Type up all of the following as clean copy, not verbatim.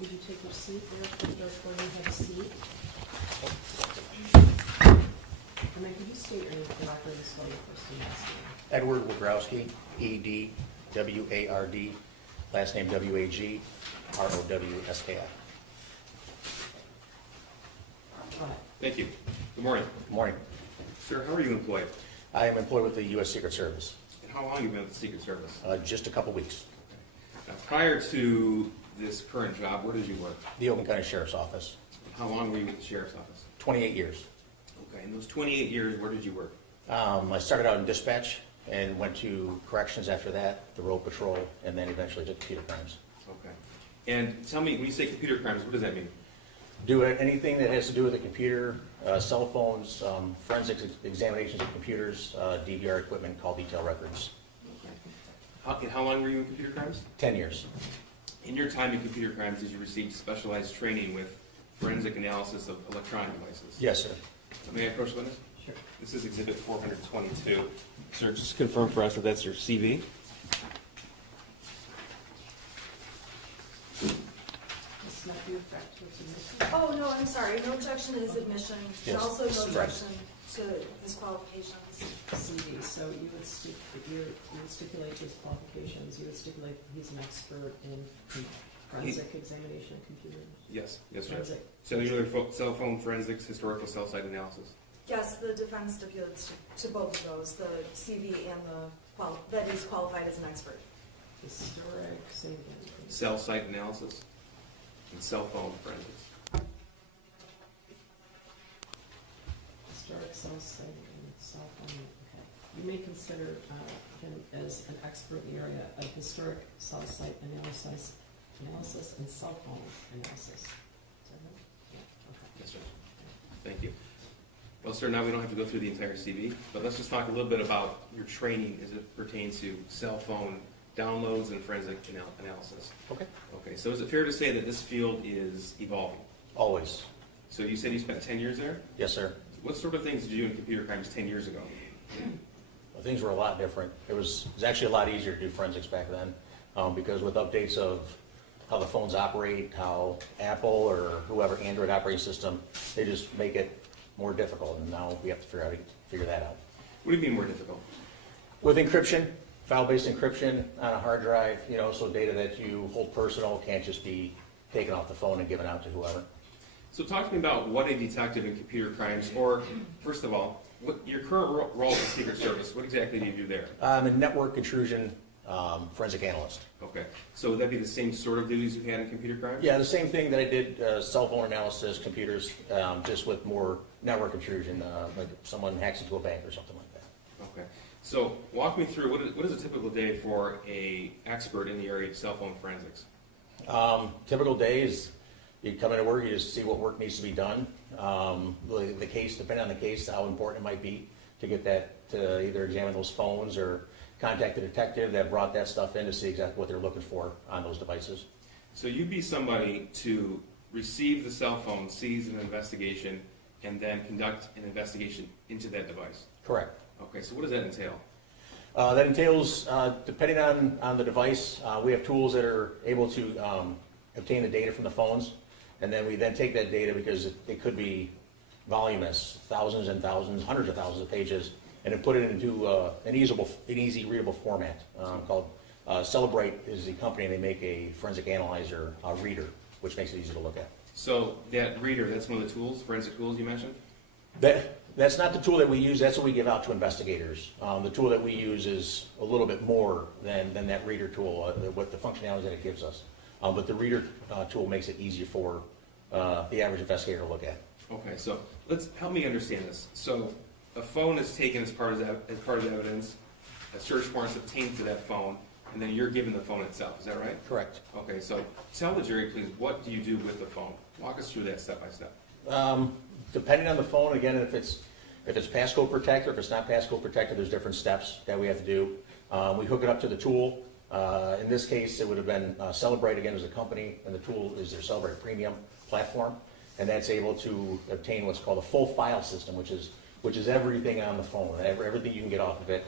Could you take your seat there? Please report you have a seat. And then could you state your name for the record and spell your first and last name? Edward Wagrowski, E-D-W-A-R-D, last name W-A-G-R-O-W-S-K-I. Go ahead. Thank you. Good morning. Good morning. Sir, how are you employed? I am employed with the U.S. Secret Service. And how long have you been with the Secret Service? Just a couple weeks. Now, prior to this current job, where did you work? The Oakland County Sheriff's Office. How long were you with the Sheriff's Office? 28 years. Okay, in those 28 years, where did you work? I started out in dispatch and went to corrections after that, the road patrol, and then eventually to computer crimes. Okay. And tell me, when you say computer crimes, what does that mean? Do anything that has to do with the computer, cell phones, forensic examinations of computers, DVR equipment, call detail records. Okay. How long were you in computer crimes? 10 years. In your time in computer crimes, did you receive specialized training with forensic analysis of electronic devices? Yes, sir. May I approach the witness? Sure. This is Exhibit 422. Sir, just confirm for us that that's your CV. This might be a fact to submission. Oh, no, I'm sorry, no objection to his admission, and Yes, also this no is right. objection to his qualifications. CV, so you would stipulate his qualifications, you would stipulate that he's an expert in forensic examination of computers? Yes, yes, sir. Forensic. Cellular cell phone forensics, historical cell site analysis. Yes, the defense stipulates to both of those, the CV and that he's qualified as an expert. Historic, say again, please. Cell site analysis and cell phone forensics. Historic cell site and cell phone, okay. You may consider him as an expert in the area of historic cell site analysis and cell phone analysis. Is that right? Yeah, okay. Yes, sir. Thank you. Well, sir, now we don't have to go through the entire CV, but let's just talk a little bit about your training as it pertains to cell phone downloads and forensic analysis. Okay. Okay, so is it fair to say that this field is evolving? Always. So you said you spent 10 years there? Yes, sir. What sort of things did you do in computer crimes 10 years ago? Well, things were a lot different. It was actually a lot easier to do forensics back then because with updates of how the phones operate, how Apple or whoever Android operating system, they just make it more difficult, and now we have to figure that out. What do you mean more difficult? With encryption, file-based encryption on a hard drive, so data that you hold personal can't just be taken off the phone and given out to whoever. So talk to me about what a detective in computer crimes, or first of all, what your current role with the Secret Service, what exactly do you do there? I'm a network intrusion forensic analyst. Okay, so would that be the same sort of duties you had in computer crimes? Yeah, the same thing that I did, cell phone analysis, computers, just with more network intrusion, like if someone hacks into a bank or something like that. Okay, so walk me through, what is a typical day for a expert in the area of cell phone forensics? Typical day is you come into work, you just see what work needs to be done. The case, depending on the case, how important it might be to get that, to either examine those phones or contact the detective that brought that stuff in to see exactly what they're looking for on those devices. So you'd be somebody to receive the cell phone, seize an investigation, and then conduct an investigation into that device? Correct. Okay, so what does that entail? That entails, depending on the device, we have tools that are able to obtain the data from the phones, and then we then take that data because it could be voluminous, thousands and thousands, hundreds of thousands of pages, and then put it into an easy readable format called Cellphone is the company, and they make a forensic analyzer reader, which makes it easy to look at. So that reader, that's one of the tools, forensic tools you mentioned? That's not the tool that we use, that's what we give out to investigators. The tool that we use is a little bit more than that reader tool, what the functionality that it gives us. But the reader tool makes it easier for the average investigator to look at. Okay, so help me understand this. So a phone is taken as part of the evidence, a search warrant is obtained for that phone, and then you're given the phone itself, is that right? Correct. Okay, so tell the jury, please, what do you do with the phone? Walk us through that step by step. Depending on the phone, again, if it's passcode protected, or if it's not passcode protected, there's different steps that we have to do. We hook it up to the tool. In this case, it would have been Cellphone again as a company, and the tool is their Cellphone Premium platform, and that's able to obtain what's called a full file system, which is everything on the phone, everything you can get off of it,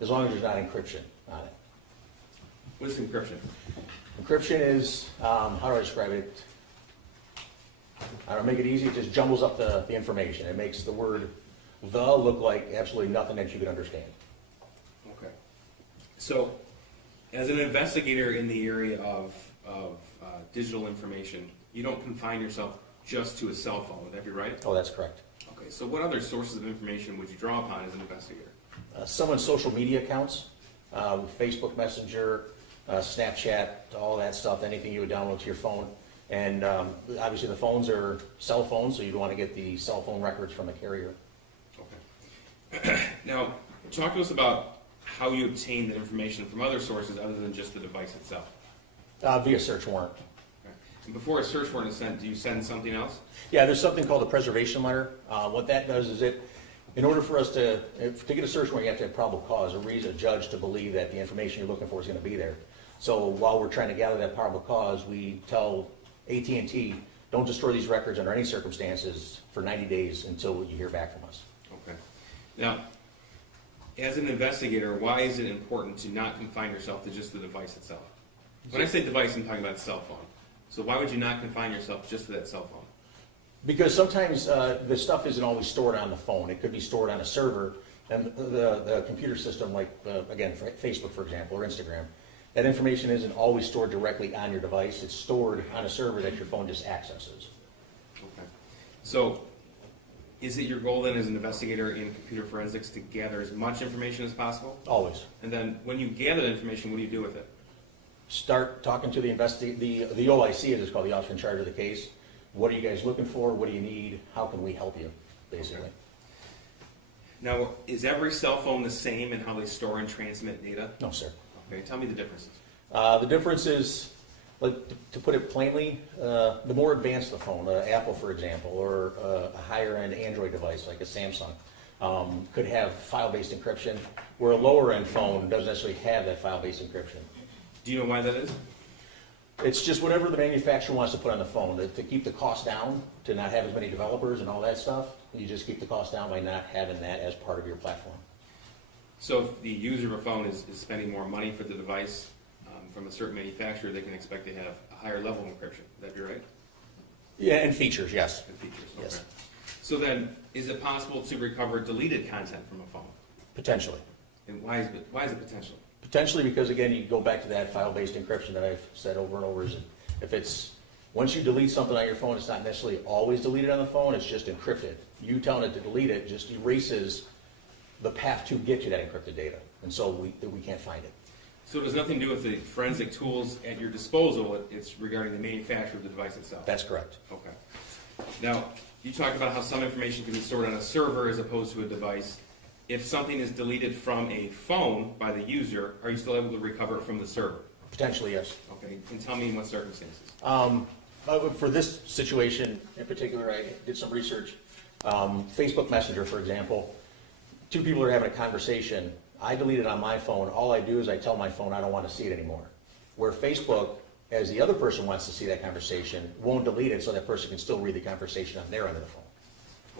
as long as there's not encryption on it. What is encryption? Encryption is, how do I describe it? I don't make it easy, it just jumbles up the information. It makes the word "the" look like absolutely nothing that you can understand. Okay. So, as an investigator in the area of digital information, you don't confine yourself just to a cell phone, would that be right? Oh, that's correct. Okay, so what other sources of information would you draw upon as an investigator? Someone's social media accounts, Facebook Messenger, Snapchat, all that stuff, anything you would download to your phone. And obviously the phones are cell phones, so you'd want to get the cell phone records from the carrier. Okay. Now, talk to us about how you obtain the information from other sources other than just the device itself. Via search warrant. Okay. And before a search warrant is sent, do you send something else? Yeah, there's something called a preservation letter. What that does is in order for us to get a search warrant, you have to have probable cause, a reason, a judge to believe that the information you're looking for is going to be there. So while we're trying to gather that probable cause, we tell AT&T, don't destroy these records under any circumstances for 90 days until you hear back from us. Okay. Now, as an investigator, why is it important to not confine yourself to just the device itself? When I say device, I'm talking about cell phone. So why would you not confine yourself just to that cell phone? Because sometimes the stuff isn't always stored on the phone. It could be stored on a server, and the computer system, like, again, Facebook, for example, or Instagram, that information isn't always stored directly on your device. It's stored on a server that your phone just accesses. Okay. So, is it your goal then as an investigator in computer forensics to gather as much information as possible? Always. And then when you gather the information, what do you do with it? Start talking to the OIC, as it's called, the officer in charge of the case. What are you guys looking for? What do you need? How can we help you, basically? Okay. Now, is every cell phone the same in how they store and transmit data? No, sir. Okay, tell me the differences. The difference is, like, to put it plainly, the more advanced the phone, Apple, for example, or a higher-end Android device like a Samsung, could have file-based encryption, where a lower-end phone doesn't necessarily have that file-based encryption. Do you know why that is? It's just whatever the manufacturer wants to put on the phone. To keep the cost down, to not have as many developers and all that stuff, you just keep the cost down by not having that as part of your platform. So if the user of a phone is spending more money for the device from a certain manufacturer, they can expect to have a higher level of encryption. Would that be right? Yeah, and features, yes. And features, okay. Yes. So then, is it possible to recover deleted content from a phone? Potentially. And why is it potential? Potentially because, again, you go back to that file-based encryption that I've said over and over. Is if it's, once you delete something on your phone, it's not necessarily always deleted on the phone, it's just encrypted. You telling it to delete it just erases the path to get you that encrypted data. And so we can't find it. So it has nothing to do with the forensic tools at your disposal, it's regarding the manufacturer of the device itself? That's correct. Okay. Now, you talked about how some information can be stored on a server as opposed to a device. If something is deleted from a phone by the user, are you still able to recover it from the server? Potentially, yes. Okay, and tell me in what circumstances. For this situation in particular, I did some research. Facebook Messenger, for example, two people are having a conversation. I delete it on my phone. All I do is I tell my phone I don't want to see it anymore. Where Facebook, as the other person wants to see that conversation, won't delete it so that person can still read the conversation on their end of the phone.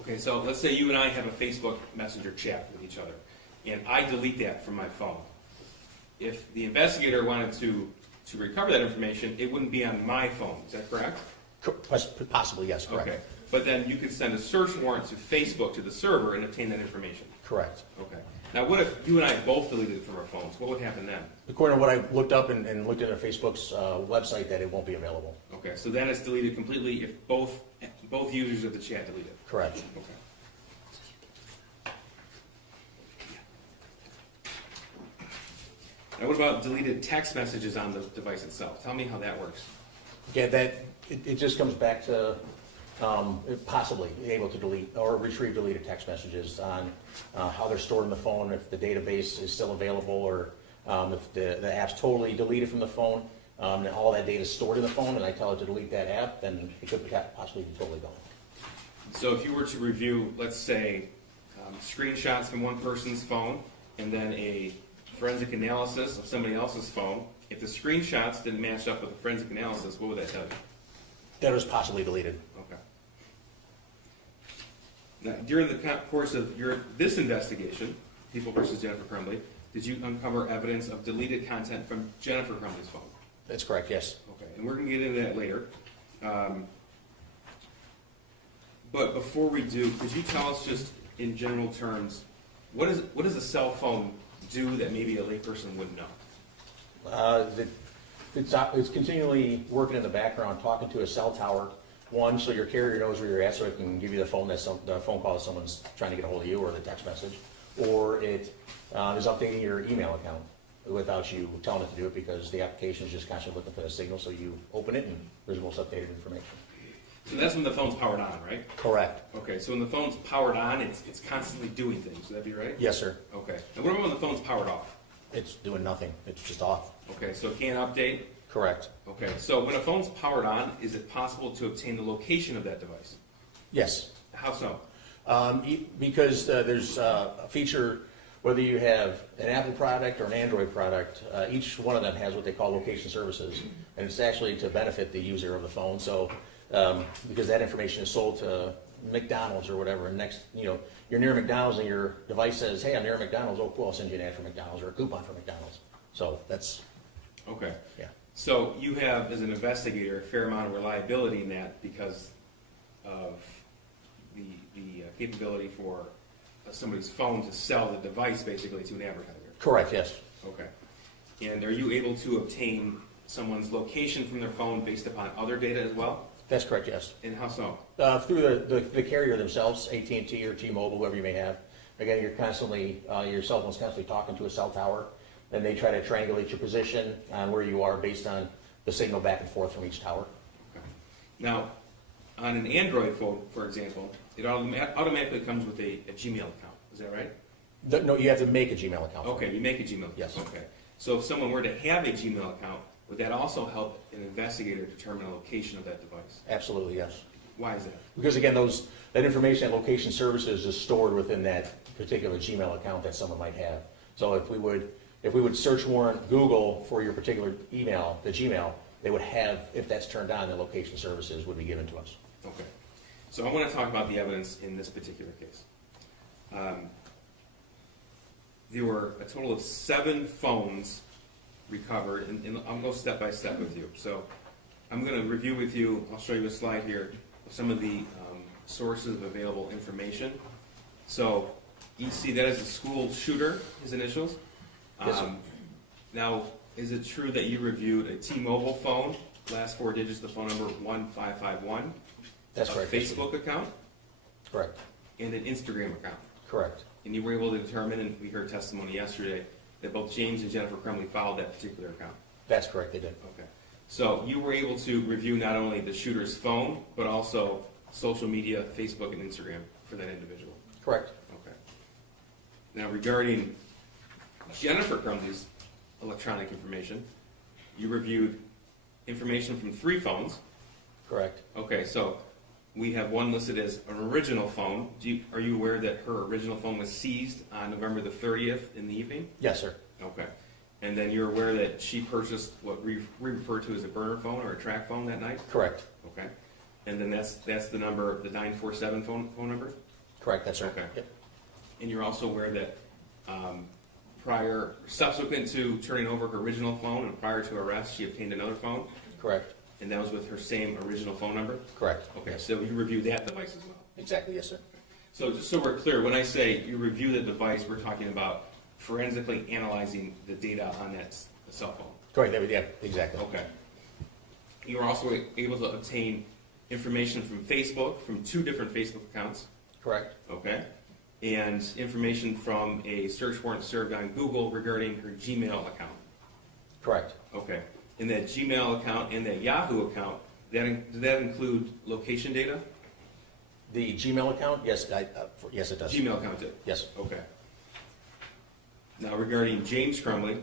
Okay, so let's say you and I have a Facebook Messenger chat with each other, and I delete that from my phone. If the investigator wanted to recover that information, it wouldn't be on my phone. Is that correct? Possibly, yes, correct. Okay, but then you could send a search warrant to Facebook, to the server, and obtain that information. Correct. Okay. Now, what if you and I both deleted it from our phones? What would happen then? According to what I looked up and looked at Facebook's website, that it won't be available. Okay, so then it's deleted completely if both users of the chat delete it. Correct. Okay. Now, what about deleted text messages on the device itself? Tell me how that works. Yeah, it just comes back to possibly able to delete or retrieve deleted text messages on how they're stored in the phone, if the database is still available, or if the app's totally deleted from the phone, and all that data is stored in the phone, and I tell it to delete that app, then it could possibly be totally gone. So if you were to review, let's say, screenshots from one person's phone and then a forensic analysis of somebody else's phone, if the screenshots didn't match up with the forensic analysis, what would that tell you? That was possibly deleted. Okay. Now, during the course of this investigation, People versus Jennifer Crumbley, did you uncover evidence of deleted content from Jennifer Crumbley's phone? That's correct, yes. Okay, and we're going to get into that later. But before we do, could you tell us just in general terms, what does a cell phone do that maybe a layperson wouldn't know? It's continually working in the background, talking to a cell tower. One, so your carrier knows where you're at, so it can give you the phone call that someone's trying to get a hold of you, or the text message. Or it is updating your email account without you telling it to do it, because the application is just constantly looking for the signal, so you open it and there's the most updated information. So that's when the phone's powered on, right? Correct. Okay, so when the phone's powered on, it's constantly doing things. Would that be right? Yes, sir. Okay. And what about when the phone's powered off? It's doing nothing. It's just off. Okay, so it can't update? Correct. Okay, so when a phone's powered on, is it possible to obtain the location of that device? Yes. How so? Because there's a feature, whether you have an Apple product or an Android product, each one of them has what they call location services, and it's actually to benefit the user of the phone. So, because that information is sold to McDonald's or whatever, and next, you're near McDonald's and your device says, "Hey, I'm near McDonald's." Oh, cool! I'll send you an ad for McDonald's or a coupon for McDonald's. So that's Okay. yeah. So you have, as an investigator, a fair amount of reliability in that because of the capability for somebody's phone to sell the device basically to an advertiser. Correct. Yes. Okay. And are you able to obtain someone's location from their phone based upon other data as well? That's correct. Yes. And how so? Through the carrier themselves, AT&T or T-Mobile, whoever you may have. Again, your cell phone's constantly talking to a cell tower, and they try to triangulate your position on where you are based on the signal back and forth from each tower. Okay. Now, on an Android phone, for example, it automatically comes with a Gmail account. Is that right? No, you have to make a Gmail account. Okay, you make a Gmail account. Yes. Okay. So if someone were to have a Gmail account, would that also help an investigator determine the location of that device? Absolutely, yes. Why is that? Because again, that information, that location services, is stored within that particular Gmail account that someone might have. So if we would search warrant Google for your particular email, the Gmail, they would have, if that's turned on, the location services would be given to us. Okay. So I want to talk about the evidence in this particular case. There were a total of 7 phones recovered, and I'll go step by step with you. So I'm going to review with you, I'll show you a slide here, of some of the sources of available information. So you see that is the school shooter, his initials. Yes, sir. Now, is it true that you reviewed a T-Mobile phone, last 4 digits, the phone number 1551? That's a correct. Facebook account? Correct. And an Instagram account? Correct. And you were able to determine, and we heard testimony yesterday, that both James and Jennifer Crumbley followed that particular account? That's correct, they did. Okay. So you were able to review not only the shooter's phone, but also social media, Facebook and Instagram for that individual? Correct. Okay. Now regarding Jennifer Crumbley's electronic information, you reviewed information from 3 phones. Correct. Okay, so we have one listed as an original phone. Are you aware that her original phone was seized on November the 30th in the evening? Yes, sir. Okay. And then you're aware that she purchased what we refer to as a burner phone or a track phone that night? Correct. Okay. And then that's the number, the 947 phone number? Correct, that's right. Okay. Yep. And you're also aware that subsequent to turning over her original phone and prior to arrest, she obtained another phone? Correct. And that was with her same original phone number? Correct. Okay, Yes. so you reviewed that device as well? Exactly, yes, sir. So just so we're clear, when I say you review the device, we're talking about forensically analyzing the data on that cell phone? Correct, yeah, exactly. Okay. You were also able to obtain information from Facebook, from 2 different Facebook accounts? Correct. Okay. And information from a search warrant served on Google regarding her Gmail account? Correct. Okay. In that Gmail account and that Yahoo account, did that include location data? The Gmail account, yes, yes, it does. Gmail account did? Yes. Okay. Now regarding James Crumbley,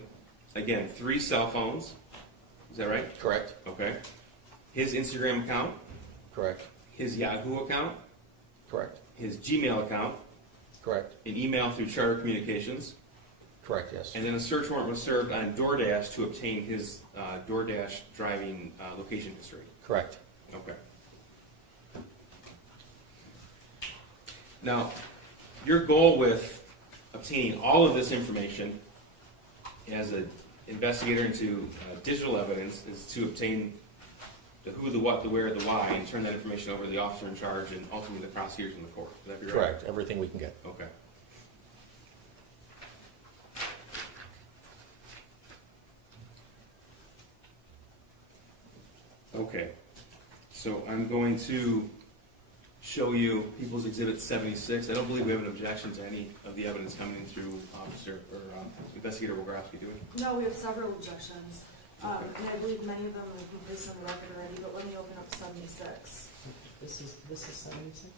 again, 3 cell phones, is that right? Correct. Okay. His Instagram account, Correct. his Yahoo account, Correct. his Gmail account, Correct. an email through Charter Communications, Correct, yes. and then a search warrant was served on DoorDash to obtain his DoorDash driving location history. Correct. Okay. Now, your goal with obtaining all of this information as a investigator into digital evidence is to obtain the who, the what, the where, the why, and turn that information over to the officer in charge and ultimately the prosecutors in the court. Would that be right? Correct, everything we can get. Okay. Okay, so I'm going to show you People's Exhibit 76. I don't believe we have an objection to any of the evidence coming through Officer or Investigator Wagrowski, do we? No, we have several objections, and I believe many of them have been placed on the record already, but let me open up 76. This is 76?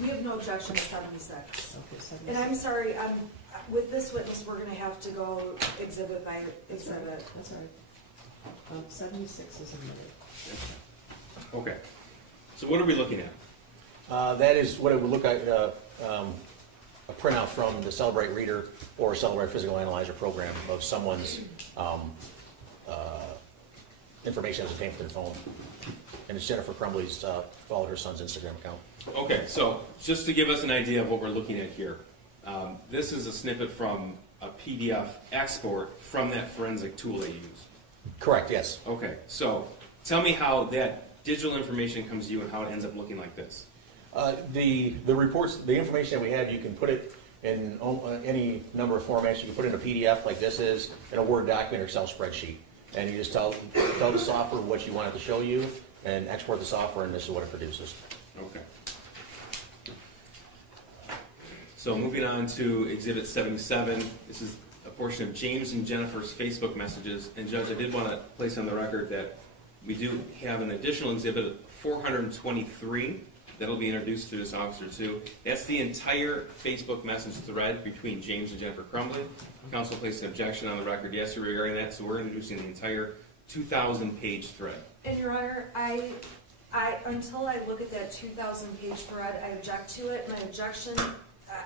We have no objection to 76. Okay, 76. And I'm sorry, with this witness, we're gonna have to go exhibit by exhibit. That's all right. 76 is admitted. Okay, so what are we looking at? That is what it would look like, a printout from the Celebrate Reader or Celebrate Physical Analyzer program of someone's information that's obtained from their phone. And it's Jennifer Crumbley's, followed her son's Instagram account. Okay, so just to give us an idea of what we're looking at here, this is a snippet from a PDF export from that forensic tool they use. Correct, yes. Okay, so tell me how that digital information comes to you and how it ends up looking like this. The reports, the information that we have, you can put it in any number of formats. You can put it in a PDF like this is, in a Word document or Excel spreadsheet. And you just tell the software what you want it to show you and export the software, and this is what it produces. Okay. So moving on to Exhibit 77, this is a portion of James and Jennifer's Facebook messages. And Judge, I did want to place on the record that we do have an additional exhibit, 423, that'll be introduced to this officer too. That's the entire Facebook message thread between James and Jennifer Crumbley. Counsel placed an objection on the record yesterday regarding that, so we're introducing the entire 2,000-page thread. And Your Honor, I until I look at that 2,000-page thread, I object to it. My objection,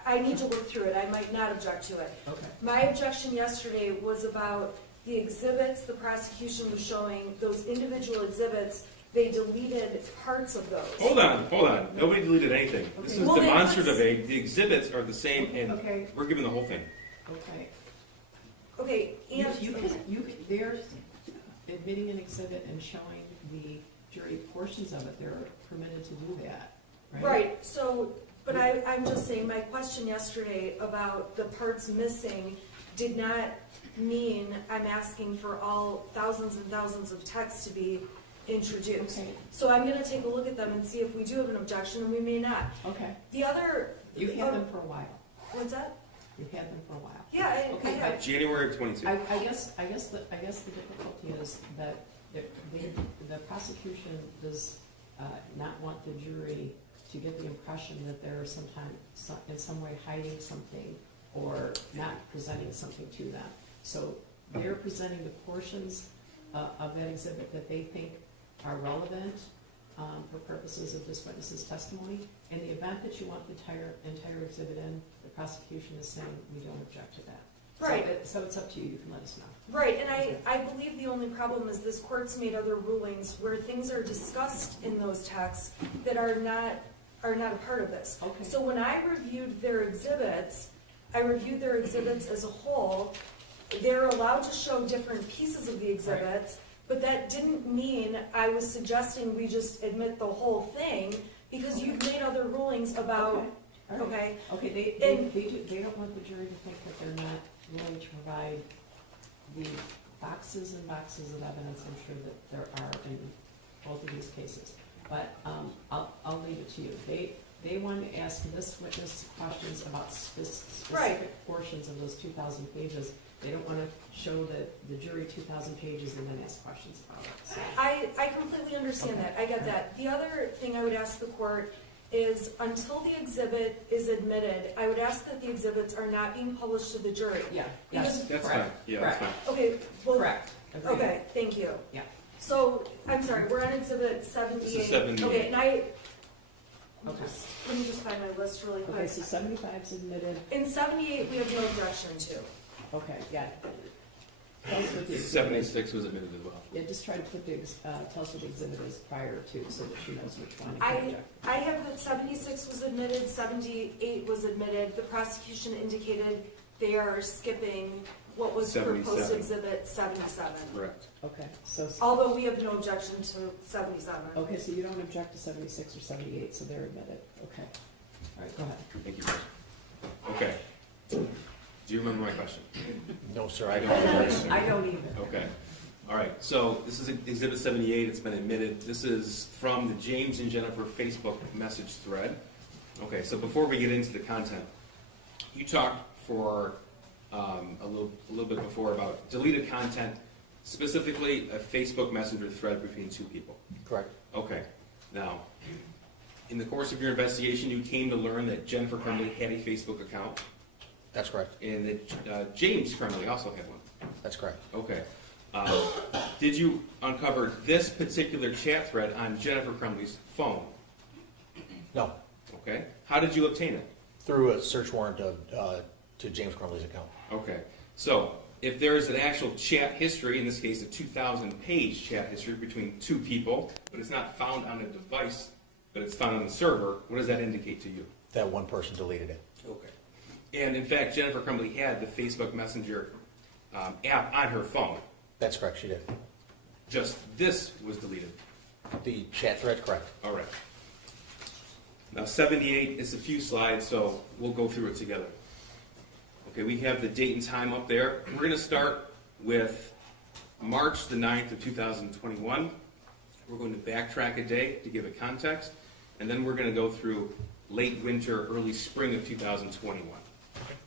I need to look through it. I might not object to it. Okay. My objection yesterday was about the exhibits the prosecution was showing, those individual exhibits. They deleted parts of those. Hold on. Nobody deleted anything. Okay. This is Well, then demonstrative aid. The exhibits are the same, and Okay. we're given the whole thing. Okay. Okay, and They're admitting an exhibit and showing the jury portions of it. They're permitted to do that, right? right, so, but I'm just saying, my question yesterday about the parts missing did not mean I'm asking for all thousands and thousands of texts to be introduced. Okay. So I'm gonna take a look at them and see if we do have an objection, and we may not. Okay. The other. You've had them for a while. What's that? You've had them for a while. Yeah, I Okay, have. January of 22. I guess the difficulty is that the prosecution does not want the jury to get the impression that they're in some way hiding something or not presenting something to them. So they're presenting the portions of that exhibit that they think are relevant for purposes of this witness's testimony. In the event that you want the entire exhibit in, the prosecution is saying we don't object to that. Right. So it's up to you. You can let us know. Right, and I believe the only problem is this court's made other rulings where things are discussed in those texts that are not a part of this. Okay. So when I reviewed their exhibits, I reviewed their exhibits as a whole. They're allowed to show different pieces of the exhibits, but that didn't mean I was suggesting we just admit the whole thing, because you've made other rulings about, Okay. All right. okay? Okay, they don't want the jury to think that they're not willing to provide the boxes and boxes of evidence. I'm sure that there are in both of these cases. But I'll leave it to you. They want to ask this witness questions about specific portions of those 2,000 pages. They don't want to show the jury 2,000 pages and then ask questions about it. So. I completely understand that. I get that. The other thing I would ask the court is, until the exhibit is admitted, I would ask that the exhibits are not being published to the jury. Yeah. Because- Yes. That's Correct. fine. Yeah, Correct. that's fine. Okay, well. Correct. Agreed. Okay, thank you. Yeah. So, I'm sorry, we're on exhibit 78. This is 78. Okay, and Okay. let me just find my list really quick. Okay, so 75 is admitted. In 78, we have no objection to. Okay, yeah. Tell us what the exhibit is. 76 was admitted as well. Yeah, just try to put tell us what the exhibit is prior to, so that she knows which one. I have that 76 was admitted, 78 was admitted. The prosecution indicated they are skipping what was proposed 77. exhibit 77. Correct. Okay, so, Although we have no objection to 77. okay, so you don't object to 76 or 78, so they're admitted, okay. All right, go ahead. Thank you, Chris. Okay. Do you remember my question? No, sir, I don't. I don't either. Okay. All right, so this is Exhibit 78, it's been admitted. This is from the James and Jennifer Facebook message thread. Okay, so before we get into the content, you talked for a little bit before about deleted content, specifically a Facebook Messenger thread between two people. Correct. Okay, now, in the course of your investigation, you came to learn that Jennifer Crumbley had a Facebook account, That's correct. and that James Crumbley also had one. That's correct. Okay. Did you uncover this particular chat thread on Jennifer Crumbley's phone? No, Okay. How did you obtain it? through a search warrant to James Crumbley's account. Okay. So, if there is an actual chat history, in this case a 2,000-page chat history between two people, but it's not found on a device, but it's found on the server, what does that indicate to you? That one person deleted it. Okay. And in fact, Jennifer Crumbley had the Facebook Messenger app on her phone. That's correct, she did. Just this was deleted. The chat thread, correct. All right. Now, 78 is a few slides, so we'll go through it together. Okay, we have the date and time up there. We're going to start with March the 9th of 2021. We're going to backtrack a day to give it context, and then we're going to go through late winter, early spring of 2021.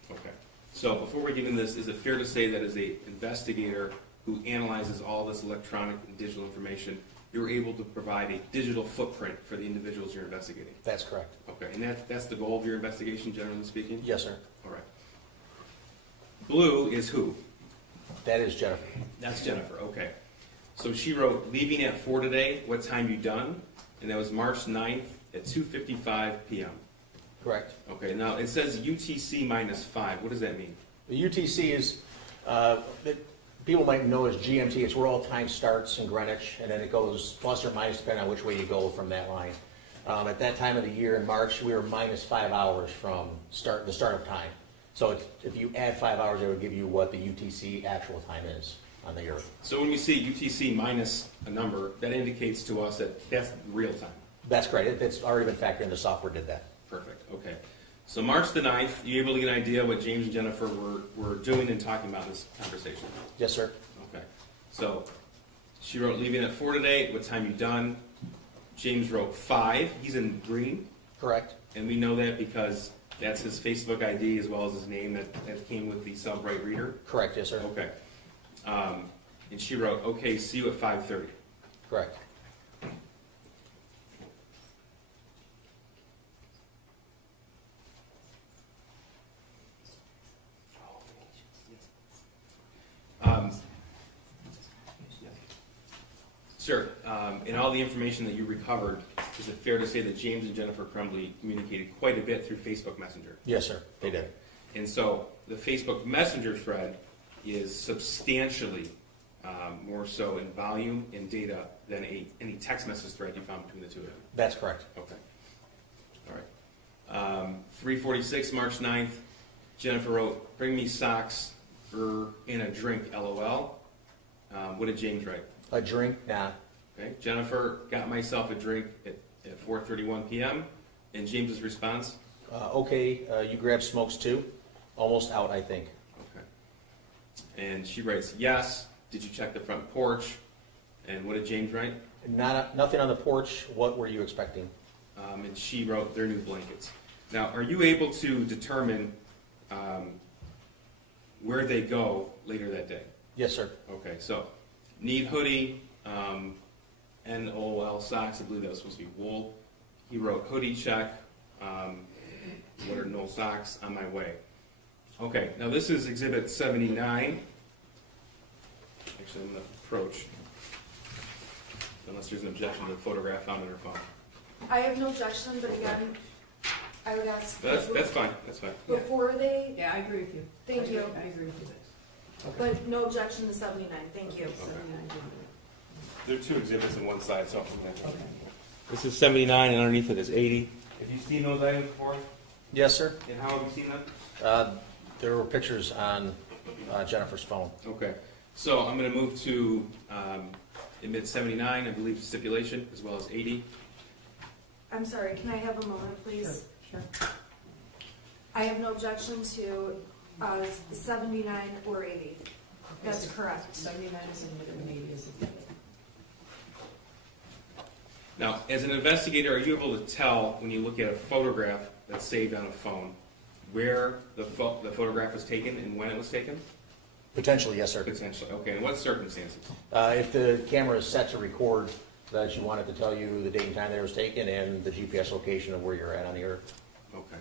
Okay. So before we get into this, is it fair to say that as an investigator who analyzes all this electronic and digital information, you were able to provide a digital footprint for the individuals you're investigating? That's correct. Okay, and that's the goal of your investigation, generally speaking? Yes, sir. All right. Blue is who? That is Jennifer. That's Jennifer, okay. So she wrote, leaving at 4 today, what time you done? And that was March 9th at 2:55 p.m. Correct. Okay, now it says UTC minus 5. What does that mean? The UTC is, that people might know as GMT, it's where all time starts in Greenwich, and then it goes plus or minus depending on which way you go from that line. At that time of the year in March, we were minus 5 hours from the start of time. So if you add 5 hours, it would give you what the UTC actual time is on the Earth. So when we see UTC minus a number, that indicates to us that that's real time. That's correct. It's already been factored in. The software did that. Perfect, okay. So March the 9th, you able to get an idea what James and Jennifer were doing and talking about in this conversation? Yes, sir. Okay. So she wrote, leaving at 4 today, what time you done? James wrote 5. He's in green. Correct. And we know that because that's his Facebook ID as well as his name that came with the Cellbrite reader. Correct, yes, sir. Okay. And she wrote, okay, see you at 5:30. Correct. Sir, in all the information that you recovered, is it fair to say that James and Jennifer Crumbley communicated quite a bit through Facebook Messenger? Yes, sir. They did. And so the Facebook Messenger thread is substantially more so in volume and data than any text message thread you found between the two of them. That's correct. Okay. All right. 3:46, March 9th, Jennifer wrote, bring me socks and a drink, LOL. What did James write? A drink? Nah. Okay. Jennifer, got myself a drink at 4:31 p.m. And James's response? Okay, you grab smokes too? Almost out, I think. Okay. And she writes, yes. Did you check the front porch? And what did James write? Nothing on the porch. What were you expecting? And she wrote, their new blankets. Now, are you able to determine where they go later that day? Yes, sir. Okay, so need hoodie, NOL socks. I believe that was supposed to be wool. He wrote hoodie check. What are no socks? On my way. Okay, now this is Exhibit 79. Actually, I'm going to approach, unless there's an objection to the photograph found on her phone. I have no objection, but again, I would ask. That's fine. That's fine. Before they, Yeah, I agree with you. Thank you. I agree with you. Okay. but no objection to 79, thank you. 79, There are two exhibits on one side, so okay. this is 79, and underneath it is 80. Have you seen those items before? Yes, sir. And how have you seen them? There were pictures on Jennifer's phone. Okay, so I'm gonna move to admit 79, I believe stipulation, as well as 80. I'm sorry, can I have a moment, please? Sure. I have no objection to 79 or 80. That's correct. 79 is admitted and 80 is admitted. Now, as an investigator, are you able to tell when you look at a photograph that's saved on a phone where the photograph was taken and when it was taken? Potentially, yes, sir. Potentially, okay. In what circumstances? If the camera is set to record, that you want it to tell you the date and time that it was taken and the GPS location of where you're at on the earth. Okay.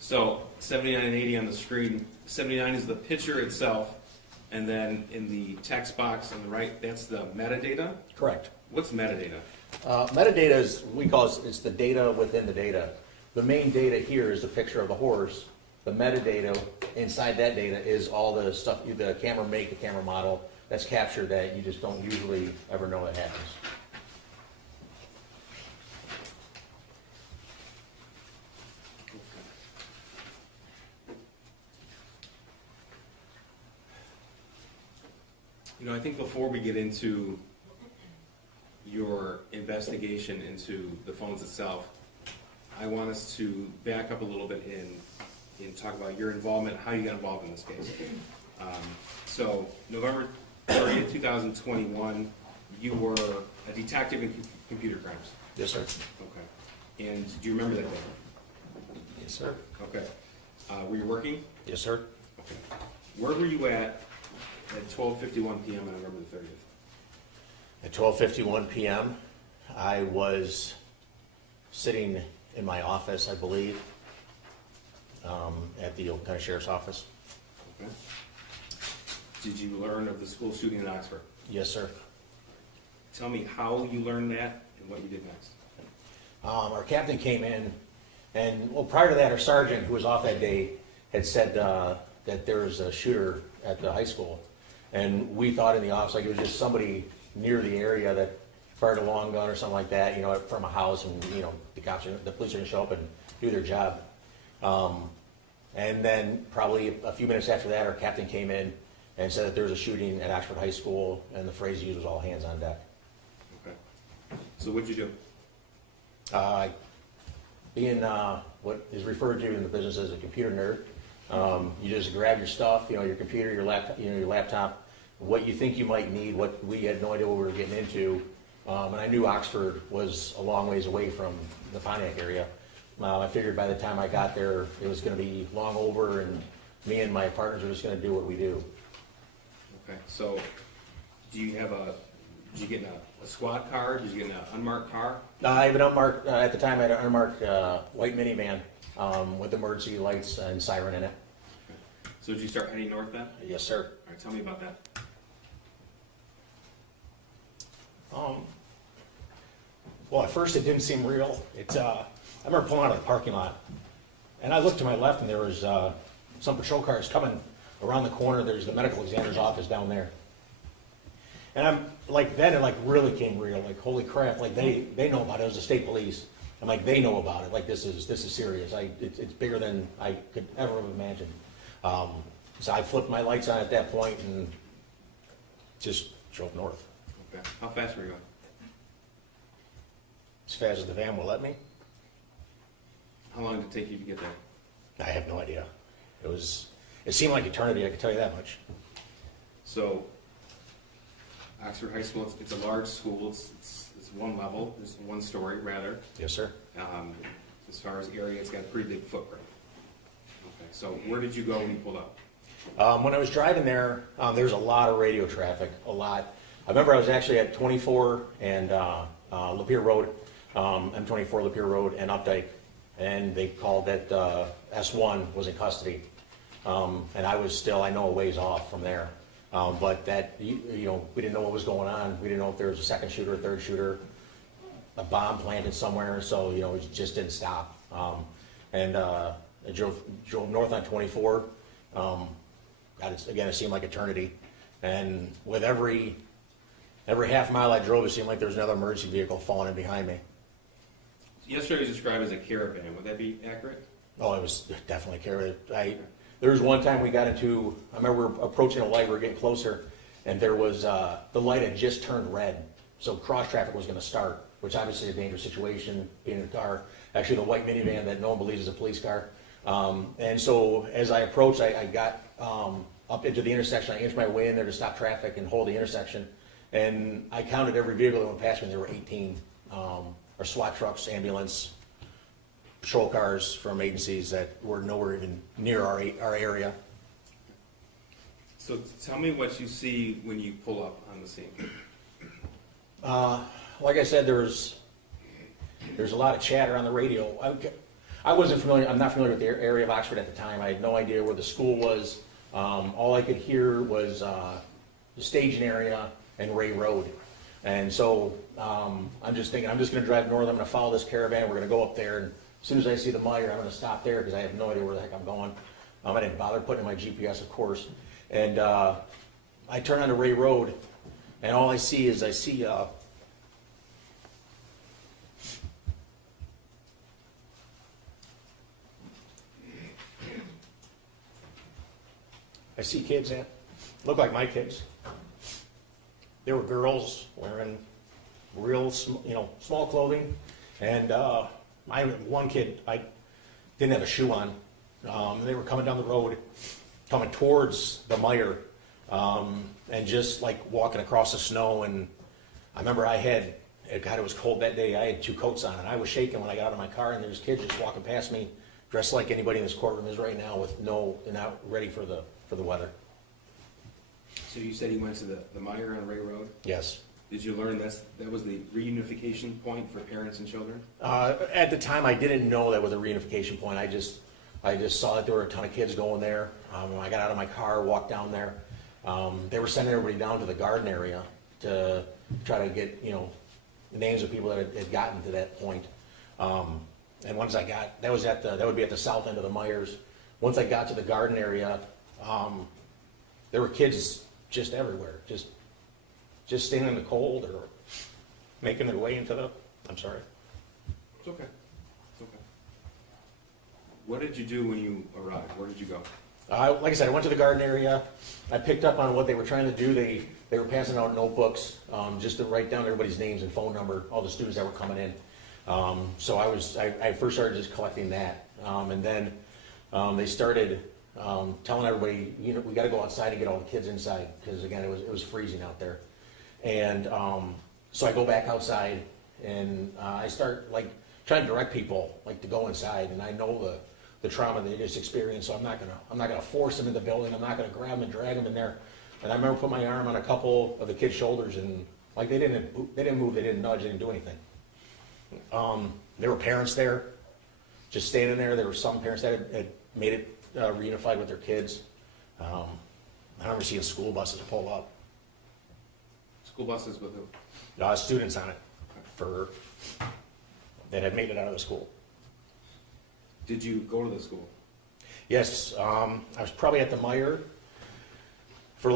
So 79 and 80 on the screen. 79 is the picture itself, and then in the text box on the right, that's the metadata. Correct. What's metadata? Metadata is, we call it, it's the data within the data. The main data here is the picture of the horse. The metadata inside that data is all the stuff, the camera make, the camera model, that's captured that you just don't usually ever know that happens. You know, I think before we get into your investigation into the phones itself, I want us to back up a little bit and talk about your involvement, how you got involved in this case. So November 30th, 2021, you were a detective in computer crimes. Yes, sir. Okay. And do you remember that day? Yes, sir. Okay. Were you working? Yes, sir. Okay. Where were you at 12:51 p.m. on November the 30th? At 12:51 p.m., I was sitting in my office, I believe, at the Oakland County Sheriff's Office. Okay. Did you learn of the school shooting in Oxford? Yes, sir. Tell me how you learned that and what you did next. Our captain came in, and well, prior to that, our sergeant, who was off that day, had said that there was a shooter at the high school, and we thought in the office like it was just somebody near the area that fired a long gun or something like that, you know, from a house, and you know, the police are gonna show up and do their job. And then probably a few minutes after that, our captain came in and said that there was a shooting at Oxford High School, and the phrase he used was all hands on deck. Okay. So what'd you do? Being what is referred to in the business as a computer nerd, you just grab your stuff, you know, your computer, your laptop, what you think you might need. What we had no idea what we were getting into, and I knew Oxford was a long ways away from the Pontiac area. I figured by the time I got there, it was going to be long over, and me and my partners were just going to do what we do. Okay. So did you get in a squad car? Did you get in an unmarked car? I have an unmarked, at the time I had an unmarked white minivan with emergency lights and siren in it. Okay. So did you start heading north then? Yes, sir. All right, tell me about that. Well, at first it didn't seem real. I remember pulling out of the parking lot, and I looked to my left, and there was some patrol cars coming around the corner. There's the medical examiner's office down there. And I'm like, then it like really came real. Like, holy crap! Like they know about it. It was the state police. I'm like, they know about it. Like this is serious. It's bigger than I could ever have imagined. So I flipped my lights on at that point and just drove north Okay. How fast were you going? as fast as the van will let me. How long did it take you to get there? I have no idea. It seemed like eternity. I can tell you that much. So Oxford High School, it's a large school. It's one level. It's one story, rather. Yes, sir. As far as area, it's got a pretty big footprint. Okay. So where did you go when you pulled up? When I was driving there, there was a lot of radio traffic, a lot. I remember I was actually at 24 and Lapeer Road, M24 Lapeer Road and Updike, and they called that S1 was in custody. And I was still, I know, a ways off from there. But that, you know, we didn't know what was going on. We didn't know if there was a second shooter, a third shooter, a bomb planted somewhere. So, you know, it just didn't stop. And I drove north on 24. Again, it seemed like eternity. And with every half mile I drove, it seemed like there was another emergency vehicle falling in behind me. Yesterday was described as a caravan. Would that be accurate? Oh, it was definitely carried. There was one time we got into, I remember we were approaching a light, we were getting closer, and there was, the light had just turned red. So cross traffic was gonna start, which obviously is a dangerous situation, being in a car. Actually, the white minivan that no one believes is a police car. And so as I approached, I got, up into the intersection, I inched my way in there to stop traffic and hold the intersection. And I counted every vehicle that went past me, there were 18, or SWAT trucks, ambulance, patrol cars from agencies that were nowhere even near our area. So tell me what you see when you pull up on the scene. Like I said, there's a lot of chatter on the radio. I wasn't familiar, I'm not familiar with the area of Oxford at the time. I had no idea where the school was. All I could hear was the staging area and Ray Road. And so I'm just thinking, I'm just gonna drive north, I'm gonna follow this caravan, we're gonna go up there, and as soon as I see the mire, I'm gonna stop there, because I have no idea where the heck I'm going. I didn't bother putting in my GPS, of course. And I turn onto Ray Road, and all I see is, I see kids that look like my kids. They were girls wearing real, small clothing, and one kid, I didn't have a shoe on. They were coming down the road, coming towards the mire, and just like walking across the snow. And I remember God, it was cold that day. I had 2 coats on, and I was shaking when I got out of my car. And there's kids just walking past me, dressed like anybody in this courtroom is right now, they're not ready for the weather. So you said you went to the mire on Ray Road? Yes. Did you learn that was the reunification point for parents and children? At the time, I didn't know that was a reunification point. I just saw that there were a ton of kids going there. I got out of my car, walked down there. They were sending everybody down to the garden area to try to get, the names of people that had gotten to that point. And once I got, that would be at the south end of the Myers. Once I got to the garden area, there were kids just everywhere, just staying in the cold or making their way into I'm sorry. It's okay. It's okay. What did you do when you arrived? Where did you go? Like I said, I went to the garden area. I picked up on what they were trying to do. They were passing out notebooks just to write down everybody's names and phone number, all the students that were coming in. So I first started just collecting that, and then they started telling everybody, we got to go outside and get all the kids inside, because again, it was freezing out there. And so I go back outside, and I start trying to direct people to go inside. And I know the trauma they just experienced, so I'm not gonna force them in the building. I'm not gonna grab them and drag them in there. And I remember putting my arm on a couple of the kids' shoulders, and they didn't move, they didn't nudge, they didn't do anything. There were parents there, just standing there. There were some parents that had made it reunified with their kids. I remember seeing school buses pull up. School buses with who? Students on it that had made it out of the school. Did you go to the school? Yes, I was probably at the Mire for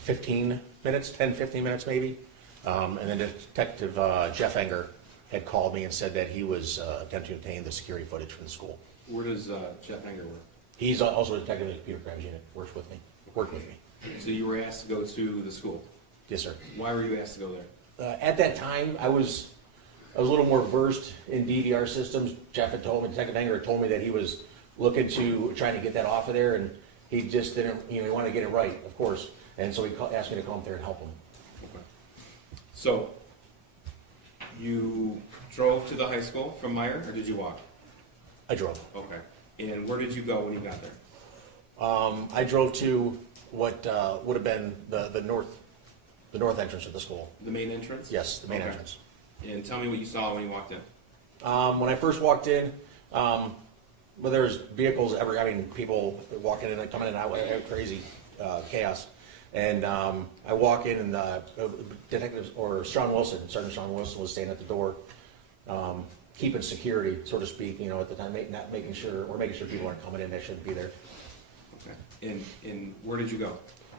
15 minutes, 10, 15 minutes maybe. And then Detective Jeff Enger had called me and said that he was attempting to obtain the security footage from the school. Where does Jeff Enger work? He's also a detective in the computer crimes unit, worked with me. So you were asked to go to the school? Yes, sir. Why were you asked to go there? At that time, I was a little more versed in DVR systems. Jeff had told me, Detective Enger had told me that he was looking to trying to get that off of there, and he just didn't, he wanted to get it right, of course. And so he asked me to come up there and help him. Okay. So you drove to the high school from Meyer, or did you walk? I drove. Okay. And where did you go when you got there? I drove to what would have been the north entrance of the school. The main entrance? Yes, the main Okay. entrance. And tell me what you saw when you walked in. When I first walked in, there's vehicles people walking in and coming in and out, crazy chaos. And I walk in, and Detective Sergeant Sean Wilson was standing at the door, keeping security, so to speak. At the time, making sure people aren't coming in that shouldn't be there. Okay. And where did you go?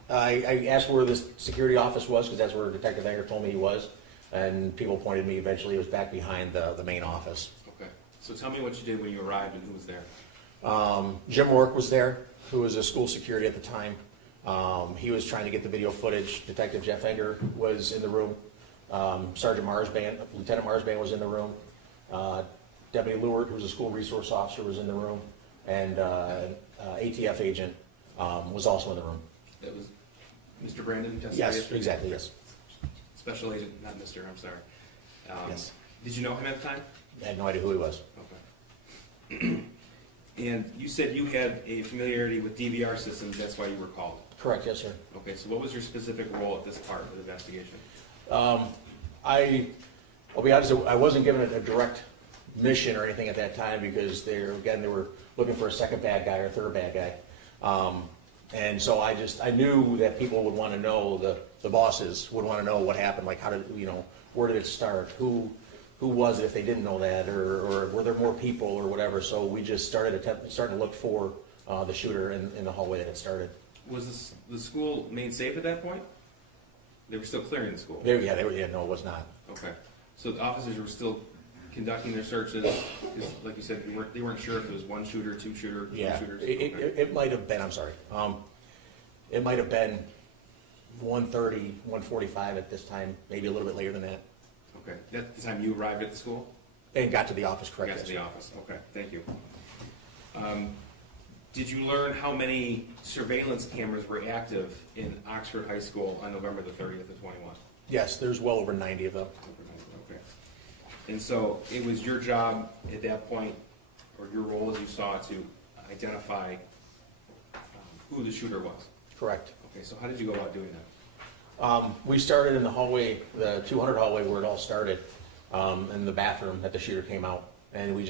I asked where the security office was, because that's where Detective Anger told me he was, and people pointed me. Eventually, it was back behind the main office. Okay. So tell me what you did when you arrived and who was there. Jim Rourke was there, who was a school security at the time. He was trying to get the video footage. Detective Jeff Egger was in the room. Sergeant Marsban, Lieutenant Marsban was in the room. Deputy Lewert, who was a school resource officer, was in the room. And ATF agent was also in the room. That was Mr. Brandon who testified Yes, yesterday? exactly, yes. Special agent, not Mr., I'm sorry. Yes. Did you know him at the time? I had no idea who he was. Okay. And you said you had a familiarity with DVR systems, that's why you were called. Correct, yes, sir. Okay, so what was your specific role at this part of the investigation? I'll be honest, I wasn't given a direct mission or anything at that time because they were looking for a second bad guy or a third bad guy. And so I knew that people would want to know, the bosses would want to know what happened, like how did, where did it start? Who was it if they didn't know that, or were there more people or whatever? So we just starting to look for the shooter in the hallway that it started. Was the school made safe at that point? They were still clearing the school? No, it was not. Okay, so the officers were still conducting their searches, 'cause like you said, they weren't sure if it was one shooter, two shooter, three Yeah, shooters? it might have been, I'm sorry. It might have been 1:30, 1:45 at this time, maybe a little bit later than that. Okay, that's the time you arrived at the school? And got to the office, correct? Got to yes. the office, okay, thank you. Did you learn how many surveillance cameras were active in Oxford High School on November the 30th of 21? Yes, there's well over 90 of them. Okay. And so it was your job at that point, or your role as you saw, to identify who the shooter was? Correct. Okay, so how did you go about doing that? We started in the hallway, the 200 hallway where it all started, in the bathroom that the shooter came out. And we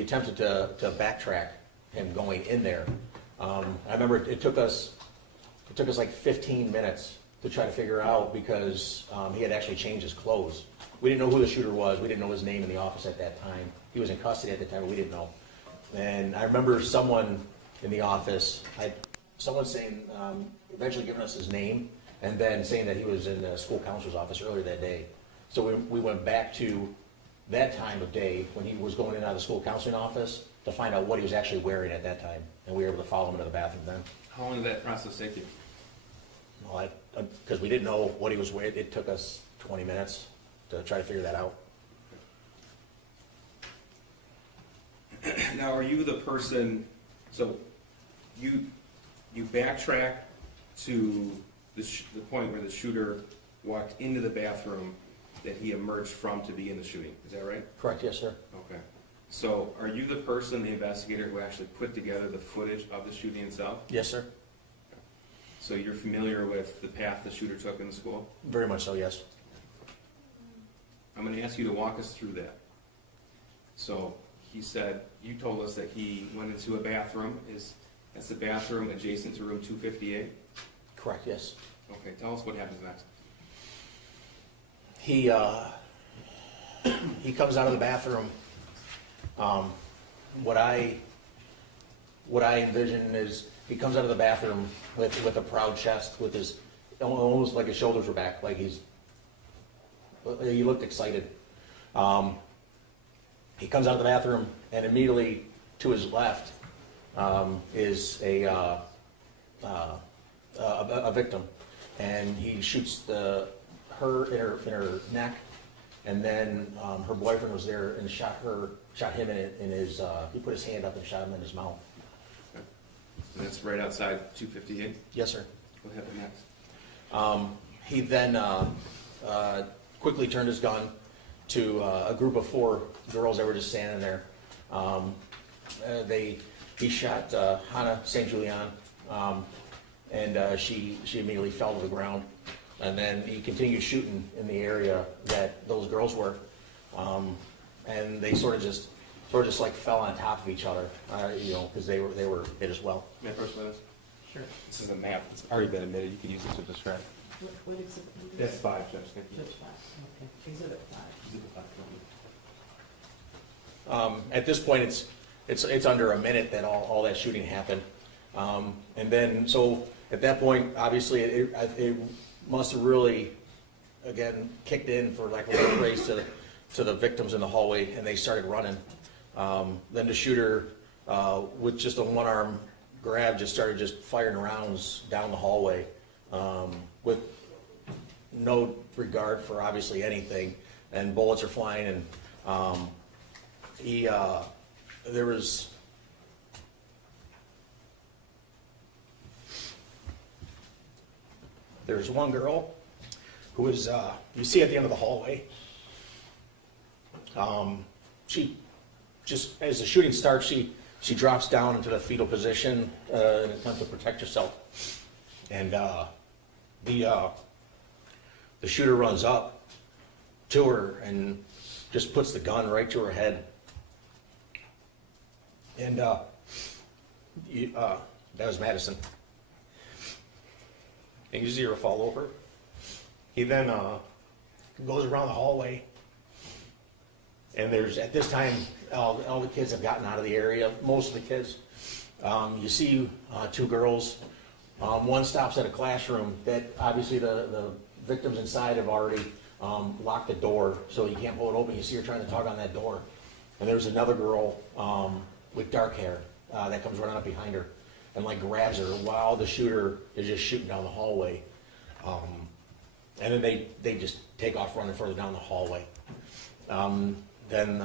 attempted to backtrack him going in there. I remember it took us like 15 minutes to try to figure out because he had actually changed his clothes. We didn't know who the shooter was. We didn't know his name in the office at that time. He was in custody at the time, but we didn't know. And I remember someone in the office, someone saying, eventually giving us his name, and then saying that he was in the school counselor's office earlier that day. So we went back to that time of day when he was going in and out of the school counseling office to find out what he was actually wearing at that time. And we were able to follow him into the bathroom then. How long did that process take you? Well, because we didn't know what he was wearing, it took us 20 minutes to try to figure that out. Now, are you the person, so you backtrack to the point where the shooter walked into the bathroom that he emerged from to begin the shooting, is that right? Correct, yes, sir. Okay. So are you the person, the investigator, who actually put together the footage of the shooting itself? Yes, sir. So you're familiar with the path the shooter took in the school? Very much so, yes. I'm going to ask you to walk us through that. So he said, you told us that he went into a bathroom. That's the bathroom adjacent to room 258? Correct, yes. Okay, tell us what happens next. He comes out of the bathroom. What I envision is he comes out of the bathroom with a proud chest, with his almost like his shoulders were back, like he looked excited. He comes out of the bathroom, and immediately to his left is a victim, and he shoots her in her neck, and then her boyfriend was there and shot him in his. He put his hand up and shot him in his mouth. Okay. And that's right outside 258? Yes, sir. What happened next? He then quickly turned his gun to a group of 4 girls that were just standing there. He shot Hannah St. Julian, and she immediately fell to the ground. And then he continued shooting in the area that those girls were, and they sort of just like fell on top of each other, because they were hit as well. May I first with us? Sure. This is a map. It's already been admitted. You can use it to describe. What exhibit? That's 5, Judge. Thank you. Judge 5, okay. Exhibit 5. Exhibit 5. At this point, it's under a minute that all that shooting happened, and then so at that point, obviously, it must have really, again, kicked in, for lack of a phrase, to the victims in the hallway, and they started running. Then the shooter with just a one-arm grab, just started just firing rounds down the hallway, with no regard for obviously anything, and bullets are flying, and there's one girl who was, you see at the end of the hallway, she just, as the shooting starts, she drops down into the fetal position in an attempt to protect herself. And the shooter runs up to her and just puts the gun right to her head. And that was Madison. And you see her fall over. He then goes around the hallway. And there's, at this time, all the kids have gotten out of the area, most of the kids. You see two girls. One stops at a classroom that obviously the victims inside have already locked the door, so you can't pull it open. You see her trying to tug on that door. And there's another girl with dark hair that comes running up behind her and like grabs her while the shooter is just shooting down the hallway. And then they just take off running further down the hallway. Then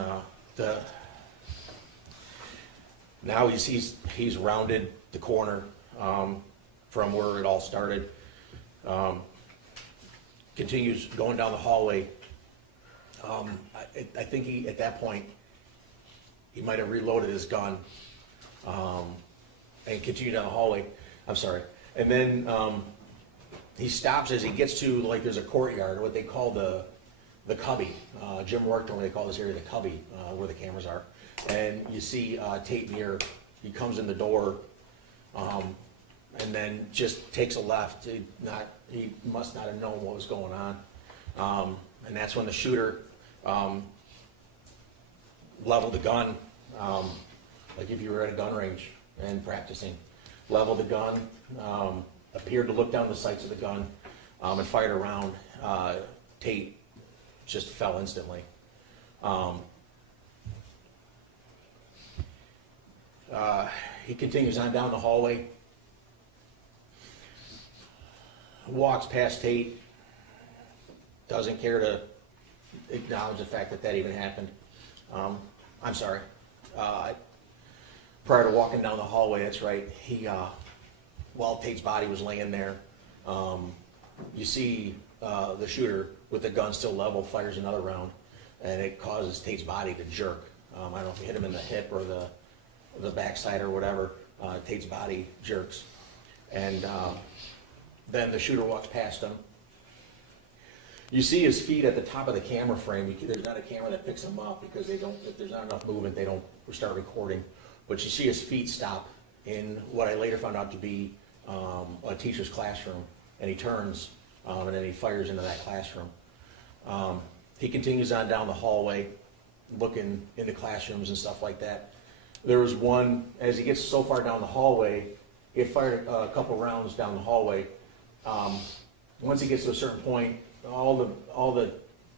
now he's rounded the corner from where it all started. Continues going down the hallway. I think at that point he might have reloaded his gun and continued down the hallway. I'm sorry. And then he stops as he gets to, like, there's a courtyard, what they call the cubby. Jim worked on what they call this area the cubby, where the cameras are. And you see Tate Muir, he comes in the door, and then just takes a left. He must not have known what was going on. And that's when the shooter leveled the gun, like if you were at a gun range and practicing. Leveled the gun, appeared to look down the sights of the gun, and fired a round. Tate just fell instantly. He continues on down the hallway, walks past Tate, doesn't care to acknowledge the fact that that even happened. I'm sorry. Prior to walking down the hallway, that's right, while Tate's body was laying there, you see the shooter with the gun still leveled fires another round, and it causes Tate's body to jerk. I don't know if it hit him in the hip or the backside or whatever. Tate's body jerks, and then the shooter walks past him. You see his feet at the top of the camera frame. There's not a camera that picks him up because if there's not enough movement, they don't start recording. But you see his feet stop in what I later found out to be a teacher's classroom, and he turns and then he fires into that classroom. He continues on down the hallway, looking into classrooms and stuff like that. There was one, as he gets so far down the hallway, he fired a couple rounds down the hallway. Once he gets to a certain point, all the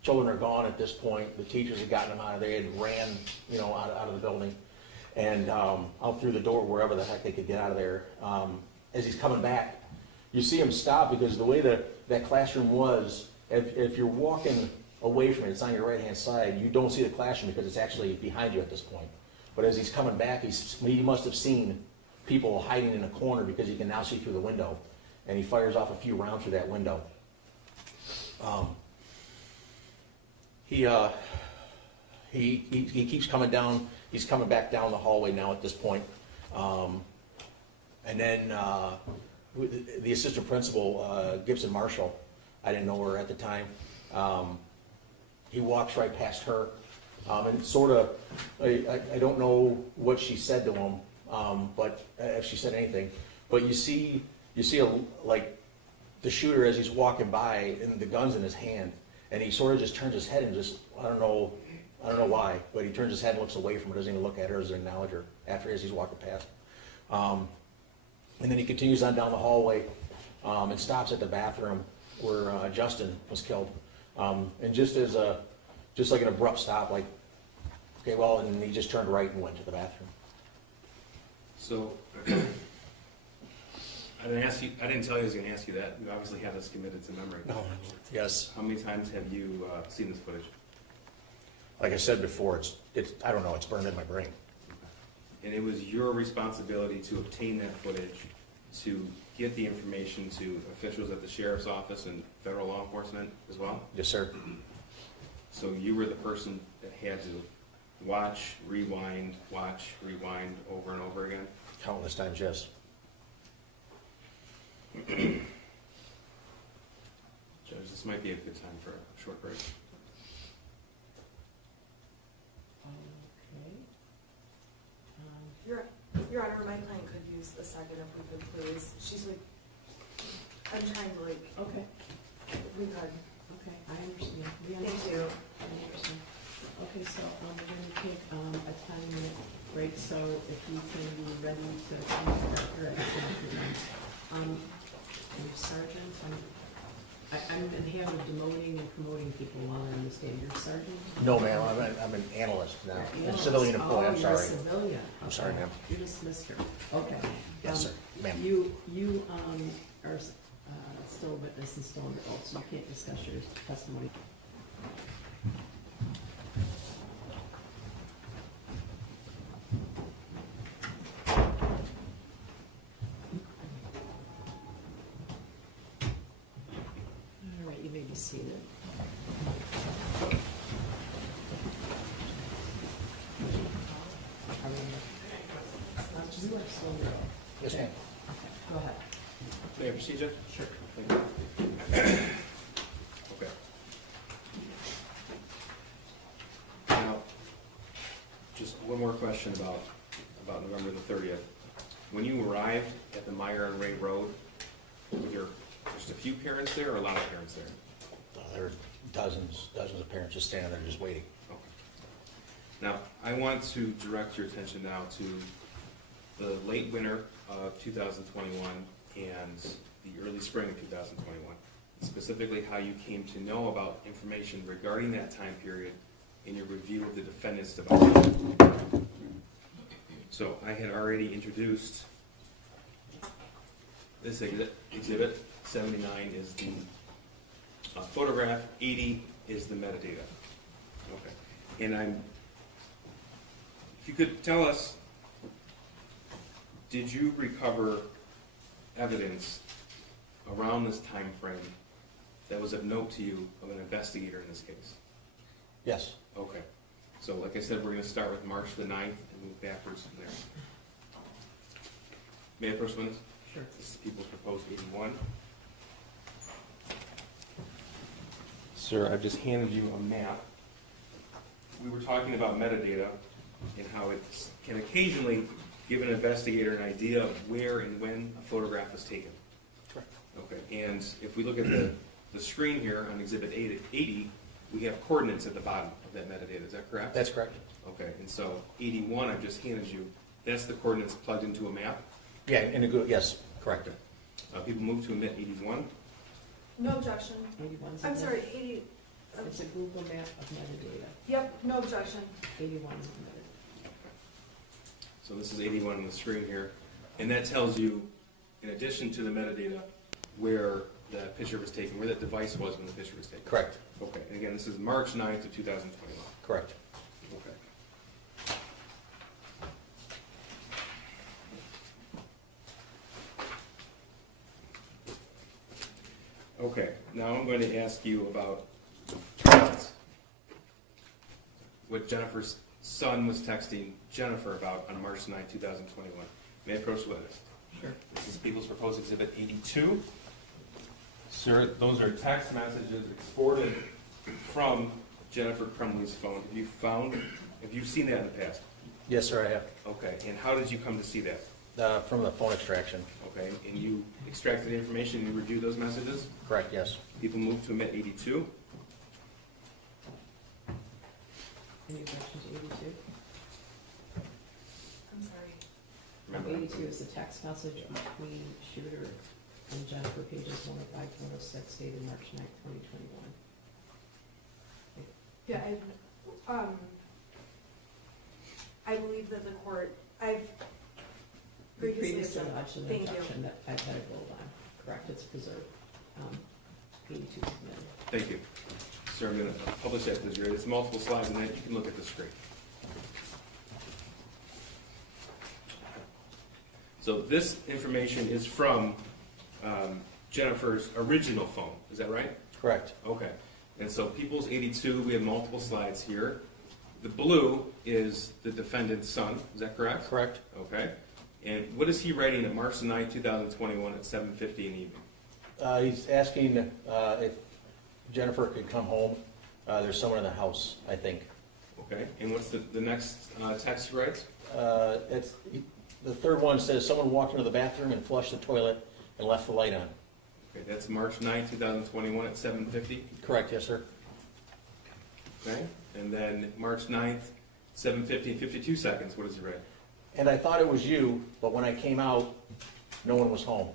children are gone at this point. The teachers had gotten them out of there. They had ran, out of the building and out through the door, wherever the heck they could get out of there. As he's coming back, you see him stop because the way that classroom was, if you're walking away from it, it's on your right-hand side, you don't see the classroom because it's actually behind you at this point. But as he's coming back, he must have seen people hiding in a corner because he can now see through the window. And he fires off a few rounds through that window. He keeps coming down. He's coming back down the hallway now at this point. And then the assistant principal, Gibson Marshall, I didn't know her at the time. He walks right past her, and sort of, I don't know what she said to him, but if she said anything. But you see the shooter as he's walking by, and the gun's in his hand, and he sort of just turns his head and just, I don't know why, but he turns his head and looks away from her, doesn't even look at her, doesn't acknowledge her as he's walking past. And then he continues on down the hallway and stops at the bathroom where Justin was killed. And just like an abrupt stop, like, okay, well, and he just turned right and went to the bathroom. So, I didn't tell you I was gonna ask you that. You obviously have this committed to memory. No. Yes. How many times have you seen this footage? Like I said before, I don't know, it's burned in my brain. And it was your responsibility to obtain that footage, to get the information to officials at the sheriff's office and federal law enforcement as well? Yes, sir. So you were the person that had to watch, rewind over and over again? Countless times, yes. Judge, this might be a good time for a short break. Okay. Your Honor, my client could use a second if we could, please. She's like, I'm trying to like, Okay, we could. okay, I understand. We Thank understand. you. I understand. Okay, so, we're gonna take, a 10-minute break, so if you can be ready to come back here at your sergeant, I'm in hand of demoting and promoting people while I'm in the state. You're sergeant? No, ma'am, I'm an analyst now, You're a civilian employee, I'm Oh, you're a sorry. civilian. I'm sorry, Okay. ma'am. You dismissed her. Okay. Yes, sir, ma'am. You are still a witness and still under oath, so you can't discuss your testimony. All right, you may be seated. You are still under oath. Yes, ma'am. Okay, go ahead. May I proceed, Judge? Sure. Thank you. Okay. Now, just one more question about November the 30th. When you arrived at the Meyer and Ray Road, were there just a few parents there or a lot of parents there? There were dozens of parents just standing there just waiting. Okay. Now, I want to direct your attention now to the late winter of 2021 and the early spring of 2021. Specifically, how you came to know about information regarding that time period in your review of the defendant's device. So, I had already introduced this exhibit. 79 is the photograph, 80 is the metadata. Okay. And if you could tell us, did you recover evidence around this time frame that was of note to you of an investigator in this case? Yes. Okay. So like I said, we're going to start with March the 9th and move backwards from there. May I approach witness? Sure. This is People's Proposed 81. Sir, I've just handed you a map. We were talking about metadata and how it can occasionally give an investigator an idea of where and when a photograph was taken. Correct. Okay, and if we look at the screen here on Exhibit 80, we have coordinates at the bottom of that metadata. Is that correct? That's correct. Okay, and so 81 I've just handed you, that's the coordinates plugged into a map. Yeah, yes, correct. People move to omit 81. No objection. 81's I'm a- sorry, 80, It's a Google map of metadata. yep, no objection. 81 is omitted. So this is 81 on the screen here, and that tells you, in addition to the metadata, where the picture was taken, where that device was when the picture was taken. Correct. Okay, and again, this is March 9th of 2021. Correct. Okay. Okay, now I'm going to ask you about what Jennifer's son was texting Jennifer about on March 9, 2021. May I approach the witness? Sure. This is People's Proposed Exhibit 82. Sir, those are text messages exported from Jennifer Crumbley's phone. Have you seen that in the past? Yes, sir, I have. Okay, and how did you come to see that? From the phone extraction. Okay, and you extracted the information and you reviewed those messages? Correct, yes. People move to omit 82. Any objections to 82? I'm sorry. Remember, 82 is the text message between Shooter and Jennifer, pages 105 to 106, dated March 9th, 2021. Yeah, I believe that the court, Previously lodged an Thank you. objection that I've had it rolled on. Correct, it's preserved. 82 submitted. Thank you. Sir, I'm going to publish that to the jury. It's multiple slides, and then you can look at the screen. So this information is from Jennifer's original phone. Is that right? Correct. Okay. And so People's 82, we have multiple slides here. The blue is the defendant's son. Is that correct? Correct. Okay. And what is he writing at March 9, 2021 at 7:50 in the evening? He's asking if Jennifer could come home. There's someone in the house, I think. Okay. And what's the next text he writes? The third one says, someone walked into the bathroom and flushed the toilet and left the light on. Okay, that's March 9, 2021 at 7:50. Correct, yes, sir. Okay. And then March 9th, 7:50 and 52 seconds. What does he write? And I thought it was you, but when I came out, no one was home.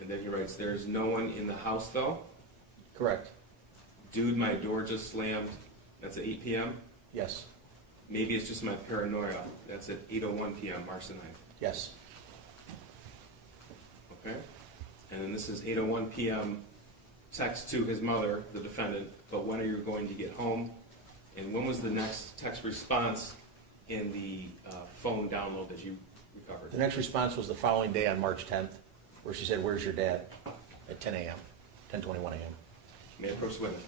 And then he writes, there's no one in the house though. Correct, Dude, my door just slammed. That's at 8 p.m. yes, Maybe it's just my paranoia. That's at 8:01 p.m. March the 9th. yes. Okay. And then this is 8:01 p.m. text to his mother, the defendant, but when are you going to get home? And when was the next text response in the phone download that you recovered? The next response was the following day on March 10th, where she said, where's your dad? At 10 a.m., 10:21 a.m. May I approach the witness?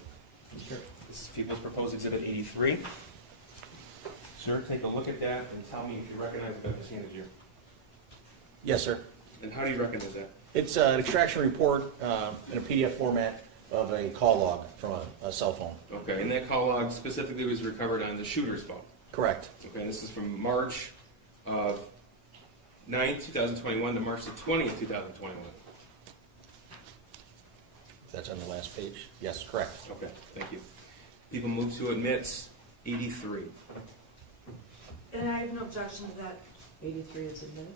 Sure. This is People's Proposed Exhibit 83. Sir, take a look at that and tell me if you recognize what I just handed you. Yes, sir. And how do you recognize that? It's an extraction report in a PDF format of a call log from a cell phone. Okay, and that call log specifically was recovered on the shooter's phone. Correct. Okay, and this is from March of 9th, 2021 to March the 20th, 2021. That's on the last page. Yes, correct. Okay, thank you. People move to admit 83. And I have no objection to that. 83 is admitted.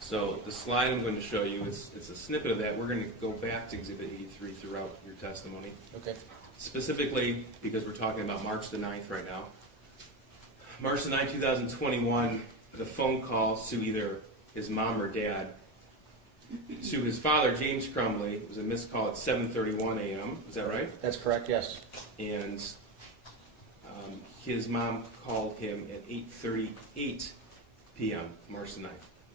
So the slide I'm going to show you, it's a snippet of that. We're going to go back to Exhibit 83 throughout your testimony. Okay. Specifically, because we're talking about March the 9th right now. March the 9th, 2021, the phone call to either his mom or dad to his father, James Crumbley. It was a missed call at 7:31 a.m. Is that right? That's correct, yes. And his mom called him at 8:38 p.m. March the 9th.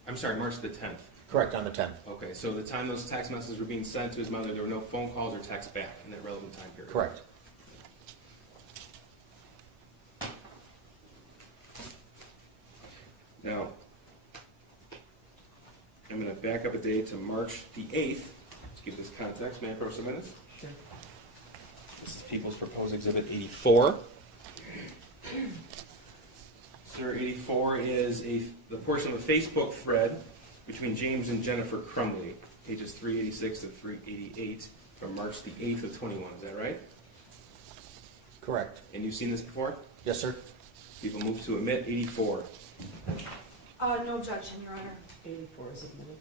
I'm sorry, March the 10th. Correct, on the 10th. Okay, so the time those text messages were being sent to his mother, there were no phone calls or texts back in that relevant time period. Correct. Now, I'm going to back up a day to March the 8th to give this context. May I approach the minutes? Sure. This is People's Proposed Exhibit 84. Sir, 84 is the portion of a Facebook thread between James and Jennifer Crumbley, pages 386 and 388 from March the 8th of 21. Is that right? Correct. And you've seen this before? Yes, sir. People move to admit 84. No objection, Your Honor. 84 is admitted.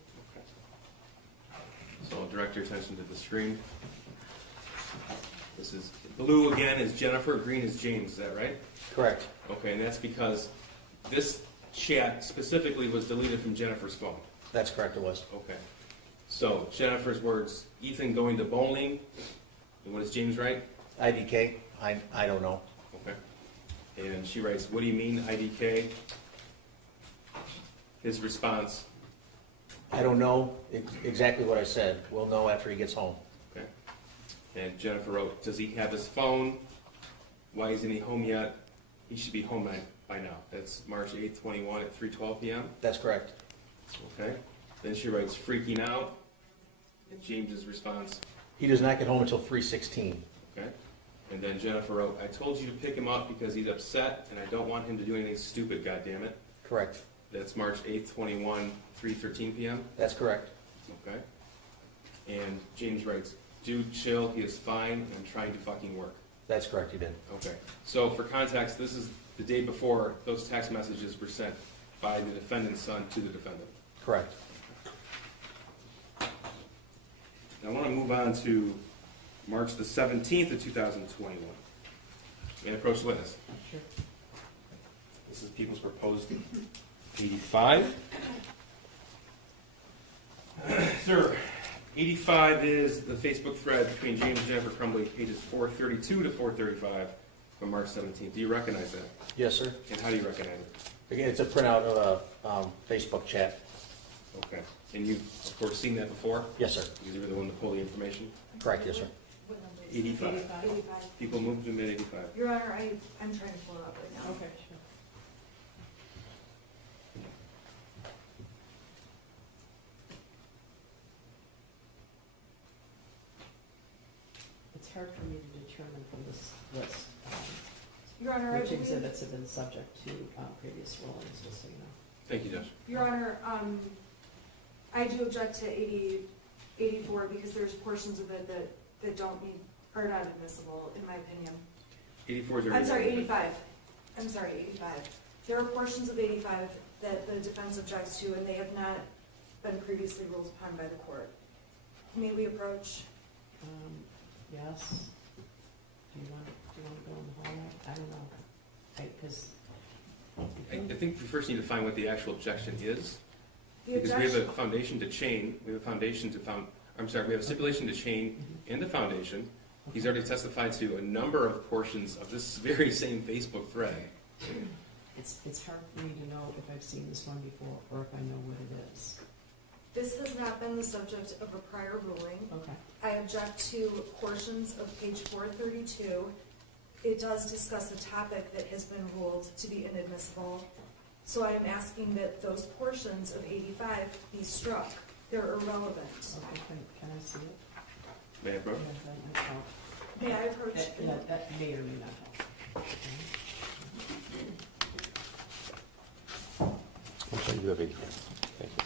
So I'll direct your attention to the screen. This is blue again is Jennifer, green is James. Is that right? Correct. Okay, and that's because this chat specifically was deleted from Jennifer's phone. That's correct, it was. Okay. So Jennifer's words, Ethan going to bowling. And what does James write? IDK, I don't know. Okay. And she writes, what do you mean, IDK? His response, I don't know exactly what I said. We'll know after he gets home. okay. And Jennifer wrote, does he have his phone? Why isn't he home yet? He should be home by now. That's March 8th, 21 at 3:12 p.m. That's correct. Okay. Then she writes, freaking out. And James's response, He does not get home until 3:16. okay. And then Jennifer wrote, I told you to pick him up because he's upset and I don't want him to do anything stupid, goddammit. Correct. That's March 8th, 21, 3:13 p.m. That's correct. Okay. And James writes, dude, chill, he is fine, and I'm trying to fucking work. That's correct, he did. Okay. So for context, this is the day before those text messages were sent by the defendant's son to the defendant. Correct. Now I want to move on to March the 17th of 2021. May I approach the witness? Sure. This is People's Proposed 85. Sir, 85 is the Facebook thread between James and Jennifer Crumbley, pages 432 to 435 from March 17th. Do you recognize that? Yes, sir. And how do you recognize it? Again, it's a printout of a Facebook chat. Okay. And you've, of course, seen that before? Yes, sir. Because you were the one to pull the information? Correct, yes, sir. What number is it? 85. 85. People moved to mid-85. Your Honor, I'm trying to pull it up right now. Okay, sure. It's hard for me to determine from this list, Your Honor, I which believe, exhibits have been subject to, previous rulings, just so you know. Thank you, Judge. Your Honor, I do object to 84 because there's portions of it that don't need, are not admissible, in my opinion. 84 is I'm sorry, 85. I'm sorry, 85. There are portions of 85 that the defense objects to, and they have not been previously ruled upon by the court. May we approach? Yes. Do you want to go in the hallway? I don't know. Because. I think we first need to find what the actual objection is. The Because we have objection, a foundation to chain, we have a foundation to we have a stipulation to chain in the foundation. He's already testified to a number of portions of this very same Facebook thread. It's hard for me to know if I've seen this one before or if I know what it is. this has not been the subject of a prior ruling. Okay. I object to portions of page 432. It does discuss a topic that has been ruled to be inadmissible. So I am asking that those portions of 85 be struck. They're irrelevant. Okay, can I see it? May I approach? Yeah, that might help. May I approach? That may or may not help. Okay. I'm sorry, you have 85. Thank you.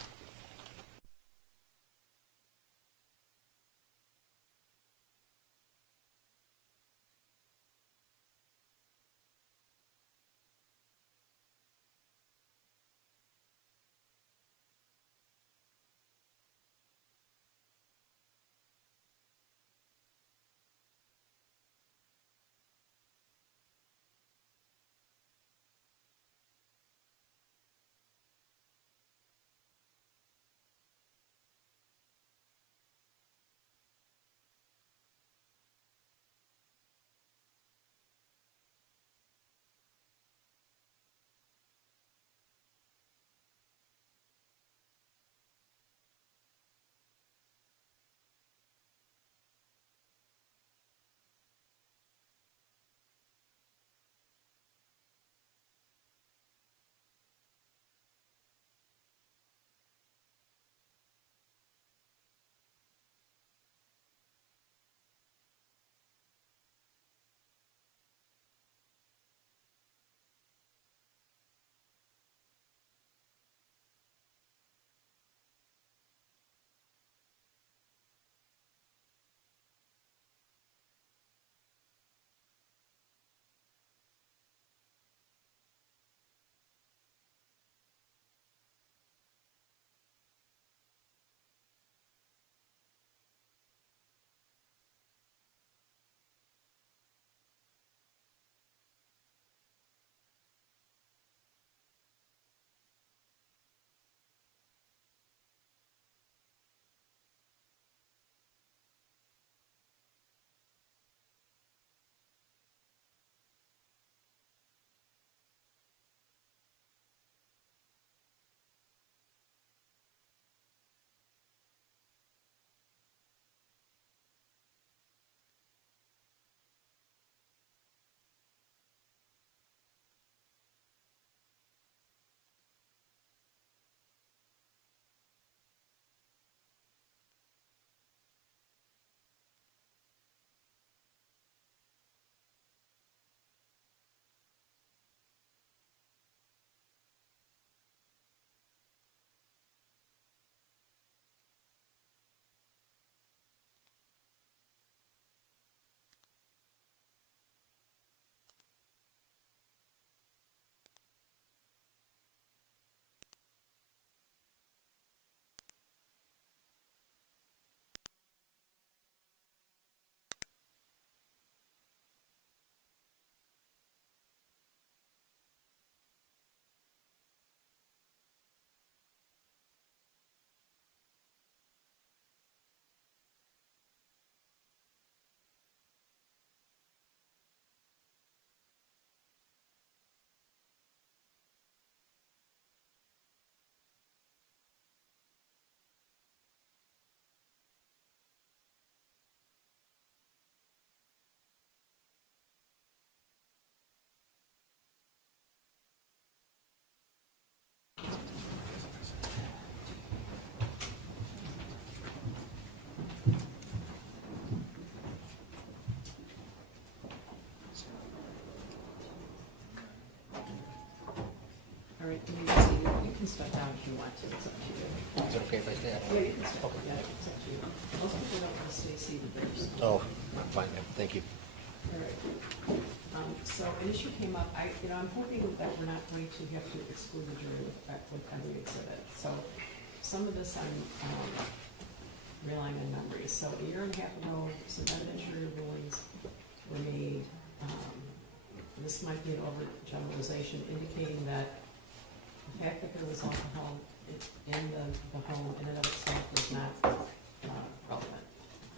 All right, you can step down if you want to, it's up to you. Is it okay if I stay? Yeah, you can step, yeah, it's up to you. Most people don't want to stay seated there, so. Oh, I'm fine, ma'am. Thank you. All right. So an issue came up, I'm hoping that we're not going to have to exclude the jury with every exhibit. So some of this I'm relying on memory. So a year and a half ago, some evidentiary rulings were made. This might be an overgeneralization, indicating that the fact that there was alcohol in the home in and of itself was not relevant,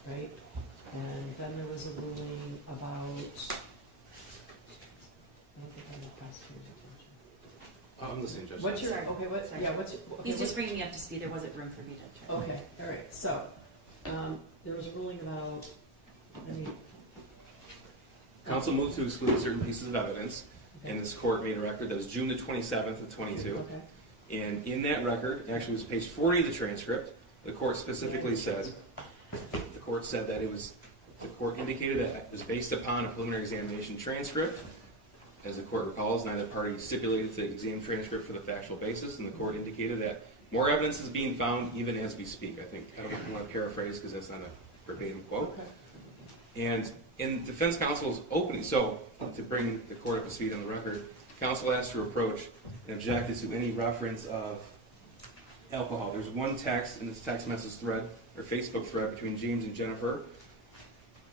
right? And then there was a ruling about, I don't think I'm the prosecutor's attention. I'm listening, Judge. What's your, Sorry. okay, what's, Sorry. yeah, what's your, okay, He's just bringing me up to speed, there wasn't room for me to turn. okay, all right, so, there was a ruling about, Council moved to exclude certain pieces of evidence, and this court made a record that was June the 27th of 22. okay, And in that record, actually it was page 40 of the transcript, the court specifically said, that it was, the court indicated that it was based upon a preliminary examination transcript. As the court recalls, neither party stipulated the exam transcript for the factual basis, and the court indicated that more evidence is being found even as we speak. I don't want to paraphrase because that's not a verbatim quote. okay. And in defense counsel's opening, so to bring the court up to speed on the record, counsel asked to approach and objected to any reference of alcohol. There's one text in this text message thread, or Facebook thread, between James and Jennifer.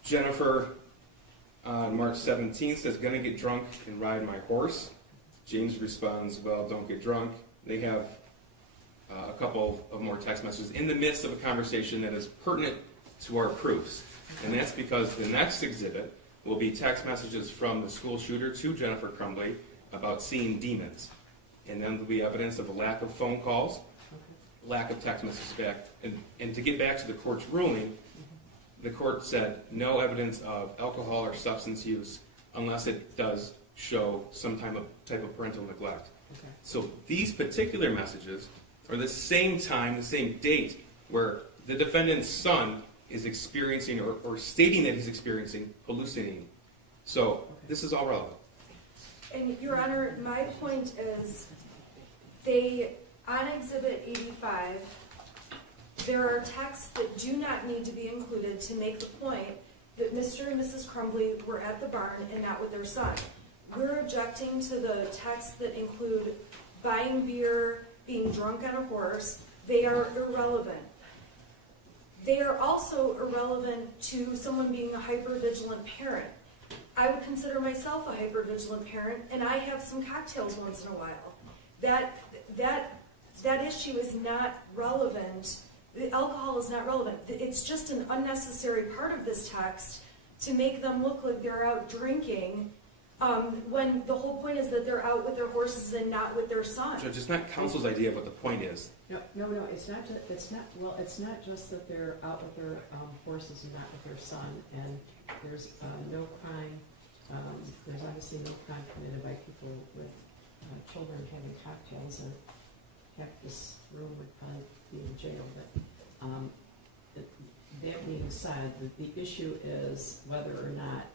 Jennifer, on March 17th, says, "Gonna get drunk and ride my horse." James responds, "Well, don't get drunk." They have a couple of more text messages in the midst of a conversation that is pertinent to our proofs. And that's because the next exhibit will be text messages from the school shooter to Jennifer Crumbley about seeing demons. And then there'll be evidence of a lack of phone calls, lack of text messages back. And to get back to the court's ruling, the court said no evidence of alcohol or substance use unless it does show some type of parental neglect. Okay. So these particular messages are the same time, the same date, where the defendant's son is experiencing or stating that he's experiencing hallucinating. So this is all relevant. And Your Honor, my point is, on Exhibit 85, there are texts that do not need to be included to make the point that Mr. and Mrs. Crumbley were at the barn and not with their son. We're objecting to the texts that include buying beer, being drunk on a horse. They are irrelevant. They are also irrelevant to someone being a hypervigilant parent. I would consider myself a hypervigilant parent, and I have some cocktails once in a while. That issue is not relevant. The alcohol is not relevant. It's just an unnecessary part of this text to make them look like they're out drinking, when the whole point is that they're out with their horses and not with their son. Judge, it's not counsel's idea of what the point is. No, it's not just that they're out with their horses and not with their son, and there's no crime, there's obviously no crime committed by people with children having cocktails, and heck, this room would probably be in jail, but that being said, the issue is whether or not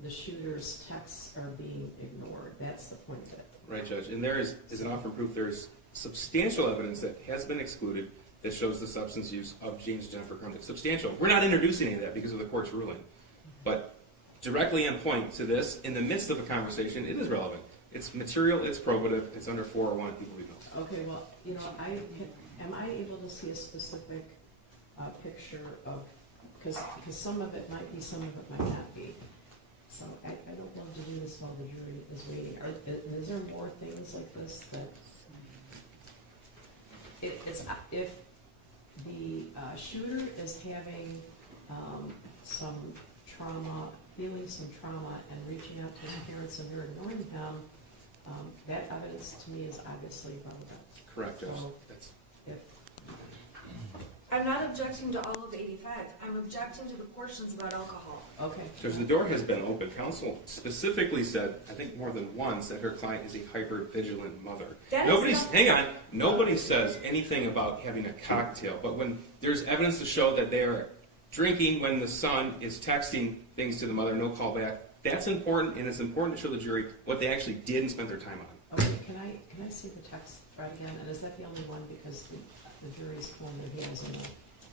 the shooter's texts are being ignored. That's the point of it. Right, Judge. And there is an offer of proof, there is substantial evidence that has been excluded that shows the substance use of James and Jennifer Crumbley. Substantial. We're not introducing any of that because of the court's ruling. But directly on point to this, in the midst of a conversation, it is relevant. It's material, it's probative, it's under 401, people we know. Okay, well, am I able to see a specific picture of, because some of it might be, some of it might not be. So I don't want to do this while the jury is waiting. Is there more things like this that, if the shooter is having some trauma, feeling some trauma, and reaching out to his parents and they're ignoring him, that evidence to me is obviously relevant. Correct, Judge. So That's I'm not objecting to all of 85. I'm objecting to the portions about alcohol. okay. Judge, the door has been open. Counsel specifically said, I think more than once, that her client is a hyper-vigilant mother. Nobody says anything about having a cocktail, but when there's evidence to show that they are drinking when the son is texting things to the mother, no call back, That's important, and it's important to show the jury what they actually did and spent their time on. Okay, can I see the text right again, and is that the only one, because the jury's pulling their heels in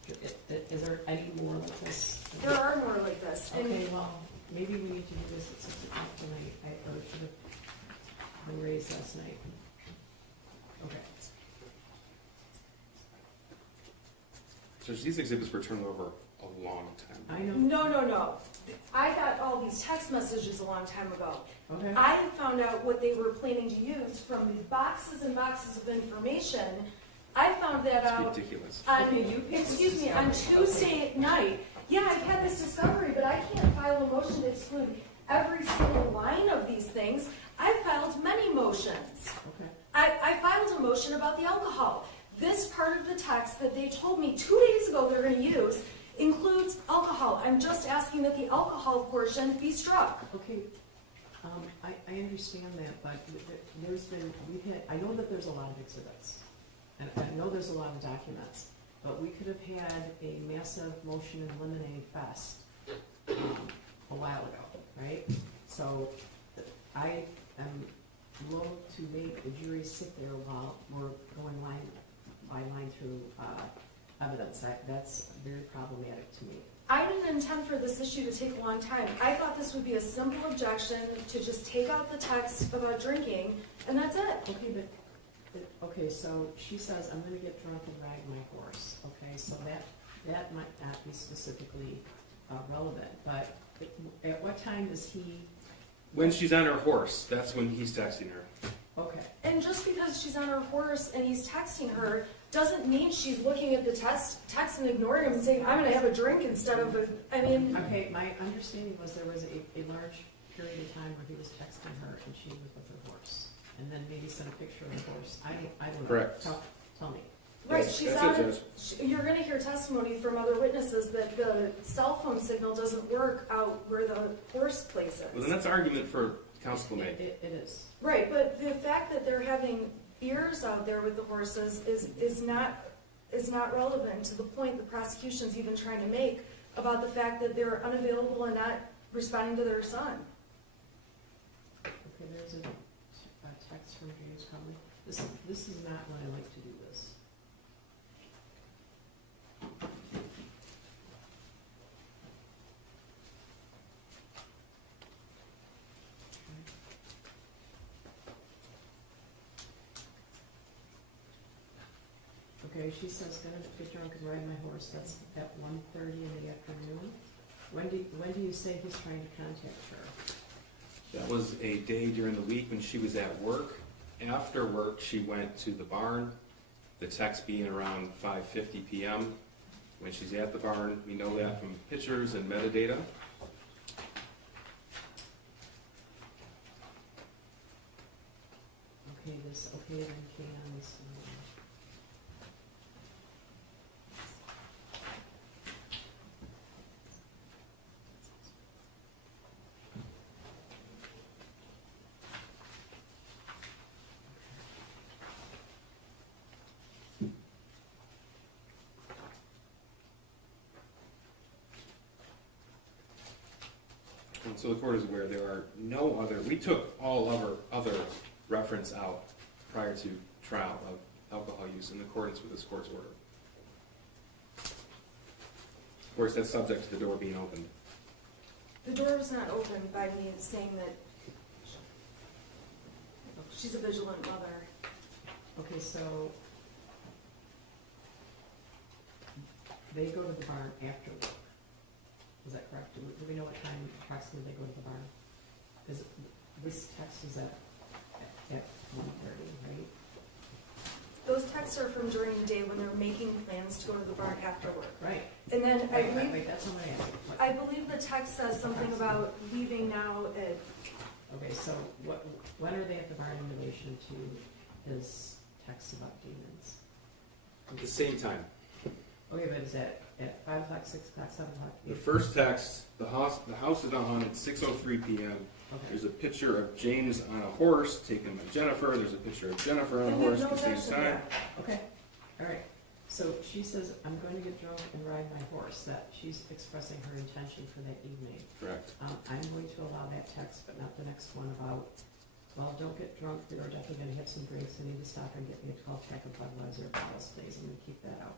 the, is there any more like this? There are more like this. And Okay, well, maybe we need to do this at 6 o'clock tonight, or should have been raised last night. Okay. So these exhibits were turned over a long time ago. I know. No. I got all these text messages a long time ago. Okay. I found out what they were planning to use from these boxes and boxes of information. I found that It's out ridiculous. on, Okay, you picked excuse this me, on discovery. Tuesday night. Yeah, I've had this discovery, but I can't file a motion to exclude every single line of these things. I filed many motions. Okay. I filed a motion about the alcohol. This part of the text that they told me 2 days ago they're going to use includes alcohol. I'm just asking that the alcohol portion be struck. Okay, I understand that, but there's been, I know that there's a lot of exhibits, and I know there's a lot of documents, but we could have had a massive motion and eliminate fest a while ago, right? So I am loath to make the jury sit there while we're going line by line through evidence. That's very problematic to me. I didn't intend for this issue to take a long time. I thought this would be a simple objection to just take out the text about drinking, and that's it. Okay, okay, so she says, I'm gonna get drunk and ride my horse, okay, so that might not be specifically relevant, but at what time does he, When she's on her horse, that's when he's texting her. okay, And just because she's on her horse and he's texting her doesn't mean she's looking at the text and ignoring him and saying, I'm going to have a drink instead of a, I mean, okay, my understanding was there was a large period of time where he was texting her and she was with her horse, and then maybe sent a picture of the horse, I don't know. Correct. Tell me. right, That's she's it, on, Judge. you're going to hear testimony from other witnesses that the cell phone signal doesn't work out where the horse place Well, then is. that's an argument for counsel to make. It is. Right, but the fact that they're having beers out there with the horses is not relevant to the point the prosecution's even trying to make about the fact that they're unavailable and not responding to their son. Okay, there's a text from James Crumbley. This is not when I like to do this. Okay, she says, gonna get drunk and ride my horse, that's at 1:30 in the afternoon. When do you say he's trying to contact her? That was a day during the week when she was at work. After work, she went to the barn, the text being around 5:50 p.m. When she's at the barn, we know that from pictures and metadata. Okay, this, okay, then cans. And so the court is aware there are no other, we took all other reference out prior to trial of alcohol use in accordance with this court's order. Of course, that's subject to the door being opened. The door was not opened by me saying that she's a vigilant mother. Okay, so they go to the barn after work. Is that correct? Do we know what time approximately they go to the barn? Because this text is at 1:30, right? Those texts are from during the day when they're making plans to go to the barn after work. Right. And then Wait, that's not what I asked. I believe the text says something about leaving now at, Okay, so when are they at the barn in relation to his texts about demons? At the same time, Okay, but is that at 5 o'clock, 6 o'clock, 7 o'clock? the first text, the house is on at 6:03 p.m. Okay, There's a picture of James on a horse taken by Jennifer. There's a picture of Jennifer on a and we have horse no at the same objection to time. that. okay, all right. So she says, I'm going to get drunk and ride my horse, that she's expressing her intention for that evening. Correct. I'm going to allow that text, but not the next one about, well, don't get drunk, we are definitely gonna have some drinks, I need to stop and get me a 12-pack of Budweiser bottles, please, I'm gonna keep that out.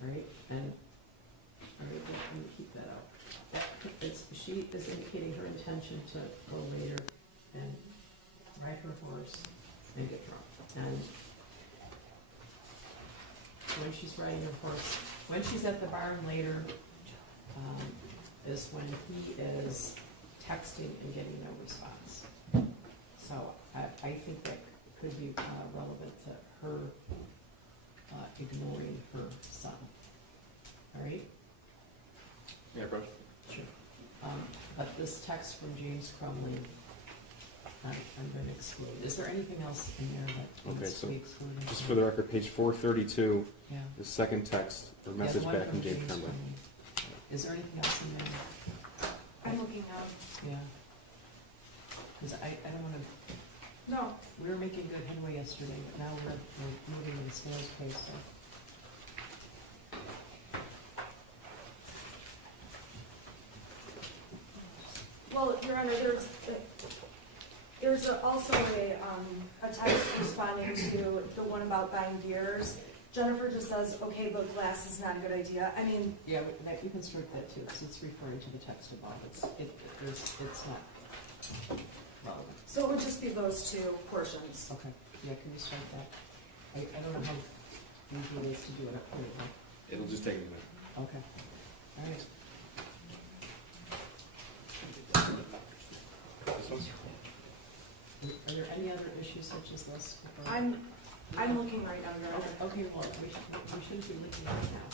Alright, and, alright, I'm gonna keep that out. She is indicating her intention to go later and ride her horse and get drunk. And when she's riding her horse, when she's at the barn later, is when he is texting and getting no response. So I think that could be relevant to her ignoring her son. All right? Yeah, bro. Sure. But this text from James Crumbley, I'm going to exclude. Is there anything else in there that Okay, needs to so be excluded? Just for the record, page 432, Yeah. the second text or Yeah, message the one back from James Crumbley. Crumbley. Is there anything else in there? I'm looking now. Yeah. Because I don't want to, No, we were making good headway yesterday, but now we're moving at a snail's pace, so. well, Your Honor, there's also a text responding to the one about buying beers. Jennifer just says, okay, but glass is not a good idea. I mean, Yeah, you can strike that too, because it's referring to the text above. It's not relevant. so it would just be those two portions. Okay, yeah, can you strike that? I don't know how easy it is to do it up here, but, It'll just take a minute. okay. All right. This one? Are there any other issues such as this? I'm looking right now, Your Honor. Okay, well, we shouldn't be looking right now.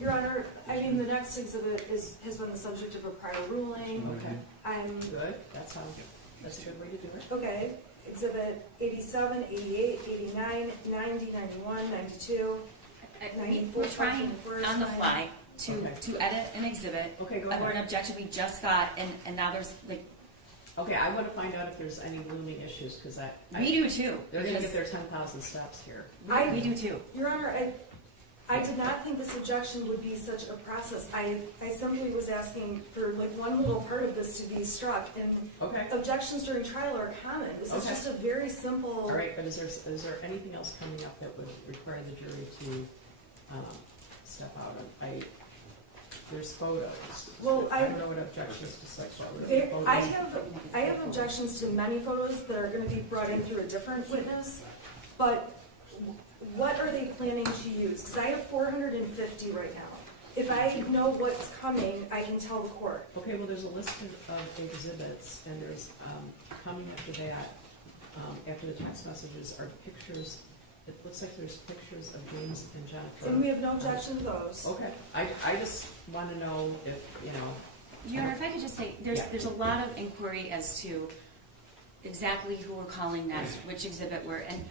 Your Honor, I mean, the next exhibit has been the subject of a prior ruling. Okay, I'm, good, that's a good way to do it. okay, exhibit 87, 88, 89, 90, 91, 92. We're trying on the fly to Okay. edit an exhibit Okay, go or an ahead. objection we just got, and now there's, like, Okay, I want to find out if there's any looming issues, because we do too. they're gonna get because their 10,000 steps here. We do too. Your Honor, I did not think this objection would be such a process. I simply was asking for like one little part of this to be struck, and Okay, objections during trial are common. This is Okay. just a very simple. all right, but is there anything else coming up that would require the jury to step out of? There's photos. Well, I don't know what objections to such are. I have objections to many photos that are gonna be brought in through a different witness, but what are they planning to use? Because I have 450 right now. If I know what's coming, I can tell the court. Okay, well, there's a list of exhibits, and there's, coming after that, after the text messages are pictures. It looks like there's pictures of James and Jennifer. And we have no objection to those. Okay, I just want to know if, Your Honor, if I could just say, Yeah. there's a lot of inquiry as to exactly who we're calling next, which exhibit we're, and,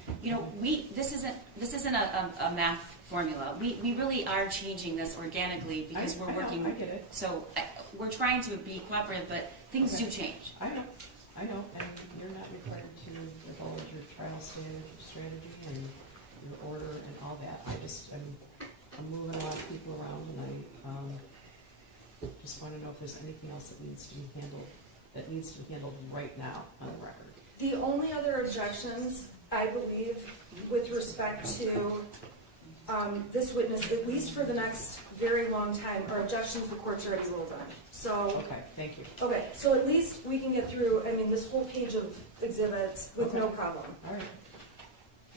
this isn't a math formula. We really are changing this organically because we're working. I get it. So we're trying to be cooperative, but things Okay. do change. I know, and you're not required to divulge your trial strategy and your order and all that. I'm moving a lot of people around, and I just want to know if there's anything else that needs to be handled right now on the record. The only other objections, I believe, with respect to this witness, at least for the next very long time, are objections the court's already ruled on. So, Okay, thank you. okay, so at least we can get through, this whole page of exhibits with no problem. All right.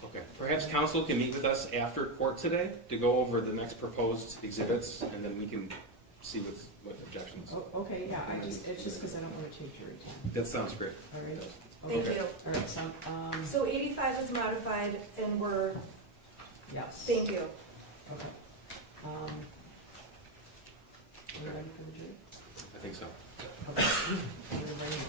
Okay. Perhaps council can meet with us after court today to go over the next proposed exhibits, and then we can see what objections. Oh, okay, yeah, it's just because I don't want to take jury time. That sounds great. All right? Thank Okay. you. All right, so, So 85 is modified, and yes. thank you. Okay. Are you ready for the jury? I think so. Okay. We're ready.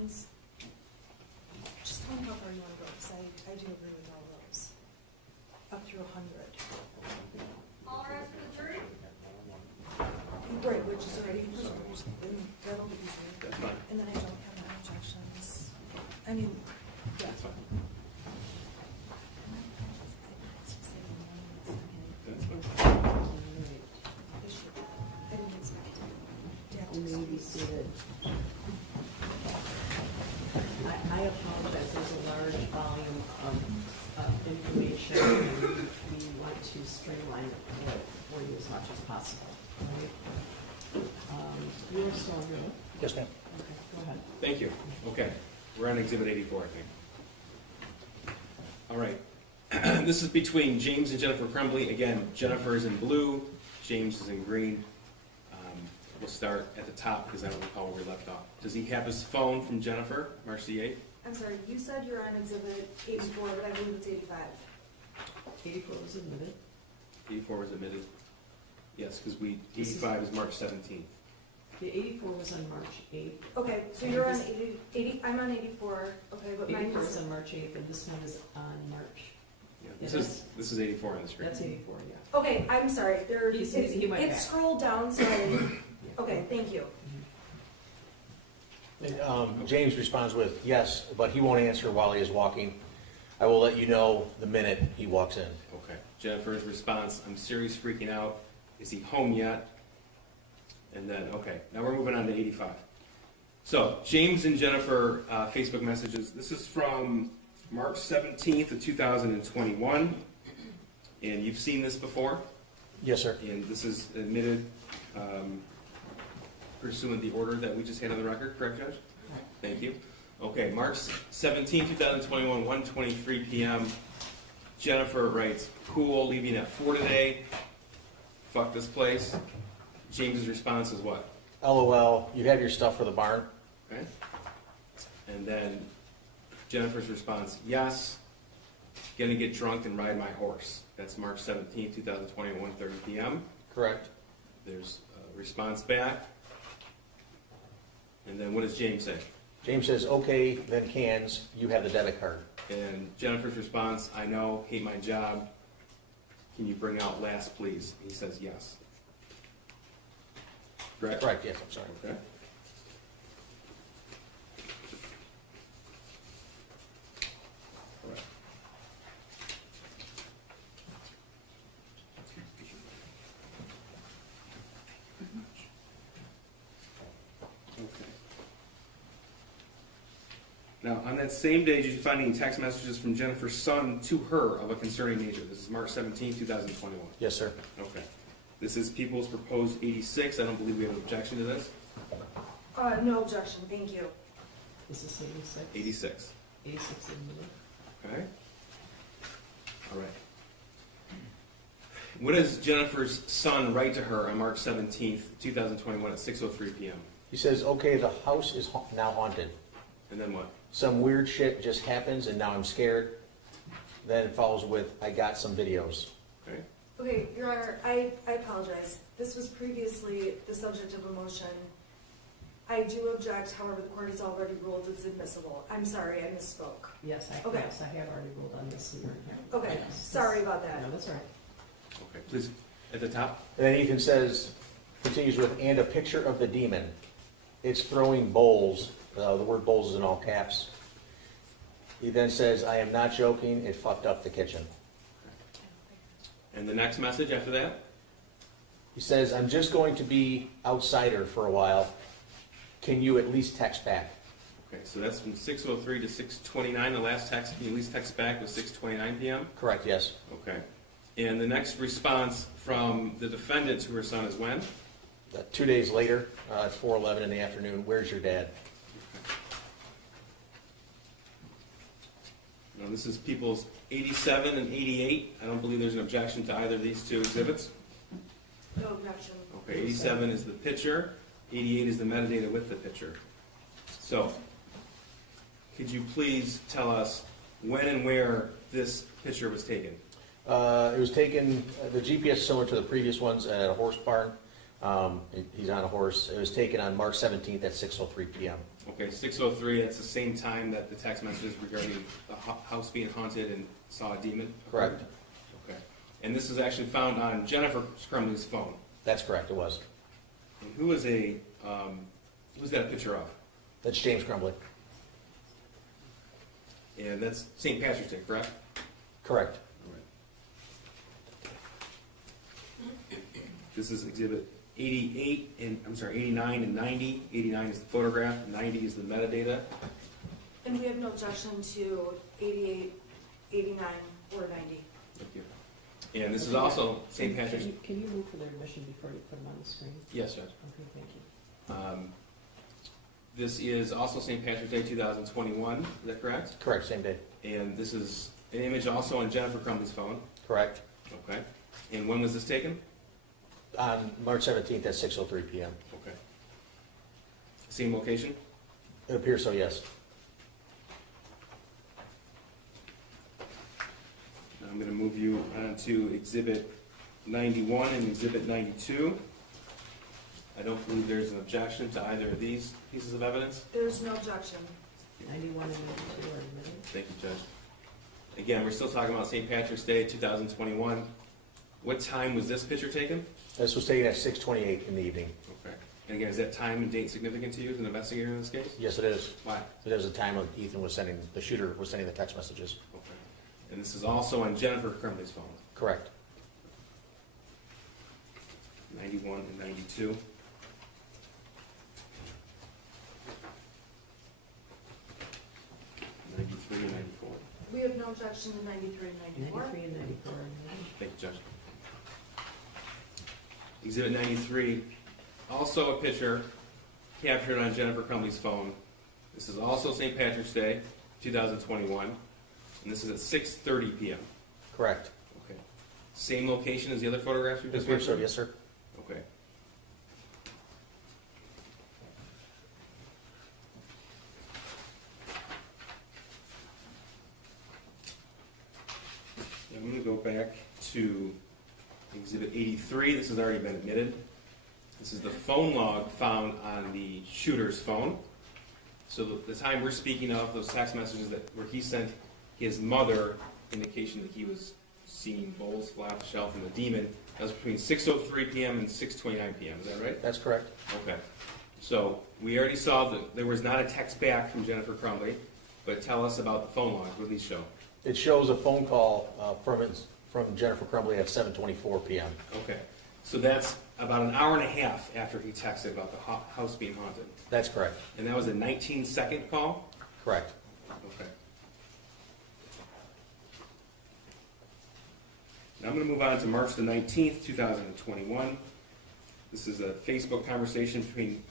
injections. Just tell me how far you want to go, because I do agree with all those. Up through 100. All rest for the jury? Right, which is already preserved, and that'll be easy. That's fine. And then I don't have any objections. I mean, yeah. That's fine. That's fine. They should. I didn't expect it. Yeah. You may be seated. I apologize, there's a large volume of information, and we want to streamline it for you as much as possible. Right? You are still on here? Yes, ma'am. Okay, go ahead. Thank you. Okay, we're on Exhibit 84, I think. All right. This is between James and Jennifer Crumbley. Again, Jennifer is in blue, James is in green. We'll start at the top because I don't recall where we left off. Does he have his phone from Jennifer, March the 8th? I'm sorry, you said you're on exhibit 84, but I believe it's 85. 84 was admitted. 84 was admitted. Yes, because 85 is March 17th. The 84 was on March 8th. Okay, so you're on 80, I'm on 84, okay, but mine 84 is, is on March 8th, and this one is on March. Yeah, this is 84 on the screen. That's 84, yeah. okay, I'm sorry, there, He went back. it's scrolled down, so, okay, thank you. James responds with, yes, but he won't answer while he is walking. I will let you know the minute he walks in. Okay. Jennifer's response, I'm serious freaking out. Is he home yet? And then, okay, now we're moving on to 85. So, James and Jennifer Facebook messages. This is from March 17th of 2021. And you've seen this before. Yes, sir. And this is admitted pursuant the order that we just had on the record, correct, Judge? Right. Thank you. Okay, March 17, 2021, 1:23 p.m. Jennifer writes, cool, leaving at 4 today. Fuck this place. James's response is what? LOL, you have your stuff for the barn? Okay. And then Jennifer's response, yes, gonna get drunk and ride my horse. That's March 17, 2021, 1:30 p.m. Correct. There's a response back. And then what does James say? James says, okay, then cans, you have the debit card. And Jennifer's response, I know, hate my job. Can you bring out last, please? He says yes. Correct? Correct, yes, I'm sorry. Okay. All right. Okay. Now, on that same day, did you find any text messages from Jennifer's son to her of a concerning nature? This is March 17, 2021. Yes, sir. Okay. This is People's Proposed 86. I don't believe we have an objection to this. No objection, thank you. Is this 86? 86. 86 admitted. Okay. All right. What does Jennifer's son write to her on March 17th, 2021 at 6:03 p.m.? He says, okay, the house is now haunted. And then what? Some weird shit just happens and now I'm scared. Then it follows with, I got some videos. Okay. Okay, Your Honor, I apologize. This was previously the subject of a motion. I do object, however, the court has already ruled it's admissible. I'm sorry, I misspoke. Yes, I Okay. have already ruled on this in your hearing. Okay, Yes. sorry about that. No, that's all right. Okay. Please, at the top. And then Ethan says, continues with, and a picture of the demon. It's throwing bowls. The word bowls is in all caps. He then says, I am not joking. It fucked up the kitchen. And the next message after that? He says, I'm just going to be outsider for a while. Can you at least text back? Okay, so that's from 6:03 to 6:29. The last text, can you at least text back, was 6:29 p.m.? Correct, yes. Okay. And the next response from the defendant to her son is when? 2 days later, at 4:11 in the afternoon, where's your dad? Now, this is People's 87 and 88. I don't believe there's an objection to either of these two exhibits. No objection. Okay, 87 is the picture, 88 is the metadata with the picture. So, could you please tell us when and where this picture was taken? It was taken, the GPS is similar to the previous ones at a horse barn. He's on a horse. It was taken on March 17th at 6:03 PM. Okay, 6:03, that's the same time that the text messages regarding the house being haunted and saw a demon? Correct. Okay. And this is actually found on Jennifer Crumbley's phone. That's correct, it was. And who's that a picture of? That's James Crumbley. And that's St. Patrick's Day, correct? Correct. This is exhibit 89 and 90. 89 is the photograph, 90 is the metadata. And we have no objection to 88, 89, or 90. Thank you. And this is also St. Patrick's. Can you move for their admission before you put them on the screen? Yes, Judge. Okay, thank you. This is also St. Patrick's Day 2021, is that correct? Correct, same day. And this is an image also on Jennifer Crumbley's phone. Correct. Okay. And when was this taken? On March 17th at 6:03 PM. Okay. Same location? It appears so, yes. Now I'm going to move you on to exhibit 91 and exhibit 92. I don't believe there's an objection to either of these pieces of evidence. There's no objection. 91 and 92 are admitted. Thank you, Judge. Again, we're still talking about St. Patrick's Day 2021. What time was this picture taken? This was taken at 6:28 in the evening. Okay. And again, is that time and date significant to you as an investigator in this case? Yes, it is. Why? It was the time of the shooter was sending the text messages. Okay. And this is also on Jennifer Crumbley's phone, Correct. 91 and 92. '93 and 94. We have no objection to 93 and 94. 93 and 94 are admitted. Thank you, Judge. Exhibit 93, also a picture captured on Jennifer Crumbley's phone. This is also St. Patrick's Day, 2021, and this is at 6:30 p.m. Correct. Okay. Same location as the other photographs you It just appears so, mentioned? yes, sir. Okay. I'm going to go back to Exhibit 83. This has already been admitted. This is the phone log found on the shooter's phone. So the time we're speaking of, those text messages where he sent his mother indication that he was seeing bowls fly off the shelf and the demon, that was between 6:03 p.m. and 6:29 p.m. Is that right? That's correct. Okay. So we already saw that there was not a text back from Jennifer Crumbley, but tell us about the phone logs. What do these show? It shows a phone call from Jennifer Crumbley at 7:24 p.m. Okay. So that's about an hour and a half after he texted about the house being haunted. That's correct. And that was a 19-second call? Correct. Okay. Now I'm going to move on to March the 19th, 2021. This is a Facebook conversation between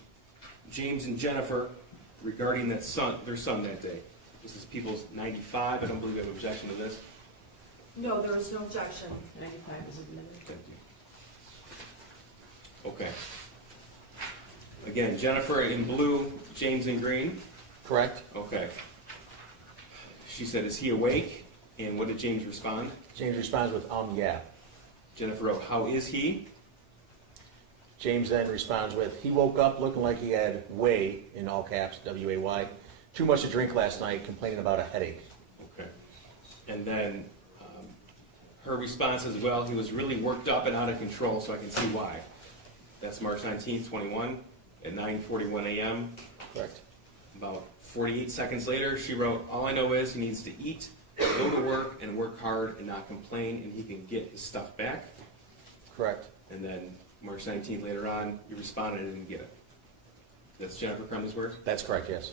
James and Jennifer regarding their son that day. This is People's 95. I don't believe we have an objection to this. No, there is no objection. 95 is admitted. Thank you. Okay. Again, Jennifer in blue, James in green. Correct. Okay. She said, "Is he awake?" And what did James respond? James responds with, yeah. Jennifer wrote, "How is he?" James then responds with, he woke up looking like he had way, in all caps, W-A-Y, too much to drink last night, complaining about a headache. Okay. And then her response is, "Well, he was really worked up and out of control, so I can see why." That's March 19th, 21, at 9:41 a.m. Correct. About 48 seconds later, she wrote, "All I know is he needs to eat, go to work, and work hard and not complain, and he can get his stuff back." Correct. And then March 19th, later on, you responded and didn't get it. That's Jennifer Crumbley's words? That's correct, yes.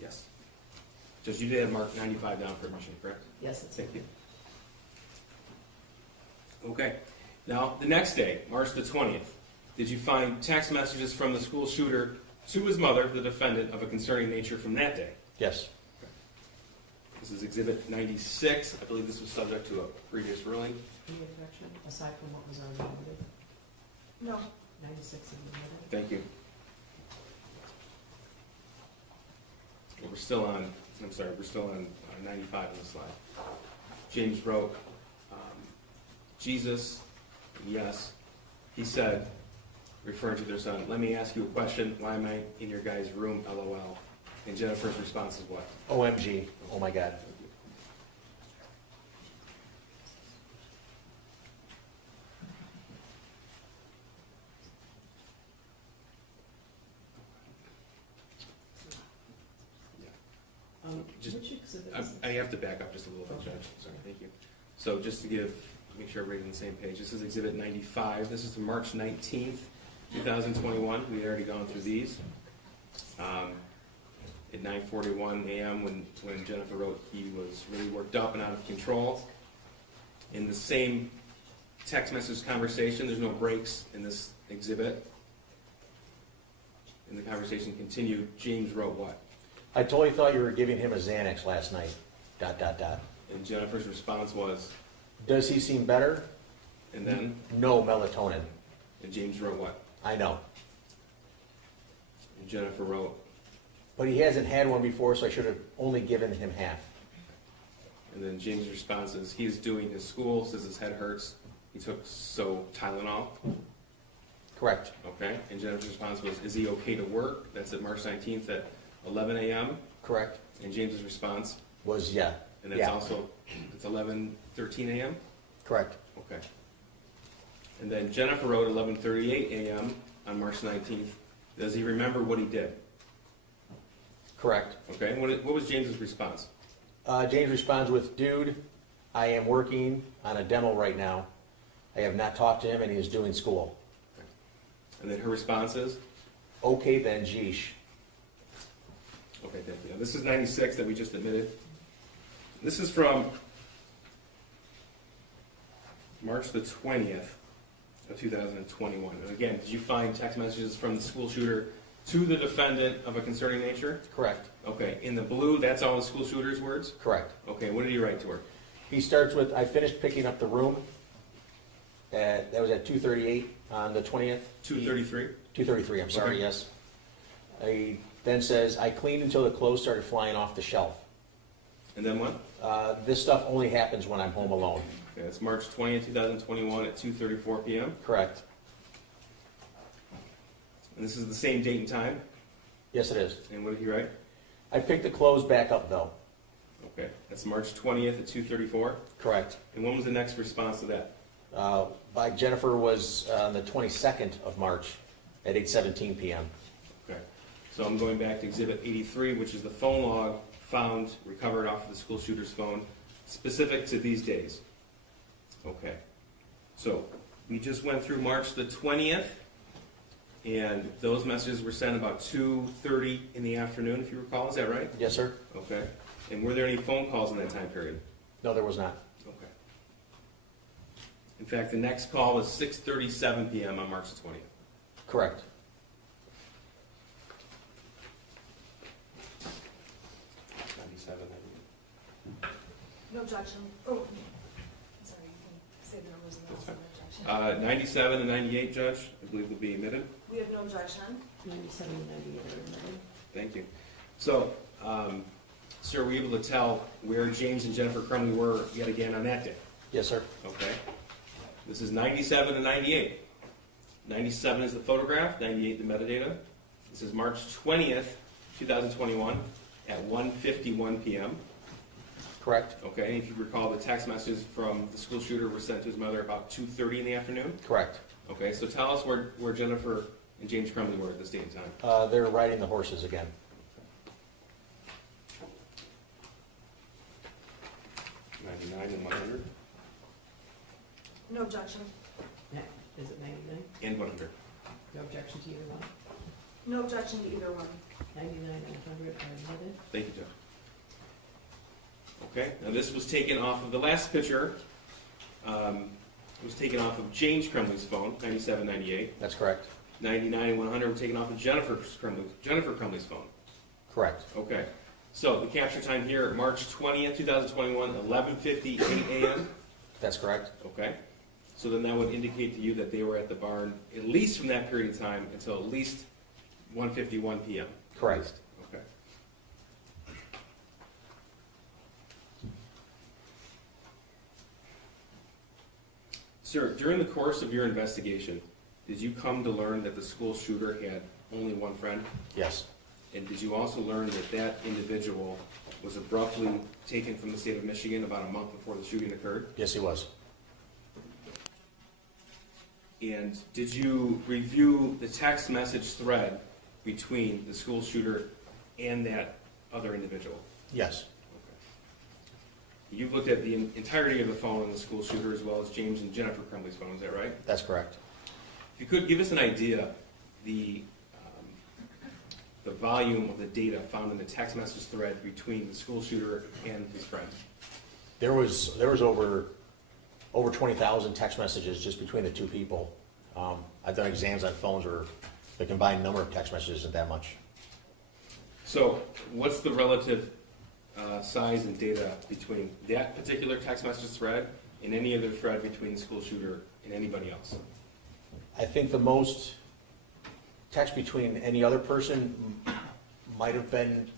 Yes. Just you did have marked 95 down for admission, correct? Yes, it's Thank you. Okay. Now, the next day, March the 20th, did you find text messages from the school shooter to his mother, the defendant, of a concerning nature from that day? Yes. This is Exhibit 96. I believe this was subject to a previous ruling. Any objection, aside from what was already admitted? No. 96 is admitted. Thank you. We're still on 95 on the slide. James wrote, Jesus, yes. He said, referring to their son, let me ask you a question. Why am I in your guy's room? LOL. And Jennifer's response is what? OMG, oh my God. Just- Which exhibit is I have to back up just a little bit, Judge. Sorry, thank you. So just to make sure everybody's on the same page, this is Exhibit 95. This is from March 19th, 2021. We've already gone through these. At 9:41 a.m. when Jennifer wrote he was really worked up and out of control. In the same text message conversation, there's no breaks in this exhibit. And the conversation continued. James wrote what? I totally thought you were giving him a Xanax last night, ... And Jennifer's response was, Does he seem better? and then, No melatonin. and James wrote what? I know. And Jennifer wrote, But he hasn't had one before, so I should have only given him half. and then James' response is, he is doing his school, says his head hurts. He took Tylenol, Correct. okay? And Jennifer's response was, is he okay to work? That's at March 19th at 11 a.m. Correct. And James's response, Was, yeah. and that's also, it's 11:13 a.m.? Correct. Okay. And then Jennifer wrote 11:38 a.m. on March 19th. Does he remember what he did? Correct. Okay, what was James's response? James responds with, Dude, I am working on a demo right now. I have not talked to him, and he is doing school. And then her response is, Okay then, geesh. okay, thank you. Now, this is 96 that we just admitted. This is from March the 20th of 2021. And again, did you find text messages from the school shooter to the defendant of a concerning nature? Correct. Okay, in the blue, that's all the school shooter's words? Correct. Okay, what did he write to her? He starts with, I finished picking up the room. That was at 2:38 on the 20th. 2:33? 2:33, I'm sorry, Okay. yes. He then says, I cleaned until the clothes started flying off the shelf. And then what? This stuff only happens when I'm home alone. Okay, it's March 20th, 2021 at 2:34 p.m. Correct. And this is the same date and time? Yes, it is. And what did he write? I picked the clothes back up, though. Okay, that's March 20th at 2:34. Correct. And when was the next response to that? By Jennifer was on the 22nd of March at 8:17 p.m. Okay, so I'm going back to Exhibit 83, which is the phone log found, recovered off of the school shooter's phone, specific to these days. Okay, so we just went through March the 20th, and those messages were sent about 2:30 in the afternoon, if you recall, is that right? Yes, sir? Okay, and were there any phone calls in that time period? No, there was not. Okay. In fact, the next call was 6:37 p.m. on March the 20th. Correct. No objection. Oh, sorry, you can say the numbers and that's no objection. 97 and 98, Judge, I believe will be admitted. We have no objection. 97 and 98 are admitted. Thank you. So, sir, were you able to tell where James and Jennifer Crumbley were yet again on that day? Yes, sir. Okay. This is 97 and 98. 97 is the photograph, 98 the metadata. This is March 20th, 2021 at 1:51 p.m. Correct. Okay, and if you recall, the text messages from the school shooter were sent to his mother about 2:30 in the afternoon. Correct. Okay, so tell us where Jennifer and James Crumbley were at this date and time. They're riding the horses again. And 100 No objection. Yeah, is it 99? and 100. No objection to either one? No objection to either one. 99 and 100 are admitted. Thank you, Joe. Okay, now this was taken off of the last picture. Was taken off of James Crumbley's phone, 97, 98. That's correct. 99 and 100 were taken off of Jennifer Crumbley's phone. Correct. Okay, so the capture time here, March 20th, 2021, 11:58 a.m. That's correct. Okay, so then that would indicate to you that they were at the barn at least from that period of time until at least 1:51 p.m. Correct. Okay. Sir, during the course of your investigation, did you come to learn that the school shooter had only one friend? Yes, And did you also learn that that individual was abruptly taken from the state of Michigan about a month before the shooting occurred? yes, he was. And did you review the text message thread between the school shooter and that other individual? Yes, You've looked at the entirety of the phone of the school shooter as well as James and Jennifer Crumbley's phone, is that right? that's correct. If you could give us an idea, the volume of the data found in the text message thread between the school shooter and his friend. There was over 20,000 text messages just between the two people. I've done exams on phones where the combined number of text messages isn't that much. So what's the relative size and data between that particular text message thread and any other thread between the school shooter and anybody else? I think the most text between any other person might have been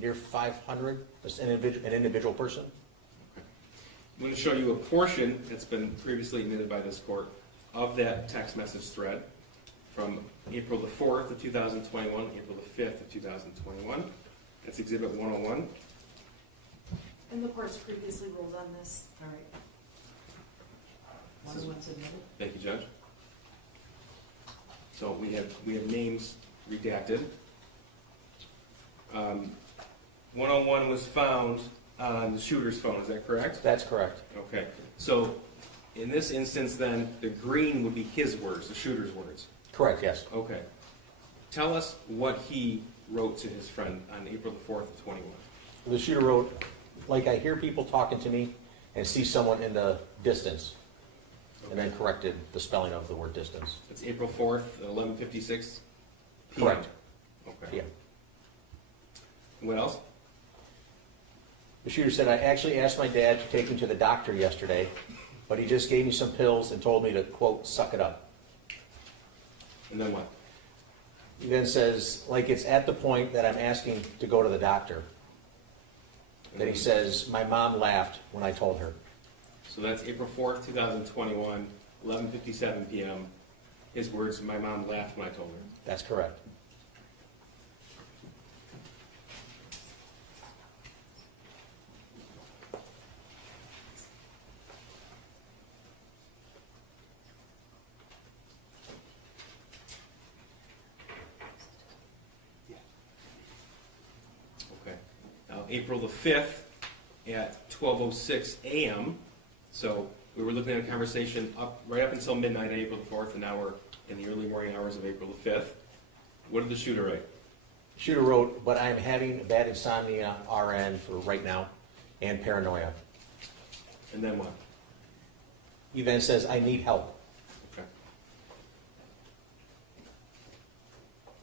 near 500, an individual person. I'm going to show you a portion that's been previously admitted by this court of that text message thread from April the 4th of 2021, April the 5th of 2021. That's Exhibit 101. And the court's previously ruled on this. All right. One of one's admitted. Thank you, Judge. So we have names redacted. 101 was found on the shooter's phone, is that correct? That's correct. Okay, so in this instance then, the green would be his words, the shooter's words. Correct, yes. Okay. Tell us what he wrote to his friend on April the 4th of 21. The shooter wrote, like I hear people talking to me and see someone in the distance, and then corrected the spelling of the word distance. It's April 4th, 11:56 p.m. Correct. Okay. Yeah. What else? The shooter said, I actually asked my dad to take me to the doctor yesterday, but he just gave me some pills and told me to, quote, suck it up. And then what? He then says, like it's at the point that I'm asking to go to the doctor. Then he says, my mom laughed when I told her. So that's April 4th, 2021, 11:57 p.m. His words, my mom laughed when I told her. That's correct. Okay. Now, April the 5th at 12:06 a.m. So we were looking at a conversation right up until midnight, April the 4th, and now we're in the early morning hours of April the 5th. What did the shooter write? The shooter wrote, but I'm having bad insomnia, RN, for right now, and paranoia. And then what? He then says, I need help. Okay.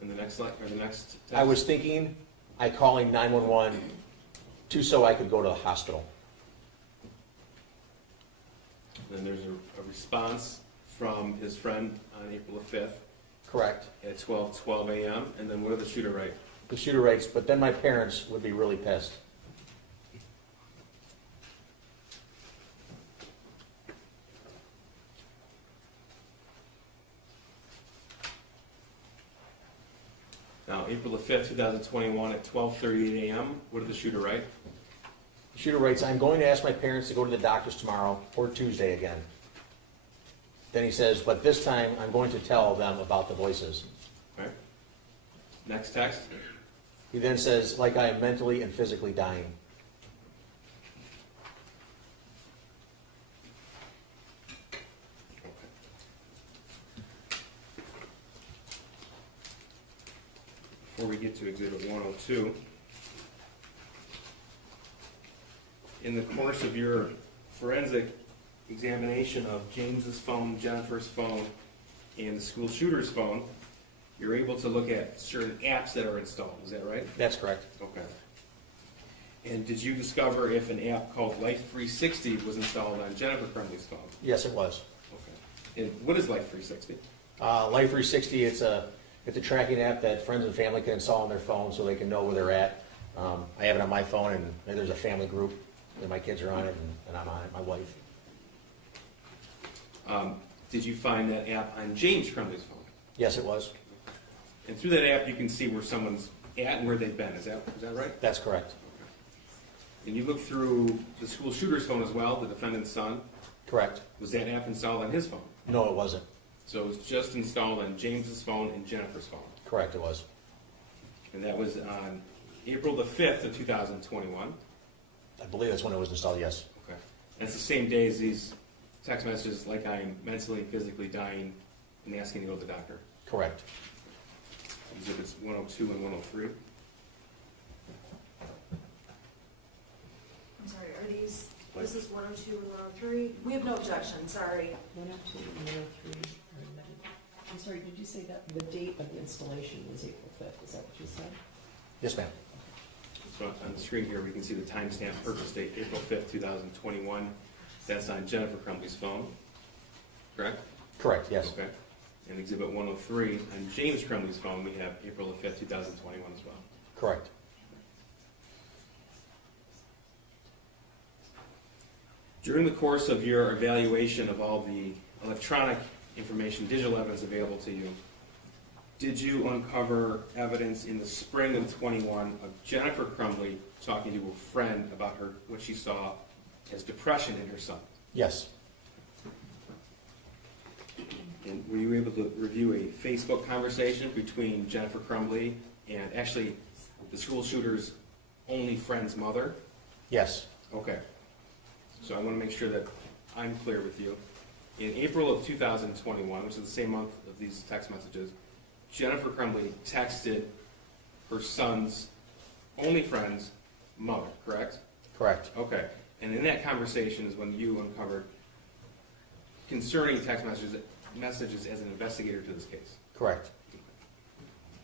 And the next slide, or the next text? I was thinking, I calling 911 so I could go to the hospital. Then there's a response from his friend on April the 5th Correct. at 12:12 a.m. And then what did the shooter write? The shooter writes, but then my parents would be really pissed. Now, April the 5th, 2021 at 12:38 a.m. What did the shooter write? The shooter writes, I'm going to ask my parents to go to the doctors tomorrow or Tuesday again. Then he says, but this time I'm going to tell them about the voices. Right. Next text. He then says, like I am mentally and physically dying. Before we get to Exhibit 102, in the course of your forensic examination of James's phone, Jennifer's phone, and the school shooter's phone, you're able to look at certain apps that are installed. Is that right? That's correct. Okay. And did you discover if an app called Life 360 was installed on Jennifer Crumbley's phone? Yes, it was. Okay. And what is Life 360? Life 360, it's a tracking app that friends and family can install on their phone so they can know where they're at. I have it on my phone, and there's a family group, and my kids are on it, and I'm on it, my wife. Did you find that app on James Crumbley's phone? Yes, it was. And through that app, you can see where someone's at and where they've been. Is that right? That's correct. And you looked through the school shooter's phone as well, the defendant's son. Correct. Was that app installed on his phone? No, it wasn't. So it was just installed on James's phone and Jennifer's phone. Correct, it was. And that was on April the 5th of 2021. I believe that's when it was installed, yes. Okay. And it's the same day as these text messages, like I am mentally and physically dying and asking to go to the doctor. Correct. Exhibits 102 and 103. I'm sorry, are these, this is 102 and 103? We have no objection, sorry. 102 and 103 are admitted. I'm sorry, did you say that the date of the installation was April 5th? Is that what you said? Yes, ma'am. So on the screen here, we can see the timestamp purchase date, April 5th, 2021. That's on Jennifer Crumbley's phone, correct? Correct, yes. Okay. And exhibit 103, on James Crumbley's phone, we have April the 5th, 2021 as well. Correct. During the course of your evaluation of all the electronic information, digital evidence available to you, did you uncover evidence in the spring of 21 of Jennifer Crumbley talking to a friend about what she saw as depression in her son? Yes. And were you able to review a Facebook conversation between Jennifer Crumbley and actually the school shooter's only friend's mother? Yes. Okay. So I want to make sure that I'm clear with you. In April of 2021, which is the same month of these text messages, Jennifer Crumbley texted her son's only friend's mother, correct? Correct. Okay. And in that conversation is when you uncovered concerning text messages as an investigator to this case. Correct.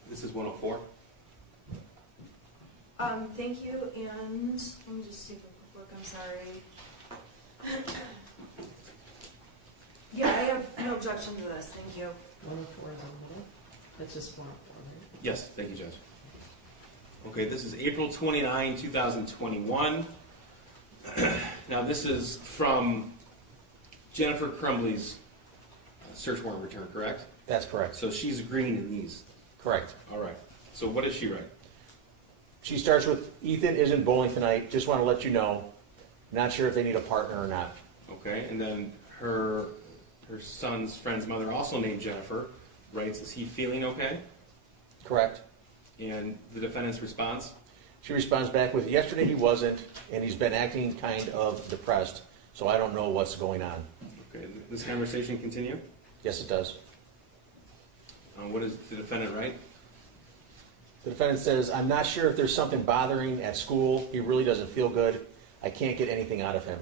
This is 104. Thank you, and let me just take a quick look, I'm sorry. Yeah, I have no objection to this, thank you. 104 is admitted. That's just 104, right? Yes, thank you, Judge. Okay, this is April 29, 2021. Now, this is from Jennifer Crumbley's search warrant return, correct? That's correct. So she's agreeing in these. Correct. All right. So what does she write? She starts with, Ethan isn't bowling tonight, just want to let you know. Not sure if they need a partner or not. Okay, and then her son's friend's mother, also named Jennifer, writes, is he feeling okay? Correct. And the defendant's response? She responds back with, yesterday he wasn't, and he's been acting kind of depressed, so I don't know what's going on. Okay, this conversation continue? Yes, it does. What does the defendant write? The defendant says, I'm not sure if there's something bothering at school. He really doesn't feel good. I can't get anything out of him.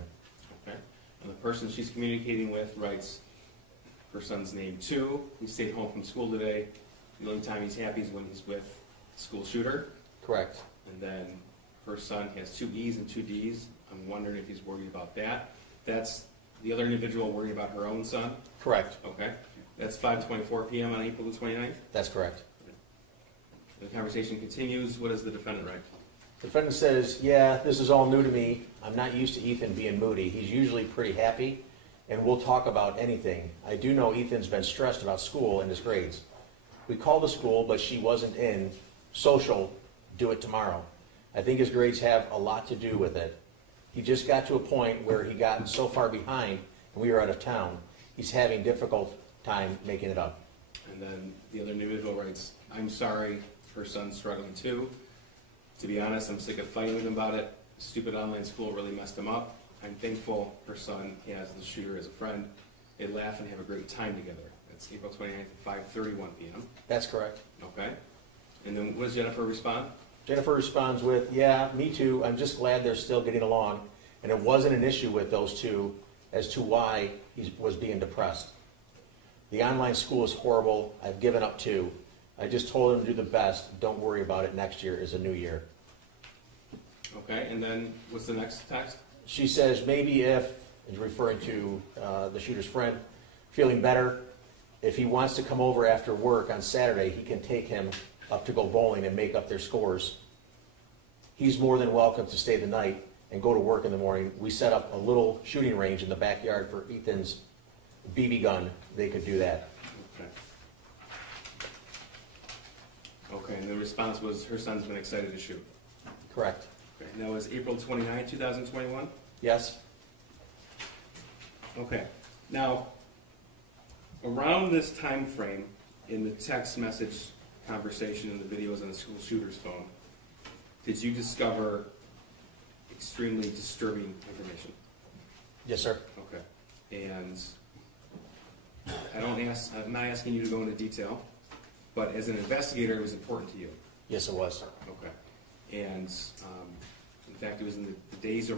Okay. And the person she's communicating with writes her son's name too. He stayed home from school today. The only time he's happy is when he's with the school shooter. Correct. And then her son has 2 E's and 2 D's. I'm wondering if he's worried about that. That's the other individual worried about her own son. Correct. Okay. That's 5:24 p.m. on April the 29th. That's correct. The conversation continues. What does the defendant write? The defendant says, yeah, this is all new to me. I'm not used to Ethan being moody. He's usually pretty happy, and we'll talk about anything. I do know Ethan's been stressed about school and his grades. We called the school, but she wasn't in. Social, do it tomorrow. I think his grades have a lot to do with it. He just got to a point where he got so far behind, and we were out of town. He's having difficult time making it up. And then the other individual writes, I'm sorry, her son's struggling too. To be honest, I'm sick of fighting with him about it. Stupid online school really messed him up. I'm thankful her son has the shooter as a friend. They laugh and have a great time together. That's April 29th at 5:31 p.m. That's correct. Okay. And then what does Jennifer respond? Jennifer responds with, yeah, me too. I'm just glad they're still getting along, and it wasn't an issue with those two as to why he was being depressed. The online school is horrible. I've given up too. I just told him to do the best. Don't worry about it. Next year is a new year. Okay, and then what's the next text? She says maybe if, is referring to the shooter's friend, feeling better, if he wants to come over after work on Saturday, he can take him up to go bowling and make up their scores. He's more than welcome to stay the night and go to work in the morning. We set up a little shooting range in the backyard for Ethan's BB gun, they could do that. Okay. Okay, and the response was her son's been excited to shoot. Correct. Okay, and that was April 29, 2021? Yes? Okay, now, around this time frame, in the text message conversation and the videos on the school shooter's phone, did you discover extremely disturbing information? Yes, sir. Okay, and I'm not asking you to go into detail, but as an investigator, it was important to you. Yes, it was. Okay, and in fact, it was in the days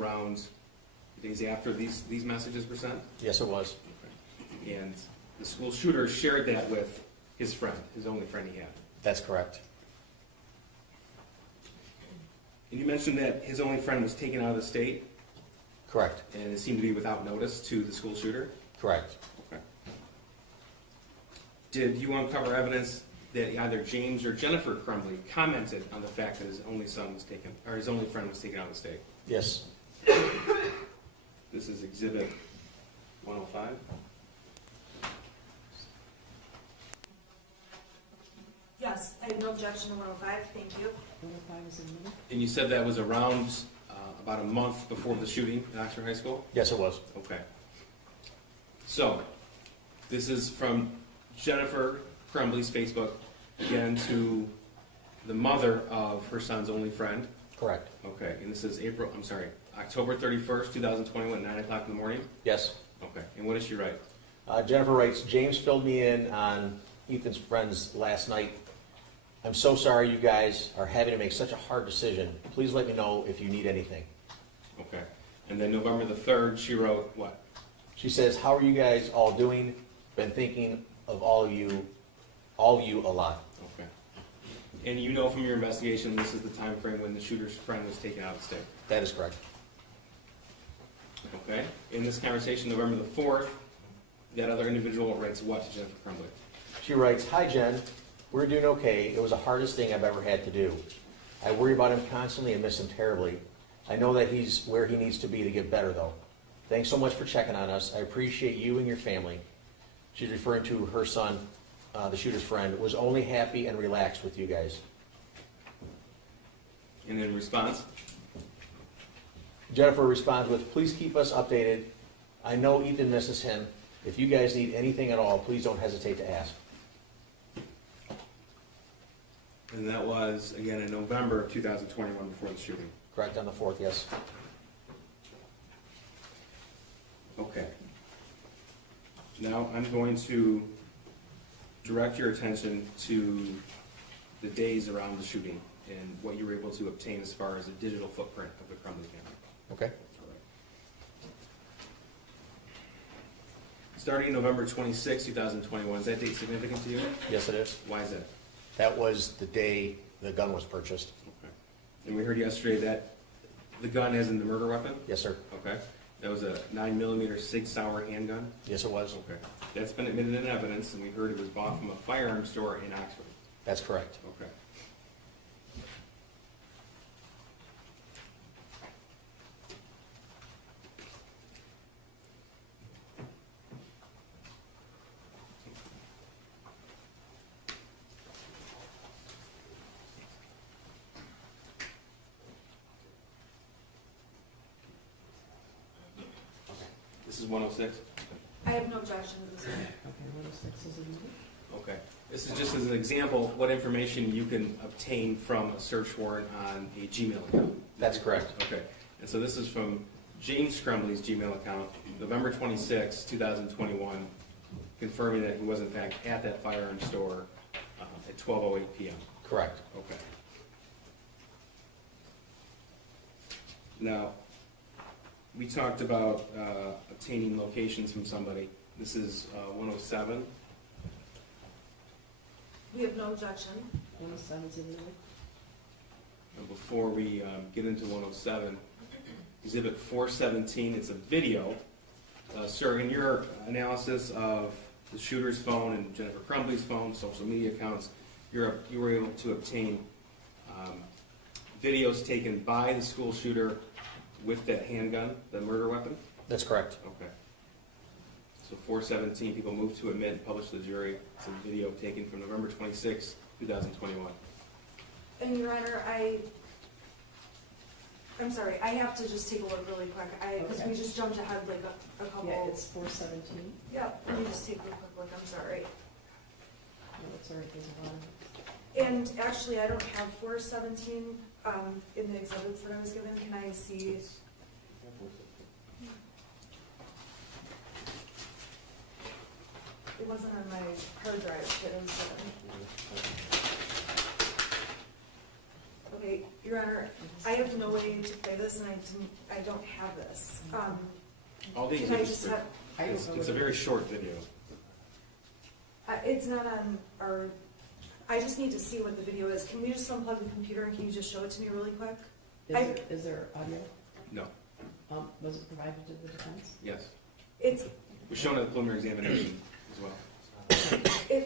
after these messages were sent? Yes, it was. Okay. And the school shooter shared that with his friend, his only friend he had. That's correct. And you mentioned that his only friend was taken out of the state, Correct. and it seemed to be without notice to the school shooter? Correct. Okay. Did you uncover evidence that either James or Jennifer Crumbley commented on the fact that his only son was taken, or his only friend was taken out of the state? Yes. This is Exhibit 105. Yes, I have no objection to 105, thank you. 105 is in the middle? And you said that was around about a month before the shooting at Oxford High School? Yes, it was. Okay. So, this is from Jennifer Crumbley's Facebook, again to the mother of her son's only friend. Correct. Okay, and this is October 31st, 2021, 9 o'clock in the morning? Yes. Okay, and what does she write? Jennifer writes, James filled me in on Ethan's friends last night. I'm so sorry you guys are having to make such a hard decision. Please let me know if you need anything. Okay, and then November the 3rd, she wrote what? She says, how are you guys all doing? Been thinking of all of you a lot. Okay. And you know from your investigation, this is the time frame when the shooter's friend was taken out of the state? That is correct. Okay. In this conversation, November the 4th, that other individual writes what to Jennifer Crumbley? She writes, hi Jen, we're doing okay. It was the hardest thing I've ever had to do. I worry about him constantly and miss him terribly. I know that he's where he needs to be to get better though. Thanks so much for checking on us. I appreciate you and your family. She's referring to her son, the shooter's friend, was only happy and relaxed with you guys. And in response? Jennifer responds with, please keep us updated. I know Ethan misses him. If you guys need anything at all, please don't hesitate to ask. And that was, again, in November of 2021 before the shooting. Correct, on the 4th, yes. Okay. Now I'm going to direct your attention to the days around the shooting and what you were able to obtain as far as a digital footprint of the Crumbley camera. Okay. Starting November 26, 2021, is that date significant to you? Yes, it is. Why is that? That was the day the gun was purchased. Okay. And we heard yesterday that the gun is in the murder weapon? Yes, sir. Okay. That was a 9mm Sig Sauer handgun? Yes, it was. Okay. That's been admitted in evidence, and we heard it was bought from a firearms store in Oxford. That's correct. Okay. This is 106? I have no objection to this one. Okay, 106 is in the middle? Okay. This is just as an example of what information you can obtain from a search warrant on a Gmail account. That's correct. Okay. And so this is from James Crumbley's Gmail account, November 26, 2021, confirming that he was in fact at that firearms store at 12:08 p.m. Correct. Okay. Now, we talked about obtaining locations from somebody. This is 107. We have no objection. 107 is in the middle? And before we get into 107, Exhibit 417, it's a video. Sir, in your analysis of the shooter's phone and Jennifer Crumbley's phone, social media accounts, you were able to obtain videos taken by the school shooter with that handgun, the murder weapon? That's correct. Okay. So 417, people move to admit and publish to the jury. It's a video taken from November 26, 2021. And Your Honor, I'm sorry, I have to just take a look really quick, because Okay. we just jumped ahead like a couple. Yeah, it's 417. Yeah, let me just take a quick look, I'm sorry. No, it's all right, there's a lot of. And actually, I don't have 417 in the exhibits that I was given. Can I see? It wasn't on my hard drive, but it was okay, Your Honor, I have no way to play this, and I don't have this. All these Can I are just just, have, it's a very short video. it's not on our, I just need to see what the video is. Can we just unplug the computer and can you just show it to me really quick? Is there audio? No, Was it provided to the defense? yes. It's, It was shown at the preliminary examination as well.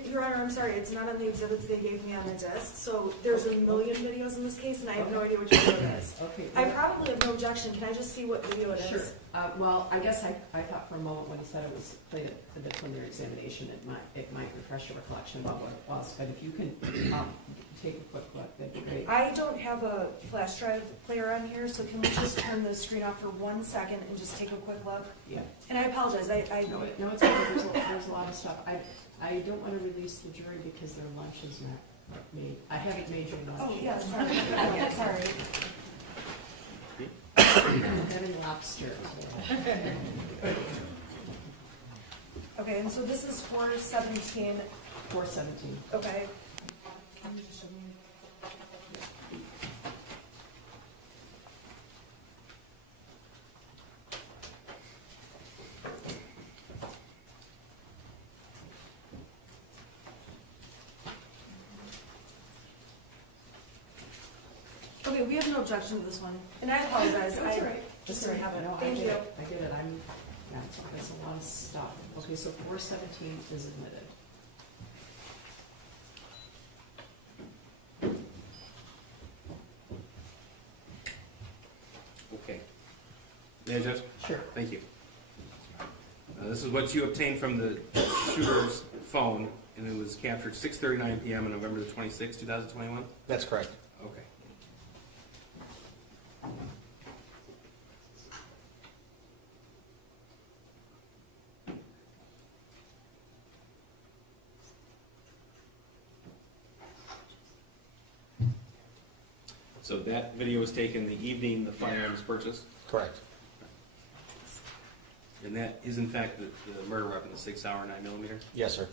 Your Honor, I'm sorry, it's not on the exhibits they gave me on the disc, so there's a million videos in this case, and I have no idea which video it is. Okay. I probably have no objection, can I just see what video it is? Sure. Well, I guess I thought for a moment when he said it was played at the preliminary examination, it might refresh your reflection about what it was, but if you can take a quick look, that'd be great. I don't have a flash drive player on here, so can we just turn the screen off for 1 second and just take a quick look? Yeah. And I apologize, I No, it's okay, there's a lot of stuff. I don't want to release the jury because their lunch is not made. I haven't made your lunch. oh, yeah, sorry, yeah, sorry. I'm having lobster. Okay, and so this is 417, 417. okay. Okay, we have no objection to this one, and I apologize, That's I all right. just That's didn't all have right. it. No, I Thank get you. it. I get it. Yeah, that's a lot of stuff. Okay, so 417 is admitted. Okay. May I judge? Sure. Thank you. This is what you obtained from the shooter's phone, and it was captured 6:39 p.m. on November the 26th, 2021? That's correct. Okay. So that video was taken the evening the firearm was purchased, Correct. and that is in fact the murder weapon, the 6-hour 9mm? Yes, sir.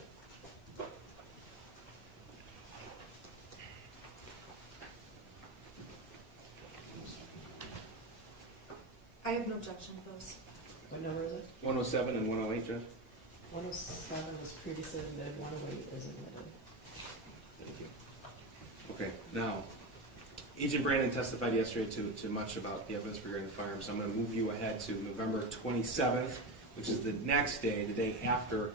I have no objection to those. What number is it? 107 and 108, Judge? 107 was previously admitted, 108 is admitted. Thank you. Okay, now, Agent Brandon testified yesterday to much about the evidence regarding the firearm, so I'm going to move you ahead to November 27th, which is the next day, the day after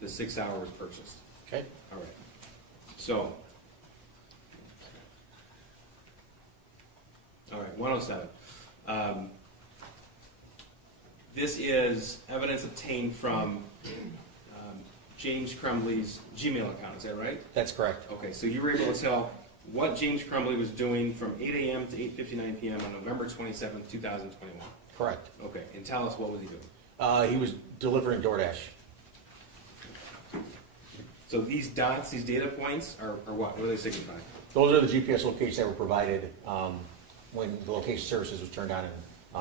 the 6-hour was purchased. Okay. All right. So, all right, 107. This is evidence obtained from James Crumbley's Gmail account, is that right? That's correct. Okay, so you were able to tell what James Crumbley was doing from 8 a.m. to 8:59 p.m. on November 27th, 2021. Correct. Okay, and tell us what was he doing? He was delivering DoorDash. So these dots, these data points, are what? What do they signify? Those are the GPS locations that were provided when the location services was turned on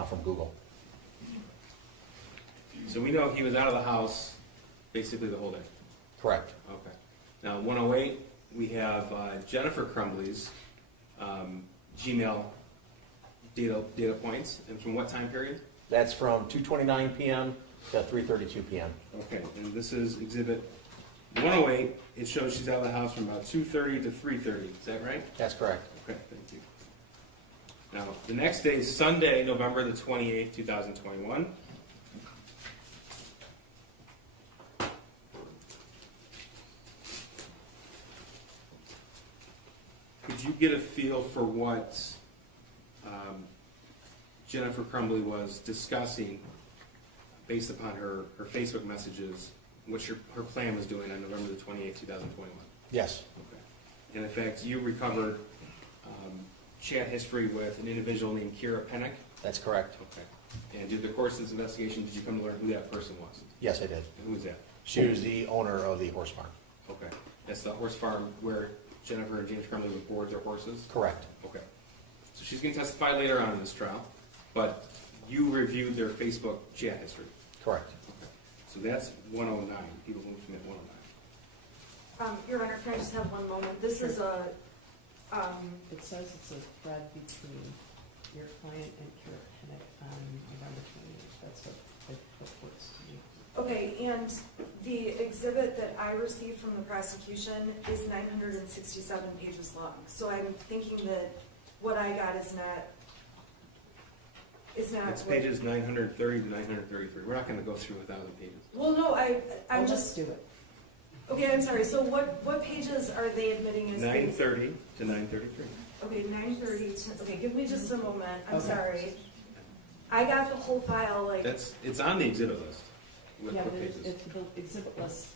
from Google. So we know he was out of the house basically the whole day. Correct. Okay. Now, 108, we have Jennifer Crumbley's Gmail data points, and from what time period? That's from 2:29 p.m. to 3:32 p.m. Okay, and this is exhibit 108. It shows she's out of the house from about 2:30 to 3:30. Is that right? That's correct. Okay, thank you. Now, the next day is Sunday, November the 28th, 2021. Could you get a feel for what Jennifer Crumbley was discussing based upon her Facebook messages, what her plan was doing on November the 28th, 2021. Yes, Okay. And in fact, you recovered chat history with an individual named Kira Pennick. that's correct. Okay. And did the course of this investigation, did you come to learn who that person was? Yes, I did. And who was that? She was the owner of the horse farm. Okay. That's the horse farm where Jennifer and James Crumbley would board their horses? Correct. Okay. So she's going to testify later on in this trial, but you reviewed their Facebook chat history. Correct. Okay. So that's 109. People moved from at 109. Your Honor, can I just have one moment? This is a, It says it's a thread between your client and Kira Pennick on November 28th. That's what it purports to do. okay, and the exhibit that I received from the prosecution is 967 pages long. So I'm thinking that what I got is not It's what- pages 930 to 933. We're not going to go through 1,000 pages. Well, no, I'm Well, let's just, do it. okay, I'm sorry. So what pages are they admitting as things? 930 to 933. Okay, 9:30 to, okay, give me just a moment. I'm Okay. sorry. I got the whole file, like, It's on the exhibit list. With Yeah, what but pages? the exhibit list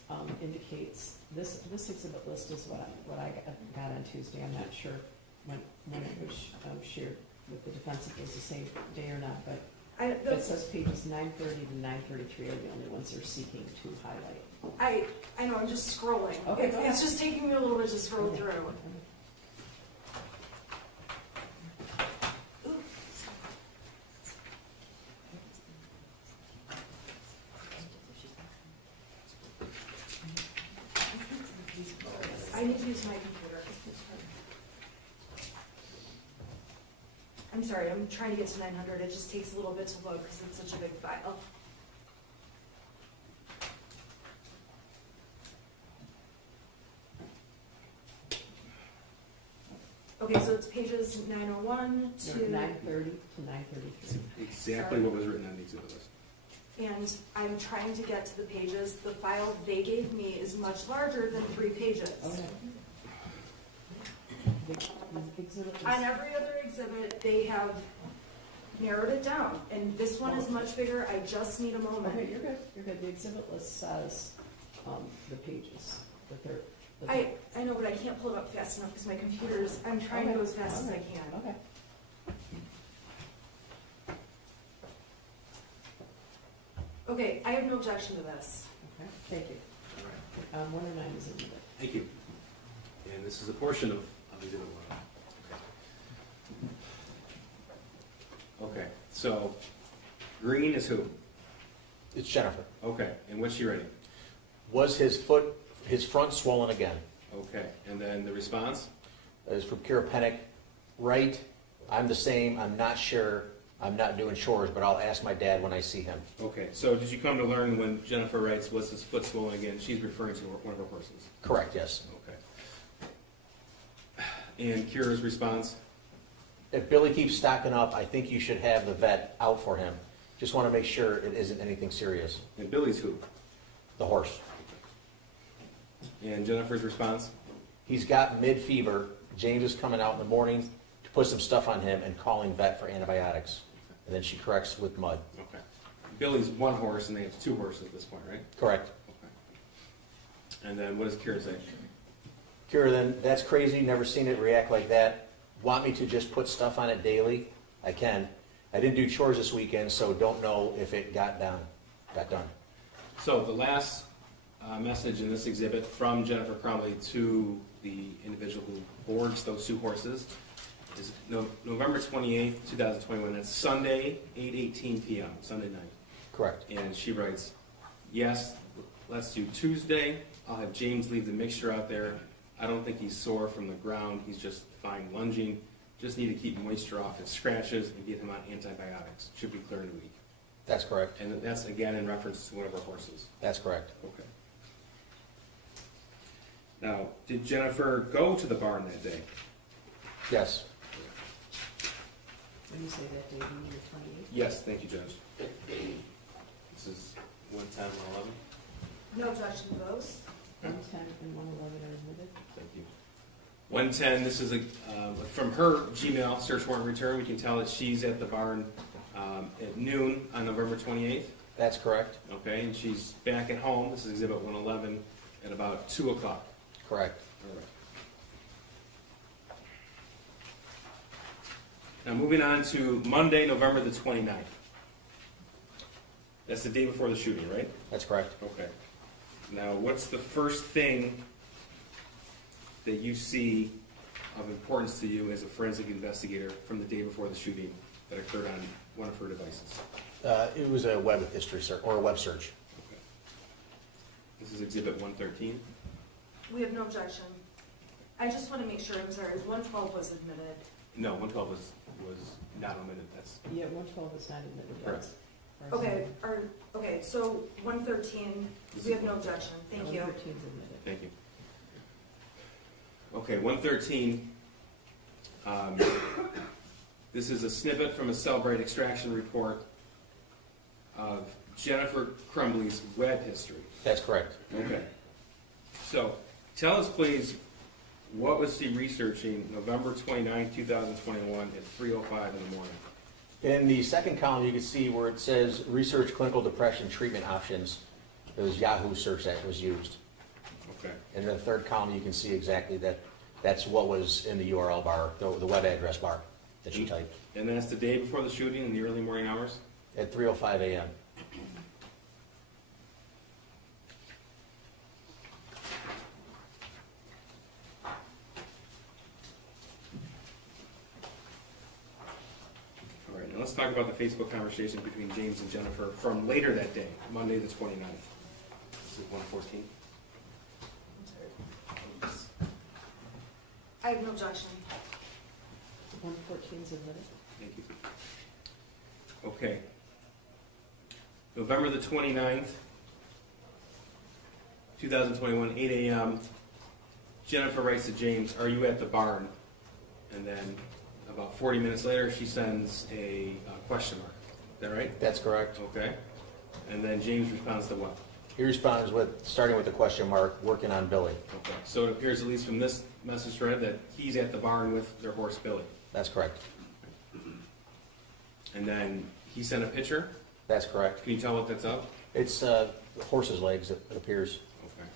indicates, this exhibit list is what I got on Tuesday. I'm not sure when it was shared with the defense, if it was the same day or not, but it says pages 930 to 933 are the only ones they're seeking to highlight. I know, I'm just scrolling. Okay, go It's just taking me a little bit to scroll Okay. through. I need to use my computer. I'm sorry, I'm trying to get to 900. It just takes a little bit to load because it's such a big file. Okay, so it's pages 901 to, 930 to 933. Exactly what was written on the exhibit list. and I'm trying to get to the pages. The file they gave me is much larger than 3 pages. Okay. The exhibit On list, every other exhibit, they have narrowed it down, and this one is much bigger. I just need a okay, moment. you're good. The exhibit list says the pages that they're. I know, but I can't pull it up fast enough because my computer's, I'm trying to go as fast as I can. Okay. Okay, I have no objection to this. Okay, thank you. All right. 109 is in there. Thank you. And this is a portion of exhibit 1. Okay, so green is who? It's Jennifer. Okay, and what's she writing? Was his front swollen again? Okay, and then the response? Is from Kira Pennick. Right, I'm the same, I'm not sure, I'm not doing chores, but I'll ask my dad when I see him. Okay, so did you come to learn when Jennifer writes, was his foot swollen again? She's referring to one of her horses. Correct, yes. Okay. And Kira's response? If Billy keeps stocking up, I think you should have the vet out for him. Just want to make sure it isn't anything serious. And Billy's who? The horse. And Jennifer's response? He's got mid-fever. James is coming out in the morning to put some stuff on him and calling vet for antibiotics. And then she corrects with mud. Okay. Billy's one horse and they have 2 horses at this point, right? Correct. Okay. And then what does Kira say? Kira, then, that's crazy, never seen it react like that. Want me to just put stuff on it daily? I can. I didn't do chores this weekend, so don't know if it got done. So the last message in this exhibit from Jennifer Crumbley to the individual who boards those 2 horses is November 28th, 2021. That's Sunday, 8:18 p.m., Sunday night. Correct. And she writes, yes, let's do Tuesday. I'll have James leave the mixture out there. I don't think he's sore from the ground. He's just fine lunging. Just need to keep moisture off his scratches and get him on antibiotics. Should be clear in a week. That's correct. And that's again in reference to one of our horses. That's correct. Okay. Now, did Jennifer go to the barn that day? Yes. When you say that day, you mean your 28th? Yes, thank you, Judge. This is 110, 111. No objection to those. 110 and 111 are admitted. Thank you. 110, this is from her Gmail search warrant return. We can tell that she's at the barn at noon on November 28th. That's correct. Okay, and she's back at home, this is exhibit 111, at about 2 o'clock. Correct. All right. Now, moving on to Monday, November the 29th. That's the day before the shooting, right? That's correct. Okay. Now, what's the first thing that you see of importance to you as a forensic investigator from the day before the shooting that occurred on one of her devices? It was a web history search, or a web search. Okay. This is exhibit 113. We have no objection. I just want to make sure, I'm sorry, 112 was admitted. No, 112 was not omitted. That's Yeah, 112 is not admitted. Correct. Okay, so 113, we have no objection, thank you. 113 is admitted. Thank you. Okay, 113. This is a snippet from a Cellbrite extraction report of Jennifer Crumbley's web history. That's correct. Okay. So, tell us please, what was she researching November 29, 2021 at 3:05 in the morning? In the second column, you can see where it says research clinical depression treatment options. It was Yahoo search that was used. Okay. In the third column, you can see exactly that's what was in the URL bar, the web address bar that she typed And that's the day before the shooting in the early morning hours? at 3:05 a.m. All right, now let's talk about the Facebook conversation between James and Jennifer from later that day, Monday the 29th. This is 114. I have no objection. 114 is admitted. Thank you. Okay. November the 29th, 2021, 8 a.m. Jennifer writes to James, "Are you at the barn?" And then about 40 minutes later, she sends a question mark. Is that right? That's correct. Okay. And then James responds to what? He responds with, starting with the question mark, working on Billy. Okay. So it appears, at least from this message thread, that he's at the barn with their horse Billy. That's correct. And then he sent a picture. That's correct. Can you tell what that's of? It's horse's legs, it appears. Okay.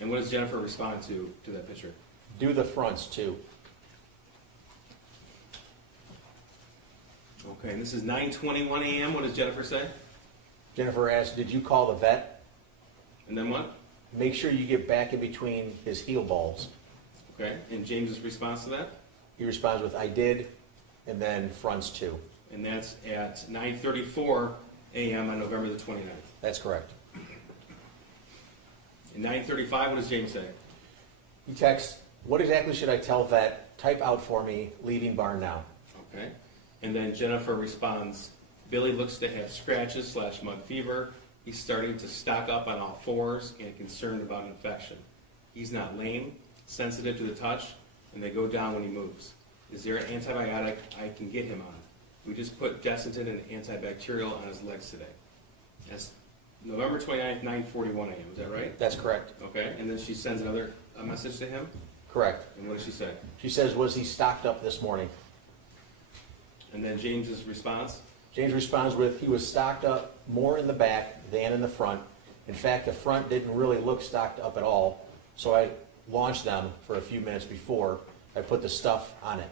And what does Jennifer respond to that picture? Do the fronts too. Okay, and this is 9:21 a.m. What does Jennifer say? Jennifer asked, did you call the vet? And then what? Make sure you get back in between his heel balls. Okay, and James's response to that? He responds with, I did, and then fronts too. And that's at 9:34 a.m. on November the 29th. That's correct. At 9:35, what does James say? He texts, what exactly should I tell vet? Type out for me, leaving barn now. Okay. And then Jennifer responds, Billy looks to have scratches / mud fever. He's starting to stock up on all fours and concerned about infection. He's not lame, sensitive to the touch, and they go down when he moves. Is there an antibiotic I can get him on? We just put Desitin and antibacterial on his legs today. That's November 29th, 9:41 a.m. Is that right? That's correct. Okay. And then she sends a message to him. Correct. And what does she say? She says, was he stocked up this morning? And then James's response? James responds with, he was stocked up more in the back than in the front. In fact, the front didn't really look stocked up at all, so I launched them for a few minutes before I put the stuff on it.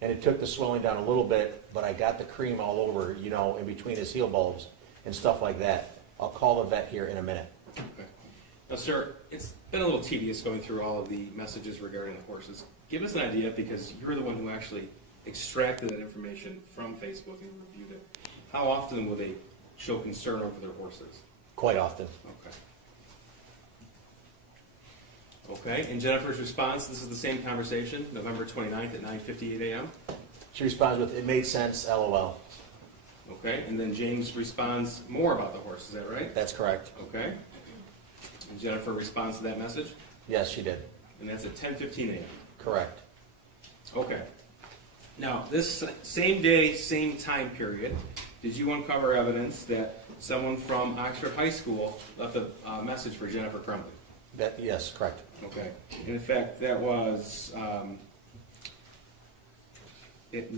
And it took the swelling down a little bit, but I got the cream all over, in between his heel bulbs and stuff like that. I'll call the vet here in a minute. Okay. Now, sir, it's been a little tedious going through all of the messages regarding the horses. Give us an idea, because you're the one who actually extracted that information from Facebook and reviewed it. How often will they show concern over their horses? Quite often. Okay. Okay, and Jennifer's response, this is the same conversation, November 29th at 9:58 a.m. She responds with, it made sense, LOL. Okay, and then James responds more about the horse, is that right? That's correct. Okay. And Jennifer responds to that message, Yes, she did. and that's at 10:15 a.m. Correct. Okay. Now, this same day, same time period, did you uncover evidence that someone from Oxford High School left a message for Jennifer Crumbley? Yes, correct. Okay. And in fact, that was at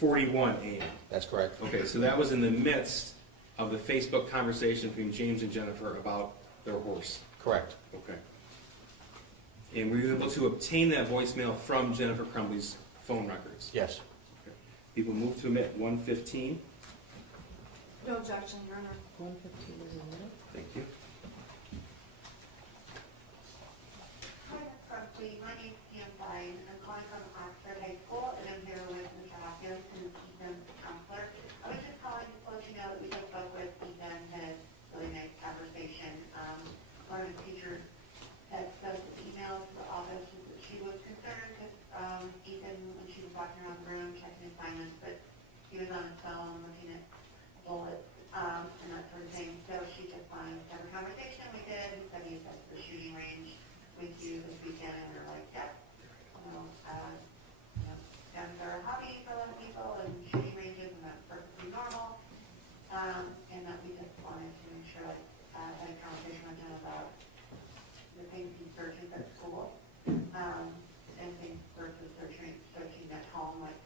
9:41 a.m. That's correct. Okay, so that was in the midst of the Facebook conversation between James and Jennifer about their horse. Correct. Okay. And were you able to obtain that voicemail from Jennifer Crumbley's phone records? Yes. Okay. People move to admit 115. No objection, Your Honor. 115 is a minute. Thank you. Hi, Ms. Crumbley. My name's Pam Fine. I'm calling from Oxford High School, and I'm here with Mr. Hopkins and Ethan, the counselor. I was just calling to let you know that we just spoke with Ethan, had a really nice conversation. One of his teachers had sent an email to the office that she was concerned because Ethan, when she was walking around the room checking assignments, but he was on his phone looking at bullets and that sort of thing. So she just wanted to have a conversation. We did. He said he was at the shooting range with you this weekend, and we're like, yeah, guns are a hobby for a lot of people, and shooting ranges, and that's perfectly normal. And that we just wanted to make sure, like, had a conversation with him about the things he searches at school, and things versus searching at home, like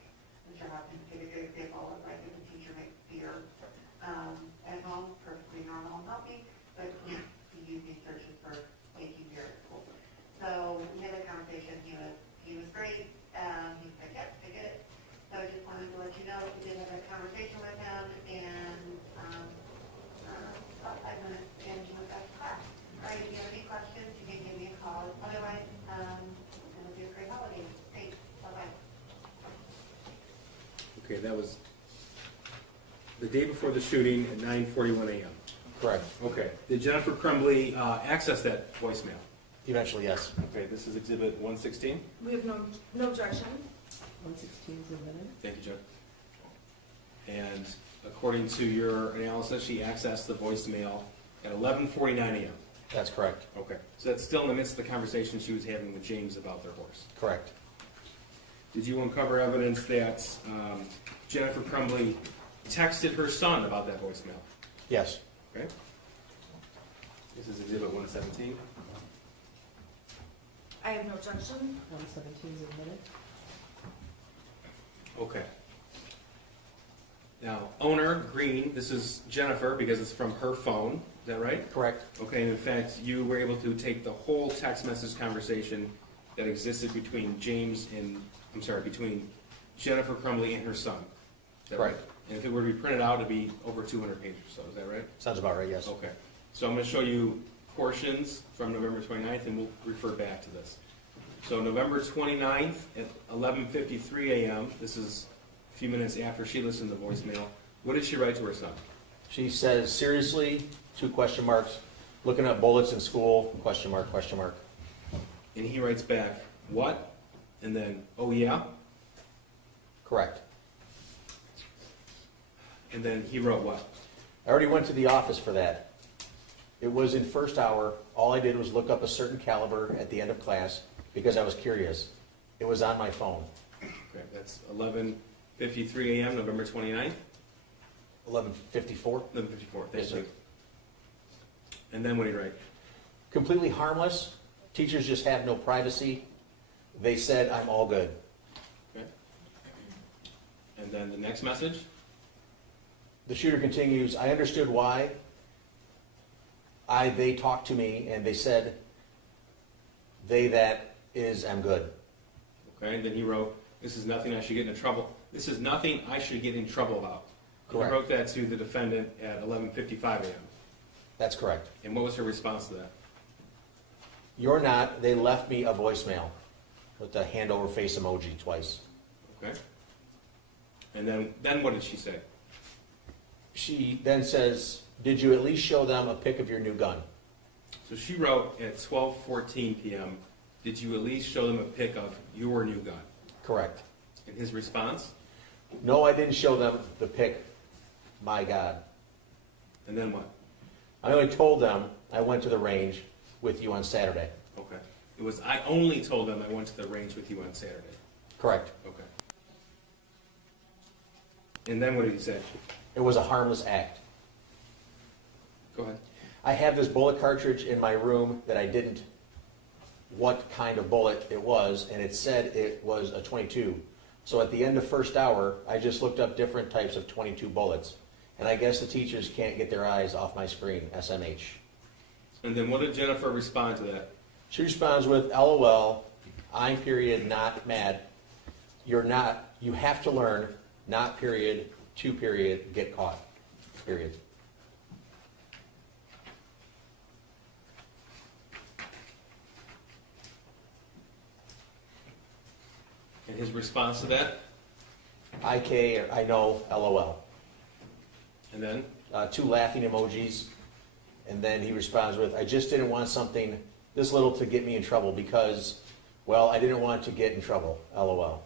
Mr. Hopkins gave a good example of, like, if a teacher makes beer at home, perfectly normal and healthy, but you know, he's using searches for making beer at school. So we had a conversation. He was great. He said, yep, I get it. So I just wanted to let you know that we did have a conversation with him, and about 5 minutes, and he went back to class. All right, if you have any questions, you can give me a call. Otherwise, it'll be a great holiday. Thanks. Bye-bye. Okay, that was the day before the shooting at 9:41 a.m. Correct. Okay. Did Jennifer Crumbley access that voicemail? Eventually, yes. Okay, this is Exhibit 116. We have no objection. 116 is a minute. Thank you, Joe. And according to your analysis, she accessed the voicemail at 11:49 a.m. That's correct. Okay, so that's still in the midst of the conversation she was having with James about their horse. Correct. Did you uncover evidence that Jennifer Crumbley texted her son about that voicemail? Yes. Okay. This is Exhibit 117. I have no objection. 117 is a minute. Okay. Now, owner, Green, this is Jennifer because it's from her phone. Is that right? Correct. Okay, and in fact, you were able to take the whole text message conversation that existed between between Jennifer Crumbley and her son. Is that Right. And if it were to be printed out, it'd be over 200 pages or so. Is that right? Sounds about right, yes. Okay. So I'm going to show you portions from November 29th, and we'll refer back to this. So November 29th at 11:53 a.m., this is a few minutes after she listened to the voicemail, what did she write to her son? She says, seriously, 2 question marks, looking at bullets in school, question mark, question mark. And he writes back, what? And then, oh yeah? Correct. And then he wrote what? I already went to the office for that. It was in first hour. All I did was look up a certain caliber at the end of class because I was curious. It was on my phone. Okay, that's 11:53 a.m., November 29th? 11:54. 11:54, thank Yes, sir. you. And then what did he write? Completely harmless. Teachers just have no privacy. They said I'm all good. Okay. And then the next message? The shooter continues, I understood why. They talked to me and they said, that is, I'm good. Okay, and then he wrote, this is nothing I should get in trouble. This is nothing I should get in trouble about. Correct. He wrote that to the defendant at 11:55 a.m. That's correct. And what was her response to that? You're not. They left me a voicemail with the hand over face emoji twice. Okay. And then what did she say? She then says, did you at least show them a pic of your new gun? So she wrote at 12:14 p.m., did you at least show them a pic of your new gun? Correct. And his response? No, I didn't show them the pic. My God. And then what? I only told them I went to the range with you on Saturday. Okay. It was, I only told them I went to the range with you on Saturday. Correct. Okay. And then what did he say? It was a harmless act. Go ahead. I have this bullet cartridge in my room that I didn't what kind of bullet it was, and it said it was a .22. So at the end of first hour, I just looked up different types of 22 bullets. And I guess the teachers can't get their eyes off my screen, SMH. And then what did Jennifer respond to that? She responds with, LOL, I'm period, not mad. You're not, you have to learn, not period, to period, get caught, period. And his response to that? IK, I know, LOL. And then? 2 laughing emojis. And then he responds with, I just didn't want something this little to get me in trouble because, well, I didn't want to get in trouble, LOL.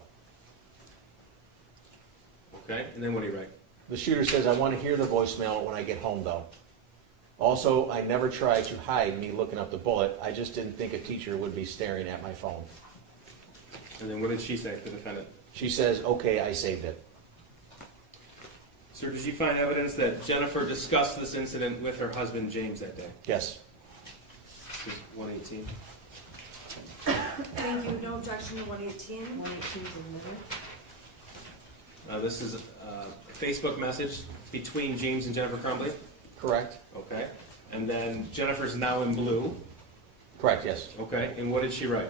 Okay, and then what do you write? The shooter says, I want to hear the voicemail when I get home, though. Also, I never tried to hide me looking up the bullet. I just didn't think a teacher would be staring at my phone. And then what did she say, the defendant? She says, okay, I saved it. Sir, did you find evidence that Jennifer discussed this incident with her husband, James, that day? Yes. This is 118. Thank you, no objection to 118. 118 is admitted. This is a Facebook message between James and Jennifer Crumbley. Correct? Okay. And then Jennifer's now in blue. Correct, yes. Okay. And what did she write?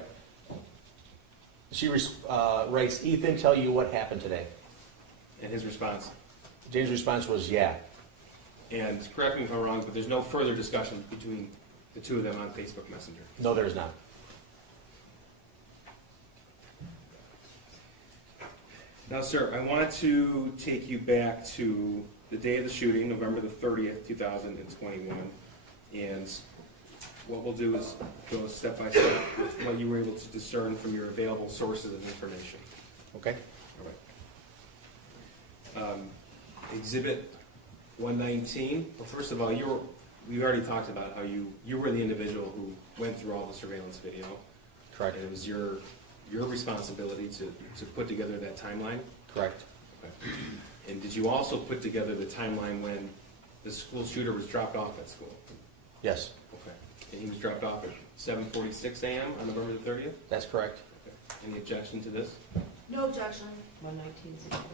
She writes, Ethan, tell you what happened today. And his response? James' response was, yeah. And correct me if I'm wrong, but there's no further discussion between the two of them on Facebook Messenger. No, there is not. Now, sir, I want to take you back to the day of the shooting, November the 30th, 2021. And what we'll do is go step by step with what you were able to discern from your available sources of information. Okay. All right. Exhibit 119. Well, first of all, we already talked about how you were the individual who went through all the surveillance video. Correct. And it was your responsibility to put together that timeline. Correct. Okay. And did you also put together the timeline when the school shooter was dropped off at school? Yes, Okay. And he was dropped off at 7:46 a.m. on November the 30th? that's correct. Okay. Any objection to this? No objection. 119 is admitted.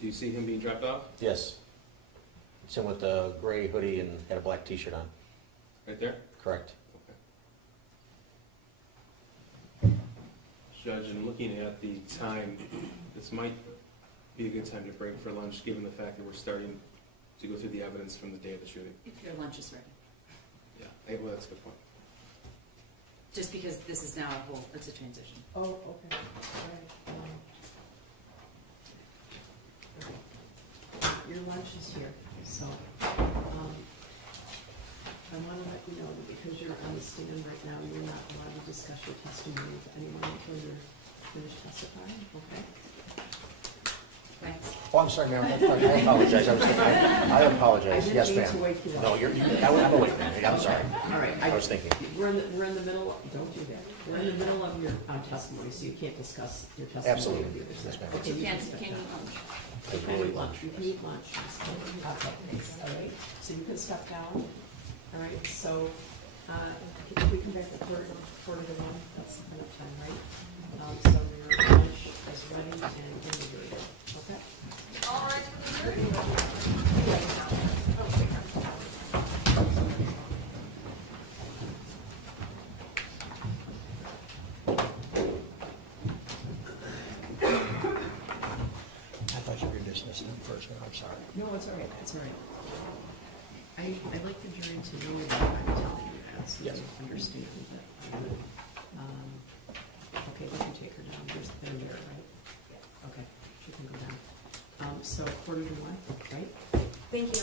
Do you see him being dropped off? Yes. It's him with the gray hoodie and had a black t-shirt on. Right there? Correct. Okay. Judge, in looking at the time, this might be a good time to break for lunch, given the fact that we're starting to go through the evidence from the day of the shooting. If your lunch is ready. Yeah, well, that's a good point. Just because this is now it's a transition. Oh, okay. All right. Your lunch is here, so, I wanna let you know that because you're on the stand right now, you're not allowed to discuss your testimony with anyone until you're finished testifying, okay? Thanks. Oh, I'm sorry, ma'am. I apologize. I apologize. Yes, I didn't mean to ma'am. wake you up. No, I'm awake, ma'am. I'm sorry. All right. I was thinking. We're in the middle, don't do that. We're in the middle of your testimony, so you can't discuss your testimony. Absolutely. with the other Yes, side. ma'am. Okay, You you can step eat down. lunch. You can eat lunch. You can eat lunch. All right, so you can step down. All right, so, if we come back at quarter to one, that's enough time, right? So your lunch is ready and in the room, okay? All rise for the jury. I thought you were dismissing him first, but I'm sorry. No, it's all right, it's all right. I'd like the jury to know that I'm telling you that, so Yes. you understand that. Okay, we can take her down, there's the mirror, right? Okay, she can go down. So quarter to one, right? Thank you.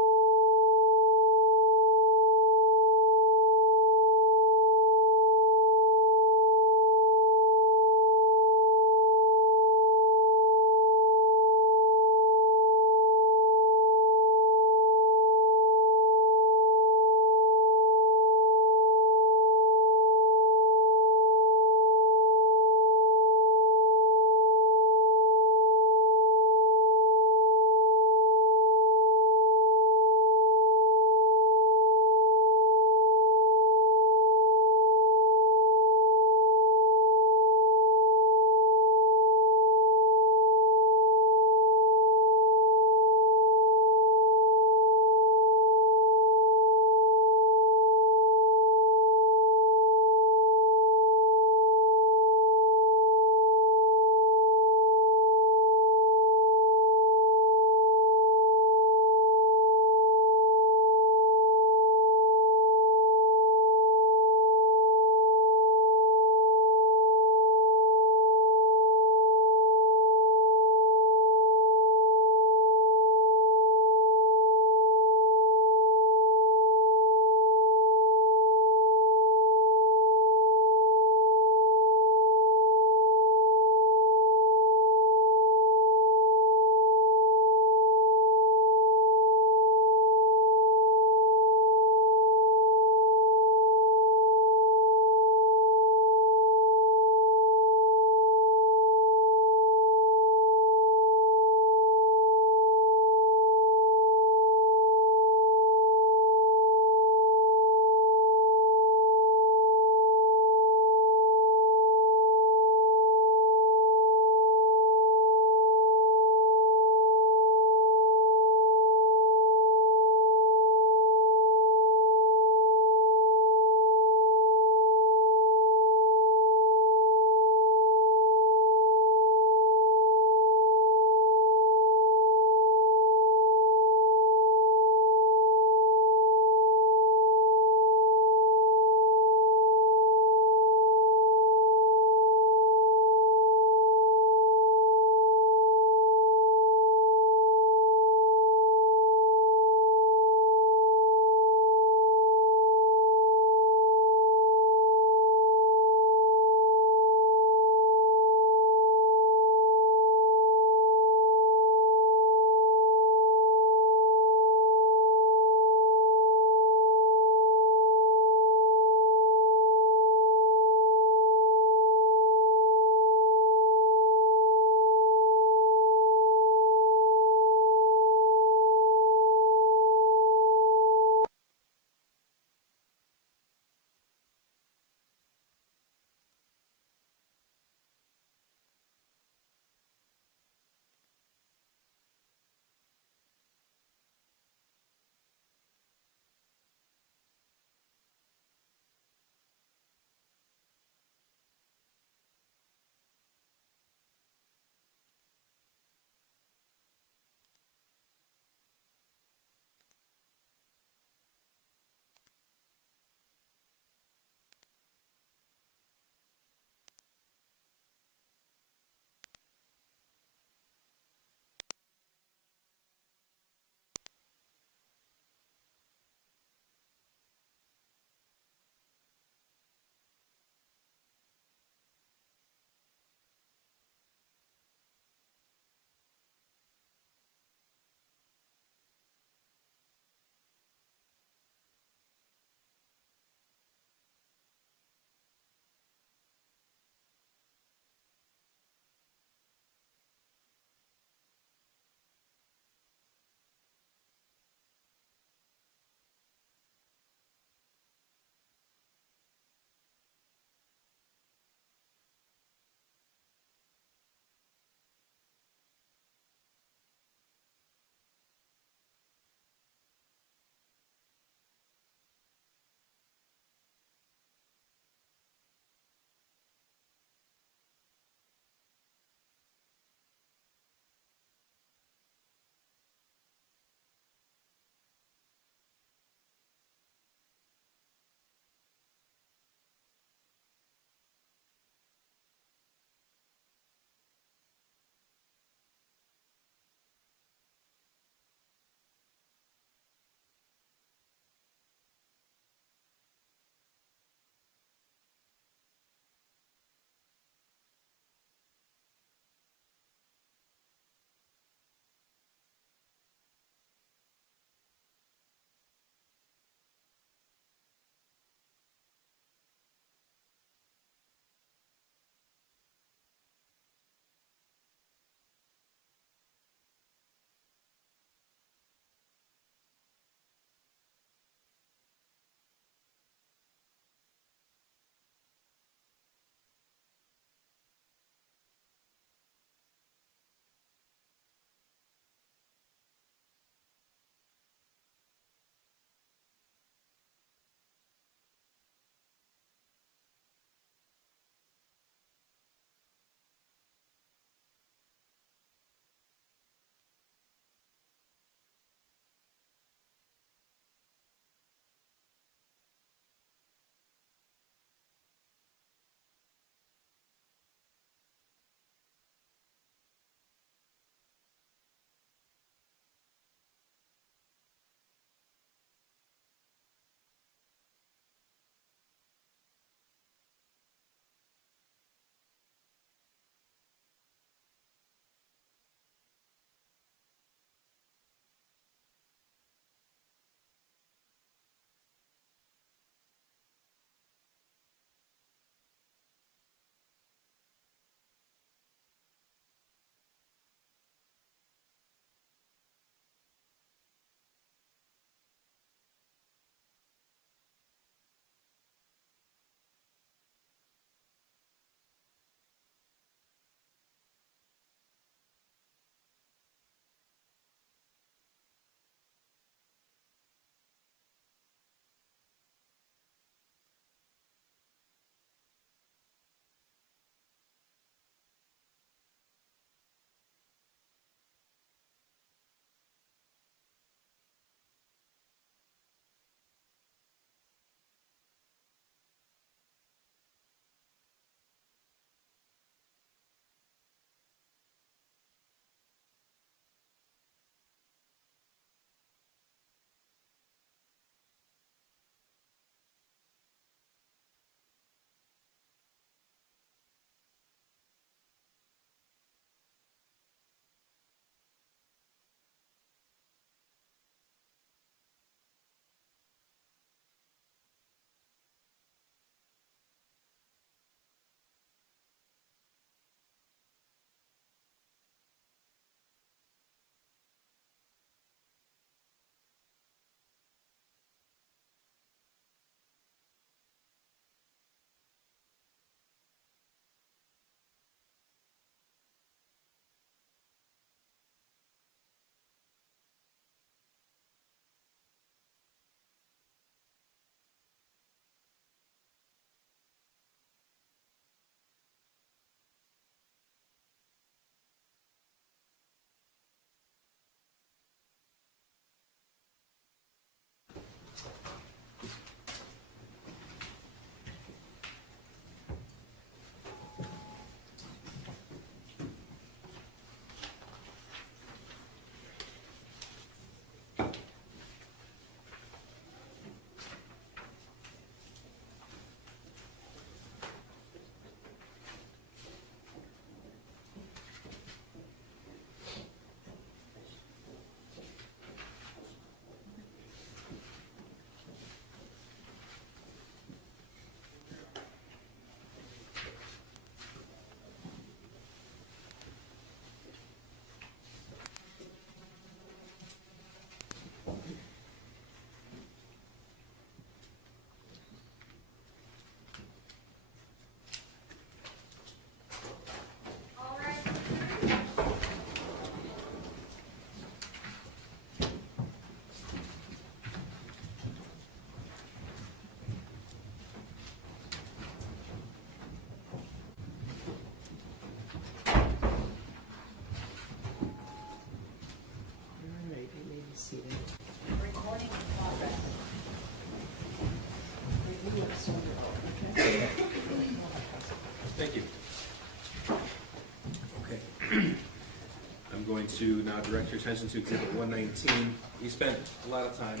to now direct your attention to Exhibit 119. We spent a lot of time,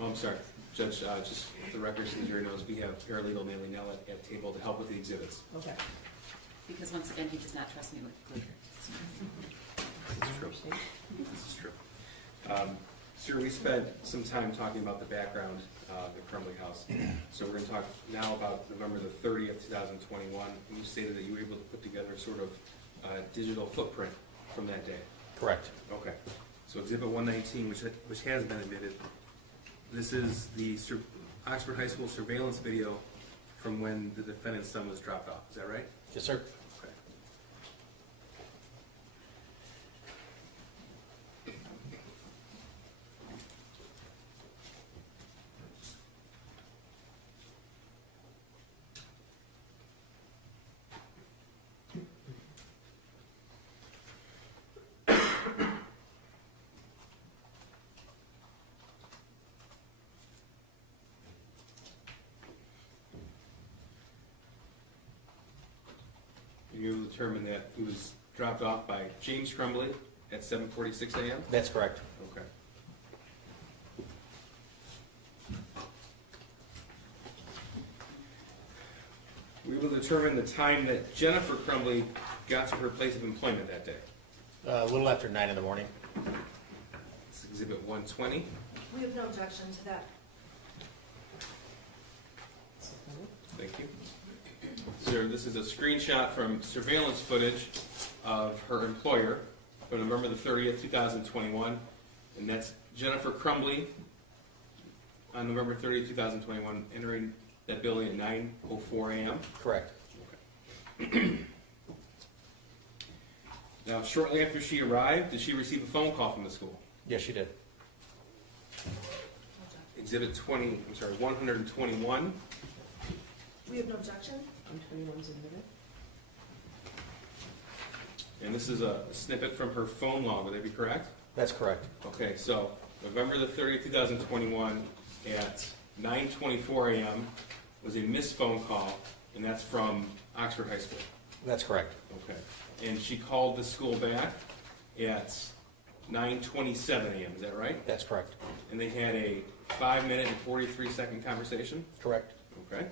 oh, I'm sorry, Judge, just for the record, so the jury knows, we have paralegal Manley Nell at table to help with the exhibits. Okay. Because once again, he does not trust me with glitter. This is true. This is true. Sir, we spent some time talking about the background of the Crumbley House. So we're going to talk now about November the 30th, 2021. And you stated that you were able to put together sort of a digital footprint from that day. Correct. Okay. So Exhibit 119, which has been admitted, this is the Oxford High School surveillance video from when the defendant's son was dropped off. Is that right? Yes, sir. Okay. You determined that he was dropped off by James Crumbley at 7:46 a.m.? That's correct. Okay. We will determine the time that Jennifer Crumbley got to her place of employment that day. A little after 9 in the morning. It's Exhibit 120. We have no objection to that. Thank you. Sir, this is a screenshot from surveillance footage of her employer from November the 30th, 2021. And that's Jennifer Crumbley on November 30th, 2021, entering that building at 9:04 a.m. Correct. Now, shortly after she arrived, did she receive a phone call from the school? Yes, she did. Exhibit 121. We have no objection. 121's admitted. And this is a snippet from her phone log, would that be correct? That's correct. Okay, so November the 30th, 2021 at 9:24 a.m. was a missed phone call, and that's from Oxford High School. That's correct. Okay. And she called the school back at 9:27 a.m., is that right? That's correct. And they had a 5-minute and 43-second conversation? Correct. Okay.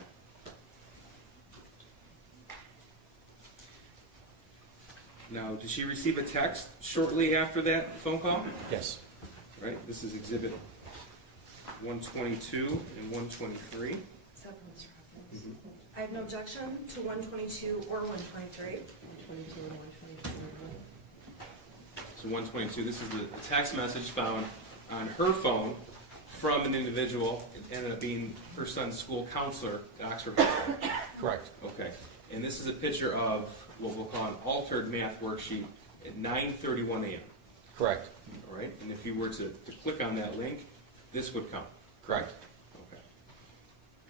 Now, did she receive a text shortly after that phone call? Yes. Right, this is Exhibit 122 and 123. I have no objection to 122 or 123. 122 and 123 are So 122, this is the text message found on her phone from an individual. It ended up being her son's school counselor at Oxford High School. Correct. Okay, and this is a picture of what we'll call an altered math worksheet at 9:31 a.m. Correct. All right, and if you were to click on that link, this would come. Correct. Okay.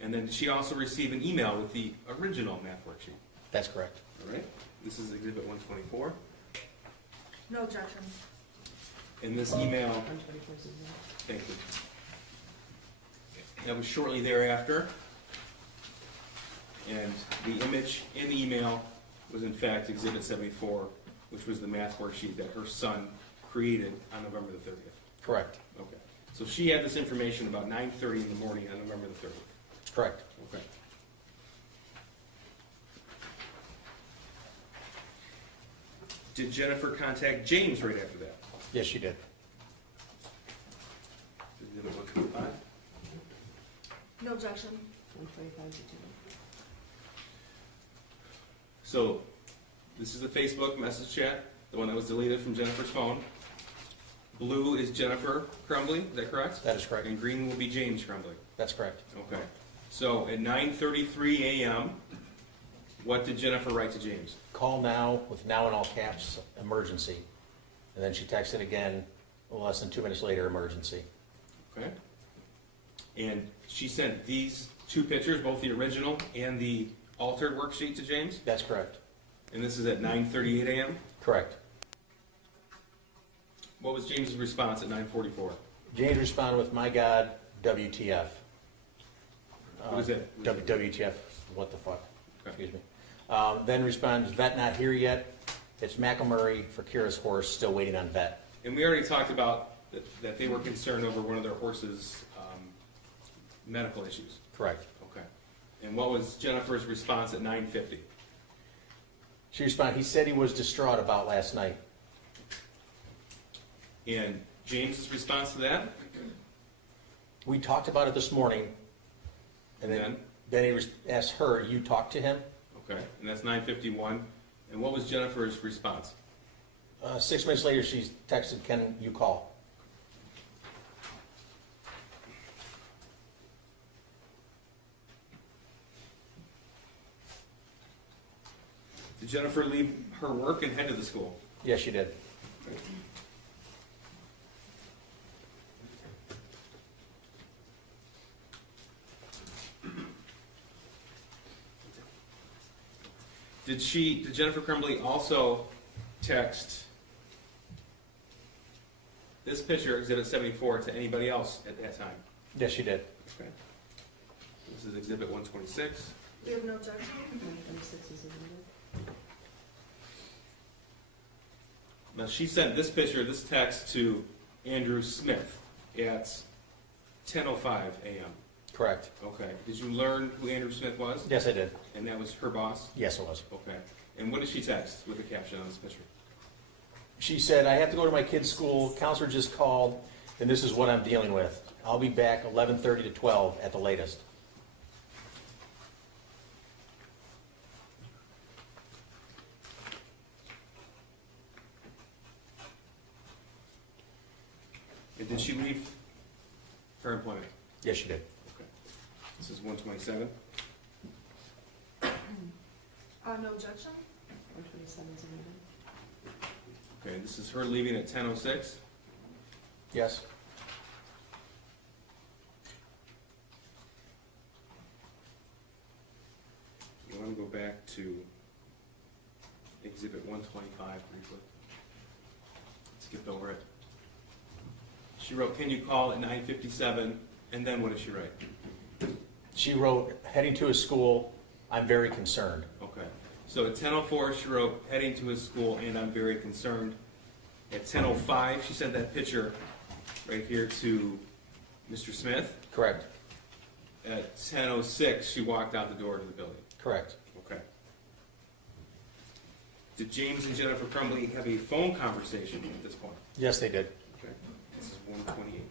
And then did she also receive an email with the original math worksheet? That's correct. All right, this is Exhibit 124. No objection. And this email, 124's admitted. thank you. That was shortly thereafter. And the image in the email was in fact Exhibit 74, which was the math worksheet that her son created on November the 30th. Correct. Okay. So she had this information about 9:30 in the morning on November the 30th. Correct. Okay. Did Jennifer contact James right after that? Yes, she did. Exhibit 125. No objection. 125's admitted. So, this is the Facebook message chat, the one that was deleted from Jennifer's phone. Blue is Jennifer Crumbley, is that correct? That is correct. And green will be James Crumbley. That's correct. Okay. So, at 9:33 a.m., what did Jennifer write to James? Call now with now in all caps, emergency. And then she texted again, less than 2 minutes later, emergency. Okay. And she sent these two pictures, both the original and the altered worksheet to James? That's correct. And this is at 9:38 a.m.? Correct. What was James's response at 9:44? James responded with, my God, WTF. What is that? WTF, what the fuck, Okay. excuse me. Then responds, vet not here yet, It's McElmurray for Kira's horse, still waiting on vet. And we already talked about that they were concerned over one of their horses' medical issues. Correct. Okay. And what was Jennifer's response at 9:50? She responded, he said he was distraught about last night. And James's response to that? We talked about it this morning, and then he asked her, you talked to him? Okay, and that's 9:51. And what was Jennifer's response? 6 minutes later, she texted, can you call? Did Jennifer leave her work and head to the school? Yes, she did. Okay. Did Jennifer Crumbley also text this picture, Exhibit 74, to anybody else at that time? Yes, she did. Okay. This is Exhibit 126. We have no objection? 126 is amended. Now, she sent this picture, this text, to Andrew Smith at 10:05 a.m. Correct. Okay. Did you learn who Andrew Smith was? Yes, I did. And that was her boss? Yes, it was. Okay. And what did she text with the caption on this picture? She said, I have to go to my kid's school. Counselor just called, and this is what I'm dealing with. I'll be back 11:30 to 12 at the latest. And did she leave her employment? Yes, she did. Okay. This is 127. No objection? 127 is amended. Okay, this is her leaving at 10:06. Yes. You want to go back to Exhibit 125 briefly? Skipped over it. She wrote, can you call at 9:57, and then what did she write? She wrote, heading to his school, I'm very concerned. Okay. So at 10:04, she wrote, heading to his school, and I'm very concerned. At 10:05, she sent that picture right here to Mr. Smith. Correct. At 10:06, she walked out the door to the building. Correct. Okay. Did James and Jennifer Crumbley have a phone conversation at this point? Yes, they did. Okay. This is 128.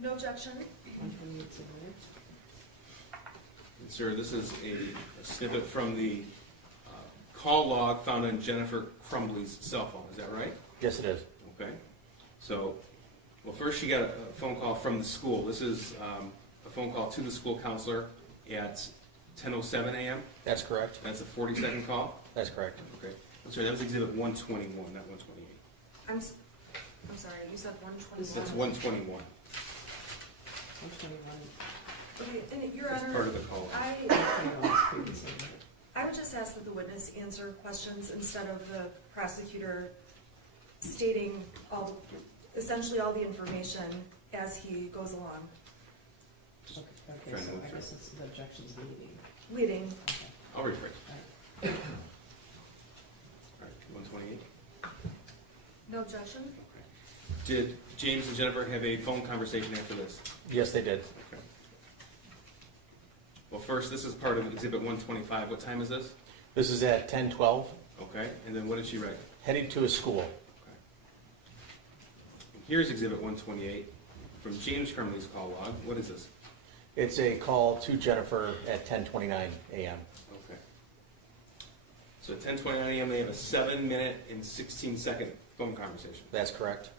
No objection? 128 is amended. And sir, this is a snippet from the call log found on Jennifer Crumbley's cell phone. Is that right? Yes, it is. Okay. So, well, first she got a phone call from the school. This is a phone call to the school counselor at 10:07 a.m. That's correct. That's a 40-second call. That's correct. Okay. I'm sorry, that was Exhibit 121, not 128. I'm sorry, you said 121. That's 121. 121. Okay, and Your That's Honor, part of the call. 121 was previously amended. I would just ask that the witness answer questions instead of the prosecutor stating essentially all the information as he goes along. Okay, Trying so to move I through. guess it's the objections leading. Leading. Okay, I'll rephrase. all right. All right, 128. No objection? Okay. Did James and Jennifer have a phone conversation after this? Yes, they did. Okay. Well, first, this is part of Exhibit 125. What time is this? This is at 10:12, Okay. And then what did she write? heading to his school. Okay. Here's Exhibit 128 from James Crumbley's call log. What is this? It's a call to Jennifer at 10:29 a.m. Okay. So at 10:29 a.m., they have a 7-minute and 16-second phone conversation. That's correct.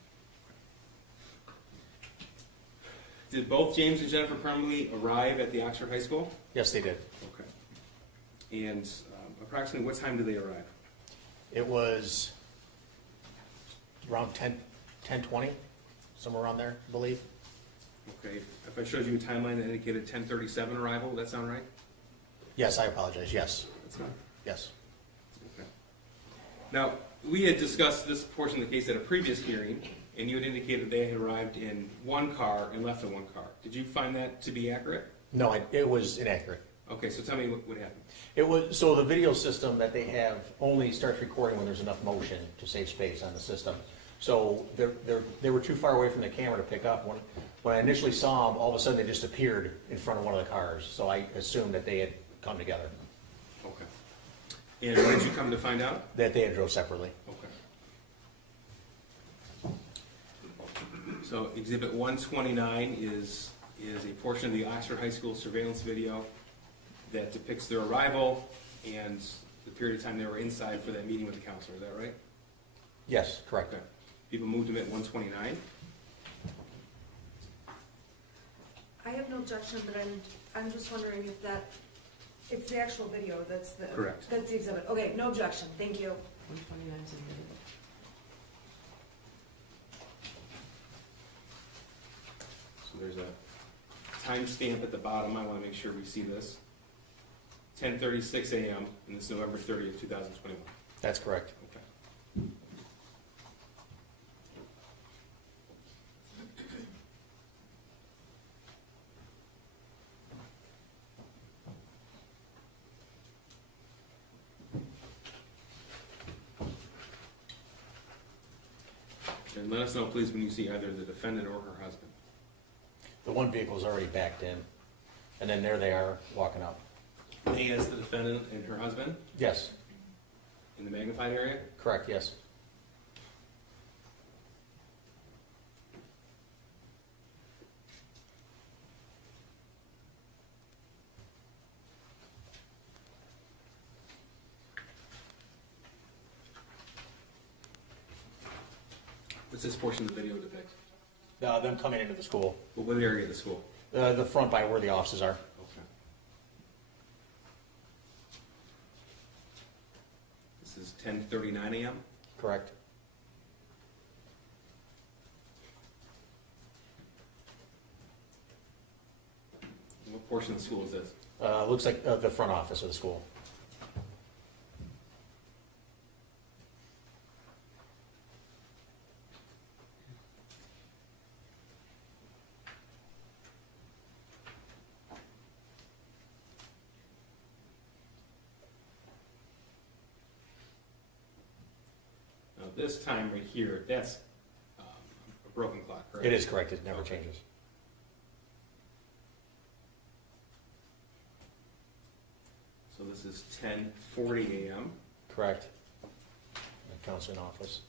Did both James and Jennifer Crumbley arrive at the Oxford High School? Yes, they did. Okay. And approximately what time did they arrive? It was around 10:20, somewhere around there, I believe. Okay. If I showed you a timeline that indicated 10:37 arrival, would that sound right? Yes, I apologize. Yes. That's fine. Yes. Okay. Now, we had discussed this portion of the case at a previous hearing, and you had indicated they had arrived in one car and left in one car. Did you find that to be accurate? No, it was inaccurate. Okay, so tell me what happened. It was, so the video system that they have only starts recording when there's enough motion to save space on the system. So they were too far away from the camera to pick up. When I initially saw them, all of a sudden they just appeared in front of one of the cars. So I assumed that they had come together, Okay. And when did you come to find out? that they had drove separately. Okay. So Exhibit 129 is a portion of the Oxford High School surveillance video that depicts their arrival and the period of time they were inside for that meeting with the counselor. Is that right? Yes, correct. Okay. People moved them at 129. I have no objection, but I'm just wondering if it's the actual video that's Correct. That's the exhibit. Okay, no objection, thank you. 129 is admitted. So there's a timestamp at the bottom. I want to make sure we see this. 10:36 a.m. and this is November 30th, 2021. That's correct. Okay. And let us know, please, when you see either the defendant or her husband. The one vehicle is already backed in, and then there they are walking up. A is the defendant and her husband Yes, in the magnified area. correct, yes. What's this portion of the video depict? Them coming into the school, Well, what area of the school? the front by where the offices are. Okay. This is 10:39 a.m. Correct. What portion of the school is this? Looks like the front office of the school. Now, this time right here, that's a broken clock, correct? It is correct, it never Okay. changes. So this is 10:40 a.m. Correct. The counseling office.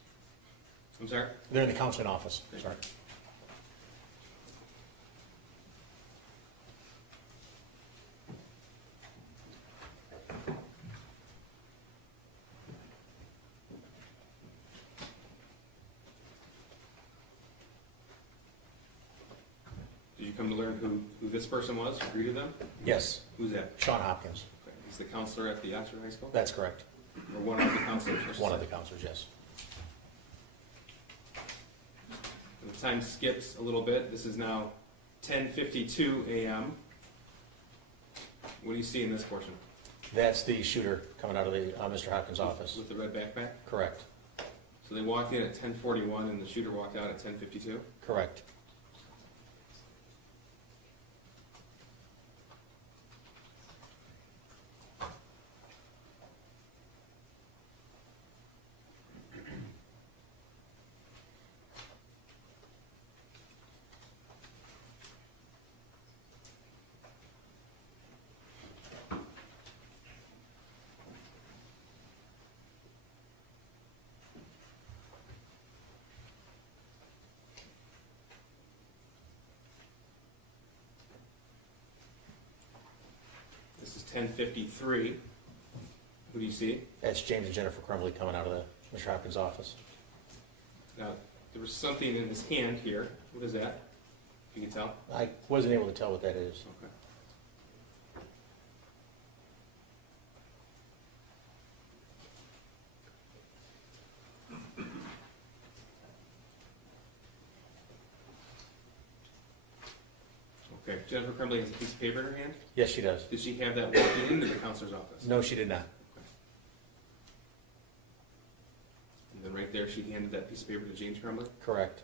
I'm sorry? They're in the counseling office, sorry. Did you come to learn who this person was, who greeted them? Yes, Who's that? Sean Hopkins, Okay. He's the counselor at the Oxford High School? that's correct. Or one of the counselors? I should One of say. the counselors, yes. And the time skips a little bit. This is now 10:52 a.m. What do you see in this portion? That's the shooter coming out of the Mr. Hopkins' office. With the red backpack? Correct, So they walked in at 10:41 and the shooter walked out at 10:52? correct. This is 10:53. Who do you see? That's James and Jennifer Crumbley coming out of the Mr. Hopkins' office. Now, there was something in his hand here. What is that? You can tell? I wasn't able to tell what that is. Okay. Okay, Jennifer Crumbley has a piece of paper in her hand. Yes, she does. Did she have that walking into the counselor's office? No, she did not. And then right there, she handed that piece of paper to James Crumbley. Correct.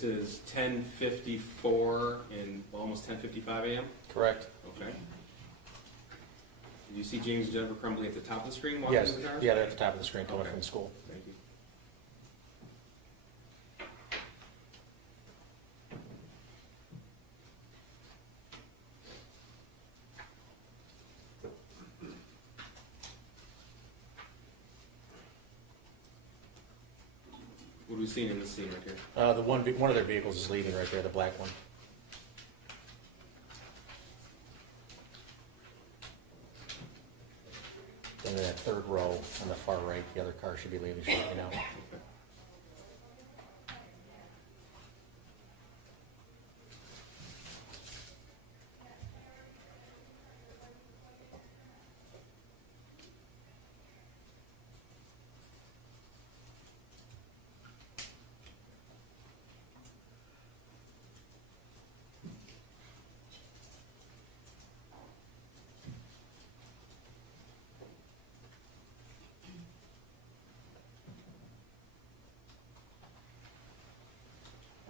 this is 10:54 and almost 10:55 a.m.? Correct? Okay. Did you see James and Jennifer Crumbley at the top of the screen walking Yes, to the car? yeah, they're at the top of the screen coming Okay. from school. Thank you. What are we seeing in this scene right here? The one of their vehicles is leaving right there, the black one. And in that third row on the far right, the other car should be leaving shortly now. Okay.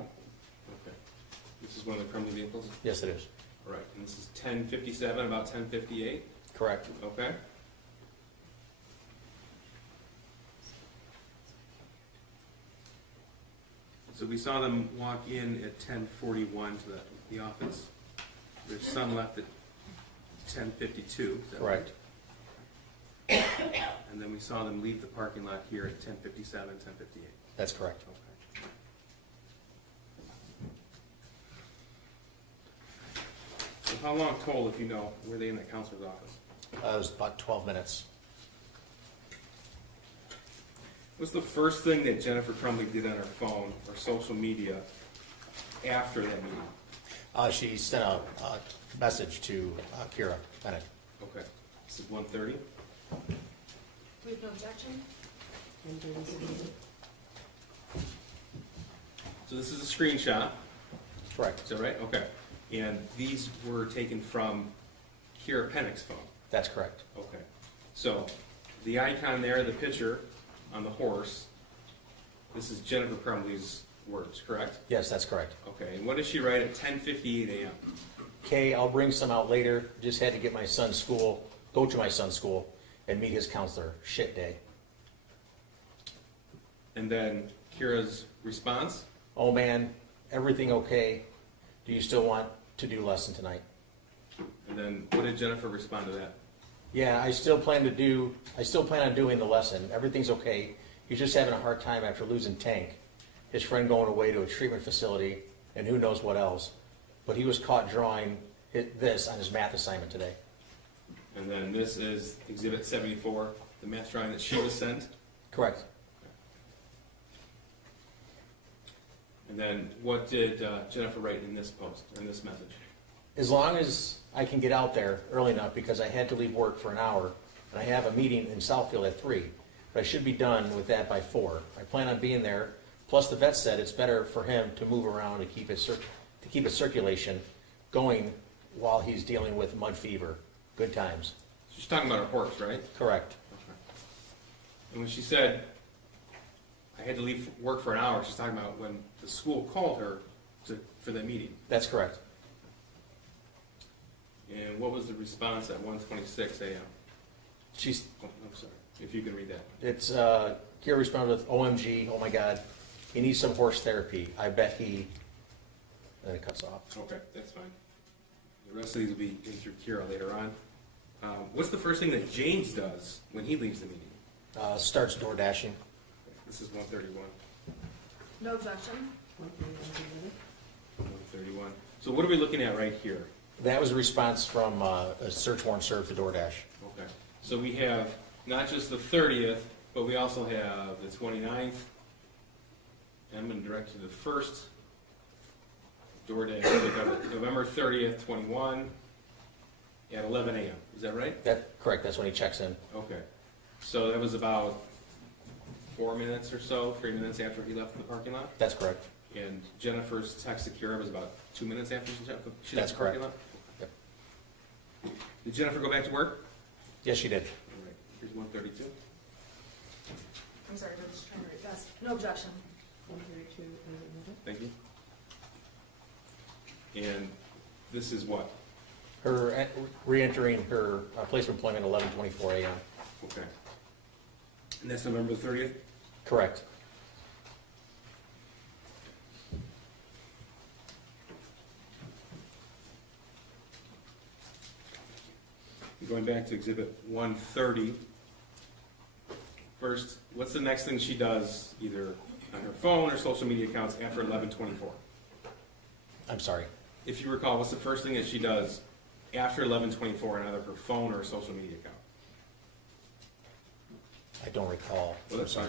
Okay. This is one of the Crumbley vehicles? Yes, it is. All right, and this is 10:57, about 10:58, Correct. okay? So we saw them walk in at 10:41 to the office. Their son left at 10:52. is that right? Correct. And then we saw them leave the parking lot here at 10:57, 10:58. That's correct. Okay. So how long total, if you know, were they in the counselor's office? It was about 12 minutes. What's the first thing that Jennifer Crumbley did on her phone or social media after that meeting? She sent a message to Kira Bennett. Okay, this is 1:30. We have no objection? And there was a- So this is a screenshot, Correct. is that right? Okay. And these were taken from Kira Pennick's phone. That's correct. Okay. So the icon there, the picture on the horse, this is Jennifer Crumbley's words, correct? Yes, that's correct. Okay, and what does she write at 10:58 a.m.? Kay, I'll bring some out later. Just had to get my son's school, go to my son's school, and meet his counselor. Shit day. And then Kira's response? Oh man, everything okay? Do you still want to do lesson tonight? And then what did Jennifer respond to that? Yeah, I still plan on doing the lesson. Everything's okay. He's just having a hard time after losing Tank, his friend going away to a treatment facility, and who knows what else. But he was caught drawing this on his math assignment today. And then this is Exhibit 74, the math drawing that she was sent. Correct. And then what did Jennifer write in this post, in this message? As long as I can get out there early enough, because I had to leave work for an hour, and I have a meeting in Southfield at 3, but I should be done with that by 4. I plan on being there. Plus, the vet said it's better for him to move around to keep his circulation going while he's dealing with mud fever. Good times. She's talking about her horse, right? Correct. Okay. And when she said, I had to leave work for an hour, she's talking about when the school called her for the meeting. That's correct. And what was the response at 1:26 a.m.? She's. Oh, I'm sorry, if you can read that. It's Kira responded with, "OMG, oh my God, he needs some horse therapy. I bet he." And then it cuts off. Okay, that's fine. The rest of these will be in through Kira later on. What's the first thing that James does when he leaves the meeting? Starts door dashing. This is 1:31. No objection? 1:31. So what are we looking at right here? That was a response from a search warrant served to DoorDash. Okay. So we have not just the 30th, but we also have the 29th. I'm going to direct you to the first DoorDash, November 30th, 21, at 11 a.m. Is that right? Correct. That's when he checks in. Okay. So that was about 4 minutes or so, 3 minutes after he left the parking lot? That's correct. And Jennifer's text to Kira was about 2 minutes after she left That's the parking correct. lot? Yep. Did Jennifer go back to work? Yes, she did. All right. Here's 1:32. I'm sorry, I'm just trying to read fast. No objection. 132, Thank you. And this is what? Her re-entering her place of employment 11:24 a.m. Okay. And that's November 30th? Correct. Going back to Exhibit 130. First, what's the next thing she does, either on her phone or social media accounts after 11:24? I'm sorry. If you recall, what's the first thing that she does after 11:24 on either her phone or social media account? I don't recall. Well, that's fine.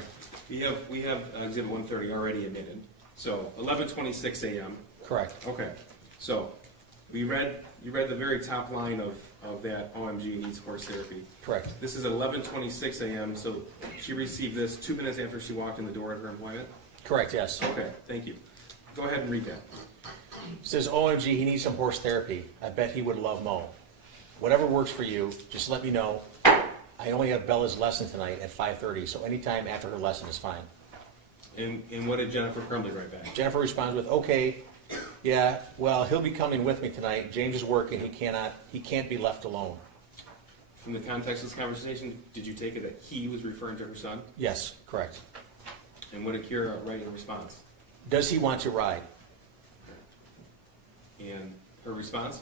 We have Exhibit 130 already admitted. So 11:26 a.m. Correct. Okay. So you read the very top line of that OMG needs horse therapy. Correct. This is at 11:26 a.m. So she received this 2 minutes after she walked in the door at her employment. Correct, yes. Okay. Thank you. Go ahead and read that. Says, OMG, he needs some horse therapy. I bet he would love Mo. Whatever works for you, just let me know. I only have Bella's lesson tonight at 5:30, so anytime after her lesson is fine. And what did Jennifer Crumbley write back? Jennifer responds with, okay, yeah, well, he'll be coming with me tonight. James is working. He can't be left alone. From the context of this conversation, did you take it that he was referring to her son? Yes, correct. And what did Kira write in response? Does he want to ride? And her response?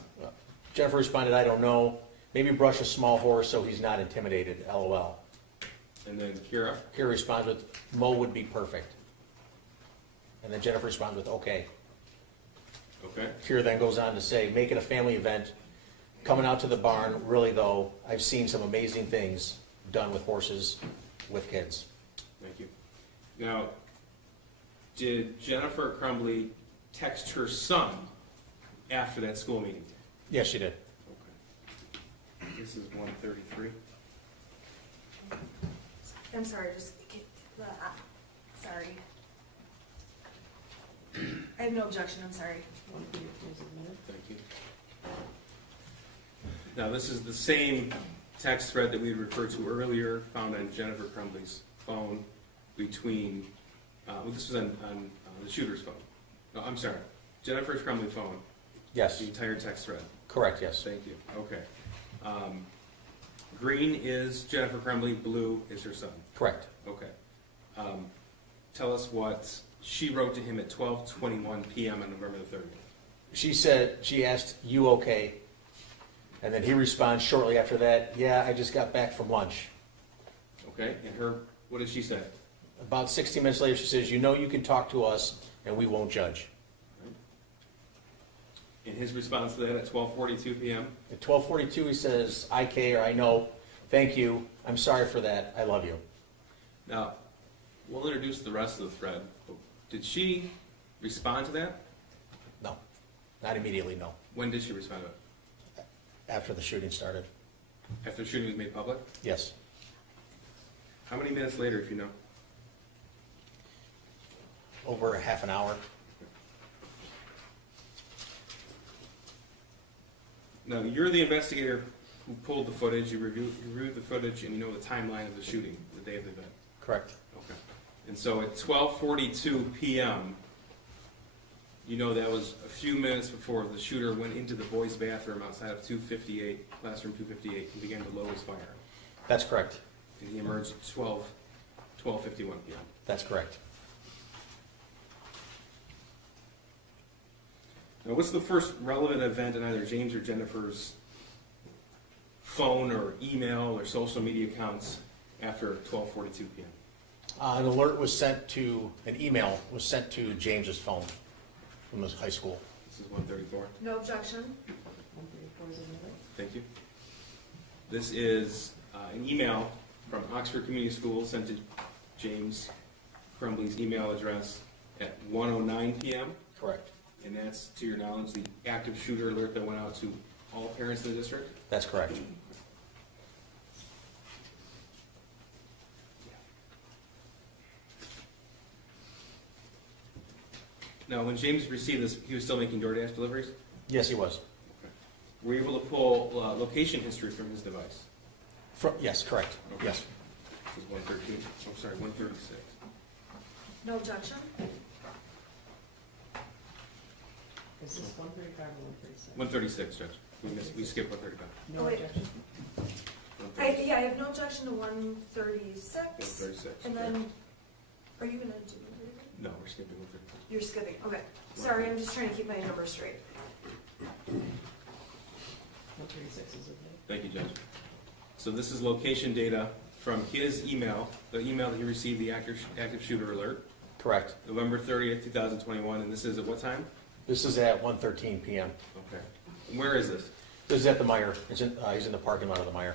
Jennifer responded, I don't know. Maybe brush a small horse so he's not intimidated, LOL. And then Kira? Kira responds with, Mo would be perfect. And then Jennifer responds with, okay. Okay. Kira then goes on to say, make it a family event. Coming out to the barn, really though, I've seen some amazing things done with horses, with kids. Thank you. Now, did Jennifer Crumbley text her son after that school meeting? Yes, she did. Okay. This is 133. I'm sorry, sorry. I have no objection, I'm sorry. 134 is admitted. Thank you. Now, this is the same text thread that we referred to earlier, found on Jennifer Crumbley's phone between, this was on the shooter's phone. No, I'm sorry, Jennifer Crumbley's phone, Yes, the entire text thread. correct, yes. Thank you, okay. Green is Jennifer Crumbley, blue is her son. Correct. Okay. Tell us what she wrote to him at 12:21 p.m. on November the 30th. She said, she asked, you okay? And then he responds shortly after that, yeah, I just got back from lunch. Okay, and her, what did she say? About 60 minutes later, she says, you know you can talk to us and we won't judge. And his response to that at 12:42 p.m.? At 12:42, he says, I care, I know, thank you, I'm sorry for that, I love you. Now, we'll introduce the rest of the thread. Did she respond to that? No, not immediately, no. When did she respond to it? After the shooting started. After the shooting was made public? Yes. How many minutes later, if you know? Over a half an hour. Now, you're the investigator who pulled the footage, you reviewed the footage, and you know the timeline of the shooting, the day of the event. Correct. Okay. And so at 12:42 p.m., you know that was a few minutes before the shooter went into the boys' bathroom outside of 258, classroom 258, and began to load his firearm. That's correct. And he emerged at 12:51 p.m. That's correct. Now, what's the first relevant event in either James or Jennifer's phone or email or social media accounts after 12:42 p.m.? An alert was sent to, an email was sent to James's phone from his high school. This is 134. No objection. 134 is admitted. Thank you. This is an email from Oxford Community Schools sent to James Crumbley's email address at 1:09 p.m. Correct. And that's, to your knowledge, the active shooter alert that went out to all parents in the district? That's correct. Now, when James received this, he was still making DoorDash deliveries? Yes, he was. Were you able to pull location history from his device? Yes, correct. Okay. Yes. This is 113, I'm sorry, 136. No objection. Is this 135 or 136? 136, Judge. We skipped 135. No Oh, wait. objection? Yeah, I have no objection to 136. 136. And okay. then, are you gonna do 135? No, we're skipping 135. You're skipping, okay. Sorry, I'm just trying to keep my numbers straight. 136 is okay. Thank you, Judge. So this is location data from his email, the email that he received the active shooter alert, Correct. November 30th, 2021, and this is at what time? This is at 1:13 PM. Okay. And where is this? This is at the Meyer. He's in the parking lot of the Meyer.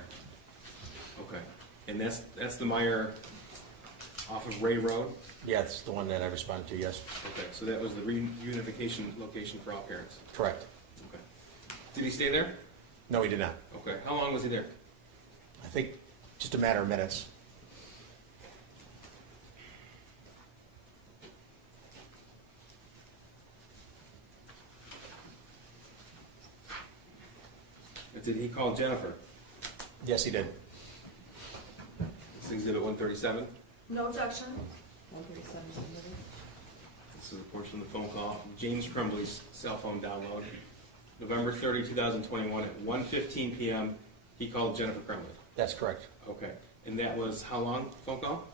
Okay. And that's the Meyer off of Ray Road? Yeah, it's the one that I responded to, yes. Okay, so that was the reunification location for all parents? Correct. Okay. Did he stay there? No, he did not. Okay. How long was he there? I think just a matter of minutes. Did he call Jennifer? Yes, he did. This is exhibit 137. No objection? 137 is admitted. This is a portion of the phone call. James Crumbley's cell phone download. November 30, 2021 at 1:15 p.m. He called Jennifer Crumbley. That's correct. Okay. And that was how long phone call?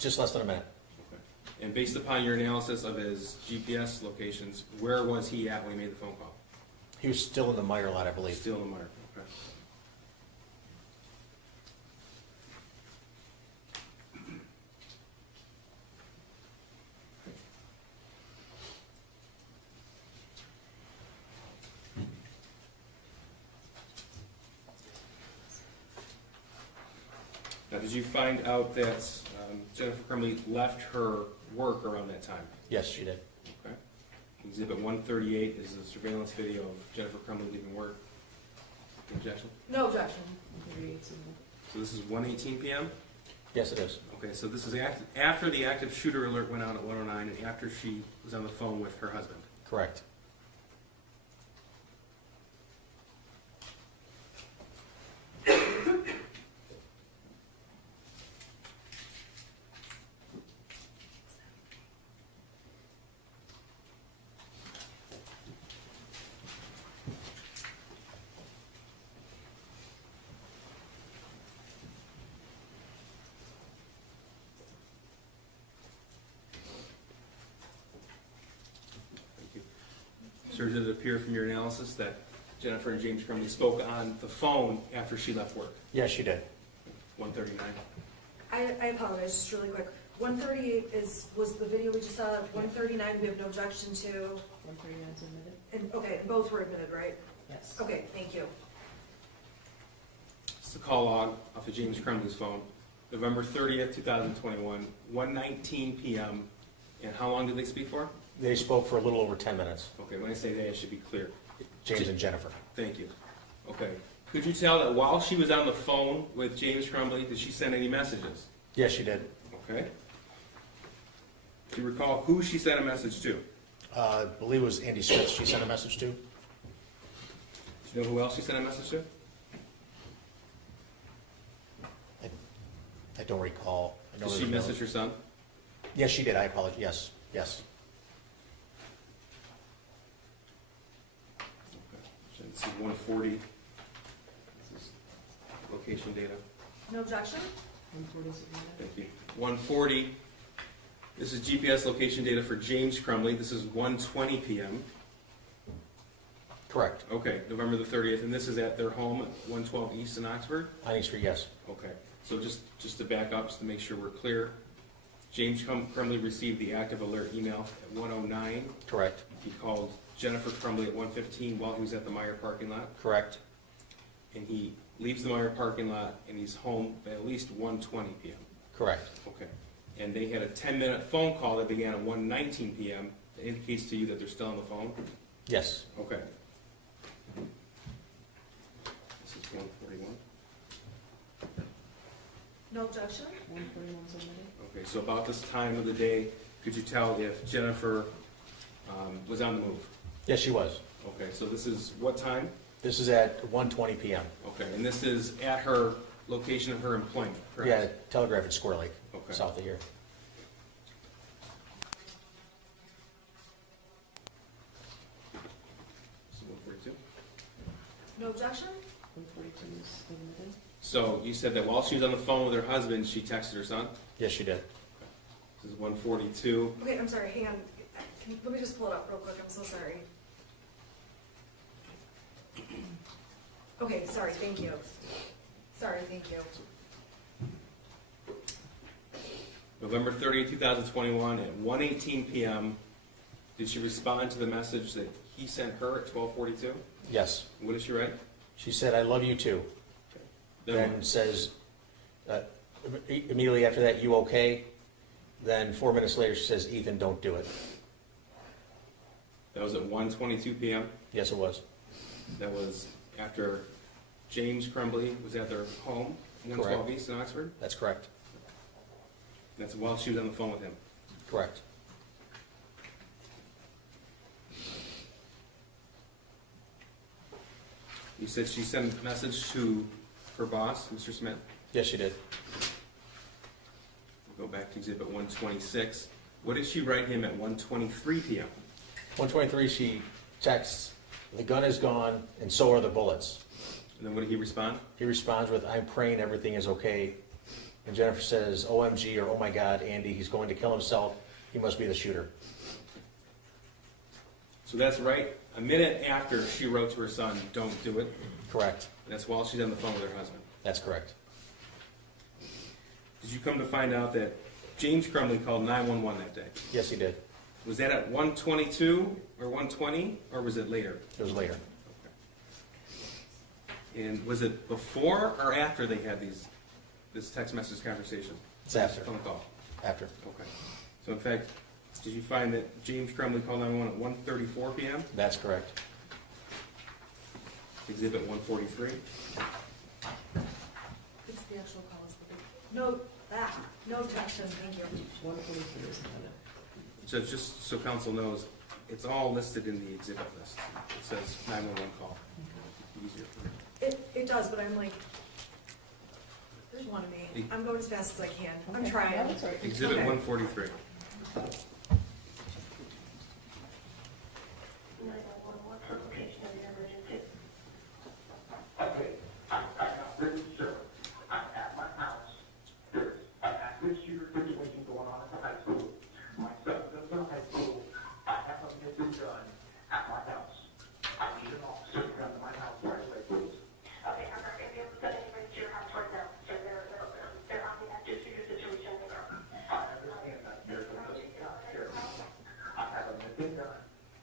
Just less than a minute. Okay. And based upon your analysis of his GPS locations, where was he at when he made the phone call? He was still in the Meyer lot, I believe. Still in the mark. Okay. Now, did you find out that Jennifer Crumbley left her work around that time? Yes, she did. Okay. Exhibit 138 is a surveillance video of Jennifer Crumbley leaving work. Objection? No objection. 138 is admitted. So this is 1:18 p.m.? Yes, it is. Okay, so this is after the active shooter alert went out at 1:09 and after she was on the phone with her husband. Correct. Thank you. Sir, did it appear from your analysis that Jennifer and James Crumbley spoke on the phone after she left work? Yes, she did. 1:39. I apologize, just really quick. 138 was the video we just saw. 139, we have no objection to. 139 is admitted. And, okay, both were admitted, right? Yes. Okay, thank you. It's the call log off of James Crumbley's phone. November 30th, 2021, 1:19 p.m. And how long did they speak for? They spoke for a little over 10 minutes, Okay, when I say they, it should be clear. James and Jennifer. Thank you. Okay. Could you tell that while she was on the phone with James Crumbley, did she send any messages? Yes, she did. Okay. Do you recall who she sent a message to? I believe it was Andy Smith she sent a message to. Do you know who else she sent a message to? I don't recall. I know Did she there's no- message her son? Yes, she did. I apologize. Yes, yes. Okay. This is 140. This is location data. No objection? 140 is admitted. Thank you. 140. This is GPS location data for James Crumbley. This is 1:20 p.m. Correct. Okay, November the 30th, and this is at their home at 112 East in Oxford? Hunting Street, yes. Okay, so just to back up, just to make sure we're clear, James Crumbley received the active alert email at 1:09. Correct. He called Jennifer Crumbley at 1:15 while he was at the Meyer parking lot, Correct. and he leaves the Meyer parking lot and he's home at least 1:20 p.m. Correct. Okay, and they had a 10-minute phone call that began at 1:19 p.m. That indicates to you that they're still on the phone? Yes. Okay. This is 141. No objection? 141 is admitted. Okay, so about this time of the day, could you tell if Jennifer was on the move? Yes, she was. Okay, so this is what time? This is at 1:20 p.m. Okay, and this is at her location of her employment, correct? Yeah, Telegraph at Square Lake, Okay. south of here. No objection? 142 is admitted. So you said that while she was on the phone with her husband, she texted her son? Yes, she did. This is 142. Okay, I'm sorry, hang on. Let me just pull it up real quick, I'm so sorry. Okay, sorry, thank you. Sorry, thank you. November 30th, 2021, at 1:18 p.m., did she respond to the message that he sent her at 12:42? Yes. What did she write? She said, "I love you too." Then says, immediately after that, "You okay?" Then 4 minutes later, she says, "Ethan, don't do it." That was at 1:22 p.m. Yes, it was. That was after James Crumbley was at their home, 112 East in Oxford. That's correct. That's while she was on the phone with him. Correct. You said she sent a message to her boss, Mr. Smith. Yes, she did. We'll go back to exhibit 126. What did she write him at 1:23 p.m.? 123, she texts, "The gun is gone, and so are the bullets." And then what did he respond? He responds with, "I'm praying everything is okay." And Jennifer says, "OMG," or "Oh my God, Andy, he's going to kill himself. He must be the shooter." So that's right a minute after she wrote to her son, "Don't do it." Correct. And that's while she's on the phone with her husband. That's correct. Did you come to find out that James Crumbley called 911 that day? Yes, he did. Was that at 1:22 or 1:20, or was it later? It was later. And was it before or after they had this text message conversation? It's after. Phone call. After. Okay. So in fact, did you find that James Crumbley called 911 at 1:34 p.m.? That's correct. Exhibit 143. It's the actual call. No, no objection, thank you. 143 is admitted. So just so council knows, it's all listed in the exhibit list. It says 911 call. Easier for me. It does, but I'm like, there's one of me. I'm going as fast as I can. I'm Okay. trying. Yeah, that's all right. Exhibit Okay. 143. What's the location of the emergency? Okay, I'm not really sure. I'm at my house. There's an active shooter situation going on at the high school. My son goes to high school. I have a missing gun at my house. I need an officer to come to my house right away, please. Okay, I'm not gonna be able to send anybody to your house right now, so they're on the active shooter situation right now. I understand that there's a missing gun here. I have a missing gun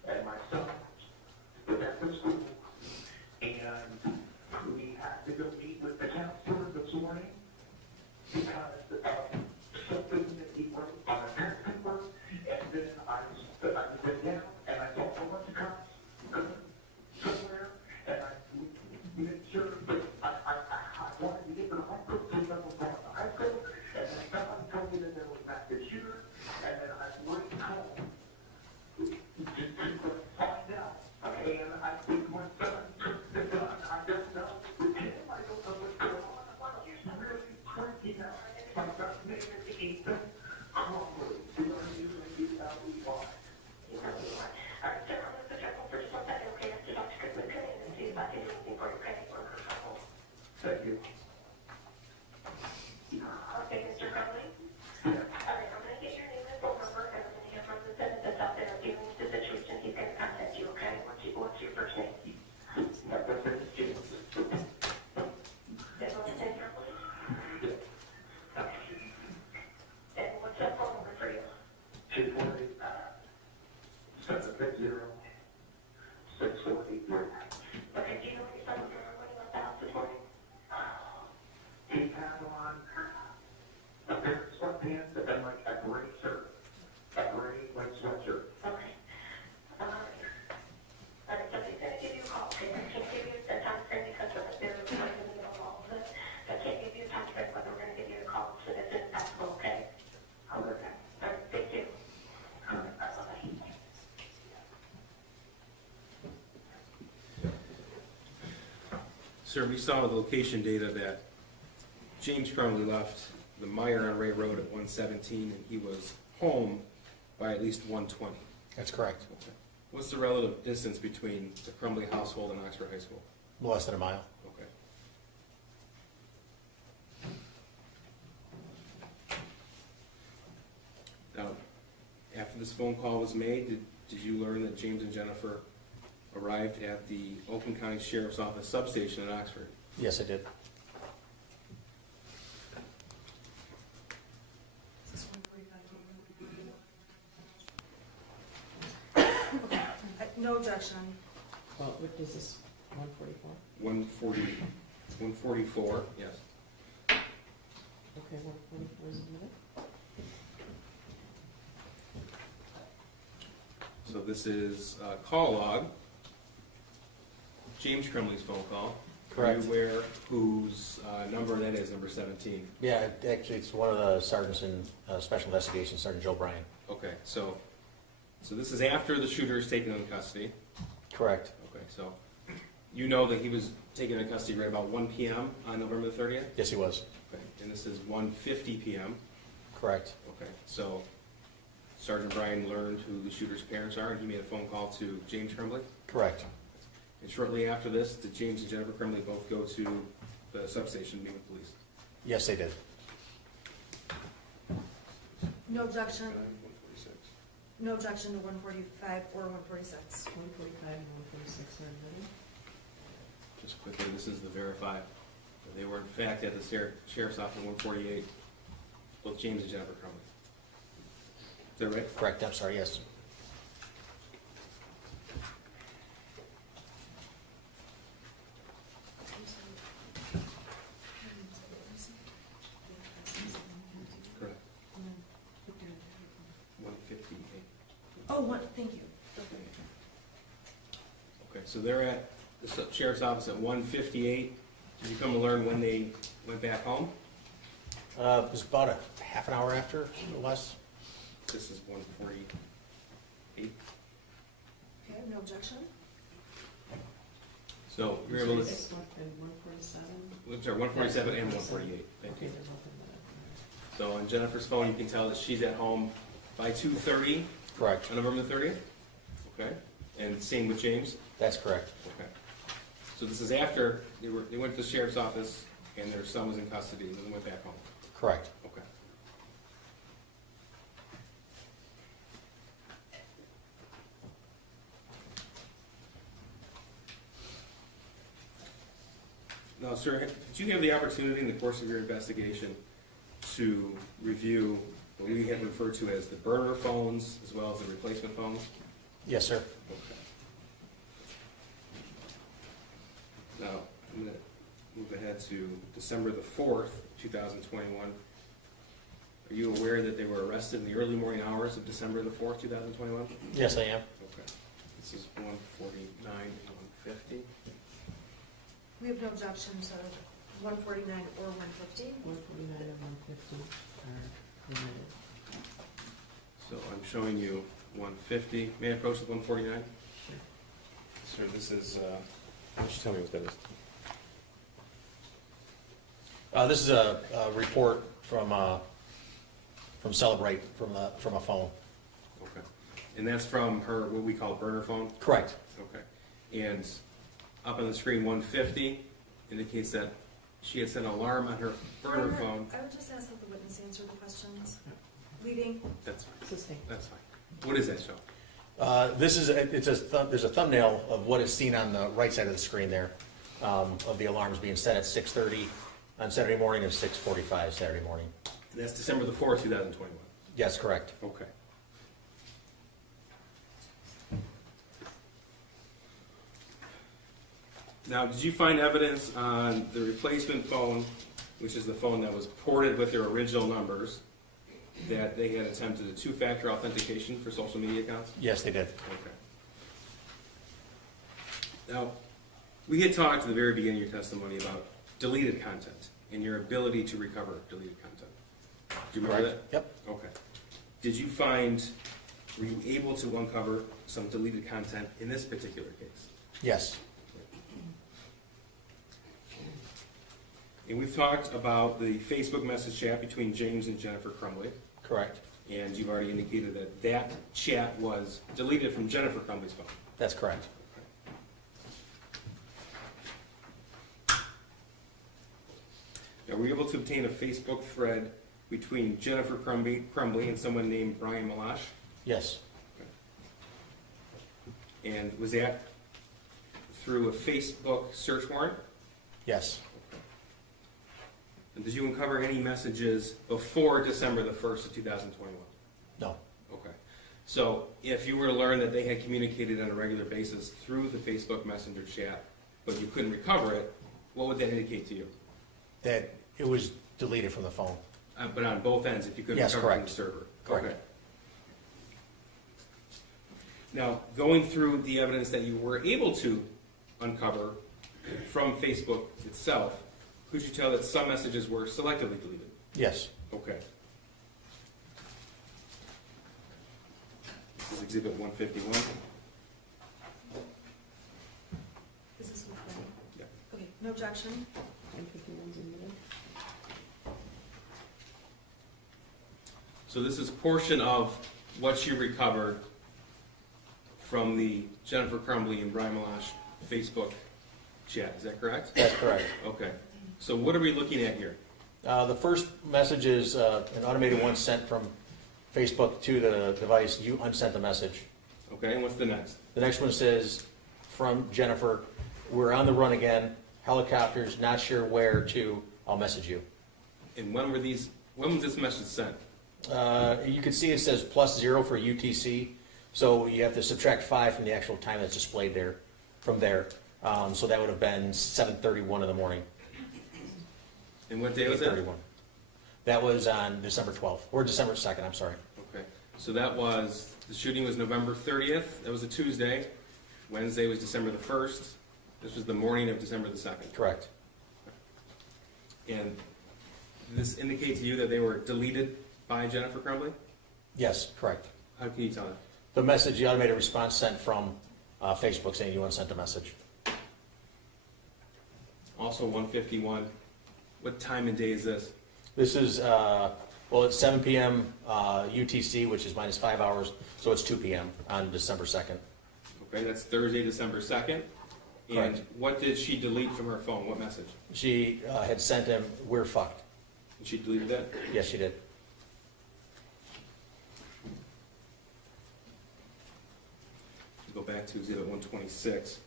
and my son is at the school. And we had to go meet with the counselor this morning because of something that he wrote on a test paper. And then I sit down and I saw a whole bunch of cops somewhere, and I made sure that I wanted to get to the hospital, so I was going to the high school, and then someone told me that there was an active shooter, and then I went home to find out. And I think my son took the gun. I don't know with him. I don't know what's going on. He's really freaking out. My son's name is Ethan Crumbley. D-R-U-M-B-L-E-Y. Alright, so I'm gonna put you on hold for just one second, okay? I have to talk to Chris McCray and see if I can do anything for you, okay? Thank you. Okay, Mr. Crumbley? Alright, I'm gonna get your name and phone number, and I'm gonna get from the Senate that's out there dealing with the situation. He's gonna contact you, okay? What's your first name? My first name is James. Is what it's in here, please? Okay. And what's that phone number for you? 248-760-6483. Okay, do you know what your son was wearing when he left the house this morning? He had on a pair of sweatpants and then like a gray shirt, a gray like sweatshirt. Okay. Alright, so he's gonna give you a call, okay? I can't give you a time frame because they're in the middle of all of this. I can't give you a time frame, but we're gonna give you a call as soon as possible, okay? Okay. Alright, thank you. Alright. Bye-bye. Sir, we saw the location data that James Crumbley left the Meyer on Ray Road at 1:17, and he was home by at least 1:20. That's correct. Okay. What's the relative distance between the Crumbley household and Oxford High School? Less than a mile. Okay. Now, after this phone call was made, did you learn that James and Jennifer arrived at the Oakland County Sheriff's Office substation in Oxford? Yes, I did. Is this 145? No objection. Well, what is this, 144? 144, yes. Okay, 144 is admitted. So this is a call log. James Crumbley's phone call. Correct. Are you aware whose number that is, number 17? Yeah, actually, it's one of the sergeants in Special Investigations, Sergeant Joe Bryan. Okay, so this is after the shooter is taken into custody. Correct. Okay, so you know that he was taken into custody right about 1 p.m. on November the 30th? Yes, he was. Okay, and this is 1:50 p.m. Correct. Okay, so Sergeant Bryan learned who the shooter's parents are, and he made a phone call to James Crumbley? Correct. And shortly after this, did James and Jennifer Crumbley both go to the substation to meet with police? Yes, they did. No objection. 146. No objection to 145 or 146. 145 and 146 are admitted. Just quickly, this is the verify. They were in fact at the Sheriff's Office 148, both James and Jennifer Crumbley. Is that right? Correct, I'm sorry, yes. Correct. 158. Oh, thank you. Okay, so they're at the Sheriff's Office at 1:58. Did you come to learn when they went back home? It was about a half an hour after, or less. This is 1:48. Okay, no objection. So you're able to, This one and 147? I'm sorry, 147 and 148. Thank Okay, you. they're both admitted. So on Jennifer's phone, you can tell that she's at home by 2:30 Correct. on November the 30th? Okay, and same with James? That's correct. Okay. So this is after they went to the sheriff's office and their son was in custody and then went back home? Correct. Okay. Now, sir, did you have the opportunity in the course of your investigation to review what we have referred to as the burner phones as well as the replacement phones? Yes, sir. Okay. Now, I'm going to move ahead to December the 4th, 2021. Are you aware that they were arrested in the early morning hours of December the 4th, 2021? Yes, I am. Okay. This is 149 and 150. We have no objection to 149 or 150. 149 and 150 are admitted. So I'm showing you 150. May I approach the 149? Sir, this is, why don't you tell me what that is? This is a report from Celebrate, from a phone. Okay. And that's from her, what we call a burner phone? Correct. Okay. And up on the screen, 150 indicates that she had set an alarm on her burner phone. I would just ask that the witness answer the questions. Leading. That's fine. Sustain. That's fine. What does that show? There's a thumbnail of what is seen on the right side of the screen there, of the alarms being set at 6:30 on Saturday morning and 6:45 Saturday morning. And that's December the 4th, 2021. Yes, correct. Okay. Now, did you find evidence on the replacement phone, which is the phone that was ported with their original numbers, that they had attempted a two-factor authentication for social media accounts? Yes, they did. Okay. Now, we had talked at the very beginning of your testimony about deleted content and your ability to recover deleted content. Do you remember Correct. Yep. that? Okay. Were you able to uncover some deleted content in this particular case? Yes. And we've talked about the Facebook message chat between James and Jennifer Crumbley, Correct. and you've already indicated that that chat was deleted from Jennifer Crumbley's phone. That's correct. Were you able to obtain a Facebook thread between Jennifer Crumbley and someone named Brian Malash? Yes, And was that through a Facebook search warrant? yes, And did you uncover any messages before December the 1st of 2021? no, Okay. So if you were to learn that they had communicated on a regular basis through the Facebook Messenger chat, but you couldn't recover it, what would that indicate to you? that it was deleted from the phone. But on both ends, if you couldn't Yes, recover from correct. the server? Correct. Okay. Now, going through the evidence that you were able to uncover from Facebook itself, could you tell that some messages were selectively deleted? Yes, Okay. This is Exhibit 151. Is this with them? Yeah. Okay, no objection. 151's admitted. So this is portion of what you recovered from the Jennifer Crumbley and Brian Malash Facebook chat. Is that correct? that's correct. Okay. So what are we looking at here? The first message is an automated one sent from Facebook to the device. You unsent the message. Okay, and what's the next? The next one says, from Jennifer, we're on the run again, helicopters, not sure where to, I'll message you. And when was this message sent? You can see it says +0 for UTC, so you have to subtract 5 from the actual time that's displayed there, from there. So that would have been 7:31 in the morning. And what day was that? 8:31. That was on December 12th, or December 2nd, I'm sorry. Okay. So that was, the shooting was November 30th. That was a Tuesday. Wednesday was December the 1st. This was the morning of December the 2nd. Correct. And this indicate to you that they were deleted by Jennifer Crumbley? Yes, correct. How can you tell that? The message, the automated response sent from Facebook saying you unsent a message. Also 151. What time and day is this? This is, well, it's 7 p.m. UTC, which is minus 5 hours, so it's 2 p.m. on December 2nd. Okay, that's Thursday, December 2nd. And Correct. what did she delete from her phone? What message? She had sent him, we're fucked. And she deleted that? Yes, she did. Go back to Exhibit 126.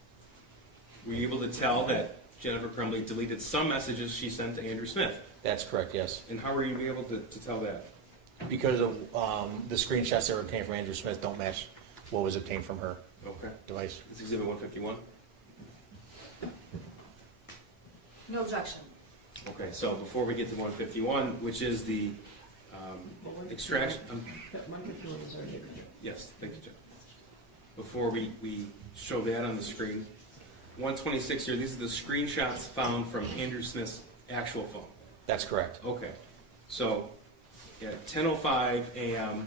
Were you able to tell that Jennifer Crumbley deleted some messages she sent to Andrew Smith? That's correct, yes. And how were you able to tell that? Because of the screenshots that were obtained from Andrew Smith don't match what was obtained from her Okay. device. It's Exhibit 151. No objection. Okay, so before we get to 151, which is the extraction, 151 is already admitted. yes, thank you, John. Before we show that on the screen, 126 here, these are the screenshots found from Andrew Smith's actual phone. That's correct. Okay, so at 10:05 a.m.,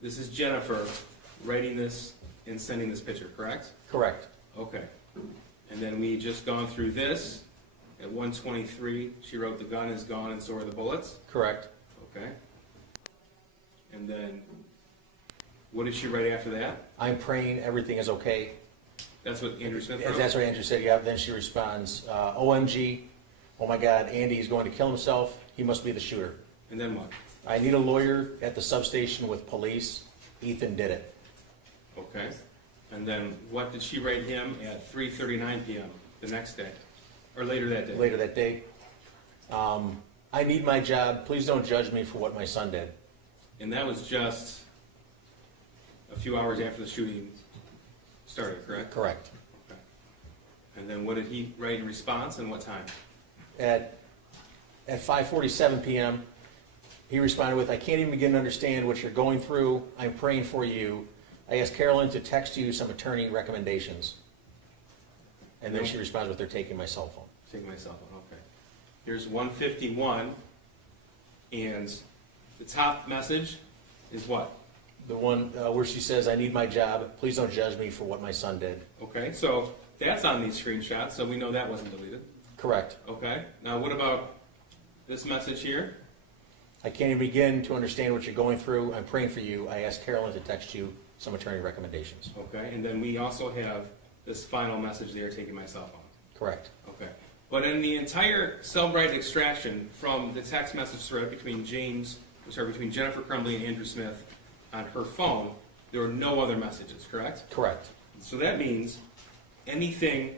this is Jennifer writing this and sending this picture, correct? Correct. Okay. And then we just gone through this. At 1:23, she wrote, "The gun is gone and so are the bullets." Correct. Okay. And then, what did she write after that? I'm praying everything is okay. That's what Andrew Smith If wrote? that's what Andrew said, yeah. Then she responds, OMG, oh my God, Andy is going to kill himself. He must be the shooter. And then what? I need a lawyer at the substation with police. Ethan did it. Okay. And then, what did she write him at 3:39 p.m. the next day? Or later that day? Later that day, I need my job. Please don't judge me for what my son did. And that was just a few hours after the shooting started, correct? Correct. Okay. And then what did he write in response and what time? At 5:47 p.m., he responded with, I can't even begin to understand what you're going through. I'm praying for you. I asked Carolyn to text you some attorney recommendations. And then she responds with, they're taking my cell phone. Take my cell phone, okay. Here's 151, and the top message is what? The one where she says, I need my job. Please don't judge me for what my son did. Okay, so that's on these screenshots, so we know that wasn't deleted. Correct. Okay, now what about this message here? I can't even begin to understand what you're going through. I'm praying for you. I asked Carolyn to text you some attorney recommendations. Okay, and then we also have this final message there, taking my cell phone. Correct. Okay, But in the entire Cellbrite extraction from the text message thread between between Jennifer Crumbley and Andrew Smith on her phone, there were no other messages, correct? Correct. So that means anything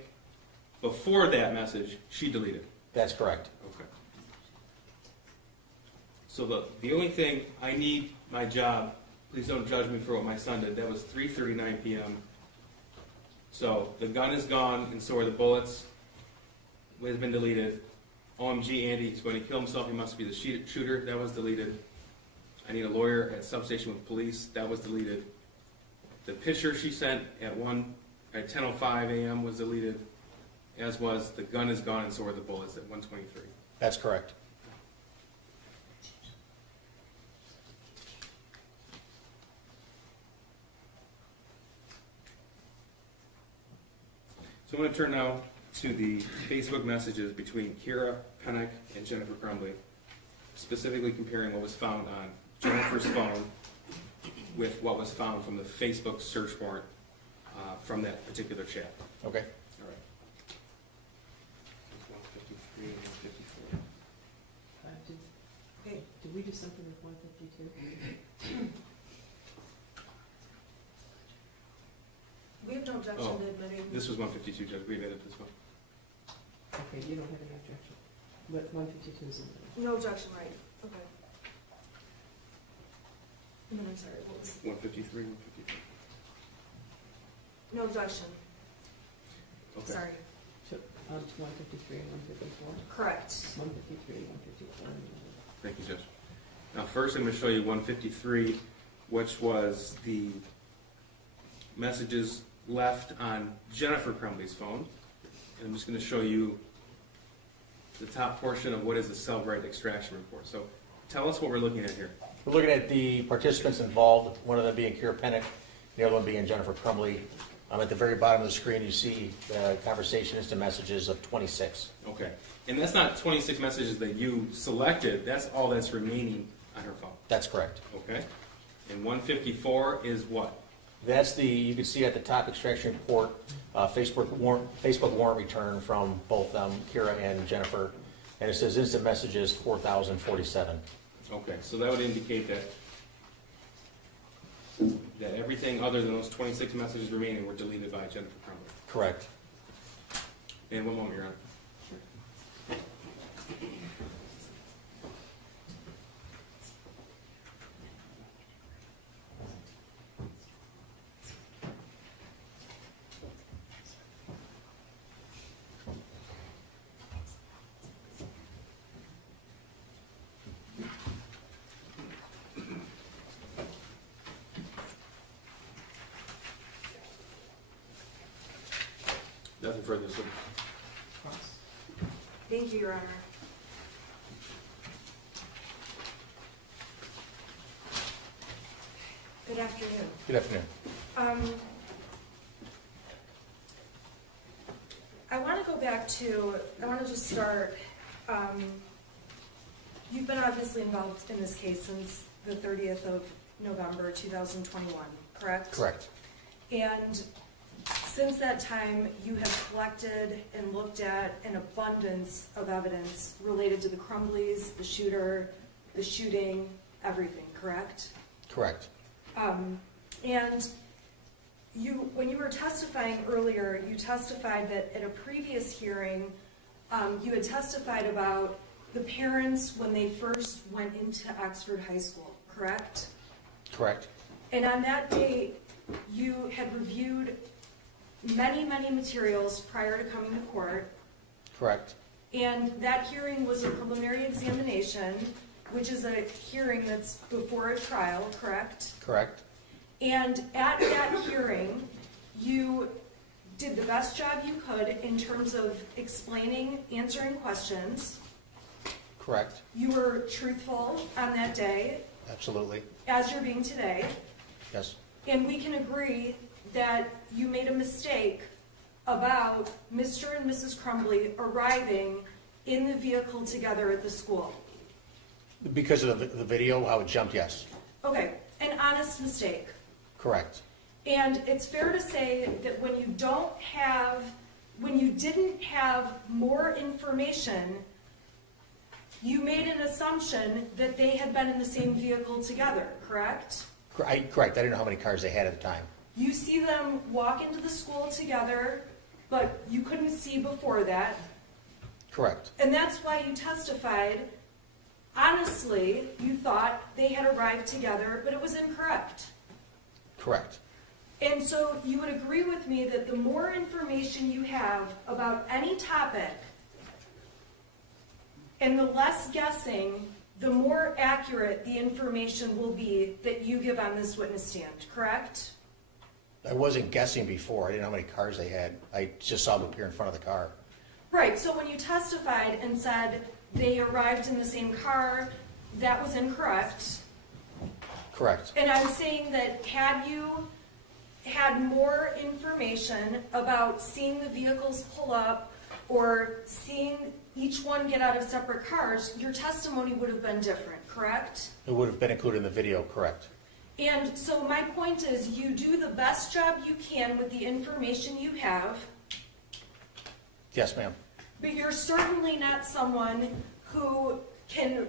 before that message, she deleted. That's correct. Okay. So the only thing I need my job, please don't judge me for what my son did, that was 3:39 p.m. So the gun is gone, and so are the bullets. Has been deleted. OMG, Andy, he's going to kill himself. He must be the shooter. That was deleted. I need a lawyer at substation with police. That was deleted. The picture she sent at 10:05 a.m. was deleted, as was the gun is gone, and so are the bullets at 1:23. That's correct. So I'm going to turn now to the Facebook messages between Kira Pennick and Jennifer Crumbley, specifically comparing what was found on Jennifer's phone with what was found from the Facebook search warrant from that particular chat. Okay. All right. 153 and 154. Did we do something with 152? We have no objection Oh, to admitting. This was 152, Judge. We admitted this one. Okay, you don't have any objection, but 152 is in there. No objection, right, okay. And then I'm sorry, what was, 153, 154. no objection, Okay. sorry, To 153 and 154? correct. 153, 154. Thank you, Judge. Now, first I'm going to show you 153, which was the messages left on Jennifer Crumbley's phone. And I'm just going to show you the top portion of what is the Cellbrite extraction report. So tell us what we're looking at here. We're looking at the participants involved, one of them being Kira Pennick, the other one being Jennifer Crumbley. At the very bottom of the screen, you see the conversation instant messages of 26. Okay. And that's not 26 messages that you selected. That's all that's remaining on her phone. That's correct. Okay. And 154 is what? That's you can see at the top extraction report, Facebook warrant return from both Kira and Jennifer, and it says instant messages 4,047. Okay, so that would indicate that everything other than those 26 messages remaining were deleted by Jennifer Crumbley. Correct. And one moment, Your Honor. Nothing further, sir. Thank you, Your Honor. Good afternoon. Good afternoon. I want to go back to, I want to just start, you've been obviously involved in this case since the 30th of November 2021, correct? Correct. And since that time, you have collected and looked at an abundance of evidence related to the Crumbleys, the shooter, the shooting, everything, correct? Correct. And when you were testifying earlier, you testified that at a previous hearing, you had testified about the parents when they first went into Oxford High School, correct? Correct. And on that date, you had reviewed many, many materials prior to coming to court. Correct. And that hearing was a preliminary examination, which is a hearing that's before a trial, correct? Correct. And at that hearing, you did the best job you could in terms of explaining, answering questions. Correct. You were truthful on that day, Absolutely. as you're being today. Yes. And we can agree that you made a mistake about Mr. and Mrs. Crumbley arriving in the vehicle together at the school. Because of the video, how it jumped, yes. Okay, an honest mistake. Correct. And it's fair to say that when you don't have when you didn't have more information, you made an assumption that they had been in the same vehicle together, correct? Correct, I didn't know how many cars they had at the time. You see them walk into the school together, but you couldn't see before that. Correct, And that's why you testified, honestly, you thought they had arrived together, but it was incorrect. correct, And so you would agree with me that the more information you have about any topic, and the less guessing, the more accurate the information will be that you give on this witness stand, correct? I wasn't guessing before, I didn't know how many cars they had, I just saw them appear in front of the car. Right, so when you testified and said they arrived in the same car, that was incorrect. Correct, And I'm saying that had you had more information about seeing the vehicles pull up or seeing each one get out of separate cars, your testimony would have been different, correct? it would have been included in the video, correct. And so my point is, you do the best job you can with the information you have, Yes, ma'am. but you're certainly not someone who can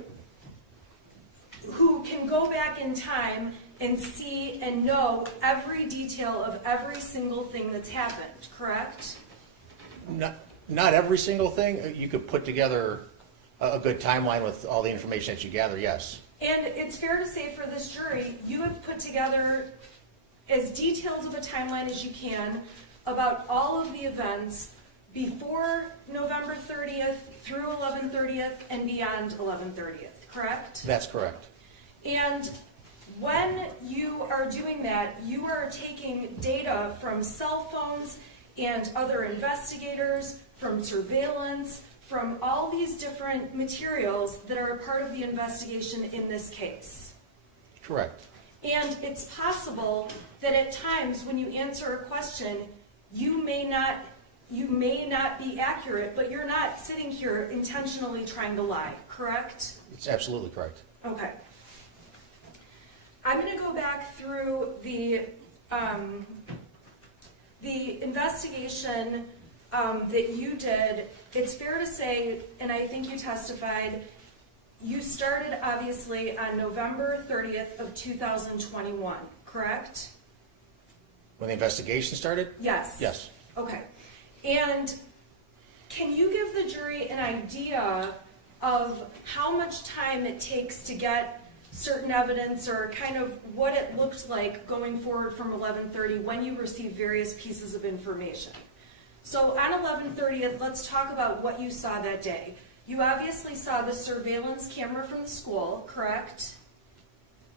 go back in time and see and know every detail of every single thing that's happened, correct? Not every single thing, you could put together a good timeline with all the information that you gather, yes. And it's fair to say for this jury, you have put together as detailed of a timeline as you can about all of the events before November 30th through 11/30th and beyond 11/30th, correct? That's correct. And when you are doing that, you are taking data from cell phones and other investigators, from surveillance, from all these different materials that are a part of the investigation in this case. Correct. And it's possible that at times when you answer a question, you may not be accurate, but you're not sitting here intentionally trying to lie, correct? It's absolutely correct. Okay. I'm going to go back through the investigation that you did. It's fair to say, and I think you testified, you started obviously on November 30th of 2021, correct? When the investigation started? Yes. Yes. Okay. And can you give the jury an idea of how much time it takes to get certain evidence, or kind of what it looked like going forward from 11/30 when you received various pieces of information? So on 11/30th, let's talk about what you saw that day. You obviously saw the surveillance camera from the school, correct?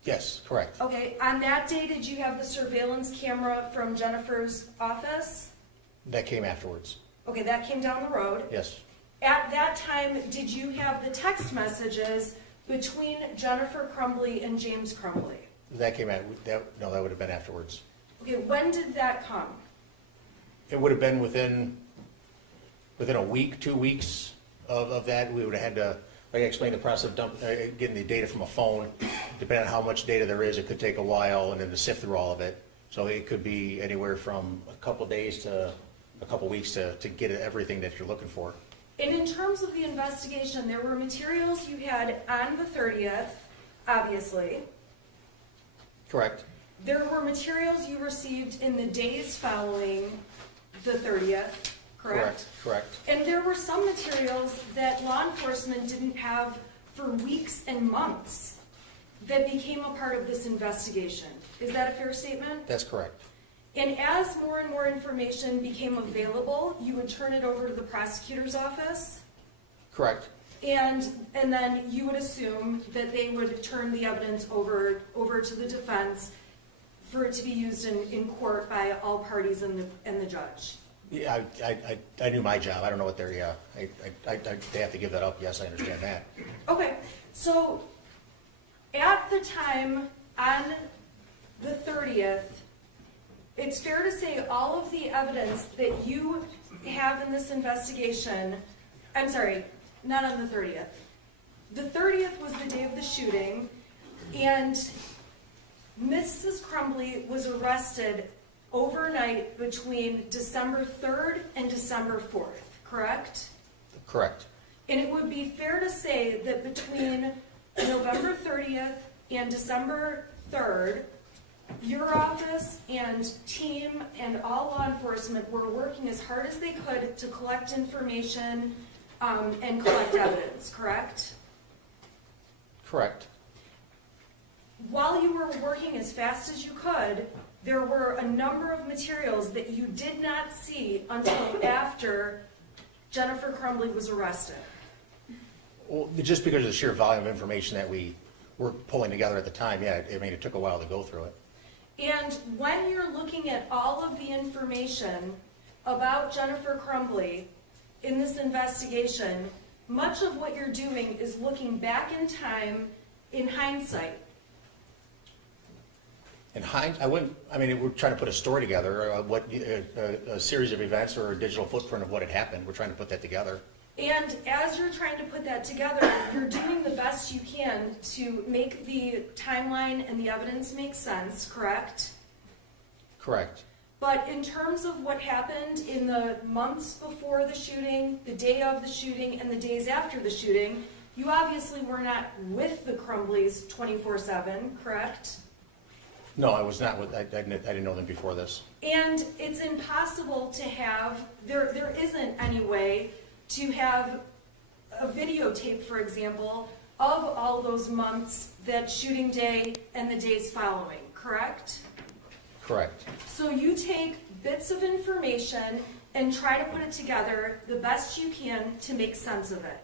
Yes, correct. Okay, on that day, did you have the surveillance camera from Jennifer's office? That came afterwards. Okay, that came down the road. Yes. At that time, did you have the text messages between Jennifer Crumbley and James Crumbley? That came out, no, that would have been afterwards. Okay, when did that come? It would have been within a week, 2 weeks of that. We would have had to, like I explained, the process of getting the data from a phone. Depending on how much data there is, it could take a while, and then to sift through all of it. So it could be anywhere from a couple days to a couple weeks to get everything that you're looking for. And in terms of the investigation, there were materials you had on the 30th, obviously. Correct. There were materials you received in the days following the 30th, correct? Correct. And there were some materials that law enforcement didn't have for weeks and months that became a part of this investigation. Is that a fair statement? That's correct. And as more and more information became available, you would turn it over to the prosecutor's office? Correct. And then you would assume that they would turn the evidence over to the defense for it to be used in court by all parties and the judge. Yeah, I knew my job. I don't know what they're, yeah. They have to give that up. Yes, I understand that. Okay, so at the time on the 30th, it's fair to say all of the evidence that you have in this investigation, I'm sorry, not on the 30th. The 30th was the day of the shooting, and Mrs. Crumbley was arrested overnight between December 3rd and December 4th, correct? Correct. And it would be fair to say that between November 30th and December 3rd, your office and team and all law enforcement were working as hard as they could to collect information and collect evidence, correct? Correct. While you were working as fast as you could, there were a number of materials that you did not see until after Jennifer Crumbley was arrested. Well, just because of the sheer volume of information that we were pulling together at the time, yeah, I mean, it took a while to go through it. And when you're looking at all of the information about Jennifer Crumbley in this investigation, much of what you're doing is looking back in time in hindsight. In hindsight, we're trying to put a story together, a series of events or a digital footprint of what had happened. We're trying to put that together. And as you're trying to put that together, you're doing the best you can to make the timeline and the evidence make sense, correct? Correct. But in terms of what happened in the months before the shooting, the day of the shooting, and the days after the shooting, you obviously were not with the Crumbleys 24/7, correct? No, I was not. I didn't know them before this. And it's impossible to have, there isn't any way to have a videotape, for example, of all those months, that shooting day and the days following, correct? Correct. So you take bits of information and try to put it together the best you can to make sense of it.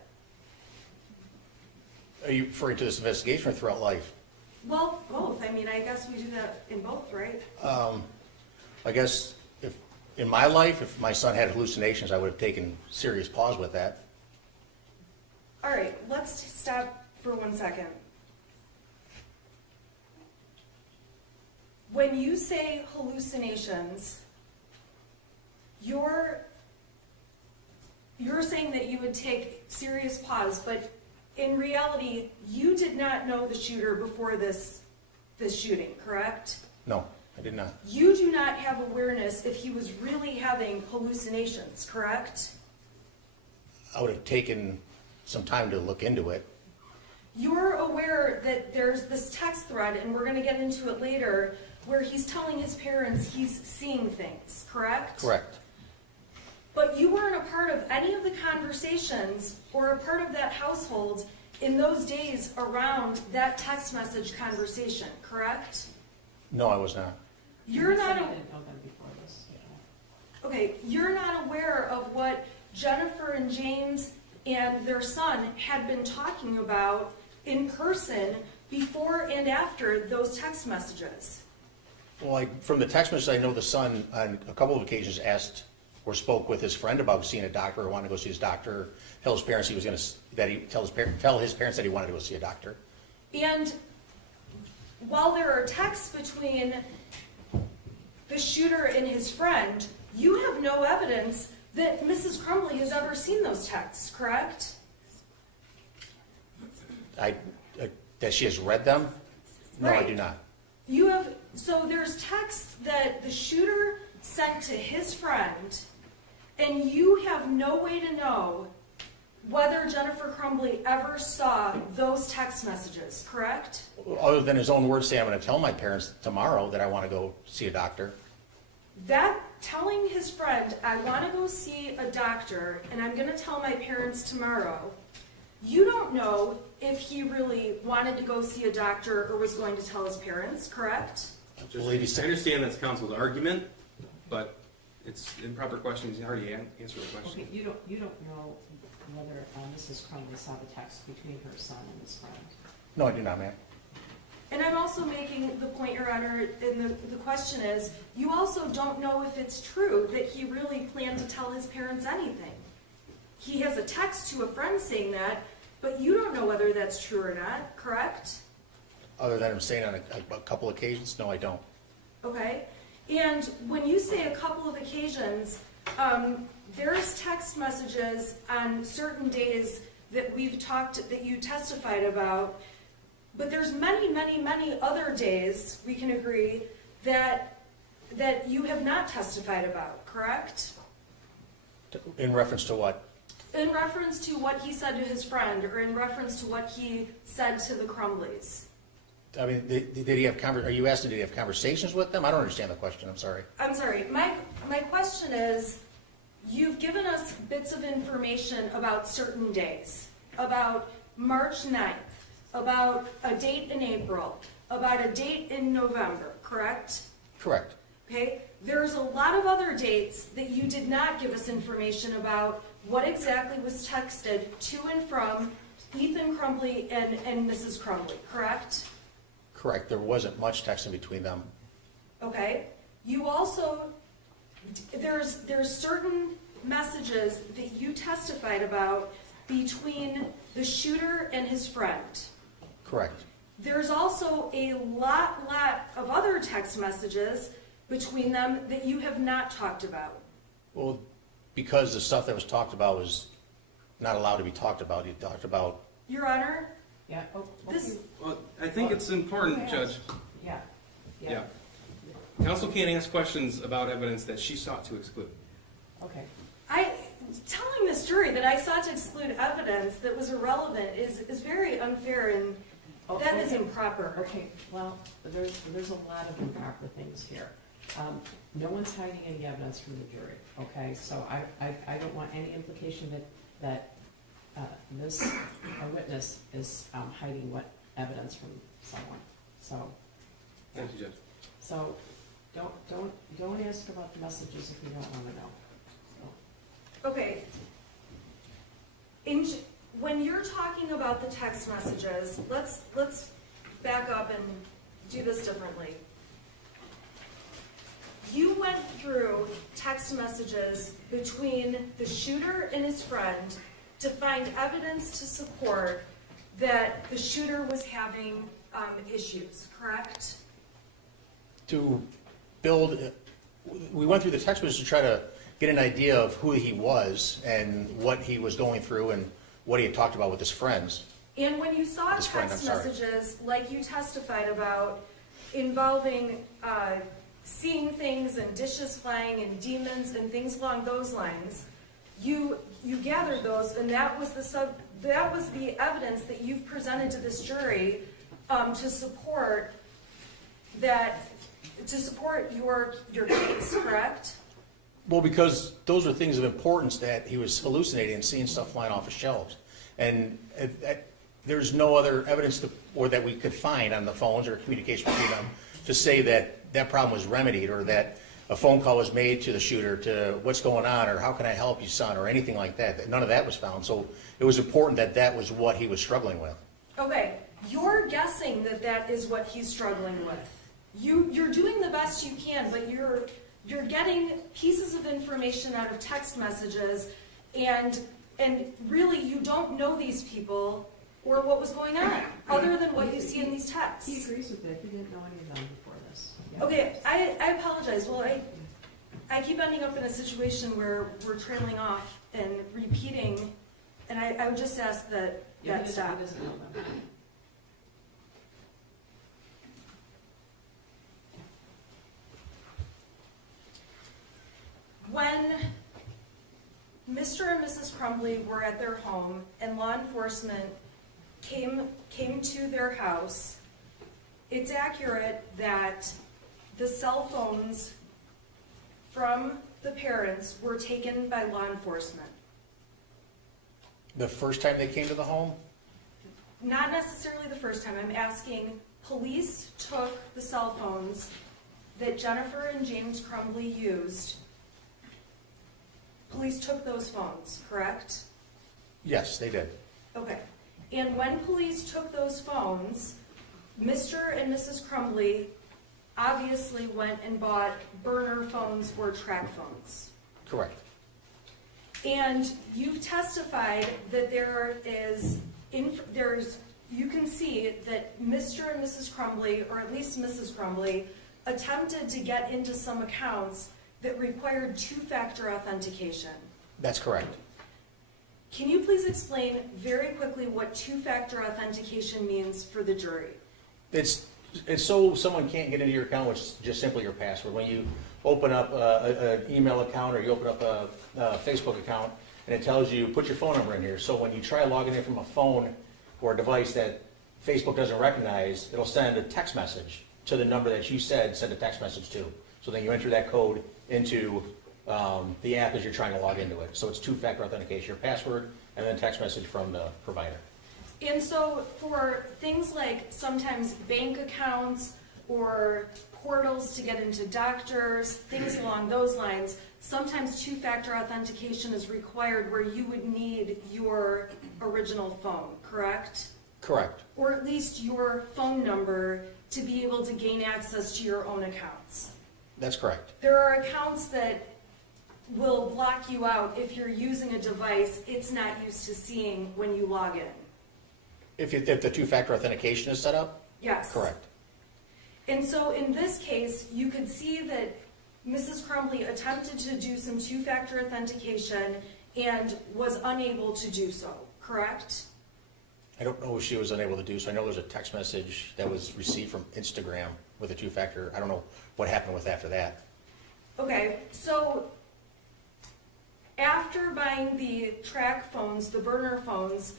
Are you referring to this investigation or throughout life? Well, both. I mean, I guess we do that in both, right? I guess if in my life, if my son had hallucinations, I would have taken serious pause with that. All right, let's stop for 1 second. When you say hallucinations, you're saying that you would take serious pause, but in reality, you did not know the shooter before this shooting, correct? No, I did not. You do not have awareness if he was really having hallucinations, correct? I would have taken some time to look into it. You're aware that there's this text thread, and we're going to get into it later, where he's telling his parents he's seeing things, correct? Correct. But you weren't a part of any of the conversations or a part of that household in those days around that text message conversation, correct? No, I was not. You're not. I didn't know them before this. Okay, you're not aware of what Jennifer and James and their son had been talking about in person before and after those text messages. Well, from the text message, I know the son on a couple of occasions asked or spoke with his friend about seeing a doctor or wanted to go see his doctor. Tell his parents he was going to tell his parents that he wanted to go see a doctor. And while there are texts between the shooter and his friend, you have no evidence that Mrs. Crumbley has ever seen those texts, correct? That she has read them? No, Right. I do not. You have, so there's texts that the shooter sent to his friend, and you have no way to know whether Jennifer Crumbley ever saw those text messages, correct? Other than his own words say, I'm going to tell my parents tomorrow that I want to go see a doctor. That telling his friend, I want to go see a doctor, and I'm going to tell my parents tomorrow, you don't know if he really wanted to go see a doctor or was going to tell his parents, correct? I understand that's counsel's argument, but it's improper question. He's already answered the question. Okay, you don't know whether Mrs. Crumbley saw the text between her son and his friend. No, I do not, ma'am. And I'm also making the point, Your Honor, and the question is, you also don't know if it's true that he really planned to tell his parents anything. He has a text to a friend saying that, but you don't know whether that's true or not, correct? Other than him saying on a couple occasions, no, I don't. Okay, and when you say a couple of occasions, there's text messages on certain days that that you testified about, but there's many, many, many other days, we can agree, that that you have not testified about, correct? In reference to what? In reference to what he said to his friend, or in reference to what he said to the Crumbleys. I mean, did he have are you asking, did he have conversations with them? I don't understand the question, I'm sorry. I'm sorry, my question is, you've given us bits of information about certain days, about March 9th, about a date in April, about a date in November, correct? Correct. Okay, there's a lot of other dates that you did not give us information about what exactly was texted to and from Ethan Crumbley and Mrs. Crumbley, correct? Correct, there wasn't much texting between them. Okay, you also, there's certain messages that you testified about between the shooter and his friend. Correct. There's also a lot of other text messages between them that you have not talked about. Well, because the stuff that was talked about was not allowed to be talked about. He talked about, Your Honor, Yeah, oh, this, Well, I think it's important, Judge. yeah, Yeah. Counsel can't ask questions about evidence that she sought to exclude. okay. telling this jury that I sought to exclude evidence that was irrelevant is very unfair, and Oh, that is okay. improper. Okay, well, there's a lot of improper things here. No one's hiding any evidence from the jury, okay? So I don't want any implication that this, a witness is hiding what evidence from someone. So, Thank you, Judge. so don't ask about the messages if you don't want to know. So, Okay. When you're talking about the text messages, let's back up and do this differently. You went through text messages between the shooter and his friend to find evidence to support that the shooter was having issues, correct? to build, we went through the text message to try to get an idea of who he was and what he was going through and what he had talked about with his friends. And when you saw His friend, text I'm sorry. messages, like you testified about, involving seeing things and dishes flying and demons and things along those lines, you gathered those, and that was the evidence that you've presented to this jury to support your case, correct? Well, because those are things of importance that he was hallucinating and seeing stuff flying off of shelves. And there's no other evidence or that we could find on the phones or communication between them to say that that problem was remedied or that a phone call was made to the shooter to what's going on or how can I help you, son, or anything like that. None of that was found. So it was important that that was what he was struggling with. Okay, you're guessing that that is what he's struggling with. You're doing the best you can, but you're getting pieces of information out of text messages, and really you don't know these people or what was going on, other than what you see in these texts. he agrees with it. He didn't know any of them before this. Yeah. Okay, I apologize. Well, I keep ending up in a situation where we're trailing off and repeating, and I would just ask that Yeah, that he stop. doesn't know them. When Mr. and Mrs. Crumbley were at their home and law enforcement came to their house, it's accurate that the cell phones from the parents were taken by law enforcement. The first time they came to the home, Not necessarily the first time. I'm asking, police took the cell phones that Jennifer and James Crumbley used. Police took those phones, correct? yes, they did. Okay. And when police took those phones, Mr. and Mrs. Crumbley obviously went and bought burner phones or track phones. Correct. And you've testified that you can see that Mr. and Mrs. Crumbley, or at least Mrs. Crumbley, attempted to get into some accounts that required two-factor authentication. That's correct. Can you please explain very quickly what two-factor authentication means for the jury? It's It's so someone can't get into your account, which is just simply your password. When you open up an email account or you open up a Facebook account, and it tells you, put your phone number in here. So when you try logging in from a phone or a device that Facebook doesn't recognize, it'll send a text message to the number that you said send a text message to. So then you enter that code into the app as you're trying to log into it. So it's two-factor authentication, your password and then text message from the provider. And so for things like sometimes bank accounts or portals to get into doctors, things along those lines, sometimes two-factor authentication is required where you would need your original phone, correct? Correct. Or at least your phone number to be able to gain access to your own accounts. That's correct. There are accounts that will block you out if you're using a device it's not used to seeing when you log in. If the two-factor authentication is set up? Yes. Correct. And so in this case, you could see that Mrs. Crumbley attempted to do some two-factor authentication and was unable to do so, correct? I don't know what she was unable to do, so I know there's a text message that was received from Instagram with a two-factor. I don't know what happened with after that. Okay, so after buying the track phones, the burner phones,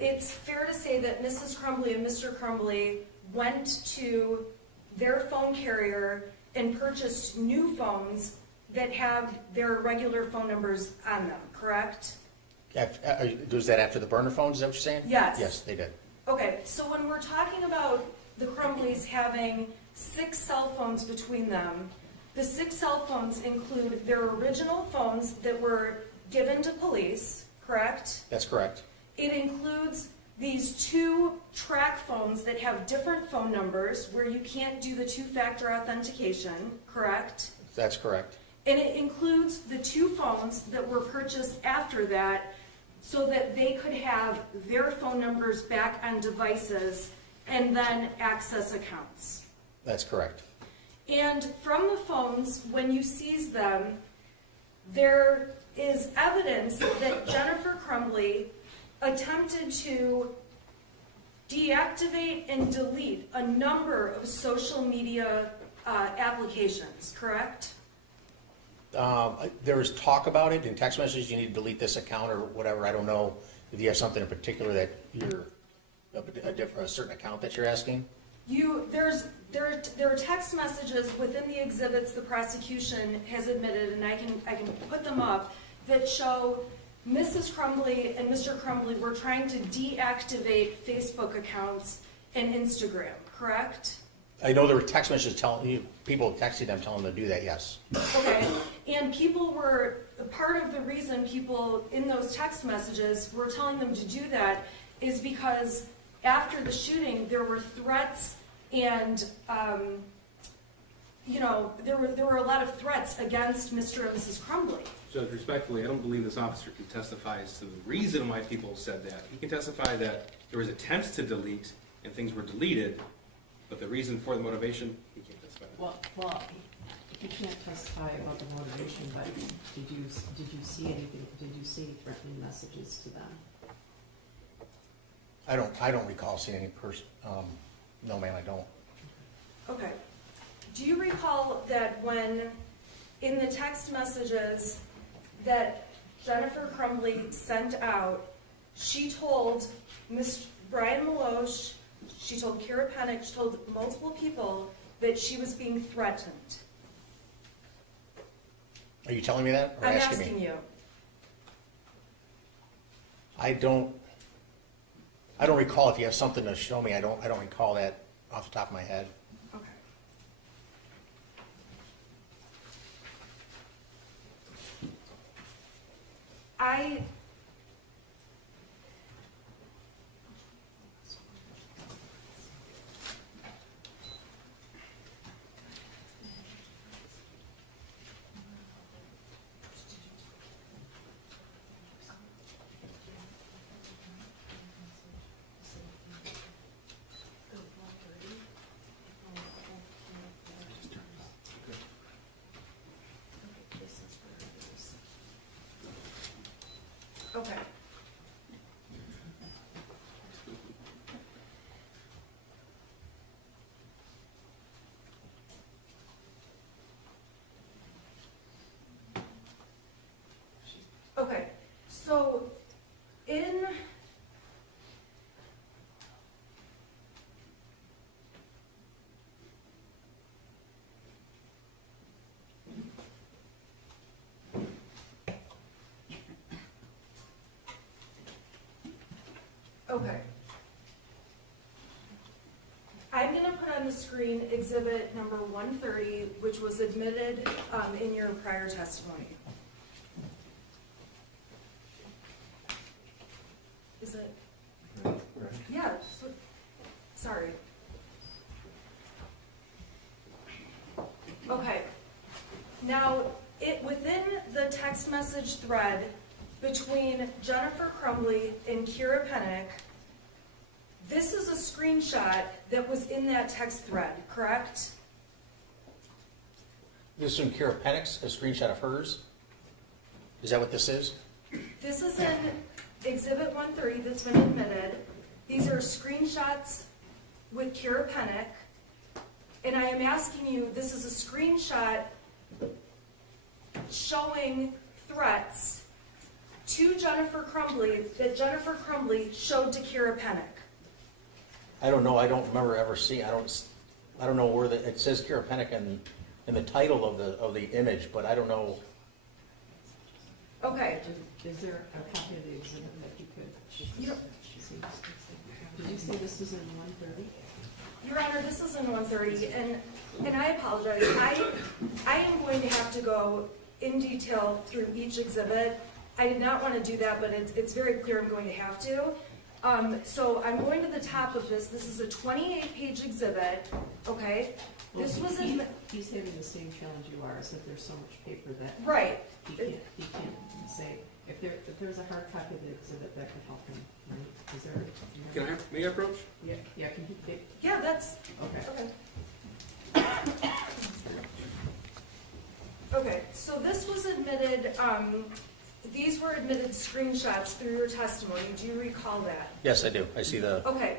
it's fair to say that Mrs. Crumbley and Mr. Crumbley went to their phone carrier and purchased new phones that have their regular phone numbers on them, correct? Was that after the burner phones, is that what you're saying? Yes. Yes, they did. Okay, so when we're talking about the Crumbleys having 6 cell phones between them, the 6 cell phones include their original phones that were given to police, correct? That's correct. It includes these 2 track phones that have different phone numbers where you can't do the two-factor authentication, correct? That's correct. And it includes the 2 phones that were purchased after that so that they could have their phone numbers back on devices and then access accounts. That's correct. And from the phones, when you seize them, there is evidence that Jennifer Crumbley attempted to deactivate and delete a number of social media applications, correct? There was talk about it in text messages, you need to delete this account or whatever. I don't know if you have something in particular that you're, a certain account that you're asking. There are text messages within the exhibits the prosecution has admitted, and I can put them up, that show Mrs. Crumbley and Mr. Crumbley were trying to deactivate Facebook accounts and Instagram, correct? I know there were text messages people texting them telling them to do that, yes. Okay, and people were, part of the reason people in those text messages were telling them to do that is because after the shooting there were threats and, there were a lot of threats against Mr. and Mrs. Crumbley. Judge, respectfully, I don't believe this officer can testify as to the reason why people said that. He can testify that there was attempts to delete and things were deleted, but the reason for the motivation, he can't testify. Well, you can't testify about the motivation, but did you see anything? Did you see threatening messages to them? I don't recall seeing any person. No, ma'am, I don't. Okay. Do you recall that when, in the text messages that Jennifer Crumbley sent out, she told Ms. Brian Maloche, she told Kara Pennick, she told multiple people that she was being threatened? Are you telling me that? Or I'm asking asking me? you. I don't recall. If you have something to show me, I don't recall that off the top of my head. Okay. Okay. So, in, okay. I'm gonna put on the screen exhibit number 130, which was admitted in your prior testimony. Is it? Yeah, sorry. Okay. Now, within the text message thread between Jennifer Crumbley and Kira Pennick, this is a screenshot that was in that text thread, correct? This is from Kira Pennick's, a screenshot of hers? Is that what this is? This is in Exhibit 130 that's been admitted. These are screenshots with Kira Pennick. And I am asking you, this is a screenshot showing threats to Jennifer Crumbley that Jennifer Crumbley showed to Kira Pennick. I don't know, I don't remember ever seeing, I don't know where it says Kira Pennick in the title of the image, but I don't know. Okay. Is there a copy of the exhibit that you could? You don't- Did you say this is in 130? Your Honor, this is in 130, and I apologize. I am going to have to go in detail through each exhibit. I did not want to do that, but it's very clear I'm going to have to. So I'm going to the top of this. This is a 28-page exhibit, okay? This was in... He's having the same challenge you are, is that there's so much paper that Right. he can't say, if there's a hard copy of the exhibit, that could help him, right? Is there? May I approach? Yeah, can he, Yeah, that's... okay. Okay. Okay, so this was admitted, these were admitted screenshots through your testimony. Do you recall that? Yes, I do, I see the, Okay.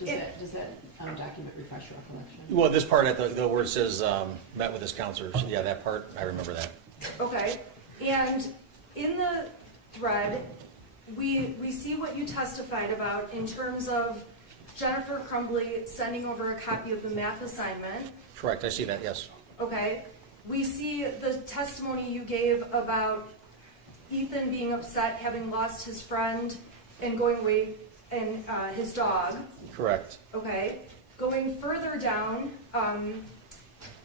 Does that document refresh your recollection? well, this part at the where it says, met with his counselors, yeah, that part, I remember that. Okay, and in the thread, we see what you testified about in terms of Jennifer Crumbley sending over a copy of the math assignment. Correct, I see that, yes. Okay, we see the testimony you gave about Ethan being upset, having lost his friend, and going away, and his dog. Correct. Okay, going further down,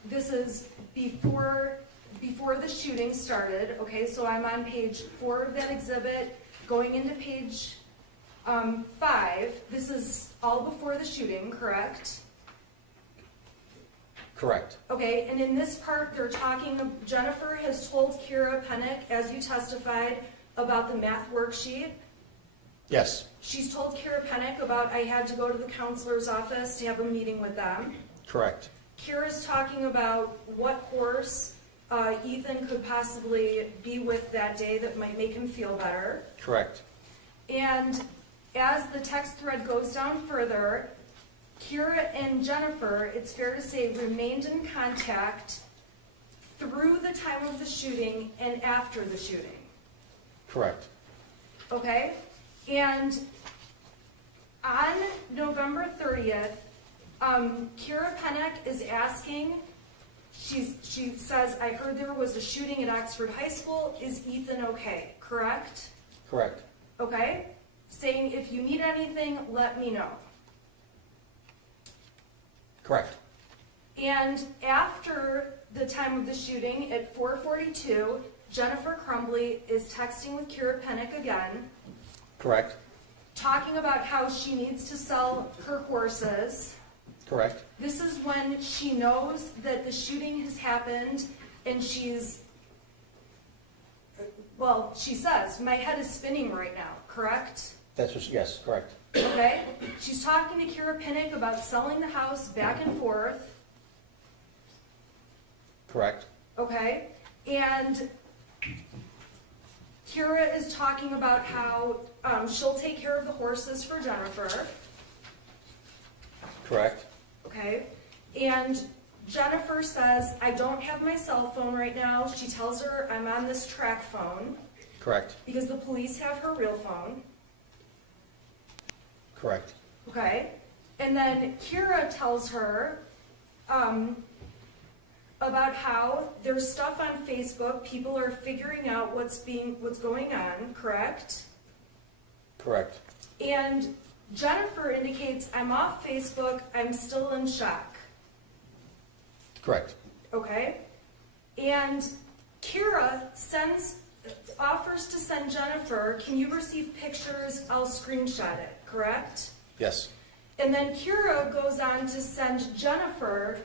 this is before the shooting started. Okay, so I'm on page 4 of that exhibit, going into page 5. This is all before the shooting, correct? Correct. Okay, and in this part, they're talking, Jennifer has told Kira Pennick, as you testified, about the math worksheet. Yes, She's told Kira Pennick about, I had to go to the counselor's office to have a meeting with them. correct. Kira's talking about what horse Ethan could possibly be with that day that might make him feel better. Correct. And as the text thread goes down further, Kira and Jennifer, it's fair to say, remained in contact through the time of the shooting and after the shooting. Correct. Okay? And on November 30th, Kira Pennick is asking, she says, I heard there was a shooting at Oxford High School. Is Ethan okay? Correct? Correct. Okay? Saying, if you need anything, let me know. Correct. And after the time of the shooting, at 4:42, Jennifer Crumbley is texting with Kira Pennick again, Correct. talking about how she needs to sell her horses. Correct. This is when she knows that the shooting has happened, and she's, well, she says, my head is spinning right now, correct? That's what, yes, correct. Okay? She's talking to Kira Pennick about selling the house back and forth, Correct. okay? And Kira is talking about how she'll take care of the horses for Jennifer, Correct. okay? And Jennifer says, I don't have my cell phone right now. She tells her I'm on this track phone. Correct, because the police have her real phone, correct, okay? And then Kira tells her about how there's stuff on Facebook, people are figuring out what's going on, correct? correct, And Jennifer indicates, I'm off Facebook, I'm still in shock, correct, okay? And Kira offers to send Jennifer, can you receive pictures? I'll screenshot it, correct? yes, And then Kira goes on to send Jennifer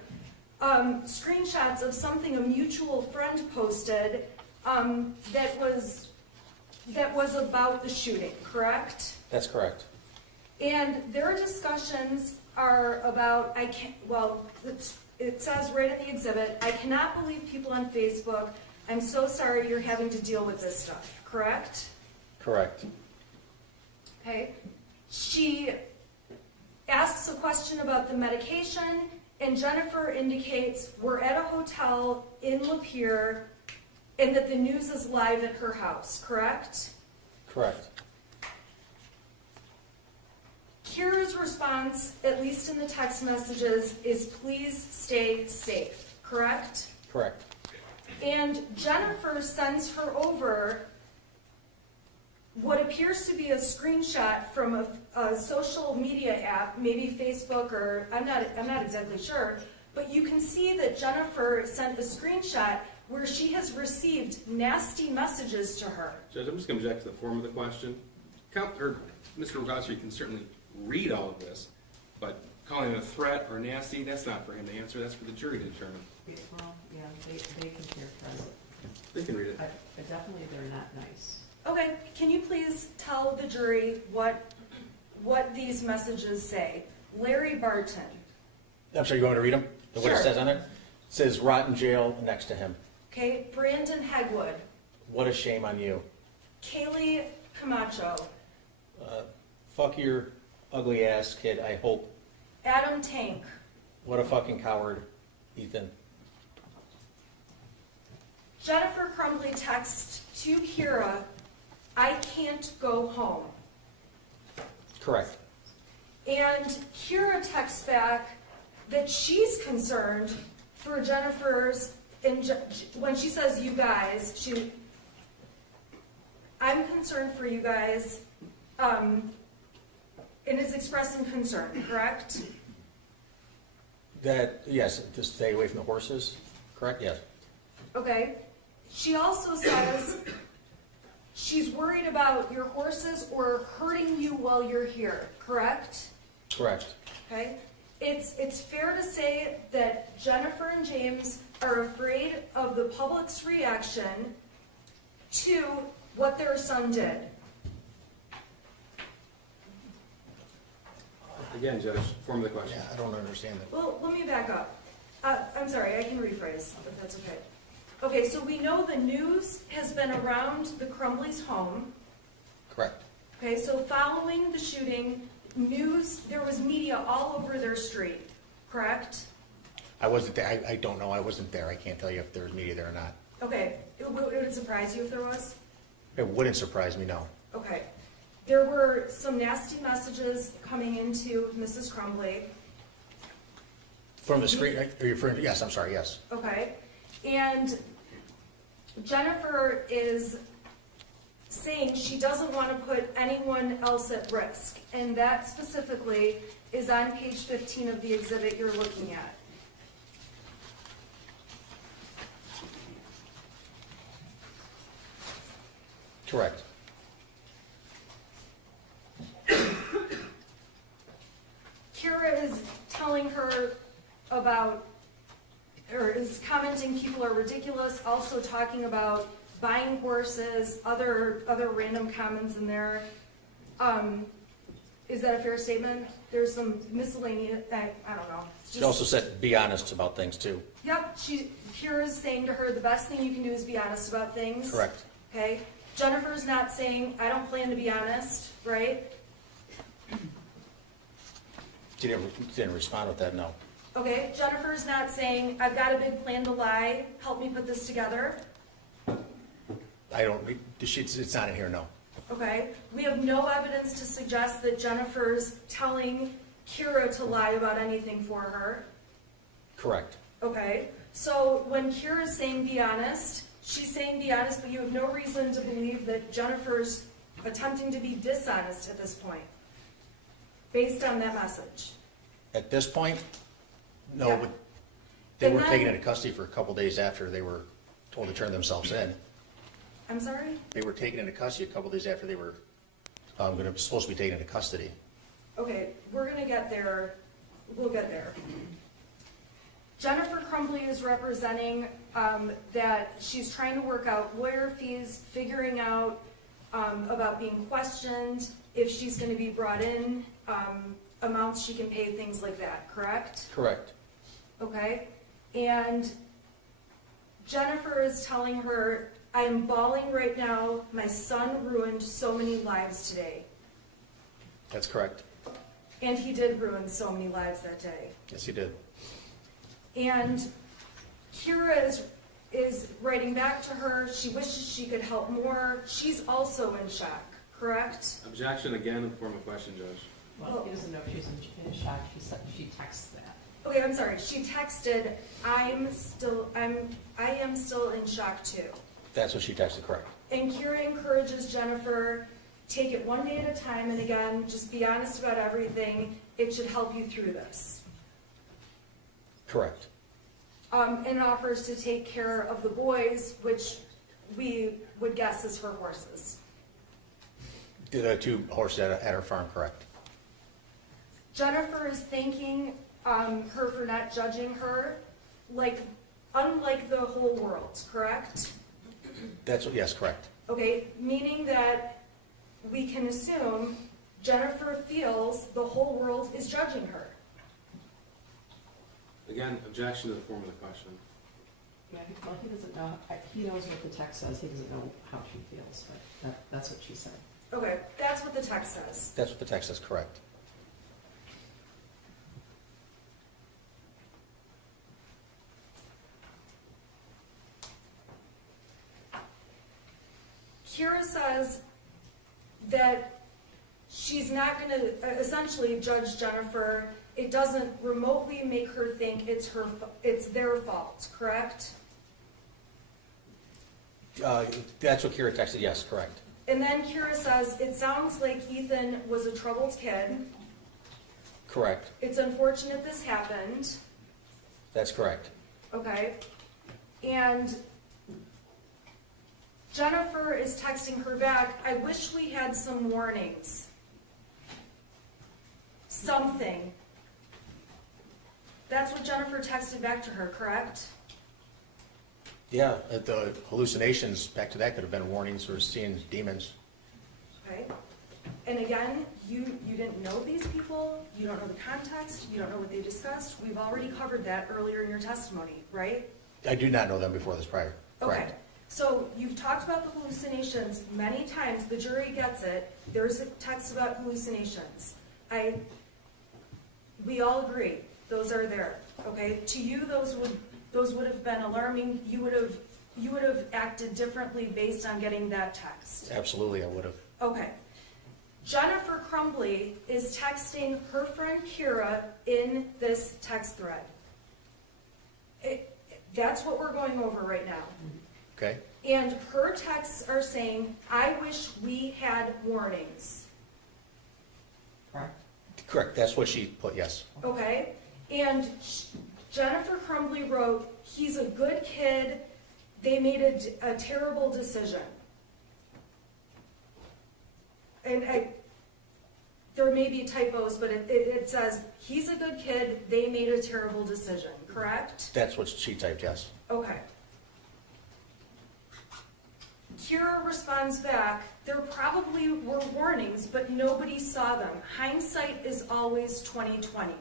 screenshots of something a mutual friend posted that was about the shooting, correct? that's correct, And their discussions are about, it says right in the exhibit, I cannot believe people on Facebook, I'm so sorry you're having to deal with this stuff, correct? correct, Okay. She asks a question about the medication, and Jennifer indicates we're at a hotel in Lapeer and that the news is live at her house, correct? correct, Kira's response, at least in the text messages, is please stay safe, correct? correct, And Jennifer sends her over what appears to be a screenshot from a social media app, maybe Facebook or I'm not exactly sure, but you can see that Jennifer sent a screenshot where she has received nasty messages to her. Judge, I'm just going to object to the form of the question. Mr. Wagrowski can certainly read all of this, but calling it a threat or nasty, that's not for him to answer, that's for the jury to determine. Well, yeah, they can characterize it. They can read it. But definitely they're not nice. Okay, can you please tell the jury what these messages say? Larry Barton. I'm sorry, you want me to read them? What Sure. it says on there? It says rotten jail next to him, Okay, Brandon Hegwood. what a shame on you, Kaylee Camacho. fuck your ugly ass kid, I hope, Adam Tank. what a fucking coward, Ethan, Jennifer Crumbley texts to Kira, I can't go home. correct, And Kira texts back that she's concerned for Jennifer's, when she says you guys, I'm concerned for you guys, and is expressing concern, correct? that, yes, to stay away from the horses, correct, yes, Okay. She also says she's worried about your horses or hurting you while you're here, correct? correct, Okay. It's fair to say that Jennifer and James are afraid of the public's reaction to what their son did. Again, Judge, form of the question. yeah, I don't understand that, Well, let me back up. I'm sorry, I can rephrase if that's okay. Okay, so we know the news has been around the Crumbley's home. correct, Okay, so following the shooting, there was media all over their street, correct? I wasn't there, I don't know, I wasn't there, I can't tell you if there was media there or not, Okay, it would surprise you if there was? it wouldn't surprise me, no, Okay. There were some nasty messages coming into Mrs. Crumbley, from the screen, are you referring to, yes, I'm sorry, yes, okay? And Jennifer is saying she doesn't want to put anyone else at risk, and that specifically is on page 15 of the exhibit you're looking at. correct, Kira is telling her about, or is commenting people are ridiculous, also talking about buying horses, other random comments in there. Is that a fair statement? There's some miscellaneous, I don't know. she also said be honest about things too, Yep, Kira's saying to her, the best thing you can do is be honest about things. correct, Okay? Jennifer's not saying, I don't plan to be honest, right? she didn't respond with that, no, Okay, Jennifer's not saying, I've got a big plan to lie, help me put this together. I don't, it's not in here, no. Okay, we have no evidence to suggest that Jennifer's telling Kira to lie about anything for her. Correct. Okay, so when Kira's saying be honest, she's saying be honest, but you have no reason to believe that Jennifer's attempting to be dishonest at this point, based on that message. At this point, no, Yeah. but they And were then- taken into custody for a couple days after they were told to turn themselves in. I'm sorry? They were taken into custody a couple days after they were supposed to be taken into custody. Okay, we're gonna get there, we'll get there. Jennifer Crumbley is representing that she's trying to work out lawyer fees, figuring out about being questioned, if she's gonna be brought in, amounts she can pay, things like that, correct? Correct. Okay, and Jennifer is telling her, I am bawling right now, my son ruined so many lives today. That's correct. And he did ruin so many lives that day. Yes, you did. And Kira is writing back to her, she wishes she could help more, she's also in shock, correct? Objection again in form of question, Judge. Well, he doesn't know if she's in shock, she texts that. Okay, I'm sorry, she texted, I am still in shock too. That's what she texted, correct. And Kira encourages Jennifer, take it one day at a time, and again, just be honest about everything. It should help you through this. Correct. And offers to take care of the boys, which we would guess is her horses. The two horses at her farm, correct. Jennifer is thanking her for not judging her, unlike the whole world, correct? Yes, correct. Okay, meaning that we can assume Jennifer feels the whole world is judging her. Again, objection to the form of the question. Yeah, well, he doesn't know, he knows what the text says, he doesn't know how she feels, but that's what she said. Okay, that's what the text says. That's what the text says, correct. Kira says that she's not going to essentially judge Jennifer. It doesn't remotely make her think it's their fault, correct? That's what Kira texted, yes, correct. And then Kira says, it sounds like Ethan was a troubled kid. Correct. It's unfortunate this happened. That's correct. Okay. And Jennifer is texting her back, I wish we had some warnings. Something. That's what Jennifer texted back to her, correct? Yeah, the hallucinations, back to that, could have been warnings or seeing demons. Okay. And again, you didn't know these people, you don't know the context, you don't know what they discussed. We've already covered that earlier in your testimony, right? I do not know them before this prior. Okay. Correct. So you've talked about the hallucinations many times. The jury gets it. There's a text about hallucinations. We all agree. Those are there. Okay. To you, those would have been alarming. You would have acted differently based on getting that text. Absolutely, I would have. Okay. Jennifer Crumbley is texting her friend Kira in this text thread. That's what we're going over right now. Okay. And her texts are saying, I wish we had warnings. Correct? Correct, that's what she put, yes. Okay? And Jennifer Crumbley wrote, he's a good kid. They made a terrible decision. And there may be typos, but it says, he's a good kid. They made a terrible decision, correct? That's what she typed, yes. Okay. Kira responds back, there probably were warnings, but nobody saw them. Hindsight is always 20/20.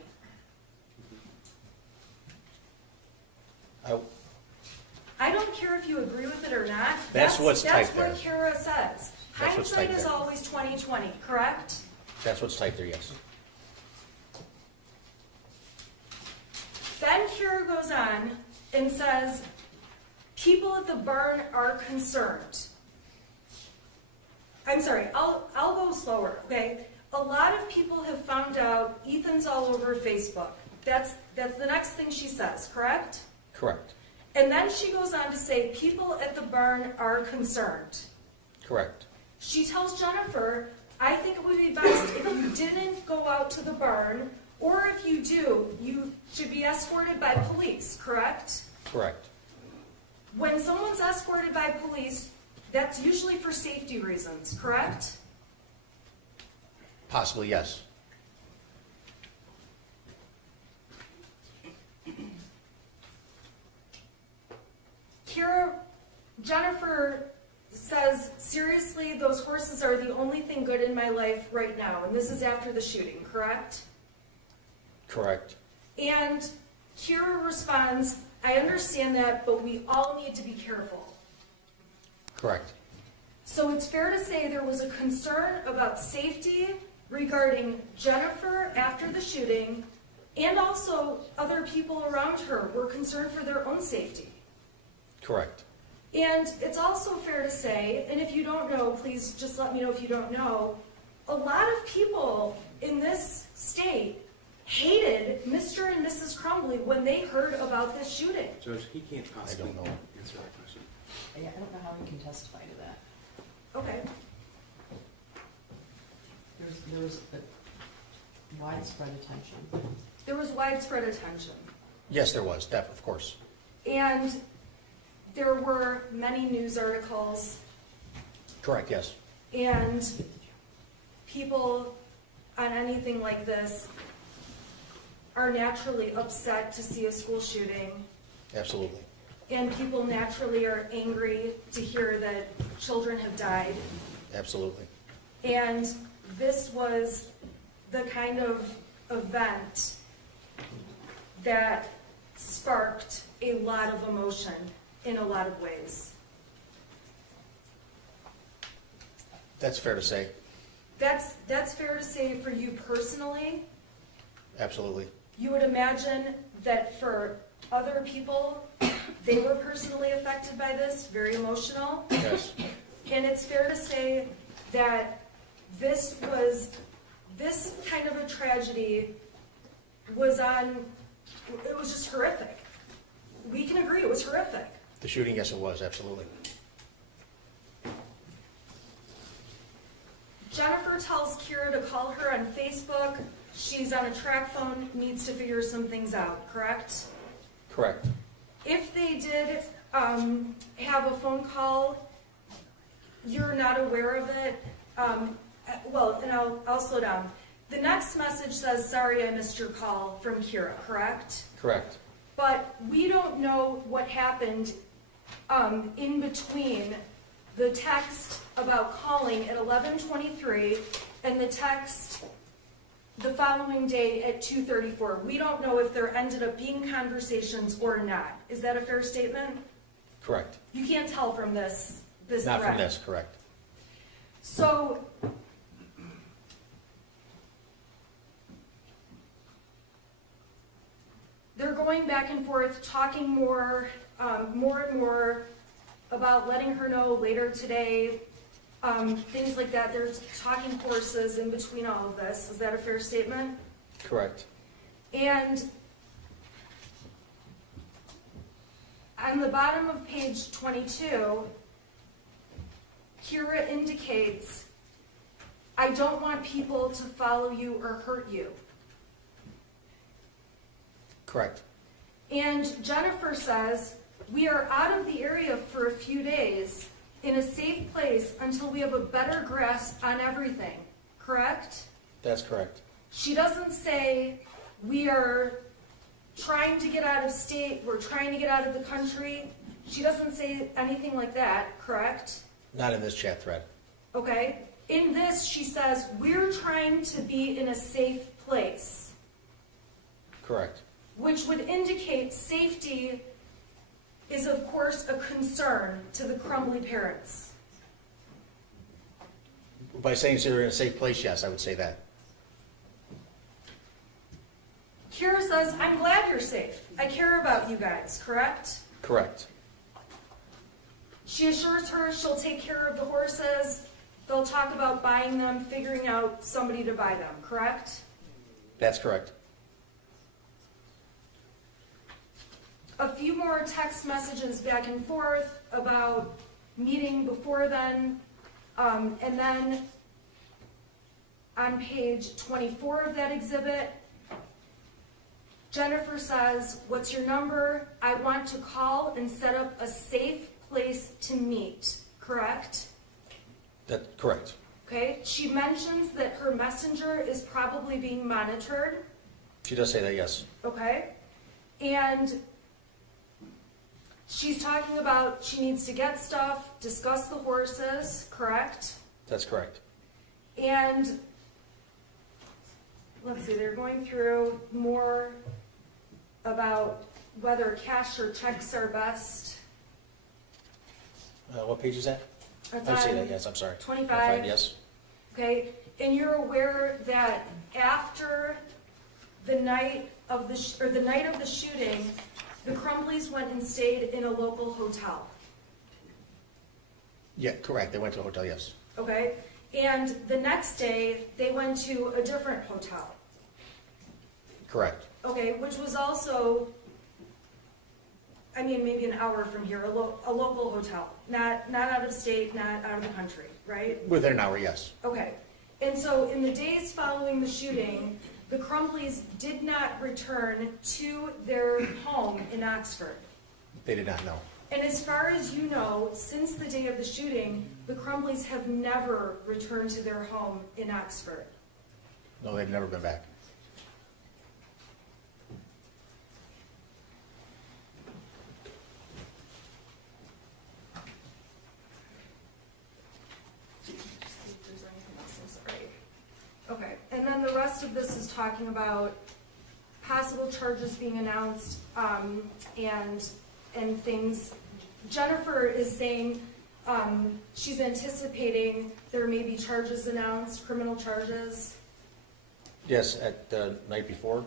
I don't care if you agree with it or not. That's what's typed there. That's what Kira says. That's what's Hindsight typed is there. always 20/20, correct? That's what's typed there, yes. Then Kira goes on and says, people at the barn are concerned. I'm sorry, I'll go slower, okay? A lot of people have found out Ethan's all over Facebook. That's the next thing she says, correct? Correct. And then she goes on to say, people at the barn are concerned. Correct. She tells Jennifer, I think it would be best if you didn't go out to the barn, or if you do, you should be escorted by police, correct? Correct. When someone's escorted by police, that's usually for safety reasons, correct? Possibly, yes. Jennifer says, seriously, those horses are the only thing good in my life right now, and this is after the shooting, correct? Correct. And Kira responds, I understand that, but we all need to be careful. Correct. So it's fair to say there was a concern about safety regarding Jennifer after the shooting, and also other people around her were concerned for their own safety. Correct. And it's also fair to say, and if you don't know, please just let me know if you don't know, a lot of people in this state hated Mr. and Mrs. Crumbley when they heard about this shooting. Judge, he can't possibly I don't know. answer that question. Yeah, I don't know how we can testify to that. Okay. There's a widespread attention. There was widespread attention. Yes, there was, of course. And there were many news articles, Correct, yes. and people on anything like this are naturally upset to see a school shooting, Absolutely. and people naturally are angry to hear that children have died. Absolutely. And this was the kind of event that sparked a lot of emotion in a lot of ways. That's fair to say. That's fair to say for you personally. Absolutely. You would imagine that for other people, they were personally affected by this, very emotional. Yes. And it's fair to say that this kind of a tragedy it was just horrific. We can agree it was horrific. The shooting, yes, it was, absolutely. Jennifer tells Kira to call her on Facebook. She's on a track phone, needs to figure some things out, correct? Correct. If they did have a phone call, you're not aware of it. And I'll slow down. The next message says, sorry I missed your call from Kira, correct? Correct. But we don't know what happened in between the text about calling at 11:23 and the text the following day at 2:34. We don't know if there ended up being conversations or not. Is that a fair statement? Correct. You can't tell from this Not thread. from this, correct. So they're going back and forth, talking more and more about letting her know later today, things like that. They're talking horses in between all of this. Is that a fair statement? Correct. And on the bottom of page 22, Kira indicates, I don't want people to follow you or hurt you. Correct. And Jennifer says, we are out of the area for a few days in a safe place until we have a better grasp on everything. Correct? That's correct. She doesn't say, we are trying to get out of state, we're trying to get out of the country. She doesn't say anything like that, correct? Not in this chat thread. Okay? In this, she says, we're trying to be in a safe place, Correct. which would indicate safety is, of course, a concern to the Crumbley parents. By saying they're in a safe place, yes, I would say that. Kira says, I'm glad you're safe. I care about you guys, correct? Correct. She assures her she'll take care of the horses, they'll talk about buying them, figuring out somebody to buy them, correct? That's correct. A few more text messages back and forth about meeting before then, and then on page 24 of that exhibit, Jennifer says, "What's your number? I want to call and set up a safe place to meet," correct? That's correct. Okay, she mentions that her messenger is probably being monitored, She does say that, yes. okay? And she's talking about she needs to get stuff, discuss the horses, correct? That's correct. And let's see, they're going through more about whether cash or checks are best. What page is that? That's I see on that, yes, I'm sorry. 25. Yes. Okay, and you're aware that after the night of the shooting, the Crumbleys went and stayed in a local hotel. Yeah, correct. They went to a hotel, yes. Okay, and the next day they went to a different hotel. Correct. Okay, which was also, I mean, maybe an hour from here, a local hotel, not out of state, not out of the country, right? Within an hour, yes. Okay, and so in the days following the shooting, the Crumbleys did not return to their home in Oxford. They did not know. And as far as you know, since the day of the shooting, the Crumbleys have never returned to their home in Oxford. No, they've never been back. Okay, and then the rest of this is talking about possible charges being announced, and things. Jennifer is saying, she's anticipating there may be charges announced, criminal charges. Yes, at the night before,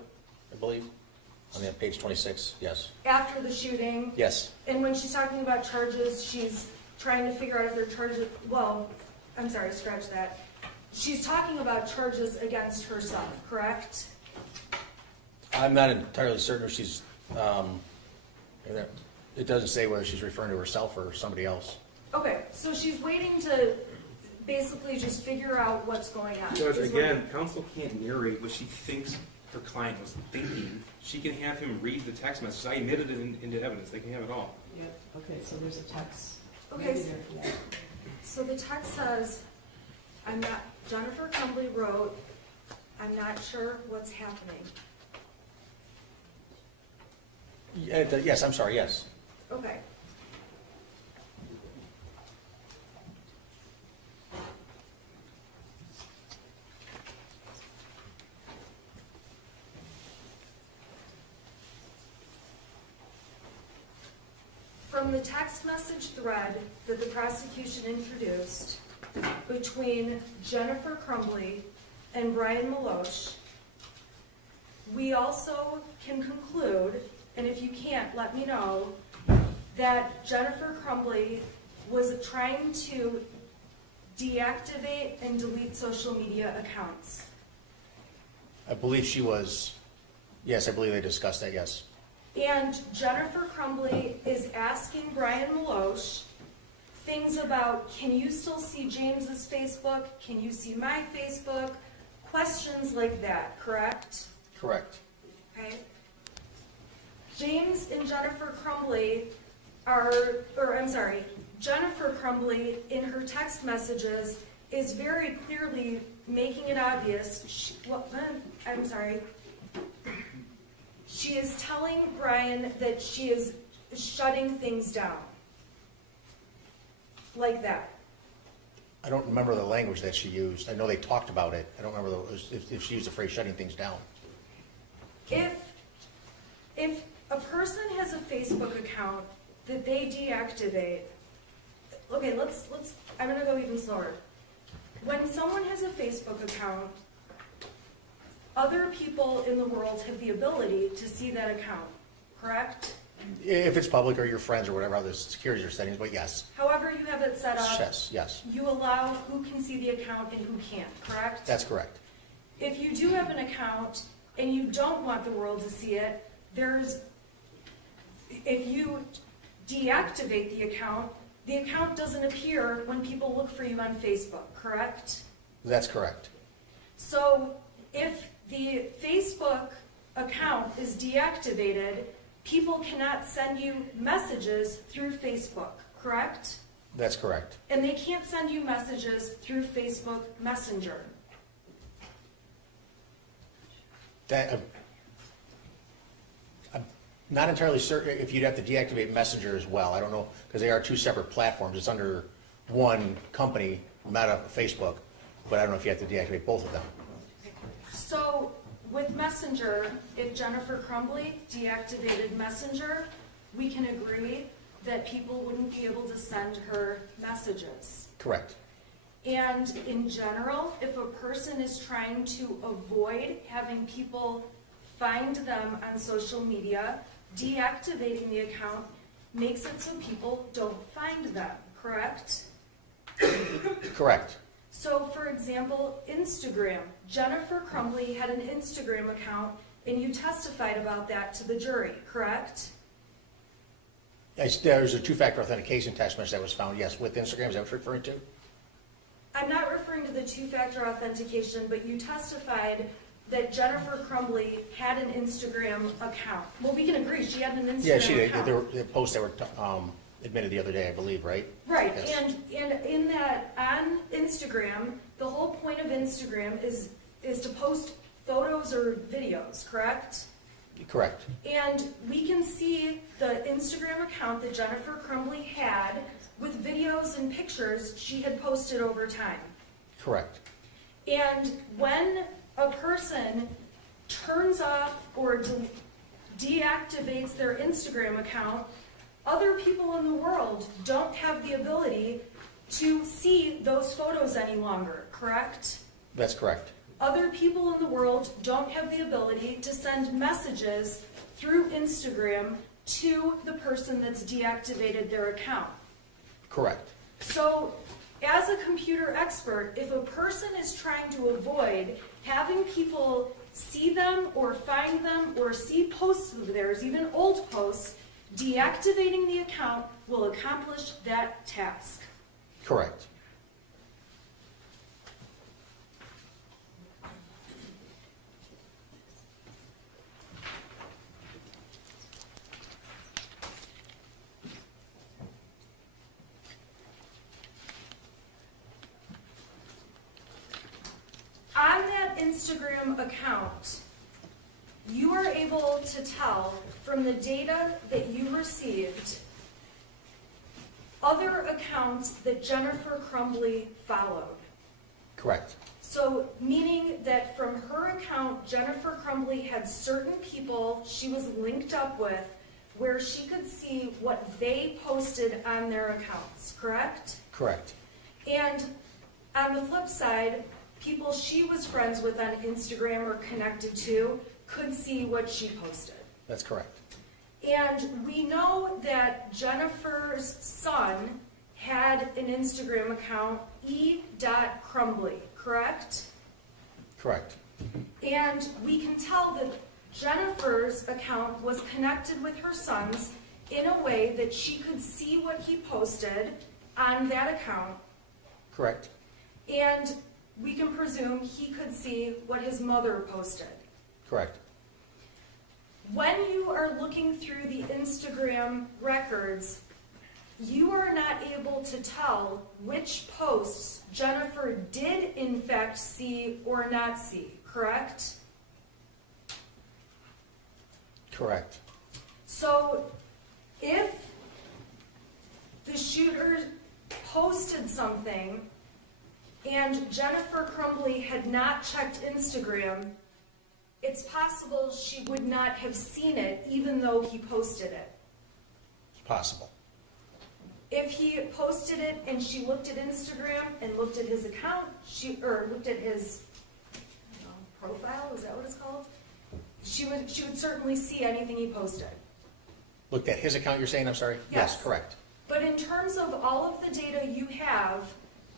I believe, on the page 26, yes. After the shooting. Yes, And when she's talking about charges, she's trying to figure out if they're charges, well, I'm sorry, scratch that. She's talking about charges against herself, correct? I'm not entirely certain if she's, it doesn't say whether she's referring to herself or somebody else. Okay, so she's waiting to basically just figure out what's going on. Judge, is what- again, counsel can't narrate what she thinks her client was thinking. She can have him read the text message. I admitted it into evidence. They can have it all. Yeah, okay, so there's a text. Okay, Maybe there- yeah. So the text says, Jennifer Crumbley wrote, "I'm not sure what's happening." Yes, I'm sorry, yes. Okay. From the text message thread that the prosecution introduced between Jennifer Crumbley and Brian Maloche, we also can conclude, and if you can't, let me know, that Jennifer Crumbley was trying to deactivate and delete social media accounts. I believe she was, yes, I believe they discussed that, yes. And Jennifer Crumbley is asking Brian Maloche things about, can you still see James's Facebook? Can you see my Facebook? Questions like that, correct? Correct. Okay. James and Jennifer Crumbley Jennifer Crumbley in her text messages is very clearly making it obvious, she is telling Brian that she is shutting things down. Like that. I don't remember the language that she used. I know they talked about it. I don't remember if she used the phrase shutting things down. If a person has a Facebook account that they deactivate, okay, I'm gonna go even slower. When someone has a Facebook account, other people in the world have the ability to see that account, correct? If it's public or your friends or whatever, other security settings, but yes. However you have it set up, Yes, you allow who can see the account and who can't, correct? that's correct. If you do have an account and you don't want the world to see it, if you deactivate the account doesn't appear when people look for you on Facebook, correct? That's correct. So if the Facebook account is deactivated, people cannot send you messages through Facebook, correct? That's correct. And they can't send you messages through Facebook Messenger. That, I'm not entirely certain if you'd have to deactivate Messenger as well. I don't know, because they are two separate platforms. It's under one company, Meta, Facebook, but I don't know if you have to deactivate both of them. So with Messenger, if Jennifer Crumbley deactivated Messenger, we can agree that people wouldn't be able to send her messages. Correct. And in general, if a person is trying to avoid having people find them on social media, deactivating the account makes it so people don't find them, correct? Correct. So for example, Instagram. Jennifer Crumbley had an Instagram account and you testified about that to the jury, correct? There's a two-factor authentication text message that was found, yes, with Instagram. Is that what you're referring to? I'm not referring to the two-factor authentication, but you testified that Jennifer Crumbley had an Instagram account. Well, we can agree, she had an Instagram account. Yeah, she did. There were the posts that were admitted the other day, I believe, right? Right, Yes. and in that, on Instagram, the whole point of Instagram is to post photos or videos, correct? Correct. And we can see the Instagram account that Jennifer Crumbley had with videos and pictures she had posted over time. Correct. And when a person turns off or deactivates their Instagram account, other people in the world don't have the ability to see those photos any longer, correct? That's correct. Other people in the world don't have the ability to send messages through Instagram to the person that's deactivated their account. Correct. So, as a computer expert, if a person is trying to avoid having people see them or find them or see posts of theirs, even old posts, deactivating the account will accomplish that task. Correct. On that Instagram account, you are able to tell from the data that you received other accounts that Jennifer Crumbley followed. Correct. So, meaning that from her account, Jennifer Crumbley had certain people she was linked up with where she could see what they posted on their accounts, correct? Correct. And on the flip side, people she was friends with on Instagram or connected to could see what she posted. That's correct. And we know that Jennifer's son had an Instagram account, e.crumbly, correct? Correct. And we can tell that Jennifer's account was connected with her son's in a way that she could see what he posted on that account. Correct. And we can presume he could see what his mother posted. Correct. When you are looking through the Instagram records, you are not able to tell which posts Jennifer did in fact see or not see, correct? Correct. So, if the shooter posted something and Jennifer Crumbley had not checked Instagram, it's possible she would not have seen it even though he posted it. It's possible. If he posted it and she looked at Instagram and looked at his account, or looked at his profile, is that what it's called? She would certainly see anything he posted. Looked at his account, you're saying, I'm sorry? Yes. Correct. But in terms of all of the data you have,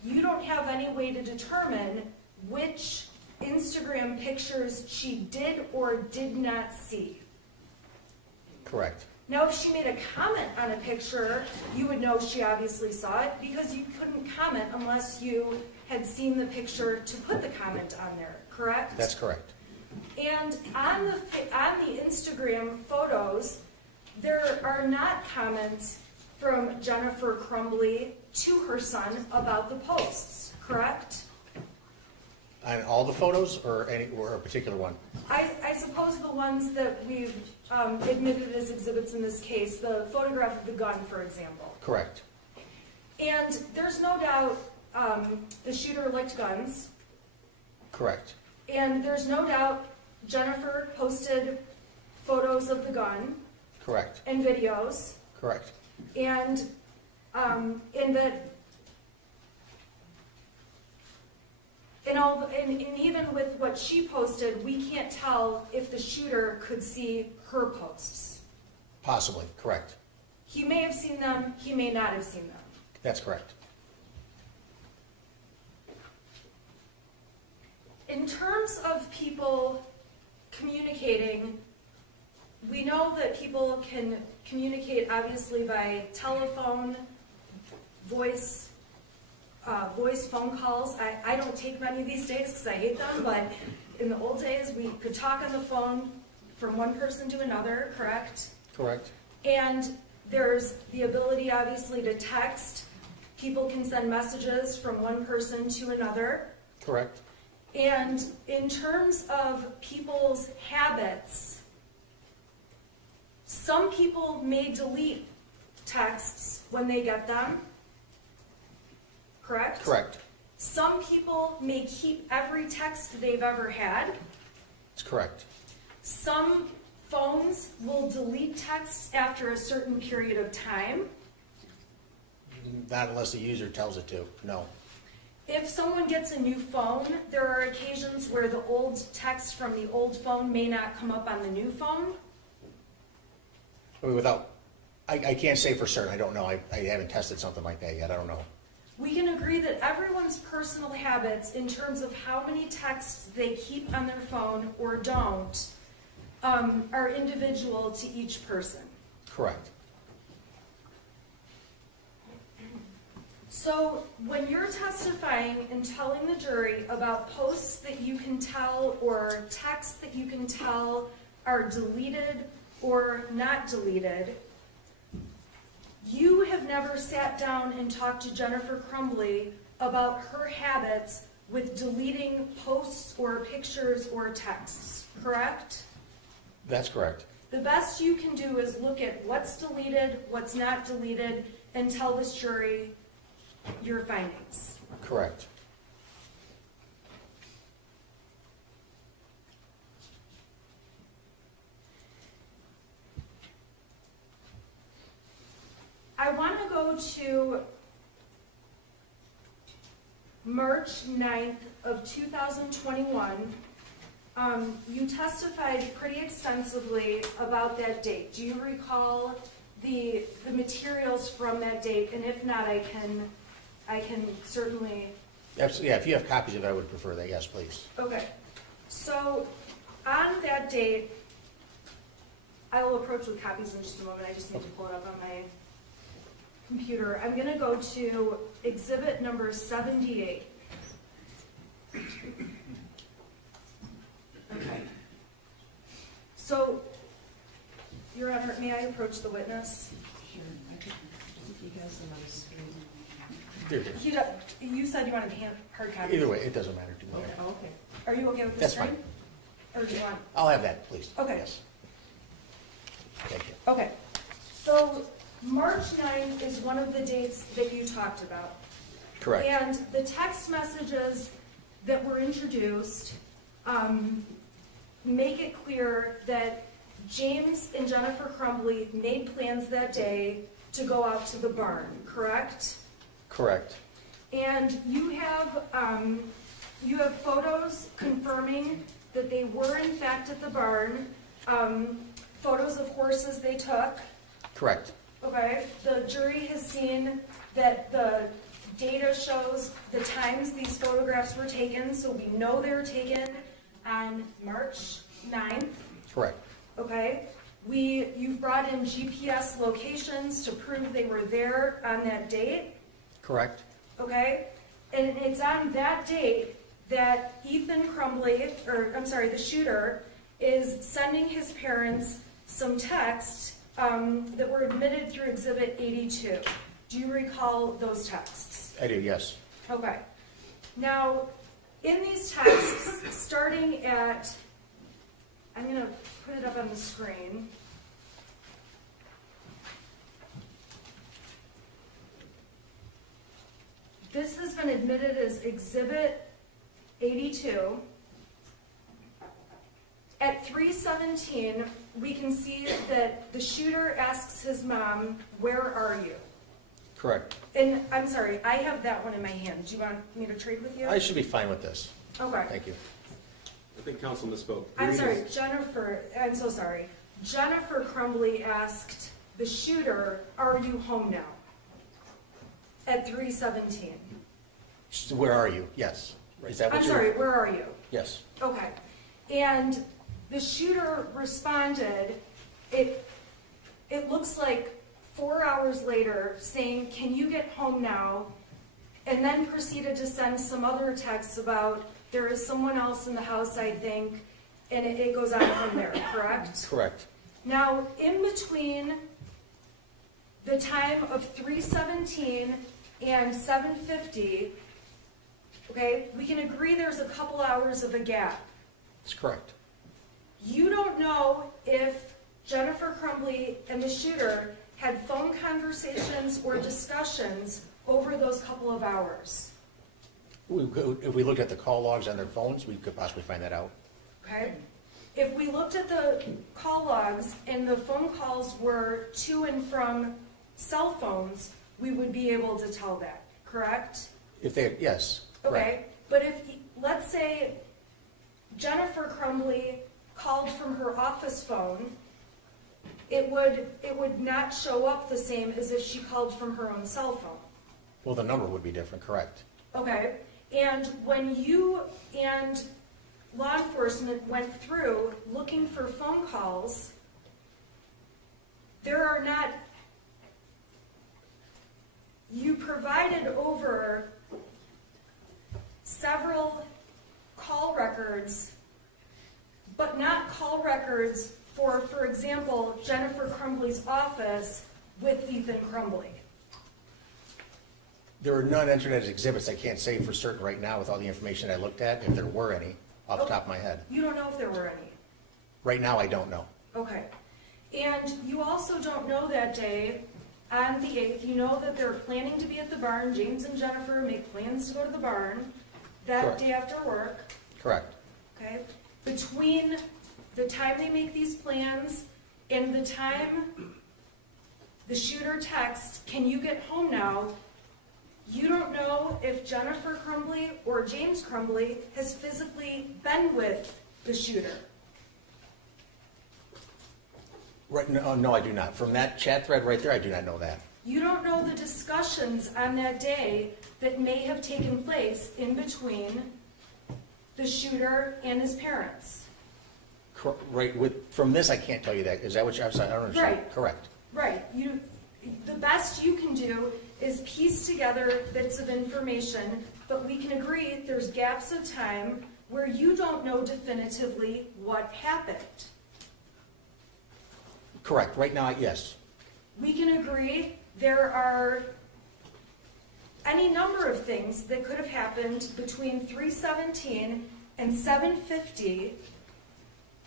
you don't have any way to determine which Instagram pictures she did or did not see. Correct. Now, if she made a comment on a picture, you would know she obviously saw it because you couldn't comment unless you had seen the picture to put the comment on there, correct? That's correct. And on the Instagram photos, there are not comments from Jennifer Crumbley to her son about the posts, correct? On all the photos or a particular one? I suppose the ones that we've admitted as exhibits in this case, the photograph of the gun, for example. Correct. And there's no doubt the shooter liked guns. Correct. And there's no doubt Jennifer posted photos of the gun. Correct. And videos. Correct. And in that, and even with what she posted, we can't tell if the shooter could see her posts. Possibly. Correct. He may have seen them, he may not have seen them. That's correct. In terms of people communicating, we know that people can communicate obviously by telephone, voice phone calls. I don't take many these days because I hate them, but in the old days we could talk on the phone from one person to another, correct? Correct. And there's the ability obviously to text. People can send messages from one person to another. Correct. And in terms of people's habits, some people may delete texts when they get them, correct? Correct. Some people may keep every text they've ever had. That's correct. Some phones will delete texts after a certain period of time. Not unless the user tells it to, no. If someone gets a new phone, there are occasions where the old text from the old phone may not come up on the new phone. I mean, I can't say for certain, I don't know, I haven't tested something like that yet, I don't know. We can agree that everyone's personal habits in terms of how many texts they keep on their phone or don't are individual to each person. Correct. So when you're testifying and telling the jury about posts that you can tell or texts that you can tell are deleted or not deleted, you have never sat down and talked to Jennifer Crumbley about her habits with deleting posts or pictures or texts, correct? That's correct. The best you can do is look at what's deleted, what's not deleted, and tell this jury your findings. Correct. I want to go to March 9th of 2021. You testified pretty extensively about that date. Do you recall the materials from that date? And if not, I can certainly... Absolutely, yeah, if you have copies of it, I would prefer that, yes, please. Okay. So on that date, I will approach with copies in just a moment. I just need to pull it up on my computer. I'm going to go to exhibit number 78. Okay. So, Your Honor, may I approach the witness? Sure, I think he has them on the screen. Here. You said you wanted hard copies. Either way, it doesn't matter to me. Oh, okay. Are you okay with the That's screen? fine. Or do you want? I'll have that, please. Okay. Yes. Thank you. Okay. So March 9th is one of the dates that you talked about. Correct. And the text messages that were introduced make it clear that James and Jennifer Crumbley made plans that day to go out to the barn, correct? Correct. And you have photos confirming that they were in fact at the barn, photos of horses they took. Correct. Okay, the jury has seen that the data shows the times these photographs were taken, so we know they were taken on March 9th, Correct. okay? You've brought in GPS locations to prove they were there on that date, Correct. okay? And it's on that date that Ethan Crumbley, the shooter, is sending his parents some texts that were admitted through Exhibit 82. Do you recall those texts? I do, yes. Okay. Now, in these texts, starting at, I'm going to put it up on the screen. This has been admitted as Exhibit 82. At 3:17, we can see that the shooter asks his mom, "Where are you?" Correct. And I'm sorry, I have that one in my hand. Do you want me to trade with you? I should be fine with this. Okay. Thank you. I think council misspoke. I'm sorry, Jennifer, I'm so sorry. Jennifer Crumbley asked the shooter, "Are you home now?" At 3:17. Where are you? Yes. Is that what I'm you're? sorry, where are you? Yes. Okay. And the shooter responded, it looks like 4 hours later, saying, "Can you get home now?" And then proceeded to send some other texts about, "There is someone else in the house, I think," and it goes on from there, correct? Correct. Now, in between the time of 3:17 and 7:50, okay, we can agree there's a couple hours of a gap. That's correct. You don't know if Jennifer Crumbley and the shooter had phone conversations or discussions over those couple of hours, If we looked at the call logs on their phones, we could possibly find that out. okay? If we looked at the call logs and the phone calls were to and from cell phones, we would be able to tell that, correct? If they, yes. Correct. Okay, but if, let's say Jennifer Crumbley called from her office phone, it would not show up the same as if she called from her own cell phone. Well, the number would be different, correct. Okay, and when you and law enforcement went through looking for phone calls, there are not, you provided over several call records, but not call records for example, Jennifer Crumbley's office with Ethan Crumbley. There are none entered as exhibits. I can't say for certain right now with all the information I looked at, if there were any, off the top of my head. You don't know if there were any. Right now, I don't know. Okay. And you also don't know that day, on the 8th, you know that they're planning to be at the barn. James and Jennifer make plans to go to the barn that Correct. day after work. Correct. Okay? Between the time they make these plans and the time the shooter texts, "Can you get home now?" you don't know if Jennifer Crumbley or James Crumbley has physically been with the shooter. Right, no, I do not. From that chat thread right there, I do not know that. You don't know the discussions on that day that may have taken place in between the shooter and his parents. Right, from this, I can't tell you that. Is that what you're, I'm sorry, I don't understand. Right. Correct. Right. The best you can do is piece together bits of information, but we can agree there's gaps of time where you don't know definitively what happened. Correct. Right now, yes. We can agree there are any number of things that could have happened between 3:17 and 7:50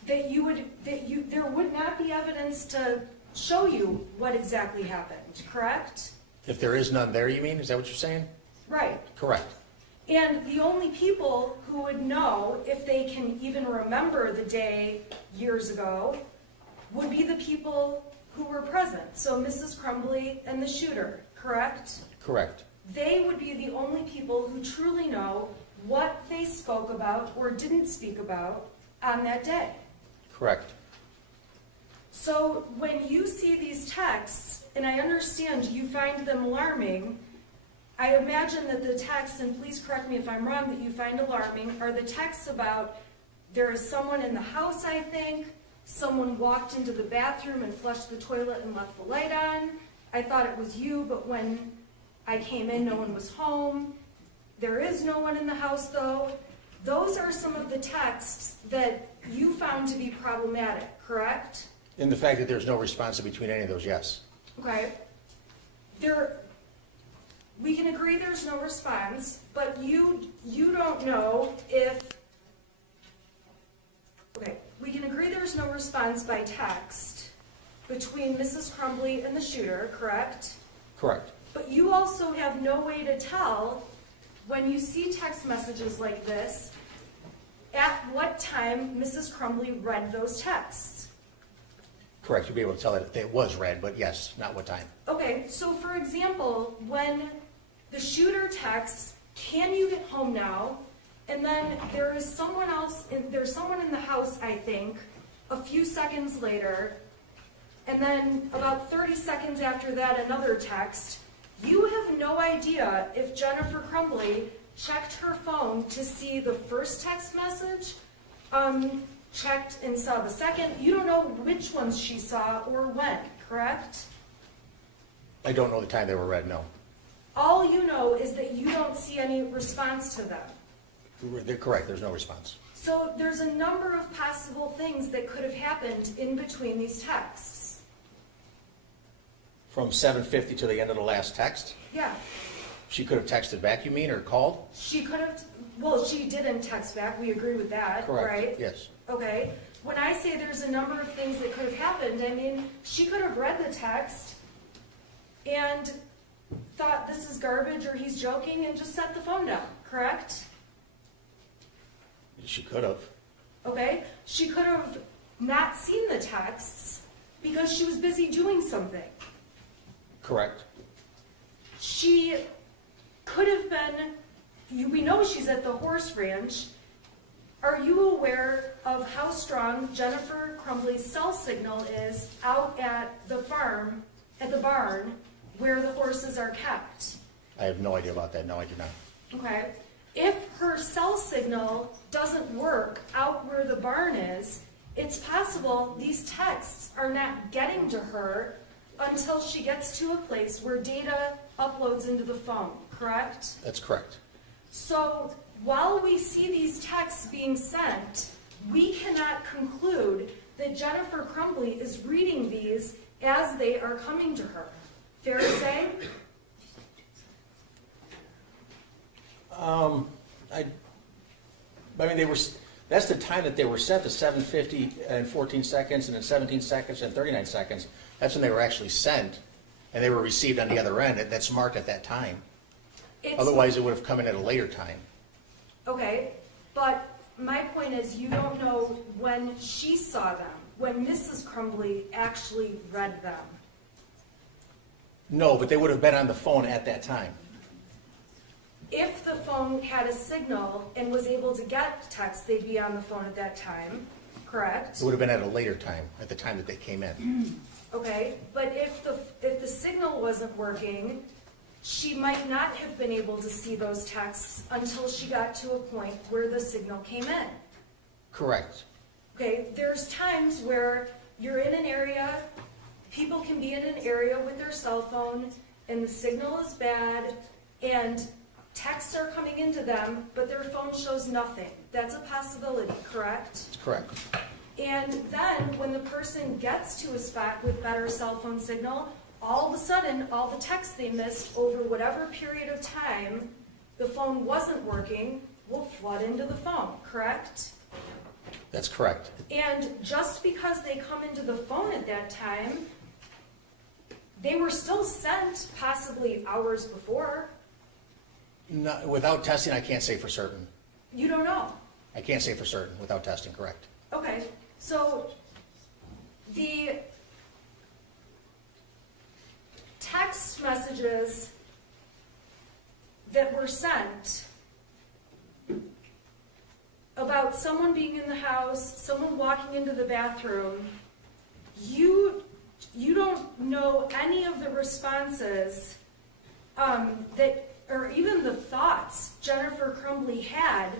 there would not be evidence to show you what exactly happened, correct? If there is none there, you mean? Is that what you're saying? Right. Correct. And the only people who would know if they can even remember the day years ago would be the people who were present. So Mrs. Crumbley and the shooter, correct? Correct. They would be the only people who truly know what they spoke about or didn't speak about on that day. Correct. So when you see these texts, and I understand you find them alarming, I imagine that the texts, and please correct me if I'm wrong, that you find alarming are the texts about there is someone in the house, I think, someone walked into the bathroom and flushed the toilet and left the light on. I thought it was you, but when I came in, no one was home. There is no one in the house, though. Those are some of the texts that you found to be problematic, correct? In the fact that there's no response in between any of those, yes. Okay. We can agree there's no response, but you don't know if, okay, we can agree there's no response by text between Mrs. Crumbley and the shooter, correct? Correct. But you also have no way to tell when you see text messages like this, at what time Mrs. Crumbley read those texts. Correct, you'd be able to tell that it was read, but yes, not what time. Okay, so for example, when the shooter texts, "Can you get home now?" and then there's someone in the house, I think, a few seconds later, and then about 30 seconds after that, another text, you have no idea if Jennifer Crumbley checked her phone to see the first text message, checked and saw the second. You don't know which ones she saw or when, correct? I don't know the time they were read, no. All you know is that you don't see any response to them. They're correct, there's no response. So there's a number of possible things that could have happened in between these texts. From 7:50 to the end of the last text, Yeah. she could have texted back, you mean, or called? She could have, well, she didn't text back, we agree with that, right? Correct, yes. Okay. When I say there's a number of things that could have happened, I mean, she could have read the text and thought this is garbage or he's joking and just set the phone down, correct? She could have. Okay? She could have not seen the texts because she was busy doing something. Correct. She could have been, we know she's at the horse ranch. Are you aware of how strong Jennifer Crumbley's cell signal is out at the farm, at the barn, where the horses are kept? I have no idea about that, no, I do not. Okay? If her cell signal doesn't work out where the barn is, it's possible these texts are not getting to her until she gets to a place where data uploads into the phone, correct? That's correct. So while we see these texts being sent, we cannot conclude that Jennifer Crumbley is reading these as they are coming to her. Fair to say? I mean, that's the time that they were sent, the 7:50 and 14 seconds, and then 17 seconds and 39 seconds. That's when they were actually sent, and they were received on the other end. That's marked at that time. Otherwise, it would have come in at a later time. Okay, but my point is you don't know when she saw them, when Mrs. Crumbley actually read them. No, but they would have been on the phone at that time. If the phone had a signal and was able to get text, they'd be on the phone at that time, correct? It would have been at a later time, at the time that they came in. Okay, but if the signal wasn't working, she might not have been able to see those texts until she got to a point where the signal came in. Correct. Okay, there's times where you're in an area, people can be in an area with their cell phone, and the signal is bad, and texts are coming into them, but their phone shows nothing. That's a possibility, correct? That's correct. And then when the person gets to a spot with better cell phone signal, all of a sudden, all the texts they missed over whatever period of time the phone wasn't working will flood into the phone, correct? That's correct. And just because they come into the phone at that time, they were still sent possibly hours before. No, without testing, I can't say for certain. You don't know. I can't say for certain without testing, correct. Okay, so the text messages that were sent about someone being in the house, someone walking into the bathroom, you don't know any of the responses that, or even the thoughts Jennifer Crumbley had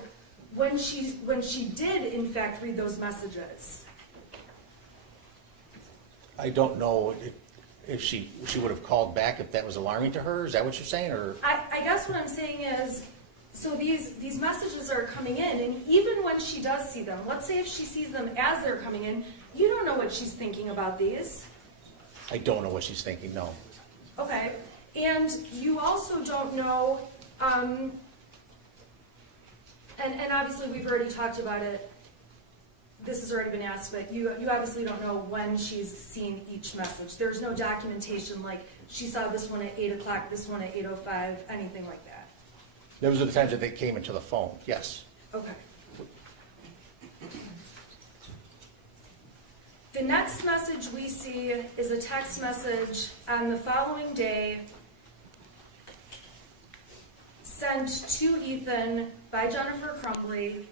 when she did in fact read those messages. I don't know if she would have called back if that was alarming to her. Is that what you're saying, or? I guess what I'm saying is, so these messages are coming in, and even when she does see them, let's say if she sees them as they're coming in, you don't know what she's thinking about these. I don't know what she's thinking, no. Okay, and you also don't know, and obviously we've already talked about it, this has already been asked, but you obviously don't know when she's seen each message. There's no documentation like she saw this one at 8 o'clock, this one at 8:05, anything like that. Those are the times that they came into the phone, yes. Okay. The next message we see is a text message on the following day sent to Ethan by Jennifer Crumbley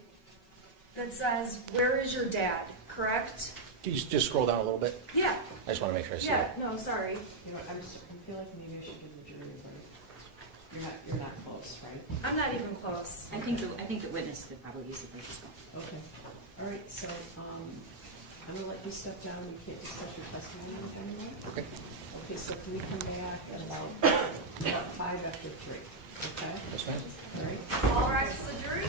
that says, "Where is your dad?" Correct? Can you just scroll down a little bit? Yeah. I just want to make sure I see Yeah, it. no, sorry. You know, I feel like maybe I should give the jury a break. You're not close, right? I'm not even close. I think the witness could probably use the break as well. Okay. All right, so, I'm gonna let you step down. You can't discuss your testimony with anyone. Okay. Okay, so can we come back at about 5 after 3? Okay? Yes, ma'am. All right. All rise for the jury.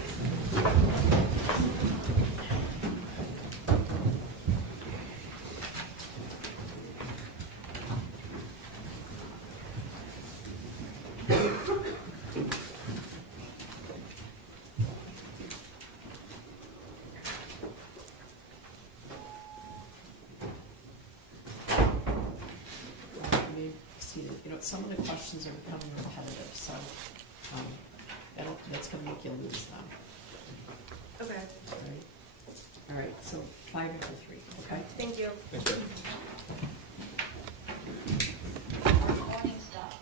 Seated. You know, some of the questions are becoming repetitive, so that's going to make you lose them. Okay. All right. All right. So 5 after 3. Okay. Thank you. Thanks, Barry. Recording stopped.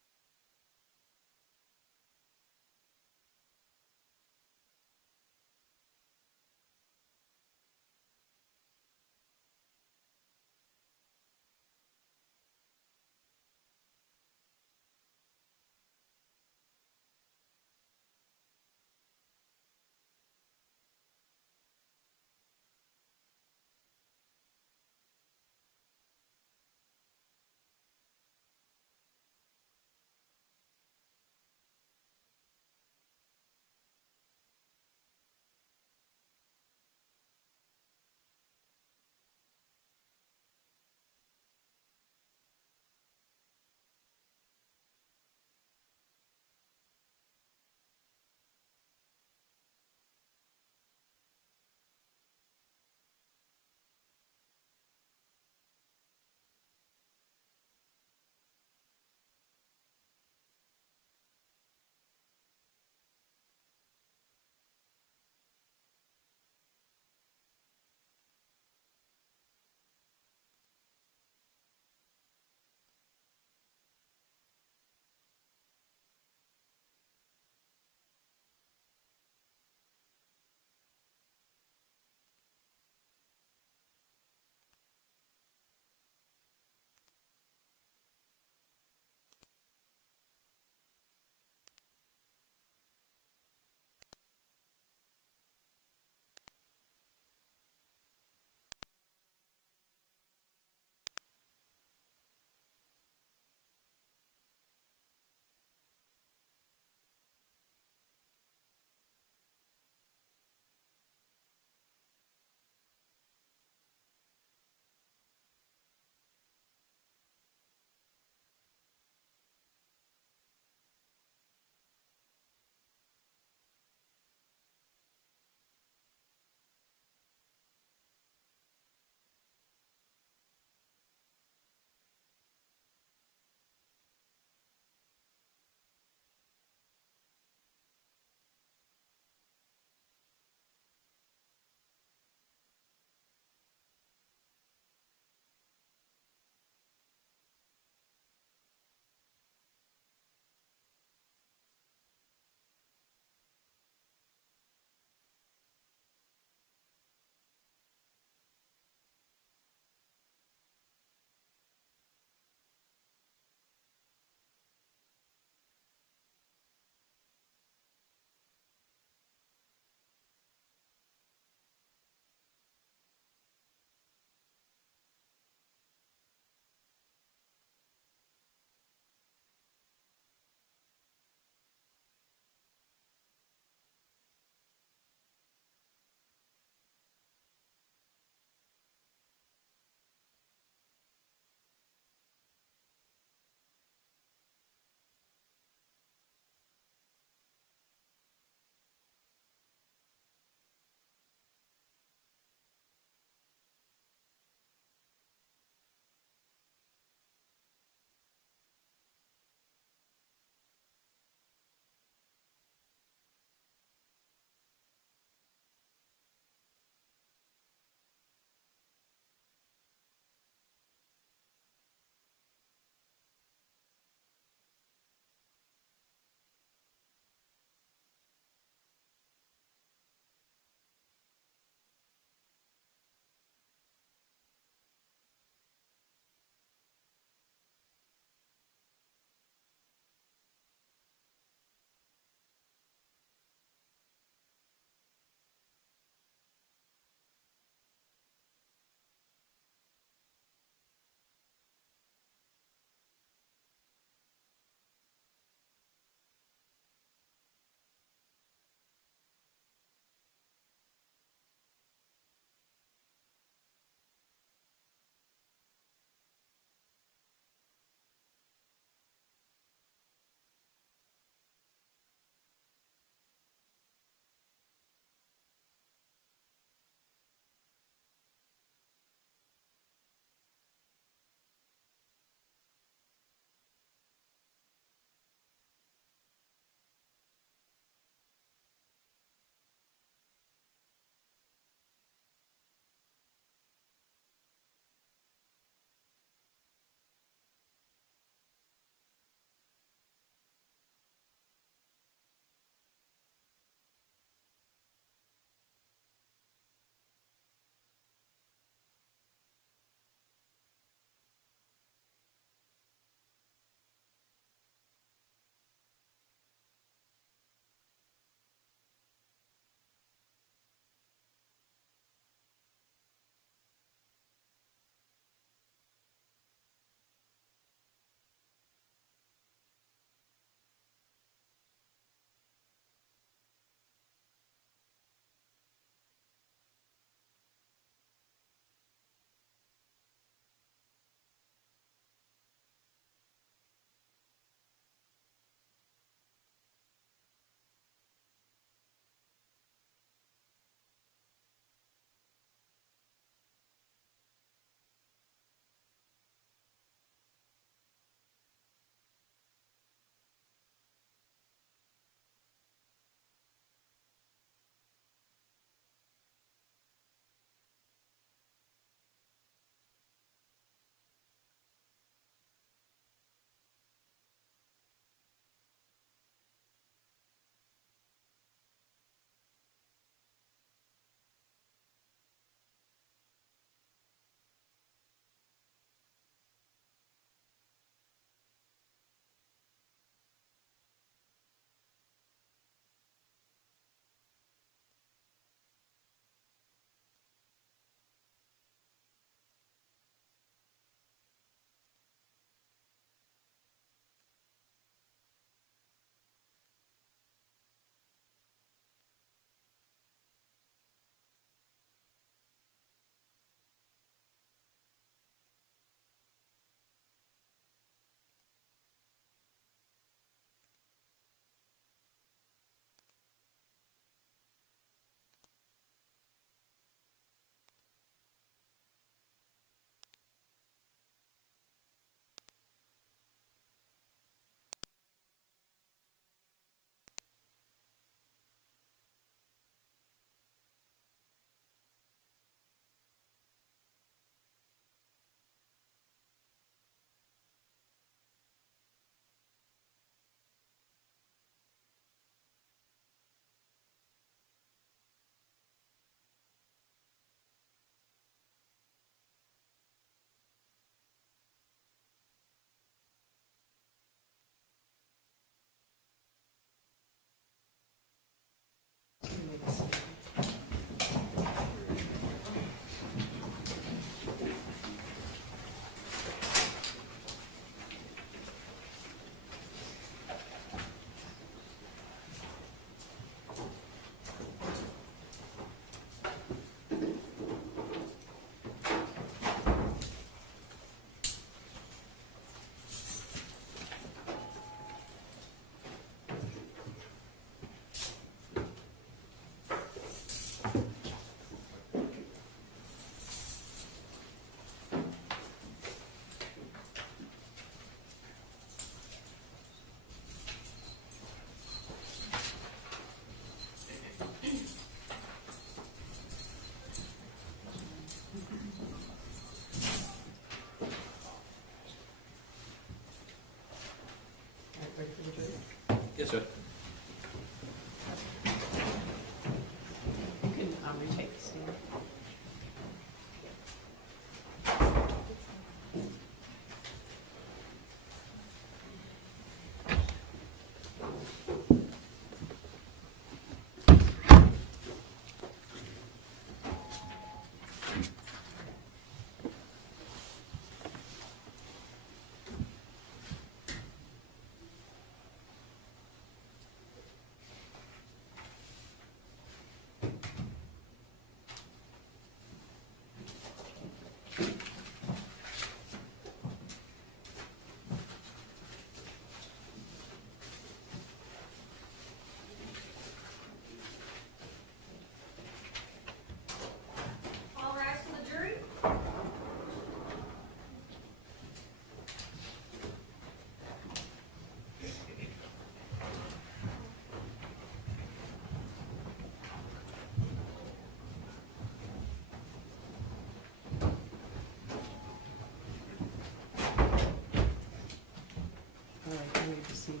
seated.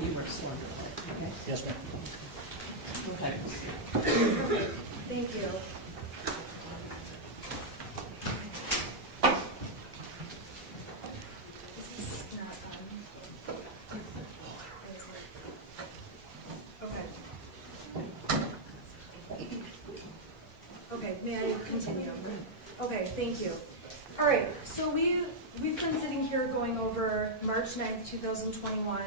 You were sworn, okay? Yes, ma'am. Go ahead. Thank you. This is not on. Okay. Okay, may I continue? Okay, thank you. All right, so we've been sitting here going over March 9th, 2021.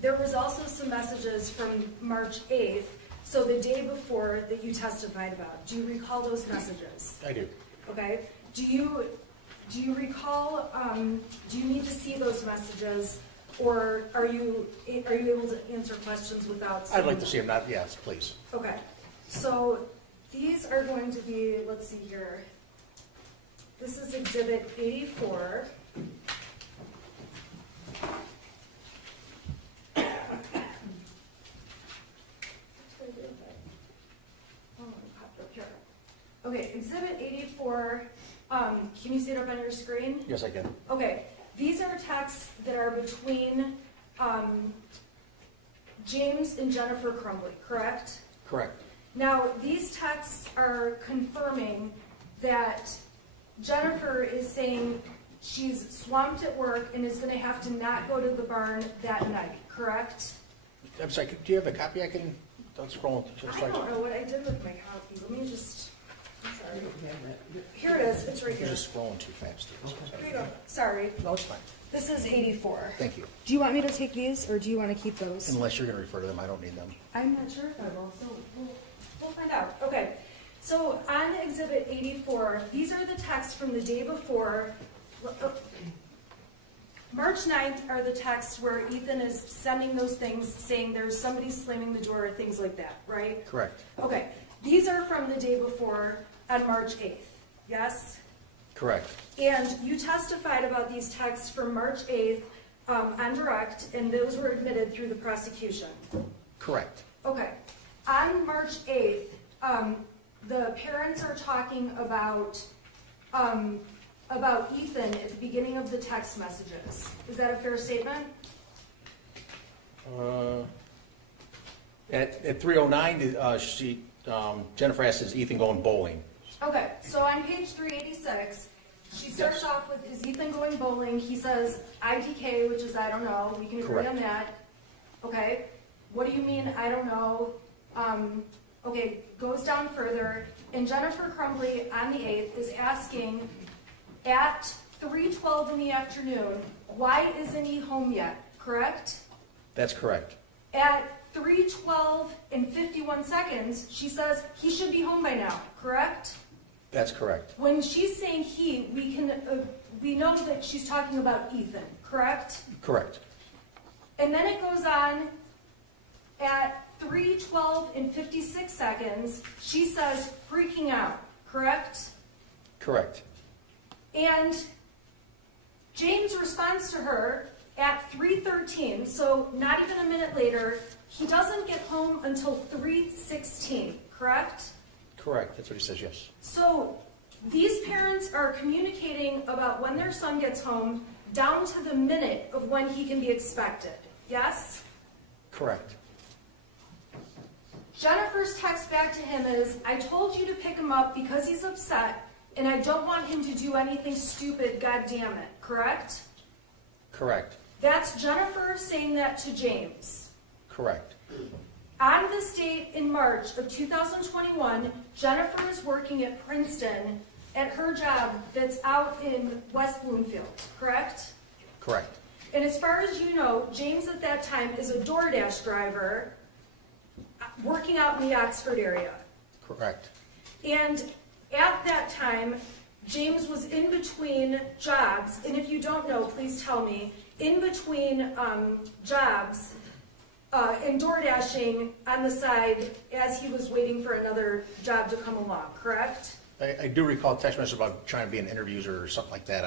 There was also some messages from March 8th, so the day before that you testified about. Do you recall those messages? I do. Okay. Do you recall, do you need to see those messages, or are you able to answer questions without seeing I'd like to them? see him not, yes, please. Okay, so these are going to be, let's see here. This is Exhibit 84. Okay, Exhibit 84, can you see it up on your screen? Yes, I can. Okay, these are texts that are between James and Jennifer Crumbley, correct? Correct. Now, these texts are confirming that Jennifer is saying she's swamped at work and is going to have to not go to the barn that night, correct? I'm sorry, do you have a copy I can, don't scroll. I don't know what I did with my copy. Let me just, I'm You sorry. don't have that. Here it is, it's right You're here. just scrolling too fast. Here you go. Sorry, No, it's fine. this is 84. Thank you. Do you want me to take these, or do you want to keep those? Unless you're going to refer to them, I don't need them. I'm not sure if I will, so we'll find out. Okay, so on Exhibit 84, these are the texts from the day before. March 9th are the texts where Ethan is sending those things saying there's somebody slamming the door or things like that, right? Correct. Okay, these are from the day before on March 8th, yes? Correct. And you testified about these texts from March 8th on direct, and those were admitted through the prosecution. Correct. Okay. On March 8th, the parents are talking about Ethan at the beginning of the text messages. Is that a fair statement? At 3:09, Jennifer asks, is Ethan going bowling? Okay, so on page 386, she starts Yes. off with, is Ethan going bowling? He says IDK, which is I don't know. We can agree Correct. on that. Okay. What do you mean, I don't know? Okay, goes down further. And Jennifer Crumbley on the 8th is asking at 3:12 in the afternoon, why isn't he home yet? Correct? That's correct. At 3:12 and 51 seconds, she says he should be home by now. Correct? That's correct. When she's saying he, we know that she's talking about Ethan, correct? Correct. And then it goes on at 3:12 and 56 seconds, she says freaking out, correct? Correct. And James responds to her at 3:13, so not even a minute later. He doesn't get home until 3:16, correct? Correct. That's what he says, yes. So these parents are communicating about when their son gets home down to the minute of when he can be expected, yes? Correct. Jennifer's text back to him is, I told you to pick him up because he's upset and I don't want him to do anything stupid, god damn it, correct? Correct. That's Jennifer saying that to James. Correct. On this date in March of 2021, Jennifer is working at Princeton at her job that's out in West Bloomfield, correct? Correct. And as far as you know, James at that time is a DoorDash driver working out in the Oxford area. Correct. And at that time, James was in between jobs, and if you don't know, please tell me, in between jobs and door dashing on the side as he was waiting for another job to come along, correct? I do recall text message about trying to be in interviews or something like that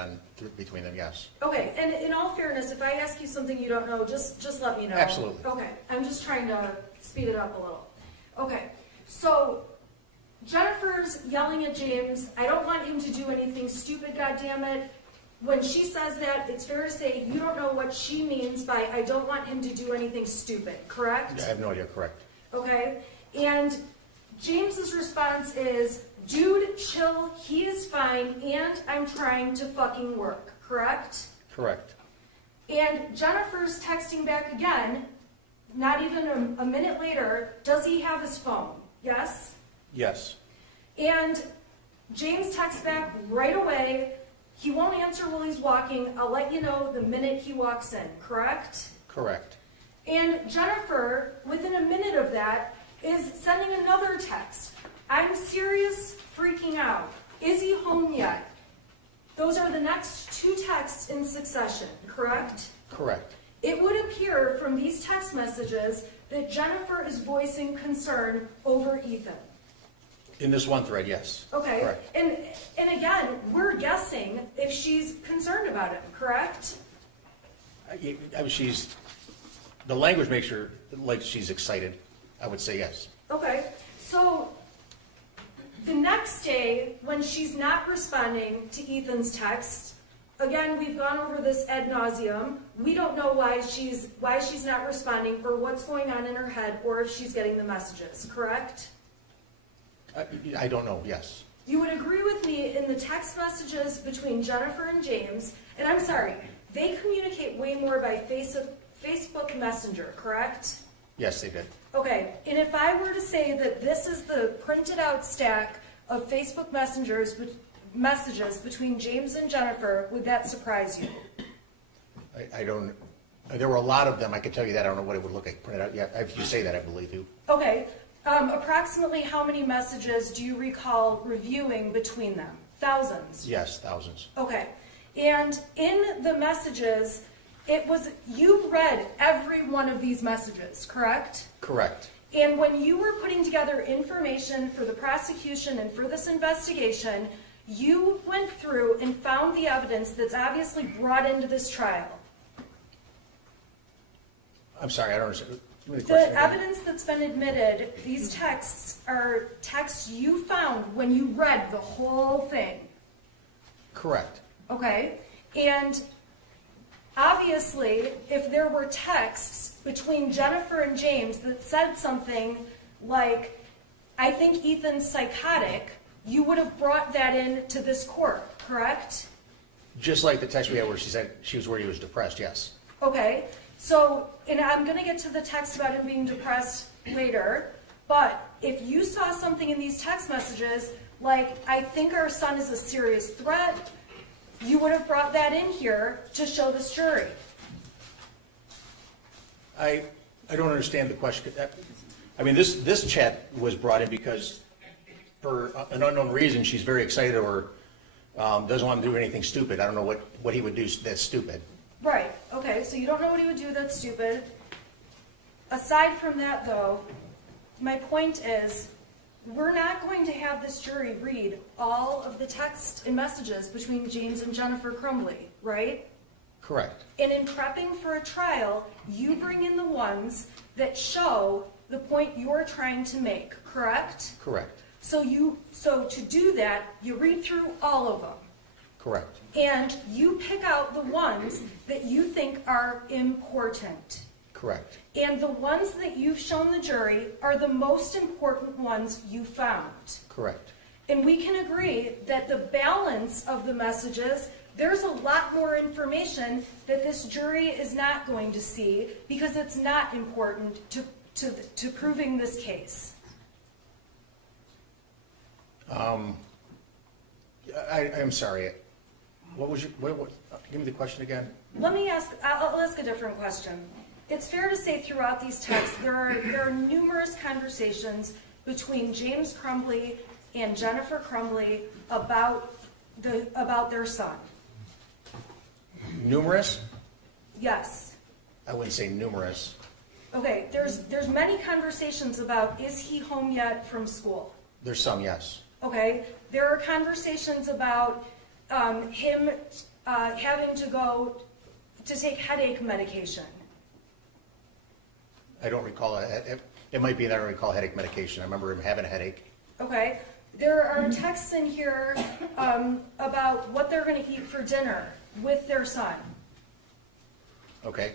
between them, yes. Okay, and in all fairness, if I ask you something you don't know, just let me know. Absolutely. Okay, I'm just trying to speed it up a little. Okay, so Jennifer's yelling at James, I don't want him to do anything stupid, goddammit. When she says that, it's fair to say you don't know what she means by I don't want him to do anything stupid, correct? I have no idea, correct. Okay, and James's response is, dude, chill, he is fine, and I'm trying to fucking work, correct? Correct. And Jennifer's texting back again, not even a minute later, does he have his phone? Yes? Yes. And James texts back right away, he won't answer while he's walking, I'll let you know the minute he walks in, correct? Correct. And Jennifer, within a minute of that, is sending another text. I'm serious, freaking out. Is he home yet? Those are the next two texts in succession, correct? Correct. It would appear from these text messages that Jennifer is voicing concern over Ethan. In this one thread, yes. Okay, Correct. and again, we're guessing if she's concerned about him, correct? The language makes her like she's excited. I would say yes. Okay, so the next day, when she's not responding to Ethan's text, again, we've gone over this ad nauseum. We don't know why she's not responding or what's going on in her head or if she's getting the messages, correct? I don't know, yes. You would agree with me in the text messages between Jennifer and James, and I'm sorry, they communicate way more by Facebook Messenger, correct? Yes, they did. Okay, and if I were to say that this is the printed out stack of Facebook messages between James and Jennifer, would that surprise you? I don't, there were a lot of them, I can tell you that, I don't know what it would look like printed out yet. If you say that, I believe you. Okay, approximately how many messages do you recall reviewing between them? Thousands? Yes, thousands. Okay, and in the messages, you read every one of these messages, correct? Correct. And when you were putting together information for the prosecution and for this investigation, you went through and found the evidence that's obviously brought into this trial. I'm sorry, I don't understand. Give me the question The again. evidence that's been admitted, these texts are texts you found when you read the whole thing. Correct. Okay? And obviously, if there were texts between Jennifer and James that said something like, I think Ethan's psychotic, you would have brought that in to this court, correct? Just like the text we had where she said she was worried he was depressed, yes. Okay, so, and I'm going to get to the text about him being depressed later, but if you saw something in these text messages, like, I think our son is a serious threat, you would have brought that in here to show this jury. I don't understand the question. I mean, this chat was brought in because for an unknown reason, she's very excited or doesn't want to do anything stupid. I don't know what he would do that's stupid. Right, okay, so you don't know what he would do that's stupid. Aside from that, though, my point is, we're not going to have this jury read all of the text and messages between James and Jennifer Crumbley, right? Correct. And in prepping for a trial, you bring in the ones that show the point you're trying to make, correct? Correct. So to do that, you read through all of them. Correct. And you pick out the ones that you think are important. Correct. And the ones that you've shown the jury are the most important ones you found. Correct. And we can agree that the balance of the messages, there's a lot more information that this jury is not going to see because it's not important to proving this case. I'm sorry. What was what, give me the question again. I'll ask a different question. It's fair to say throughout these texts there are numerous conversations between James Crumbley and Jennifer Crumbley about their son. Numerous? Yes. I wouldn't say numerous. Okay, there's many conversations about is he home yet from school? There's some, yes. Okay, there are conversations about him having to go to take headache medication. I don't recall it. It might be that I don't recall headache medication. I remember him having a headache. Okay, There are texts in here about what they're going to eat for dinner with their son. Okay,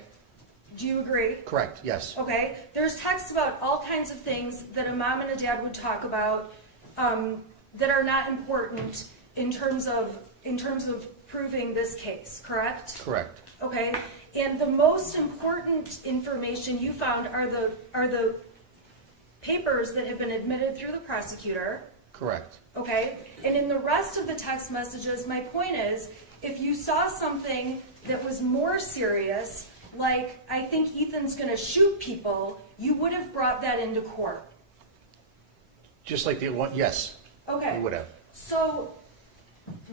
Do you agree? correct, yes, Okay, there's texts about all kinds of things that a mom and a dad would talk about that are not important in terms of proving this case, correct? correct, Okay, and the most important information you found are the papers that have been admitted through the prosecutor. correct. Okay, and in the rest of the text messages, my point is, if you saw something that was more serious, like, I think Ethan's gonna shoot people, you would have brought that into court. Just like the one, yes, we Okay, would have. so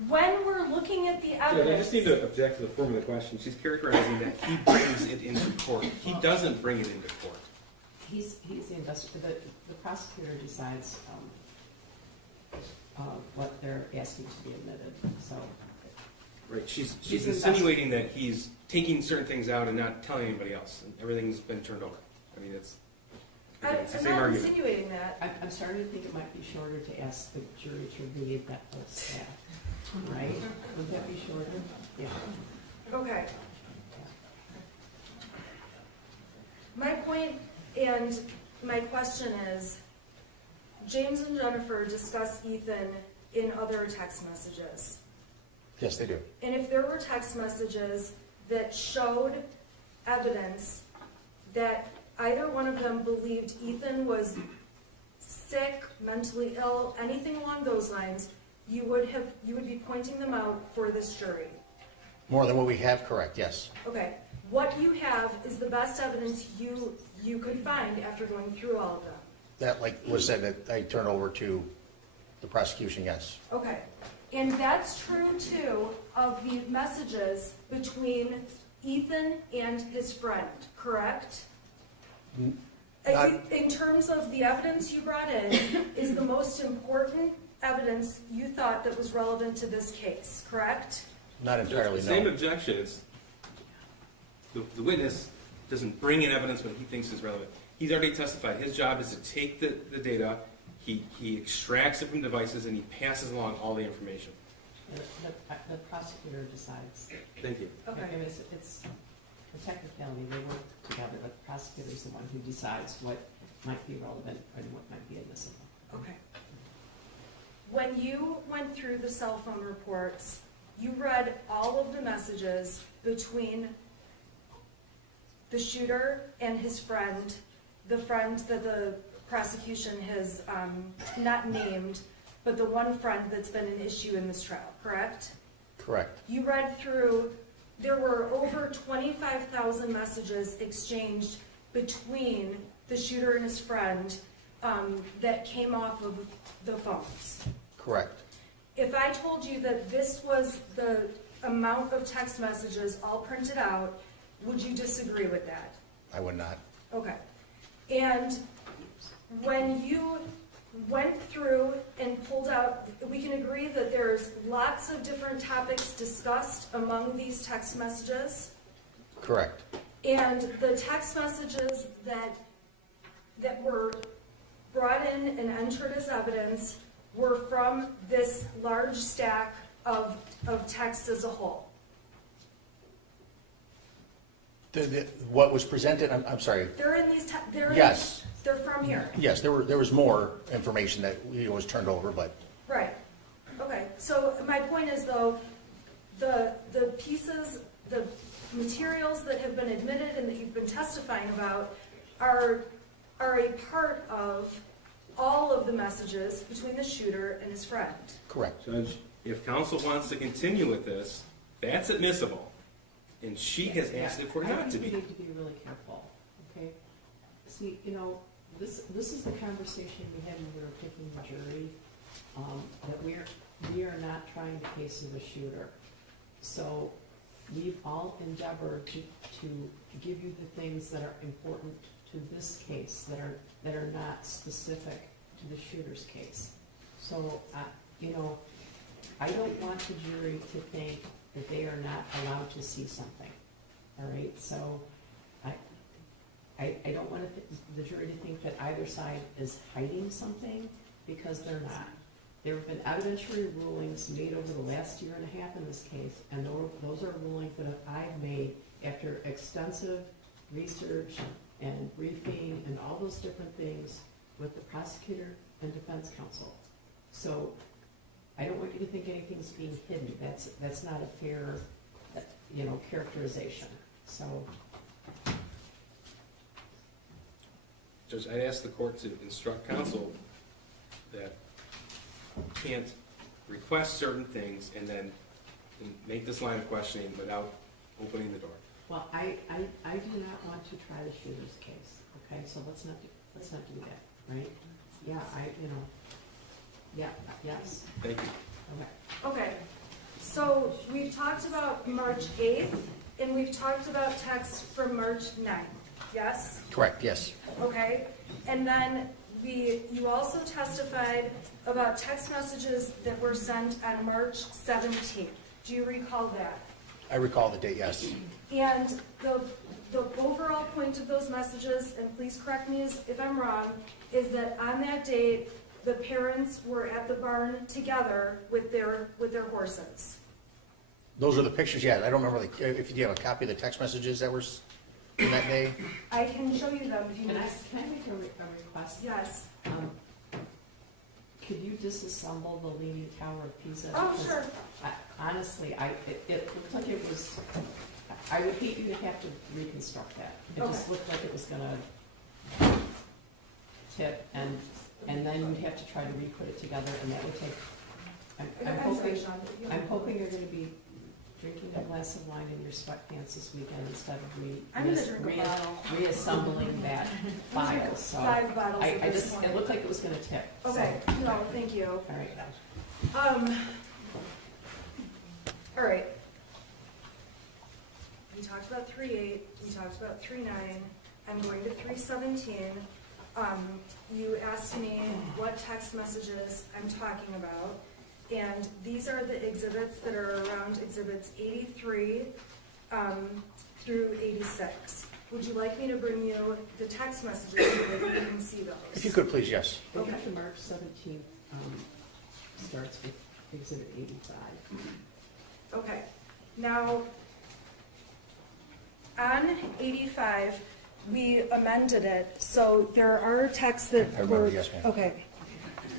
when we're looking at the Judge, I evidence. just need to object to the form of the question. She's characterizing that he brings it into court. He doesn't bring it into court. He's the investigator, the prosecutor decides what they're asking to be admitted, so. Right, she's She's insinuating that he's taking certain things out and not telling anybody else, and everything's been turned over. I mean, it's the I'm same not argument. insinuating that. I'm starting to think it might be shorter to ask the jury to read that whole staff, right? Would that be shorter? Yeah. Okay. My point and my question is, James and Jennifer discuss Ethan in other text messages. Yes, they do. And if there were text messages that showed evidence that either one of them believed Ethan was sick, mentally ill, anything along those lines, you would be pointing them out for this jury. More than what we have, correct, yes. Okay, what you have is the best evidence you could find after going through all of them. That, like was said, that I turn over to the prosecution, yes. Okay, and that's true too of the messages between Ethan and his friend, correct? Not- In terms of the evidence you brought in, is the most important evidence you thought that was relevant to this case, correct? Not entirely, Same no. objection, it's, the witness doesn't bring in evidence what he thinks is relevant. He's already testified, his job is to take the data, he extracts it from devices, and he passes along all the information. The prosecutor decides. Thank you. I Okay, mean, it's a technicality, they work together, but the prosecutor's the one who decides what might be relevant and what might be admissible. okay. When you went through the cell phone reports, you read all of the messages between the shooter and his friend, the friend that the prosecution has not named, but the one friend that's been an issue in this trial, correct? Correct, You read through, there were over 25,000 messages exchanged between the shooter and his friend that came off of the phones. correct. If I told you that this was the amount of text messages all printed out, would you disagree with that? I would not. Okay. And when you went through and pulled out, we can agree that there's lots of different topics discussed among these text messages. Correct, And the text messages that were brought in and entered as evidence were from this large stack of text as a whole. What was presented, I'm sorry, They're in these, yes, they're from here. yes, there was more information that was turned over, but Right. Okay. So my point is though, the pieces, the materials that have been admitted and that you've been testifying about are a part of all of the messages between the shooter and his friend. correct. Judge, if counsel wants to continue with this, that's admissible, and she has asked it for I not to think we be. need to be really careful, okay? See, this is the conversation we had when we were picking the jury, that we are not trying to case the shooter. So we've all endeavored to give you the things that are important to this case, that are not specific to the shooter's case. So, I don't want the jury to think that they are not allowed to see something, all right? So I don't want the jury to think that either side is hiding something, because they're not. There have been evidentiary rulings made over the last year and a half in this case, and those are rulings that I've made after extensive research and briefing and all those different things with the prosecutor and defense counsel. So I don't want you to think anything's being hidden. That's not a fair, characterization. So. Judge, I'd ask the court to instruct counsel that can't request certain things and then make this line of questioning without opening the door. Well, I do not want to try the shooter's case, okay, so let's not do that, right? Yeah, yes, Thank you. okay. Okay, so we've talked about March 8th, and we've talked about text from March 9th, yes? Correct, yes. Okay, and then you also testified about text messages that were sent on March 17th. Do you recall that? I recall the date, yes. And the overall point of those messages, and please correct me if I'm wrong, is that on that date, the parents were at the barn together with their horses. Those are the pictures, yeah. I don't remember, if you have a copy of the text messages that were in that day. I can show you them if you Can need. I make a request? Yes. Could you disassemble the Leaning Tower of Pisa? Oh, Because sure. honestly, it looked like it was, I would hate you to have to reconstruct that. It just Okay. looked like it was gonna tip, and then you'd have to try to re-put it together, and that would take, I'm sorry, Sean. if you- I'm hoping you're gonna be drinking a glass of wine in your sweatpants this weekend instead of I'm gonna drink a bottle. reassembling that file, so. 5 bottles I at this just, point. it looked like it was gonna tip. so- Okay, no, thank you. All right. All right. We talked about 3.8, we talked about 3.9, I'm going to 3.17. You asked me what text messages I'm talking about, and these are the exhibits that are around exhibits 83 through 86. Would you like me to bring you the text messages so that you can see those? If you could, please, yes. I Okay. think the March 17th starts with exhibit 85. Okay, now, on 85, we amended it, so there are texts that I remember, were. yes, ma'am. Okay,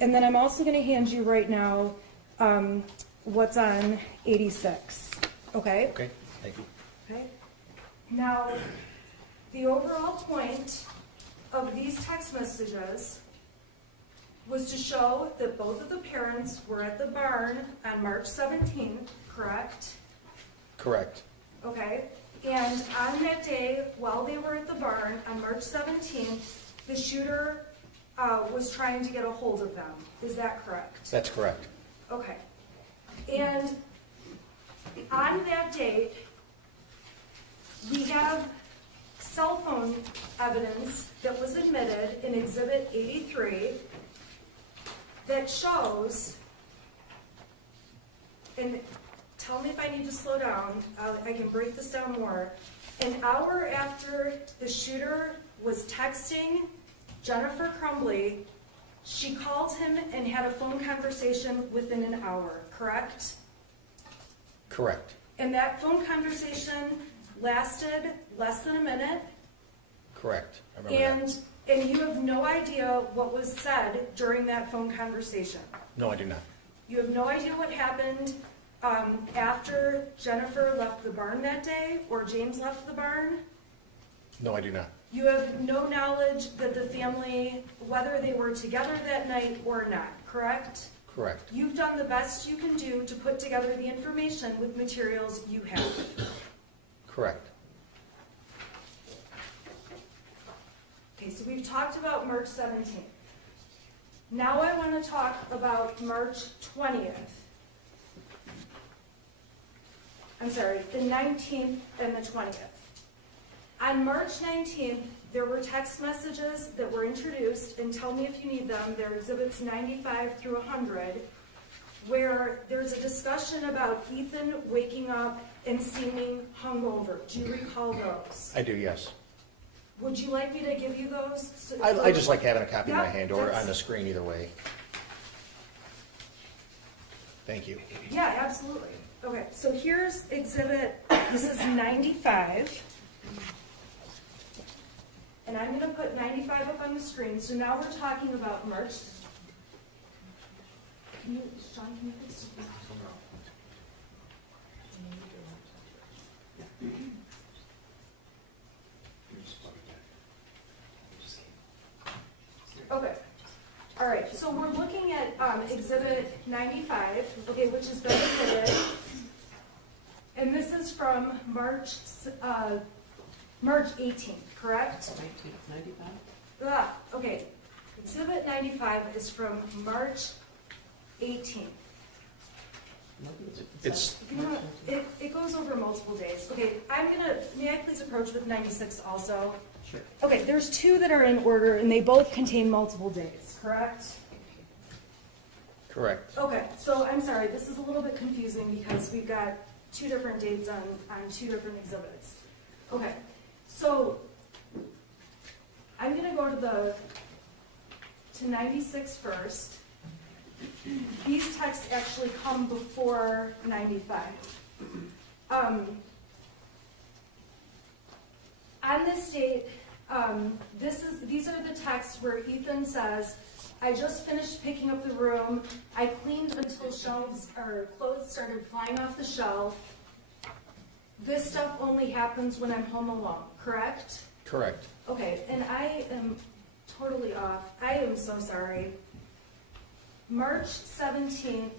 and then I'm also gonna hand you right now, what's on 86, okay? Okay, thank you. Okay. Now, the overall point of these text messages was to show that both of the parents were at the barn on March 17th, correct? Correct. Okay, and on that day, while they were at the barn on March 17th, the shooter was trying to get a hold of them. Is that correct? That's correct. Okay. And on that date, we have cell phone evidence that was admitted in Exhibit 83 that shows, and tell me if I need to slow down, I can break this down more. An hour after the shooter was texting Jennifer Crumbley, she called him and had a phone conversation within an hour, correct? Correct. And that phone conversation lasted less than a minute, Correct. I remember that. and you have no idea what was said during that phone conversation. No, I do not. You have no idea what happened after Jennifer left the barn that day, or James left the barn. No, I do not. You have no knowledge that the family, whether they were together that night or not, correct? Correct. You've done the best you can do to put together the information with materials you have. Correct. Okay, so we've talked about March 17th. Now I want to talk about March 20th. I'm sorry, the 19th and the 20th. On March 19th, there were text messages that were introduced, and tell me if you need them, they're exhibits 95 through 100, where there's a discussion about Ethan waking up and seeming hungover. Do you recall those? I do, yes. Would you like me to give you those? I just like having a copy in my Yeah, hand or that's- on the screen, either way. Thank you. Yeah, absolutely. Okay, so here's exhibit, this is 95. And I'm gonna put 95 up on the screen, so now we're talking about March. Can you, Sean, can you please? Okay, all right, so we're looking at exhibit 95, okay, which has been admitted. And this is from March 18th, correct? 1995? Okay, exhibit 95 is from March 18th. It's, You know what? It goes over multiple days. Okay, may I please approach with 96 also? Sure. Okay, there's two that are in order and they both contain multiple days, correct? correct. Okay, so I'm sorry, this is a little bit confusing because we've got two different dates on two different exhibits. Okay, so I'm gonna go to 96 first. These texts actually come before 95. On this date, these are the texts where Ethan says, I just finished picking up the room. I cleaned until shelves or clothes started flying off the shelf. This stuff only happens when I'm home alone, correct? Correct. Okay, and I am totally off. I am so sorry. March 17th.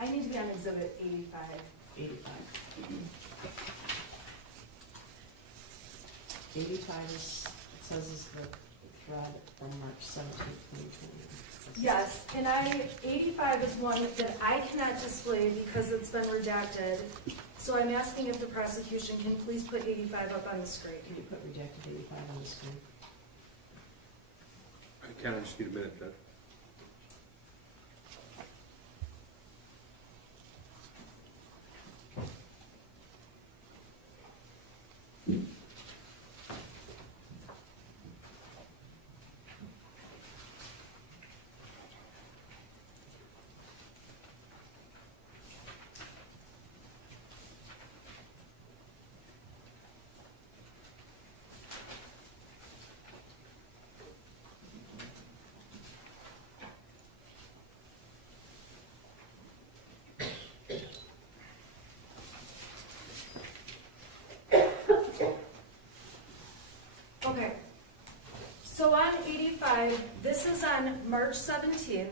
I need to be on exhibit 85. 85. 85 is, it says is the thread from March 17th, 2020. Yes, and 85 is one that I cannot display because it's been redacted. So I'm asking if the prosecution can please put 85 up on the screen. Can you put rejected 85 on the screen? I kind of just need a minute, Judge. Okay, so on 85, this is on March 17th.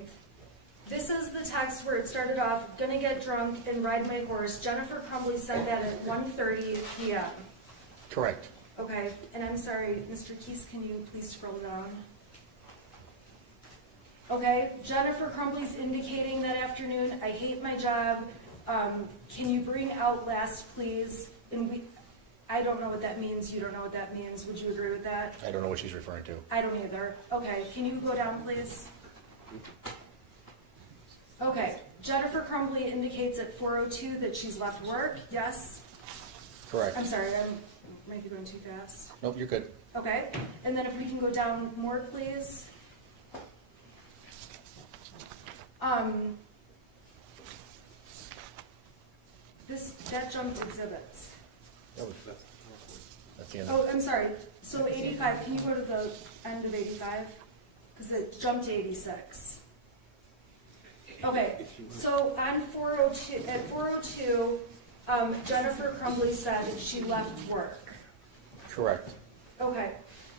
This is the text where it started off, gonna get drunk and ride my horse. Jennifer Crumbley sent that at 1:30 p.m. Correct. Okay, and I'm sorry, Mr. Keys, can you please scroll down? Okay, Jennifer Crumbley's indicating that afternoon, I hate my job. Can you bring Outlast, please? And I don't know what that means. You don't know what that means. Would you agree with that? I don't know what she's referring to. I don't either. Okay, can you go down, please? Okay, Jennifer Crumbley indicates at 4:02 that she's left work. Yes? Correct. I'm sorry, I might be going too fast. Nope, you're good. Okay, and then if we can go down more, please. That jumped exhibits. That's the end. Oh, I'm sorry, so 85, can you go to the end of 85? Because it jumped to 86. Okay, so on 402, at 402, Jennifer Crumbley said she left work. Correct. Okay,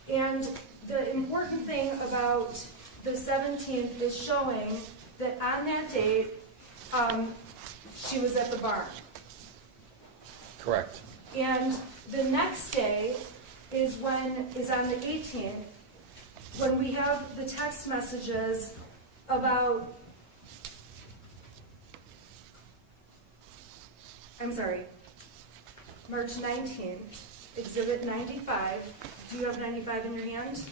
and the important thing about the 17th is showing that on that date, she was at the barn. Correct. And the next day is on the 18th, when we have the text messages about, March 19th, exhibit 95. Do you have 95 in your hand?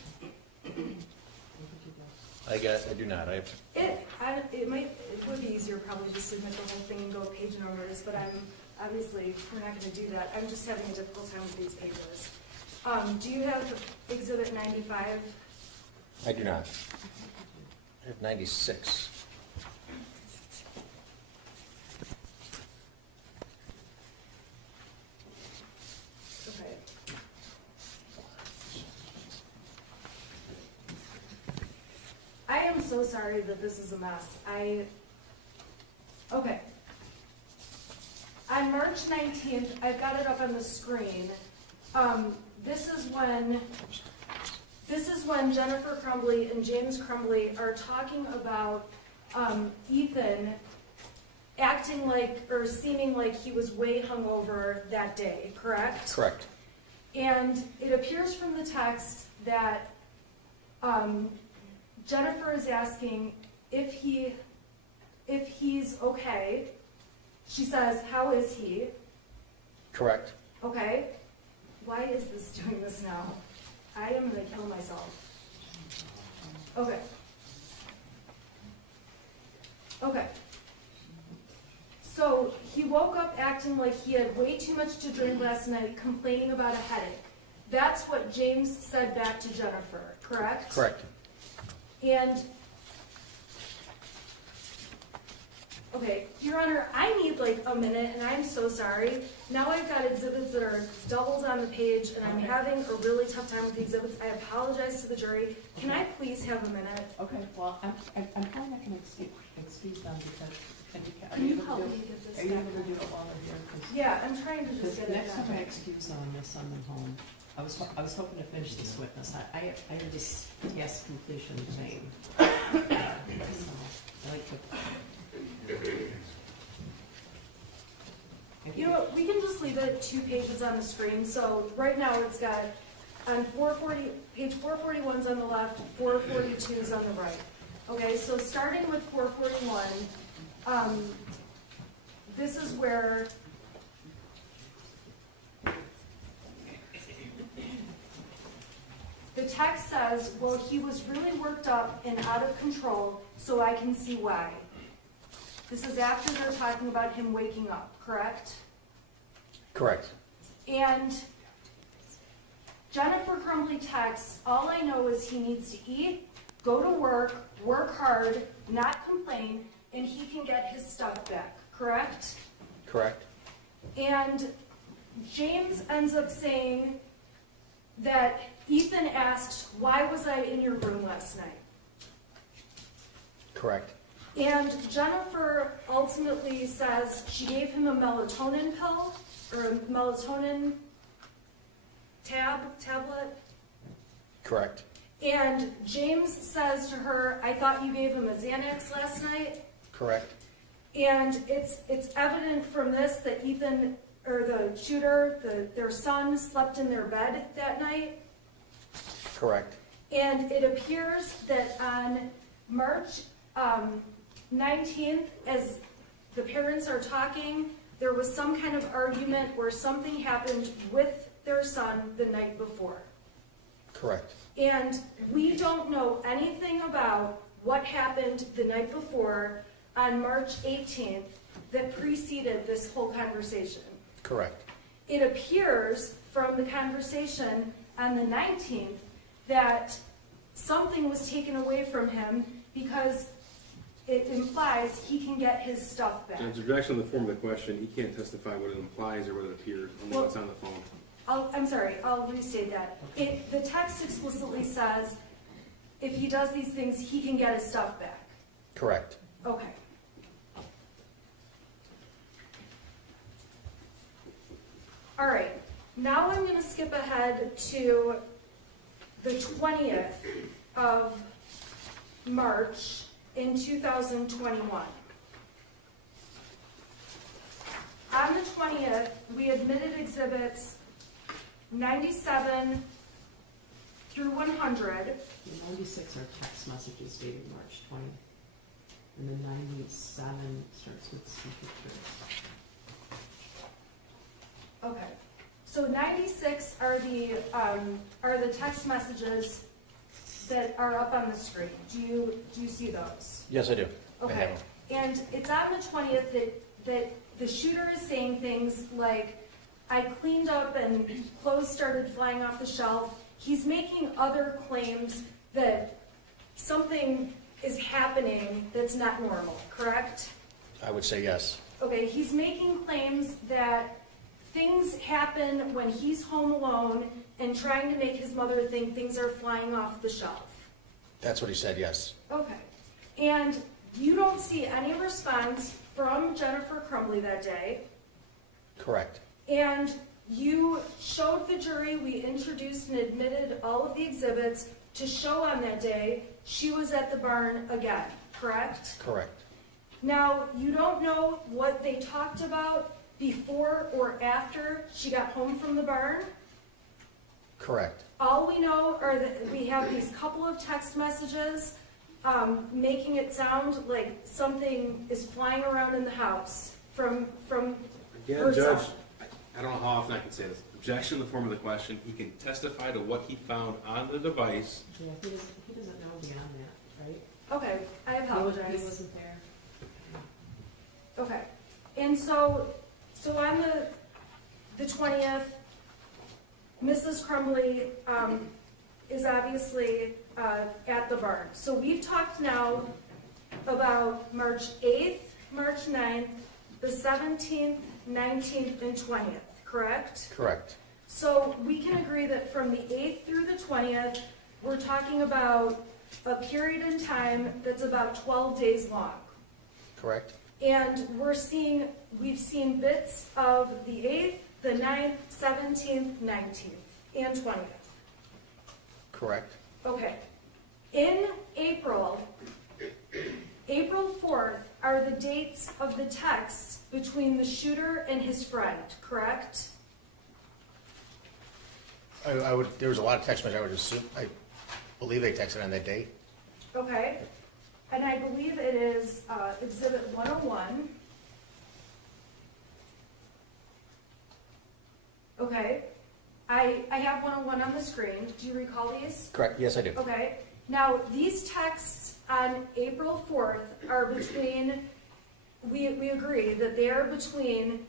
I do not. It would be easier probably to submit the whole thing and go page numbers, but obviously, we're not gonna do that. I'm just having a difficult time with these pages. Do you have exhibit 95? I do not. I have 96. Okay. I am so sorry that this is a mess. Okay. On March 19th, I've got it up on the screen. This is when Jennifer Crumbley and James Crumbley are talking about Ethan acting like, or seeming like he was way hungover that day, correct? Correct. And it appears from the text that Jennifer is asking if he's okay. She says, "How is he?" Correct. Okay. Why is this doing this now? I am gonna kill myself. Okay. Okay. So he woke up acting like he had way too much to drink last night, complaining about a headache. That's what James said back to Jennifer, correct? Correct. And, okay, Your Honor, I need like a minute, and I'm so sorry. Now I've got exhibits that are doubled on the page, and I'm having a really tough time with the exhibits. I apologize to the jury. Can I please have a minute? Okay, well, I'm probably not gonna excuse them because, are Can you you able help to me do, get this are you back? able to do it while they're here? 'Cause- Yeah, I'm trying to just Because get it next time I done. excuse them, I'm gonna send them home. I was hoping to finish this witness. I have this task completion thing. So, I like to. You know what, we can just leave it 2 pages on the screen. So right now it's got on 440, page 441 is on the left, 442 is on the right. Okay, so starting with 441, this is where the text says, well, he was really worked up and out of control, so I can see why. This is after they're talking about him waking up, correct? Correct. And Jennifer Crumbley texts, all I know is he needs to eat, go to work hard, not complain, and he can get his stuff back, correct? Correct. And James ends up saying that Ethan asked, why was I in your room last night? Correct. And Jennifer ultimately says she gave him a melatonin pill, or a melatonin tablet. Correct. And James says to her, I thought you gave him a Xanax last night. Correct. And it's evident from this that Ethan, or the shooter, their son, slept in their bed that night. Correct. And it appears that on March 19th, as the parents are talking, there was some kind of argument or something happened with their son the night before. Correct. And we don't know anything about what happened the night before on March 18th that preceded this whole conversation. Correct. It appears from the conversation on the 19th that something was taken away from him because it implies he can get his stuff back. Judge, objection on the form of the question, he can't testify what it implies or what it appears, only Well- what's on the phone. I'm sorry, I'll restate that. The text explicitly says if he does these things, he can get his stuff back. Correct. Okay. All right, now I'm going to skip ahead to the 20th of March in 2021. On the 20th, we admitted exhibits 97 through 100. The 96 are text messages dated March 20th. And the 97 starts with some pictures. Okay, so 96 are the text messages that are up on the screen. Do you see those? Yes, I do. I have Okay, them. and it's on the 20th that the shooter is saying things like, I cleaned up and clothes started flying off the shelf. He's making other claims that something is happening that's not normal, correct? I would say yes. Okay, he's making claims that things happen when he's home alone and trying to make his mother think things are flying off the shelf. That's what he said, yes. Okay. And you don't see any response from Jennifer Crumbley that day. Correct. And you showed the jury, we introduced and admitted all of the exhibits to show on that day she was at the barn again, correct? Correct. Now, you don't know what they talked about before or after she got home from the barn? Correct. All we know are that we have these couple of text messages making it sound like something is flying around in the house from Again, her Judge, son. I don't know how often I can say this. Objection in the form of the question. He can testify to what he found on the device. Yeah, he doesn't know beyond that, right? Okay, I He apologize. wasn't there. Okay, and so on the 20th, Mrs. Crumbley is obviously at the barn. So we've talked now about March 8th, March 9th, the 17th, 19th, and 20th, correct? Correct. So we can agree that from the 8th through the 20th, we're talking about a period in time that's about 12 days long. Correct. And we've seen bits of the 8th, the 9th, 17th, 19th, and 20th. Correct. Okay. In April 4th are the dates of the texts between the shooter and his friend, correct? There was a lot of text messages, I would assume, I believe they texted on that day. Okay. And I believe it is Exhibit 101. Okay. I have 101 on the screen. Do you recall these? Correct, yes, I do. Okay. Now, these texts on April 4th are between, we agree that they are between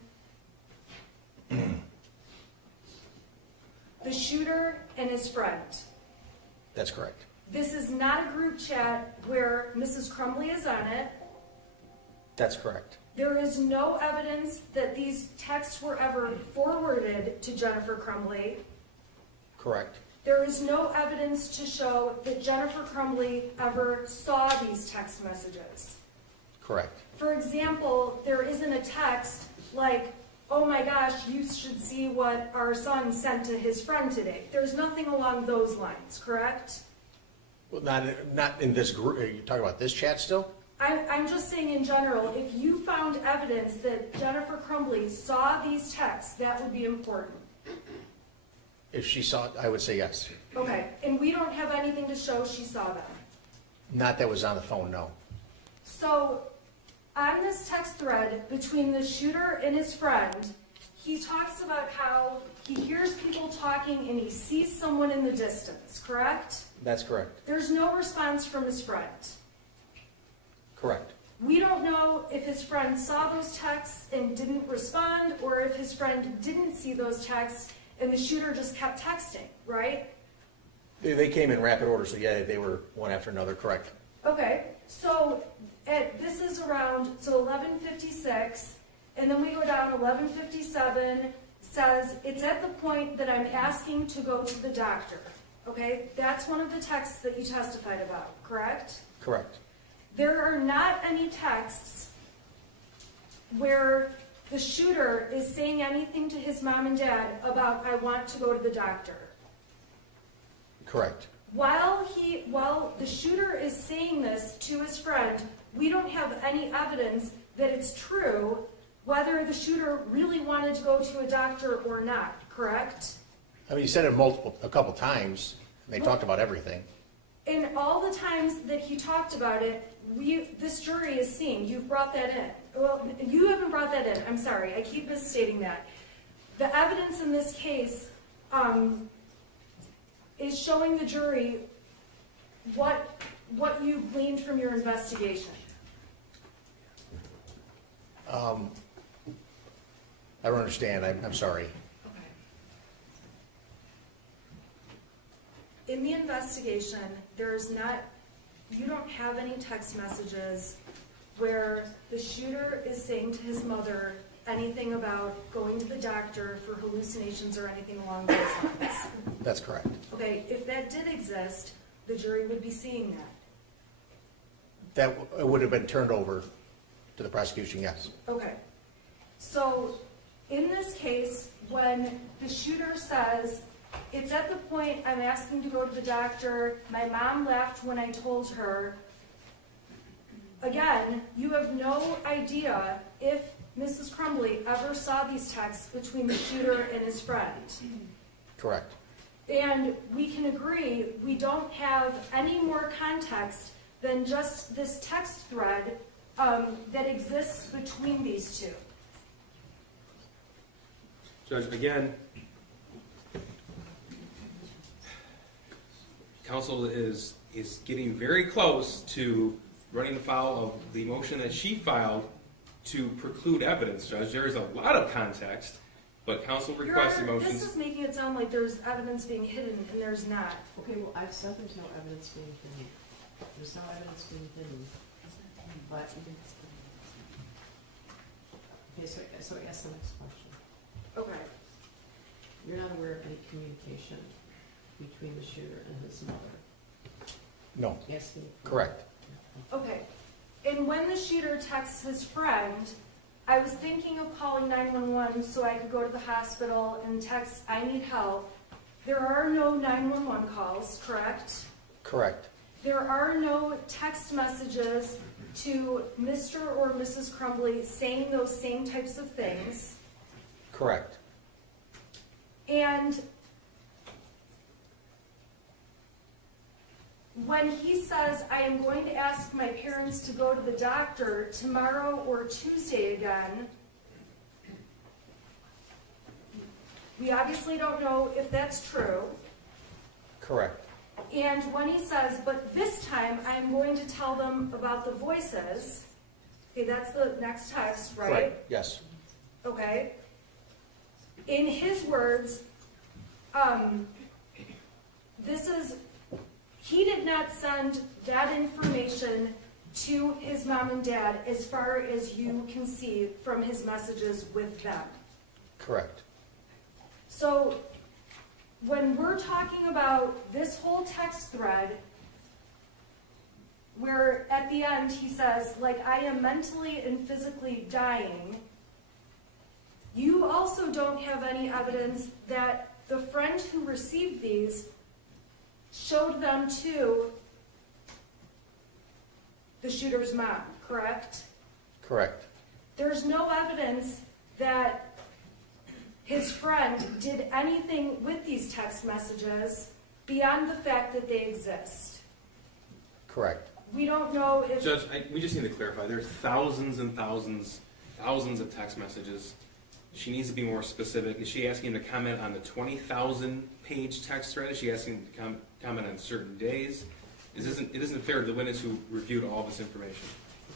the shooter and his friend. That's correct. This is not a group chat where Mrs. Crumbley is on it. That's correct. There is no evidence that these texts were ever forwarded to Jennifer Crumbley. Correct. There is no evidence to show that Jennifer Crumbley ever saw these text messages. Correct. For example, there isn't a text like, oh my gosh, you should see what our son sent to his friend today. There's nothing along those lines, correct? Well, not in this group, are you talking about this chat still? I'm just saying in general, if you found evidence that Jennifer Crumbley saw these texts, that would be important. If she saw it, I would say yes. Okay, and we don't have anything to show she saw them. Not that was on the phone, no. So, on this text thread between the shooter and his friend, he talks about how he hears people talking and he sees someone in the distance, correct? That's correct. There's no response from his friend. Correct. We don't know if his friend saw those texts and didn't respond, or if his friend didn't see those texts and the shooter just kept texting, right? They came in rapid order, so yeah, they were one after another, correct. Okay, so this is around, so 11:56, and then we go down 11:57, says, it's at the point that I'm asking to go to the doctor. Okay, that's one of the texts that you testified about, correct? Correct. There are not any texts where the shooter is saying anything to his mom and dad about, I want to go to the doctor. Correct. While the shooter is saying this to his friend, we don't have any evidence that it's true whether the shooter really wanted to go to a doctor or not, correct? I mean, he said it a couple times, and they talked about everything. And all the times that he talked about it, this jury is seeing. You've brought that in. Well, you haven't brought that in. I'm sorry. I keep misstating that. The evidence in this case is showing the jury what you gleaned from your investigation. I don't understand. I'm sorry. In the investigation, there is not, you don't have any text messages where the shooter is saying to his mother anything about going to the doctor for hallucinations or anything along those lines. That's correct. Okay, if that did exist, the jury would be seeing that. That would have been turned over to the prosecution, yes. Okay, so in this case, when the shooter says, it's at the point I'm asking to go to the doctor, my mom left when I told her, again, you have no idea if Mrs. Crumbley ever saw these texts between the shooter and his friend. Correct. And we can agree, we don't have any more context than just this text thread that exists between these two. Judge, again, counsel is getting very close to running afoul of the motion that she filed to preclude evidence, Judge. There is a lot of context, but counsel requests Your Honor, motions. this is making it sound like there's evidence being hidden, and there's not. Okay, well, I've said there's no evidence being hidden. There's no evidence being hidden. But, okay, so I ask the next question. Okay. You're not aware of any communication between the shooter and his mother? No, Asking. correct. Okay. And when the shooter texts his friend, I was thinking of calling 911 so I could go to the hospital and text, I need help. There are no 911 calls, correct? Correct. There are no text messages to Mr. or Mrs. Crumbley saying those same types of things. Correct. And when he says, I am going to ask my parents to go to the doctor tomorrow or Tuesday again, we obviously don't know if that's true. Correct. And when he says, but this time I am going to tell them about the voices, okay, that's the next text, right? Correct. Yes. Okay. In his words, he did not send that information to his mom and dad as far as you can see from his messages with them. Correct. So when we're talking about this whole text thread, where at the end he says, like, I am mentally and physically dying, you also don't have any evidence that the friend who received these showed them to the shooter's mom, correct? Correct. There's no evidence that his friend did anything with these text messages beyond the fact that they exist. Correct. We don't know if... Judge, we just need to clarify. There's thousands and thousands of text messages. She needs to be more specific. Is she asking to comment on the 20,000 page text thread? Is she asking to comment on certain days? It isn't fair to the witness who reviewed all this information.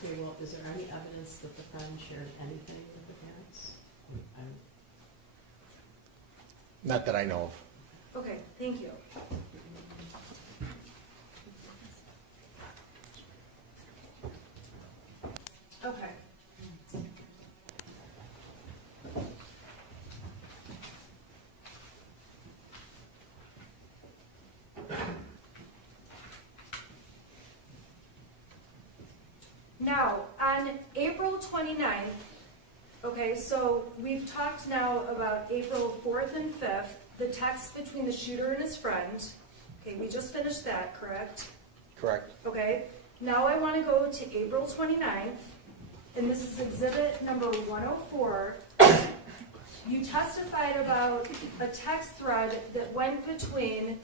Okay, well, is there any evidence that the friend shared anything with the parents? Not that I know of. Okay, thank you. Okay. Now, on April 29th, okay, so we've talked now about April 4th and 5th, the text between the shooter and his friend. Okay, we just finished that, correct? Correct. Okay, now I want to go to April 29th, and this is exhibit number 104. You testified about a text thread that went between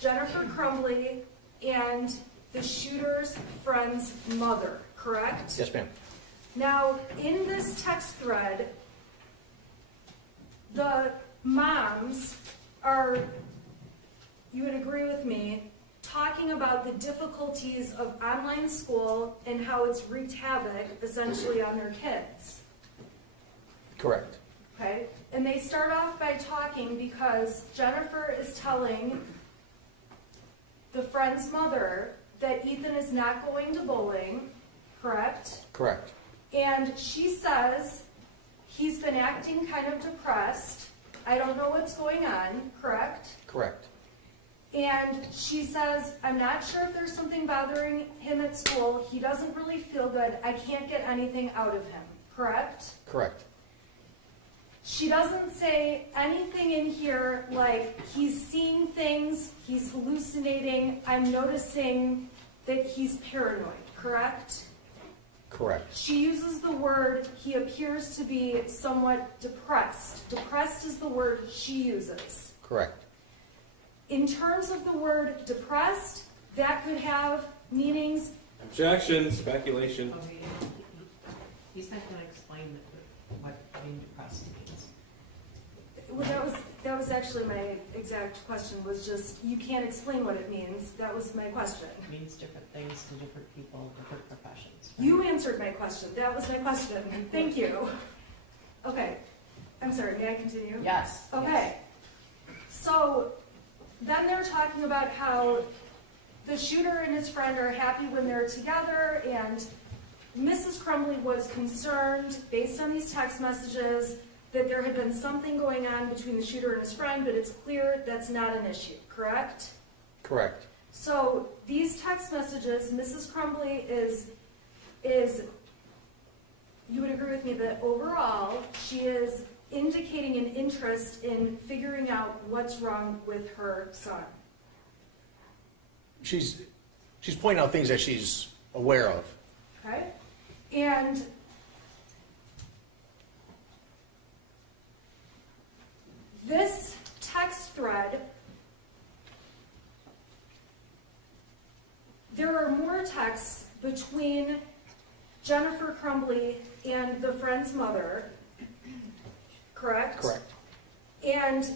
Jennifer Crumbley and the shooter's friend's mother, correct? Yes, ma'am. Now, in this text thread, the moms are, you would agree with me, talking about the difficulties of online school and how it's wreaked havoc, essentially, on their kids. Correct. Okay? And they start off by talking because Jennifer is telling the friend's mother that Ethan is not going to bowling, correct? Correct. And she says he's been acting kind of depressed. I don't know what's going on, correct? Correct. And she says, I'm not sure if there's something bothering him at school. He doesn't really feel good. I can't get anything out of him, correct? Correct. She doesn't say anything in here like he's seeing things, he's hallucinating, I'm noticing that he's paranoid, correct? Correct. She uses the word, he appears to be somewhat depressed. Depressed is the word she uses. Correct. In terms of the word depressed, that could have meanings. Objection, speculation. Okay, he's not gonna explain what being depressed means. Well, that was actually my exact question, was just, you can't explain what it means. That was my question. It means different things to different people, different professions. Right? You answered my question. That was my question. Thank you. Okay. I'm sorry, may I continue? Yes. Okay. So then they're talking about how the shooter and his friend are happy when they're together, and Mrs. Crumbley was concerned, based on these text messages, that there had been something going on between the shooter and his friend, but it's clear that's not an issue, correct? Correct. So these text messages, Mrs. Crumbley is, you would agree with me that overall, she is indicating an interest in figuring out what's wrong with her son. She's pointing out things that she's aware of. Okay? And this text thread, there are more texts between Jennifer Crumbley and the friend's mother, correct? Correct. And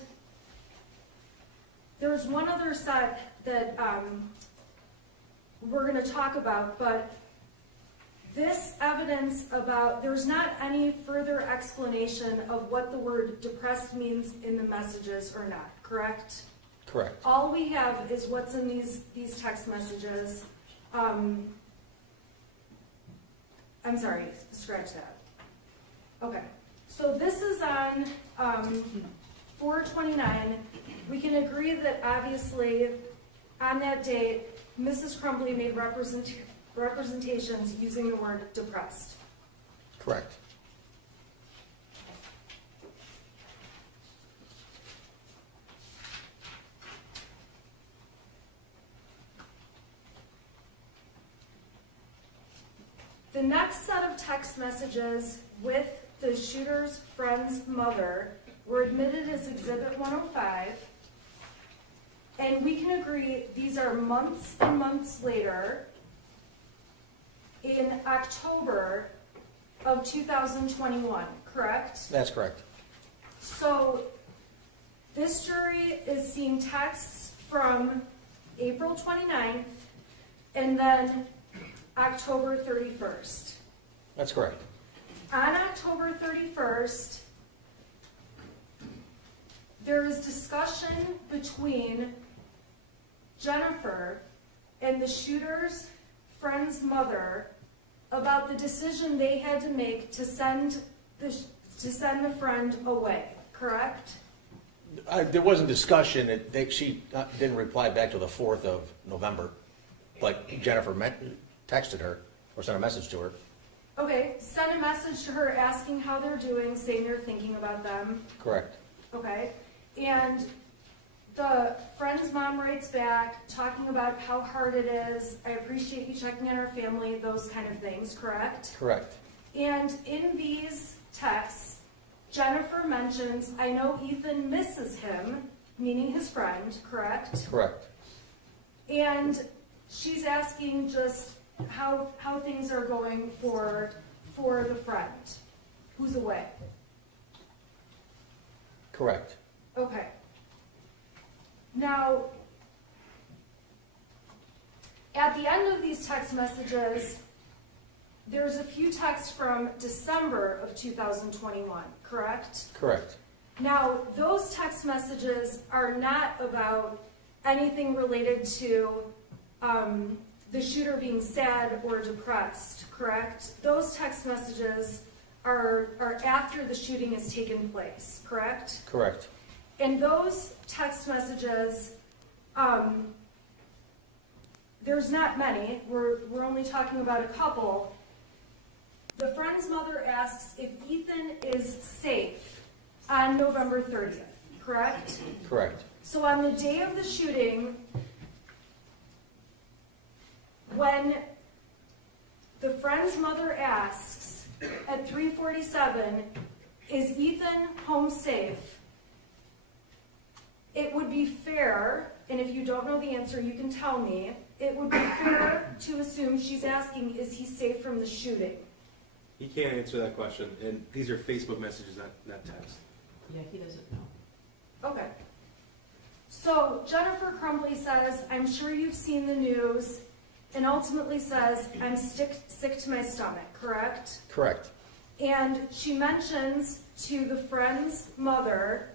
there's one other set that we're going to talk about, but this evidence about, there's not any further explanation of what the word depressed means in the messages or not, correct? Correct. All we have is what's in these text messages. I'm sorry, scratch that. Okay, so this is on 4/29. We can agree that obviously on that date, Mrs. Crumbley made representations using the word depressed. Correct. The next set of text messages with the shooter's friend's mother were admitted as Exhibit 105, and we can agree these are months and months later, in October of 2021, correct? That's correct. So this jury is seeing texts from April 29th and then October 31st. That's correct. On October 31st, there is discussion between Jennifer and the shooter's friend's mother about the decision they had to make to send the friend away, correct? There wasn't discussion. She didn't reply back till the 4th of November, but Jennifer texted her or sent a message to her. Okay, send a message to her asking how they're doing, saying you're thinking about them. Correct. Okay, and the friend's mom writes back talking about how hard it is. I appreciate you checking on our family, those kind of things, correct? Correct. And in these texts, Jennifer mentions, I know Ethan misses him, meaning his friend, correct? Correct. And she's asking just how things are going for the friend who's away. Correct. Okay. Now, at the end of these text messages, there's a few texts from December of 2021, correct? Correct. Now, those text messages are not about anything related to the shooter being sad or depressed, correct? Those text messages are after the shooting has taken place, correct? Correct. And those text messages, there's not many, we're only talking about a couple. The friend's mother asks if Ethan is safe on November 30th, correct? Correct. So on the day of the shooting, when the friend's mother asks at 3:47, is Ethan home safe? It would be fair, and if you don't know the answer, you can tell me, it would be fair to assume she's asking, is he safe from the shooting? He can't answer that question, and these are Facebook messages, not text. Yeah, he doesn't know. Okay. So Jennifer Crumbley says, I'm sure you've seen the news, and ultimately says, I'm sick to my stomach, correct? Correct. And she mentions to the friend's mother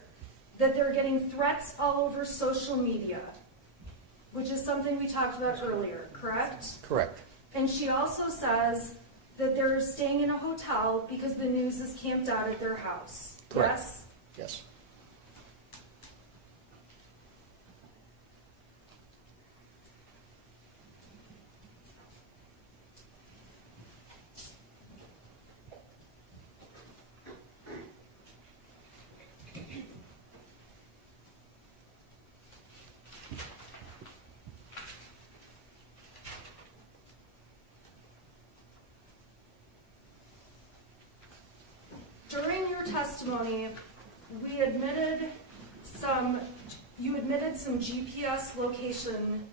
that they're getting threats all over social media, which is something we talked about earlier, correct? Correct. And she also says that they're staying in a hotel because the news is camped out at their house. Correct. Yes? Yes. During your testimony, you admitted some GPS location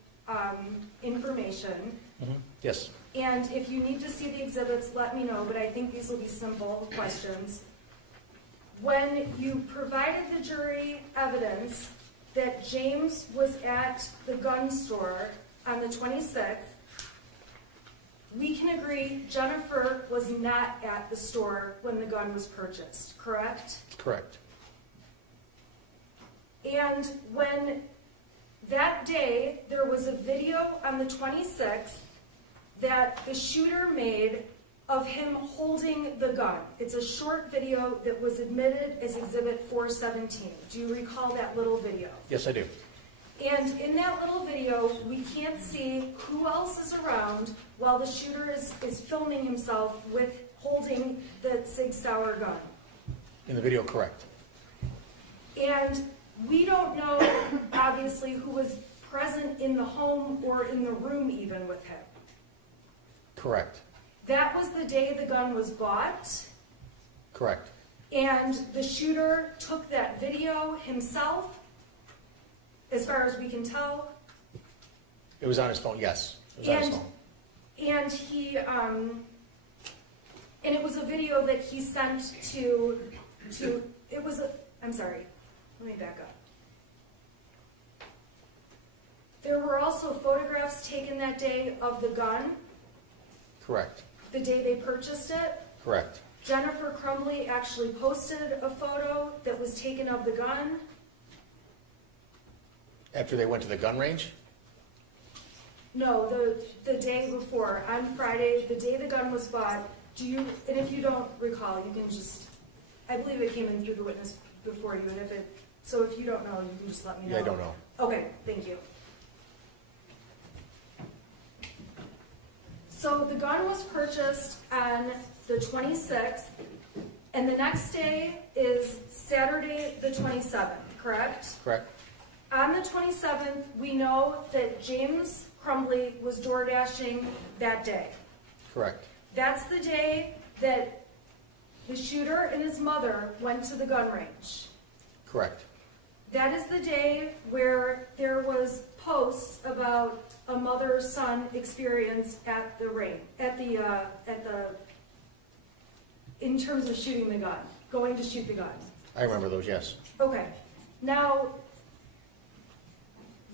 information. Yes. And if you need to see the exhibits, let me know, but I think these will be simple questions. When you provided the jury evidence that James was at the gun store on the 26th, we can agree Jennifer was not at the store when the gun was purchased, correct? Correct. And when that day, there was a video on the 26th that the shooter made of him holding the gun. It's a short video that was admitted as Exhibit 417. Do you recall that little video? Yes, I do. And in that little video, we can't see who else is around while the shooter is filming himself with holding the Sig Sauer gun. In the video, correct. And we don't know, obviously, who was present in the home or in the room even with him. Correct. That was the day the gun was bought, Correct. and the shooter took that video himself, as far as we can tell. It was on his phone, yes. It was on his phone. And he, and it was a video that he sent to, it was I'm sorry, let me back up. There were also photographs taken that day of the gun, Correct. the day they purchased it. Correct. Jennifer Crumbley actually posted a photo that was taken of the gun. After they went to the gun range? No, the day before, on Friday, the day the gun was bought. And if you don't recall, you can just, I believe it came in through the witness before you, and so if you don't know, you can just let me know. Yeah, I don't know. Okay, thank you. So the gun was purchased on the 26th, and the next day is Saturday the 27th, correct? Correct. On the 27th, we know that James Crumbley was door dashing that day. Correct. That's the day that the shooter and his mother went to the gun range. Correct. That is the day where there was posts about a mother-son experience at the range, in terms of shooting the gun, going to shoot the gun. I remember those, yes. Okay. Now,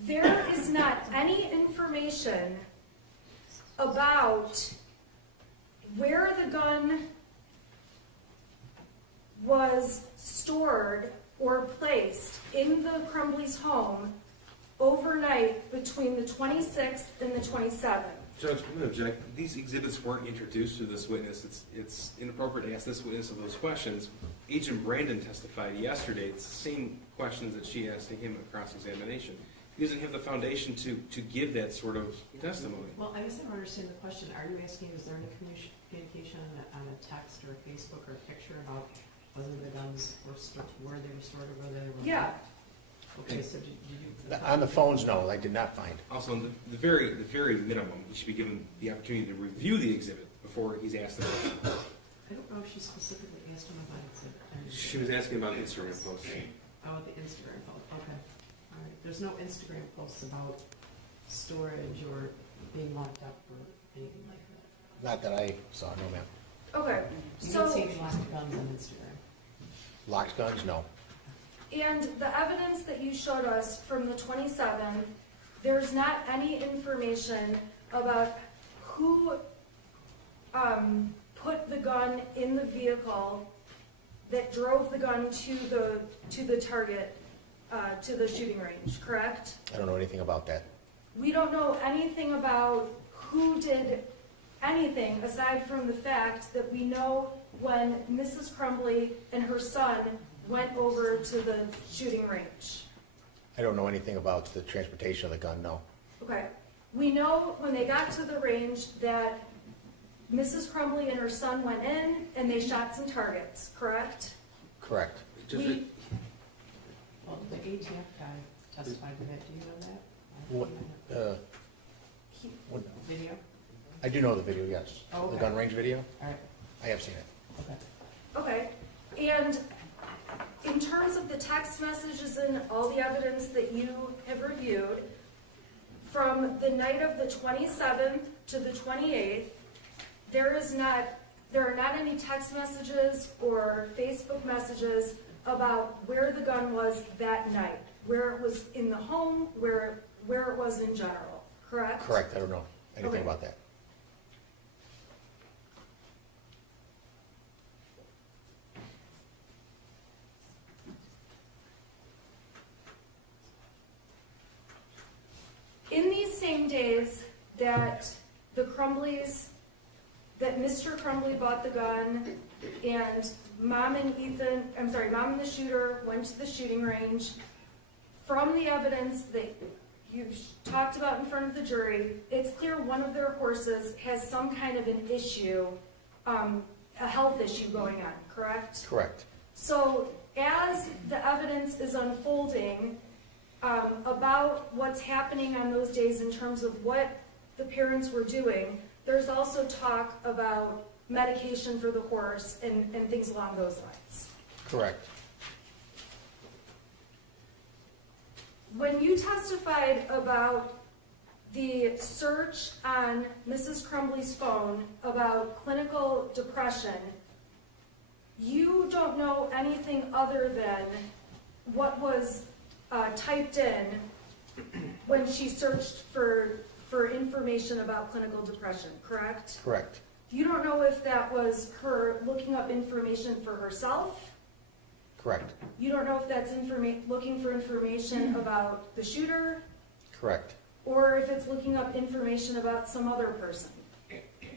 there is not any information about where the gun was stored or placed in the Crumbley's home overnight between the 26th and the 27th. Judge, I'm going to object. These exhibits weren't introduced to this witness. It's inappropriate to ask this witness of those questions. Agent Brandon testified yesterday. It's the same questions that she asked him at cross-examination. He doesn't have the foundation to give that sort of testimony. Well, I guess I don't understand the question. Are you asking, is there any communication on a text or a Facebook or a picture about whether the guns were where they were stored or whether they were Yeah. locked? Okay, so did you? On the phones, no, I did not find. Also, in the very minimum, he should be given the opportunity to review the exhibit before he's asked the question. I don't know if she specifically asked him about it. She was asking about the Instagram post. Oh, the Instagram post, okay. All right, there's no Instagram posts about storage or being locked up or anything like that. Not that I saw, no ma'am. Okay, You so. don't see any locked guns on Instagram. Locked guns, no. And the evidence that you showed us from the 27th, there's not any information about who put the gun in the vehicle that drove the gun to the target, to the shooting range, correct? I don't know anything about that. We don't know anything about who did anything aside from the fact that we know when Mrs. Crumbley and her son went over to the shooting range. I don't know anything about the transportation of the gun, no. Okay. We know when they got to the range that Mrs. Crumbley and her son went in and they shot some targets, correct? Correct. We, Well, the ATF guy testified to that, do you know that? What, what, Video? I do know the video, yes. Oh, okay. The gun range video, All right, I have seen it. okay. okay. And in terms of the text messages and all the evidence that you have reviewed, from the night of the 27th to the 28th, there are not any text messages or Facebook messages about where the gun was that night, where it was in the home, where it was in general, correct? Correct, I don't know anything Okay. about that. In these same days that the Crumbleys, that Mr. Crumbley bought the gun and Mom and the shooter went to the shooting range, from the evidence that you've talked about in front of the jury, it's clear one of their horses has some kind of an issue, a health issue going on, correct? Correct. So as the evidence is unfolding about what's happening on those days in terms of what the parents were doing, there's also talk about medication for the horse and things along those lines. Correct. When you testified about the search on Mrs. Crumbley's phone about clinical depression, you don't know anything other than what was typed in when she searched for information about clinical depression, correct? Correct. You don't know if that was her looking up information for herself. Correct. You don't know if that's looking for information about the shooter, Correct. or if it's looking up information about some other person.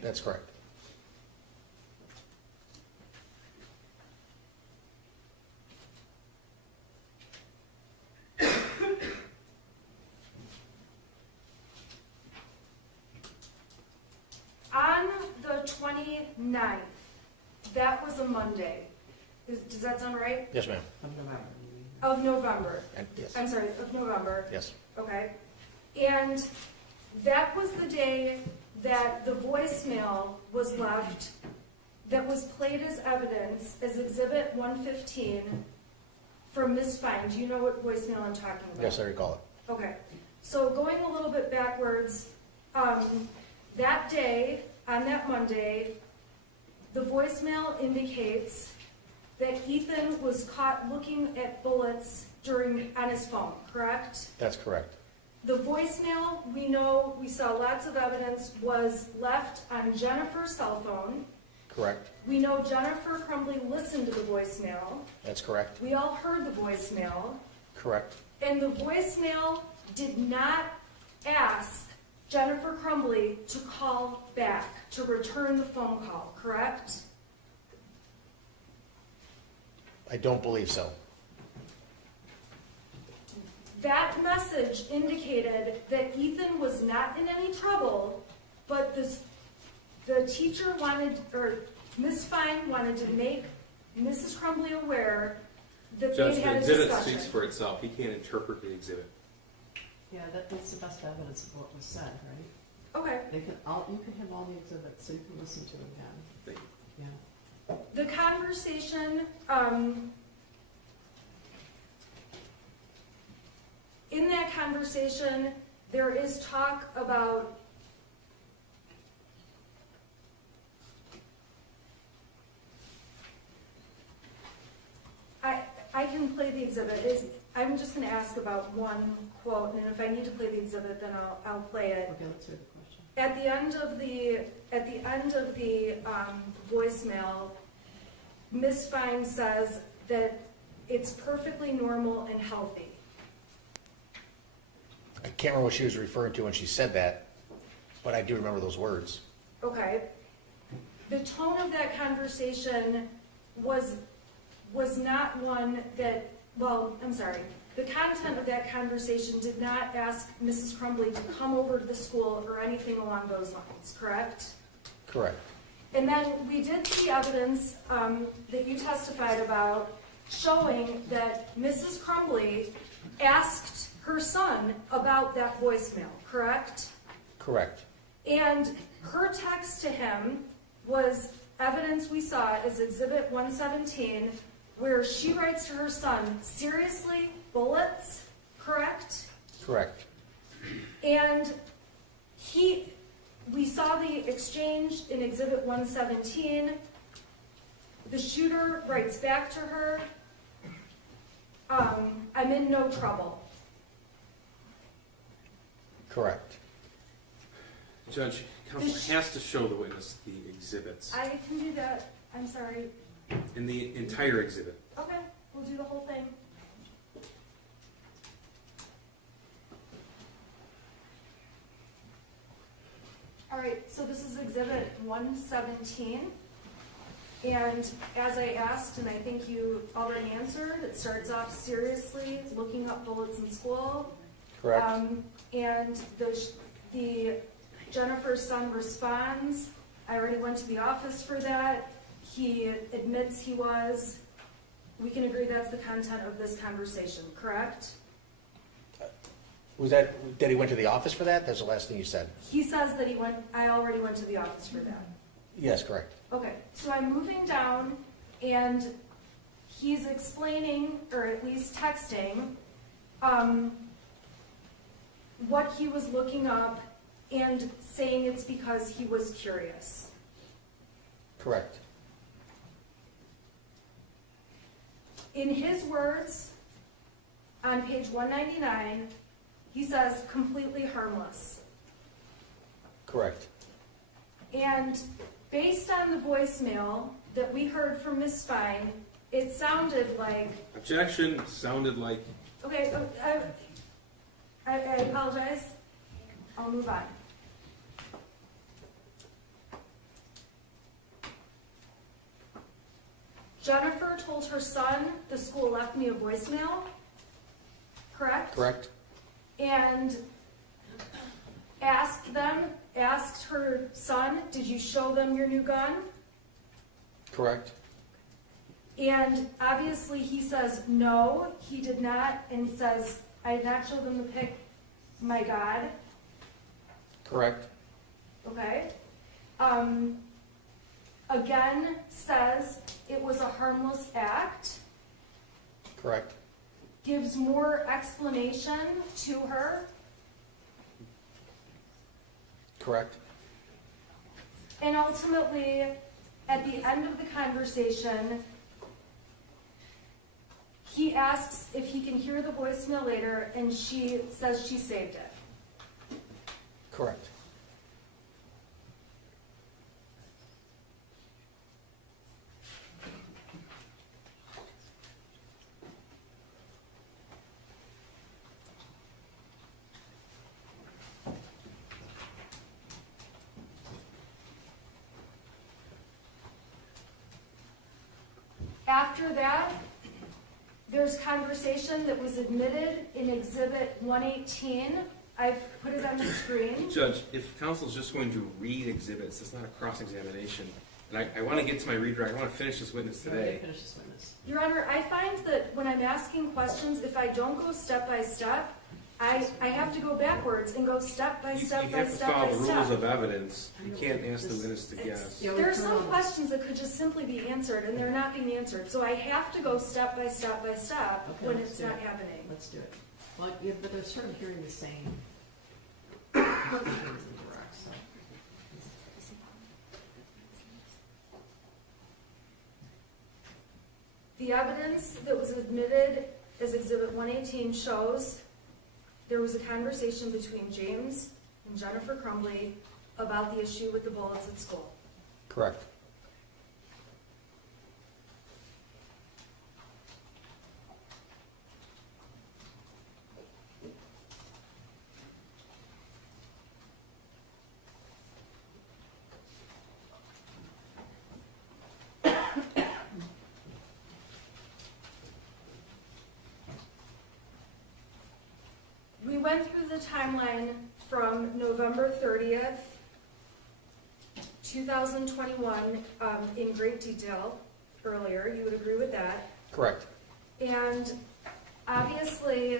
That's correct. On the 29th, that was a Monday. Does that sound right? Yes, ma'am. Of November. And yes. I'm sorry, of November. Yes. Okay. And that was the day that the voicemail was left that was played as evidence as Exhibit 115 from Miss Fine. Do you know what voicemail I'm talking about? Yes, I recall it. Okay. So going a little bit backwards, that day, on that Monday, the voicemail indicates that Ethan was caught looking at bullets on his phone, correct? That's correct. The voicemail, we saw lots of evidence, was left on Jennifer's cell phone. Correct. We know Jennifer Crumbley listened to the voicemail. That's correct. We all heard the voicemail. Correct. And the voicemail did not ask Jennifer Crumbley to call back, to return the phone call, correct? I don't believe so. That message indicated that Ethan was not in any trouble, but the teacher wanted, or Ms. Fine wanted to make Mrs. Crumbley aware that Judge, they the had a exhibit discussion. speaks for itself. He can't interpret the exhibit. Yeah, that's the best evidence of what was said, right? Okay. You can have all the exhibits, so you can listen to it again. Thank you. Yeah. The conversation, in that conversation, there is talk about I can play the exhibit. I'm just going to ask about one quote, and if I need to play the exhibit, then I'll play it. Okay, let's hear the question. At the end of the voicemail, Ms. Fine says that it's perfectly normal and healthy. I can't remember what she was referring to when she said that, but I do remember those words. Okay. The tone of that conversation was not one that, well, I'm sorry. The content of that conversation did not ask Mrs. Crumbley to come over to the school or anything along those lines, correct? Correct. And then we did see evidence that you testified about showing that Mrs. Crumbley asked her son about that voicemail, correct? Correct. And her text to him was evidence we saw as Exhibit 117, where she writes to her son, seriously, bullets, correct? Correct. And we saw the exchange in Exhibit 117. The shooter writes back to her, I'm in no trouble. Correct. Judge, counsel has to show the witness the exhibits I can do that. I'm sorry. in the entire exhibit. Okay, we'll do the whole thing. All right, so this is Exhibit 117. And as I asked, and I think you already answered, it starts off seriously, looking up bullets in school. Correct. And the Jennifer's son responds, I already went to the office for that. He admits he was. We can agree that's the content of this conversation, correct? Was that he went to the office for that? That's the last thing you said. He says that I already went to the office for that. Yes, correct. Okay, so I'm moving down, and he's explaining, or at least texting, what he was looking up and saying it's because he was curious. Correct. In his words, on page 199, he says, completely harmless. Correct. And based on the voicemail that we heard from Ms. Fine, it sounded like... Objection sounded like... Okay, I apologize. I'll move on. Jennifer told her son the school left me a voicemail, correct? Correct. And asked her son, did you show them your new gun? Correct. And obviously he says, no, he did not, and he says, I did not show them the pic, my God. Correct. Okay. Again, says it was a harmless act. Correct. Gives more explanation to her. Correct. And ultimately, at the end of the conversation, he asks if he can hear the voicemail later, and she says she saved it. Correct. After that, there's conversation that was admitted in Exhibit 118. I've put it on the screen. Judge, if counsel's just going to read exhibits, it's not a cross-examination. And I want to get to my redirect. I want to finish this witness today. Finish this witness. Your Honor, I find that when I'm asking questions, if I don't go step by step, I have to go backwards and go step by step You by have to step by follow the rules step. of evidence. You can't ask the witness to guess. Yeah, There are some questions that could just simply be answered, and they're not being answered. So I have to go step by step by step Okay, when let's it's do not it. happening. Let's do it. Well, yeah, but they're sort of hearing the same things indirect, so. The evidence that was admitted as Exhibit 118 shows there was a conversation between James and Jennifer Crumbley about the issue with the bullets at school. Correct. We went through the timeline from November 30th, 2021 in great detail earlier. You would agree with that. Correct. And obviously,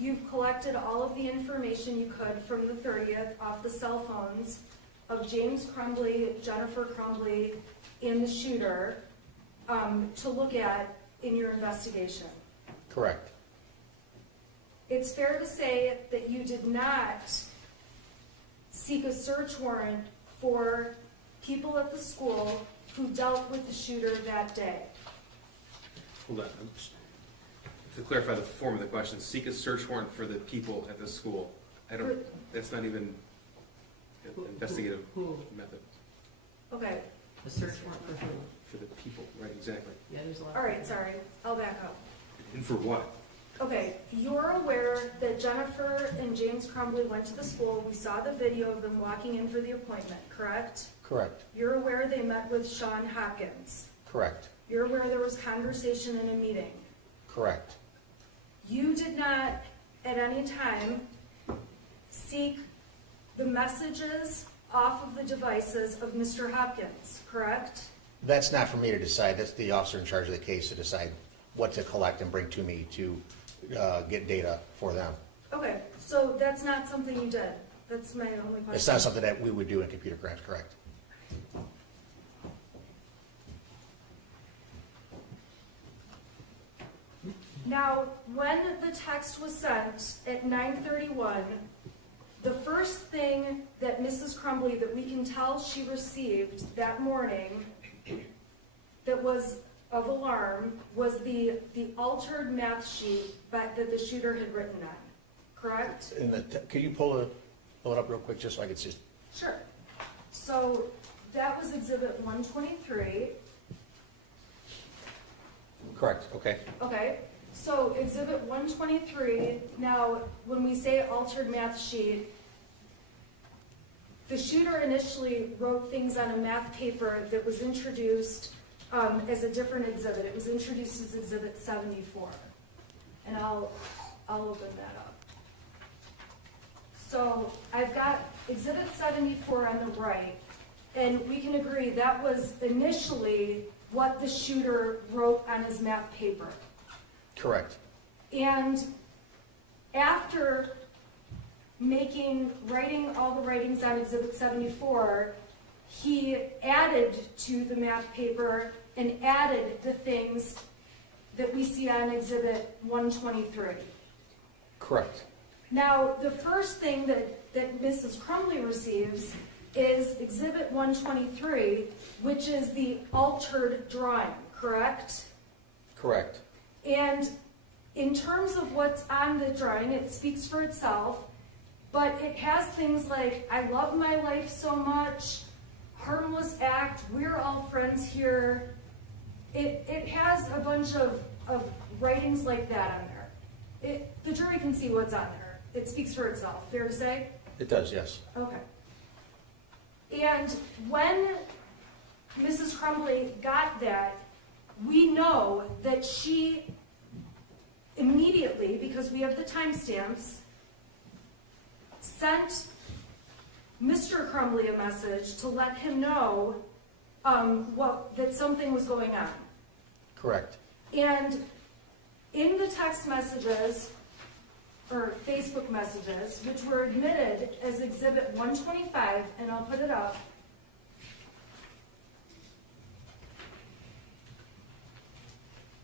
you've collected all of the information you could from the 30th off the cell phones of James Crumbley, Jennifer Crumbley, and the shooter to look at in your investigation. Correct. It's fair to say that you did not seek a search warrant for people at the school who dealt with the shooter that day. Hold on. To clarify the form of the question, seek a search warrant for the people at the school. That's not even an investigative Who? method. Okay, A search warrant for who? For the people, right, exactly. Yeah, there's a lot. all right, sorry, I'll back up. And for what? Okay, you're aware that Jennifer and James Crumbley went to the school. We saw the video of them walking in for the appointment, correct? Correct. You're aware they met with Sean Hopkins. Correct. You're aware there was conversation in a meeting. Correct. You did not, at any time, seek the messages off of the devices of Mr. Hopkins, correct? That's not for me to decide. That's the officer in charge of the case to decide what to collect and bring to me to get data for them. Okay, so that's not something you did. That's my only question. It's not something that we would do in computer crimes, correct? Now, when the text was sent at 9:31, the first thing that Mrs. Crumbley, that we can tell she received that morning that was of alarm, was the altered math sheet that the shooter had written on, correct? Could you pull it up real quick just so I could see? Sure. So that was Exhibit 123. Correct, okay. Okay, so Exhibit 123, now, when we say altered math sheet, the shooter initially wrote things on a math paper that was introduced as a different exhibit. It was introduced as Exhibit 74. And I'll open that up. So I've got Exhibit 74 on the right, and we can agree that was initially what the shooter wrote on his math paper. Correct. And after writing all the writings on Exhibit 74, he added to the math paper and added the things that we see on Exhibit 123. Correct. Now, the first thing that Mrs. Crumbley receives is Exhibit 123, which is the altered drawing, correct? Correct. And in terms of what's on the drawing, it speaks for itself, but it has things like, I love my life so much, harmless act, we're all friends here. It has a bunch of writings like that on there. The jury can see what's on there. It speaks for itself, fair to say? It does, yes. Okay. And when Mrs. Crumbley got that, we know that she immediately, because we have the timestamps, sent Mr. Crumbley a message to let him know that something was going on. Correct. And in the text messages, or Facebook messages, which were admitted as Exhibit 125, and I'll put it up,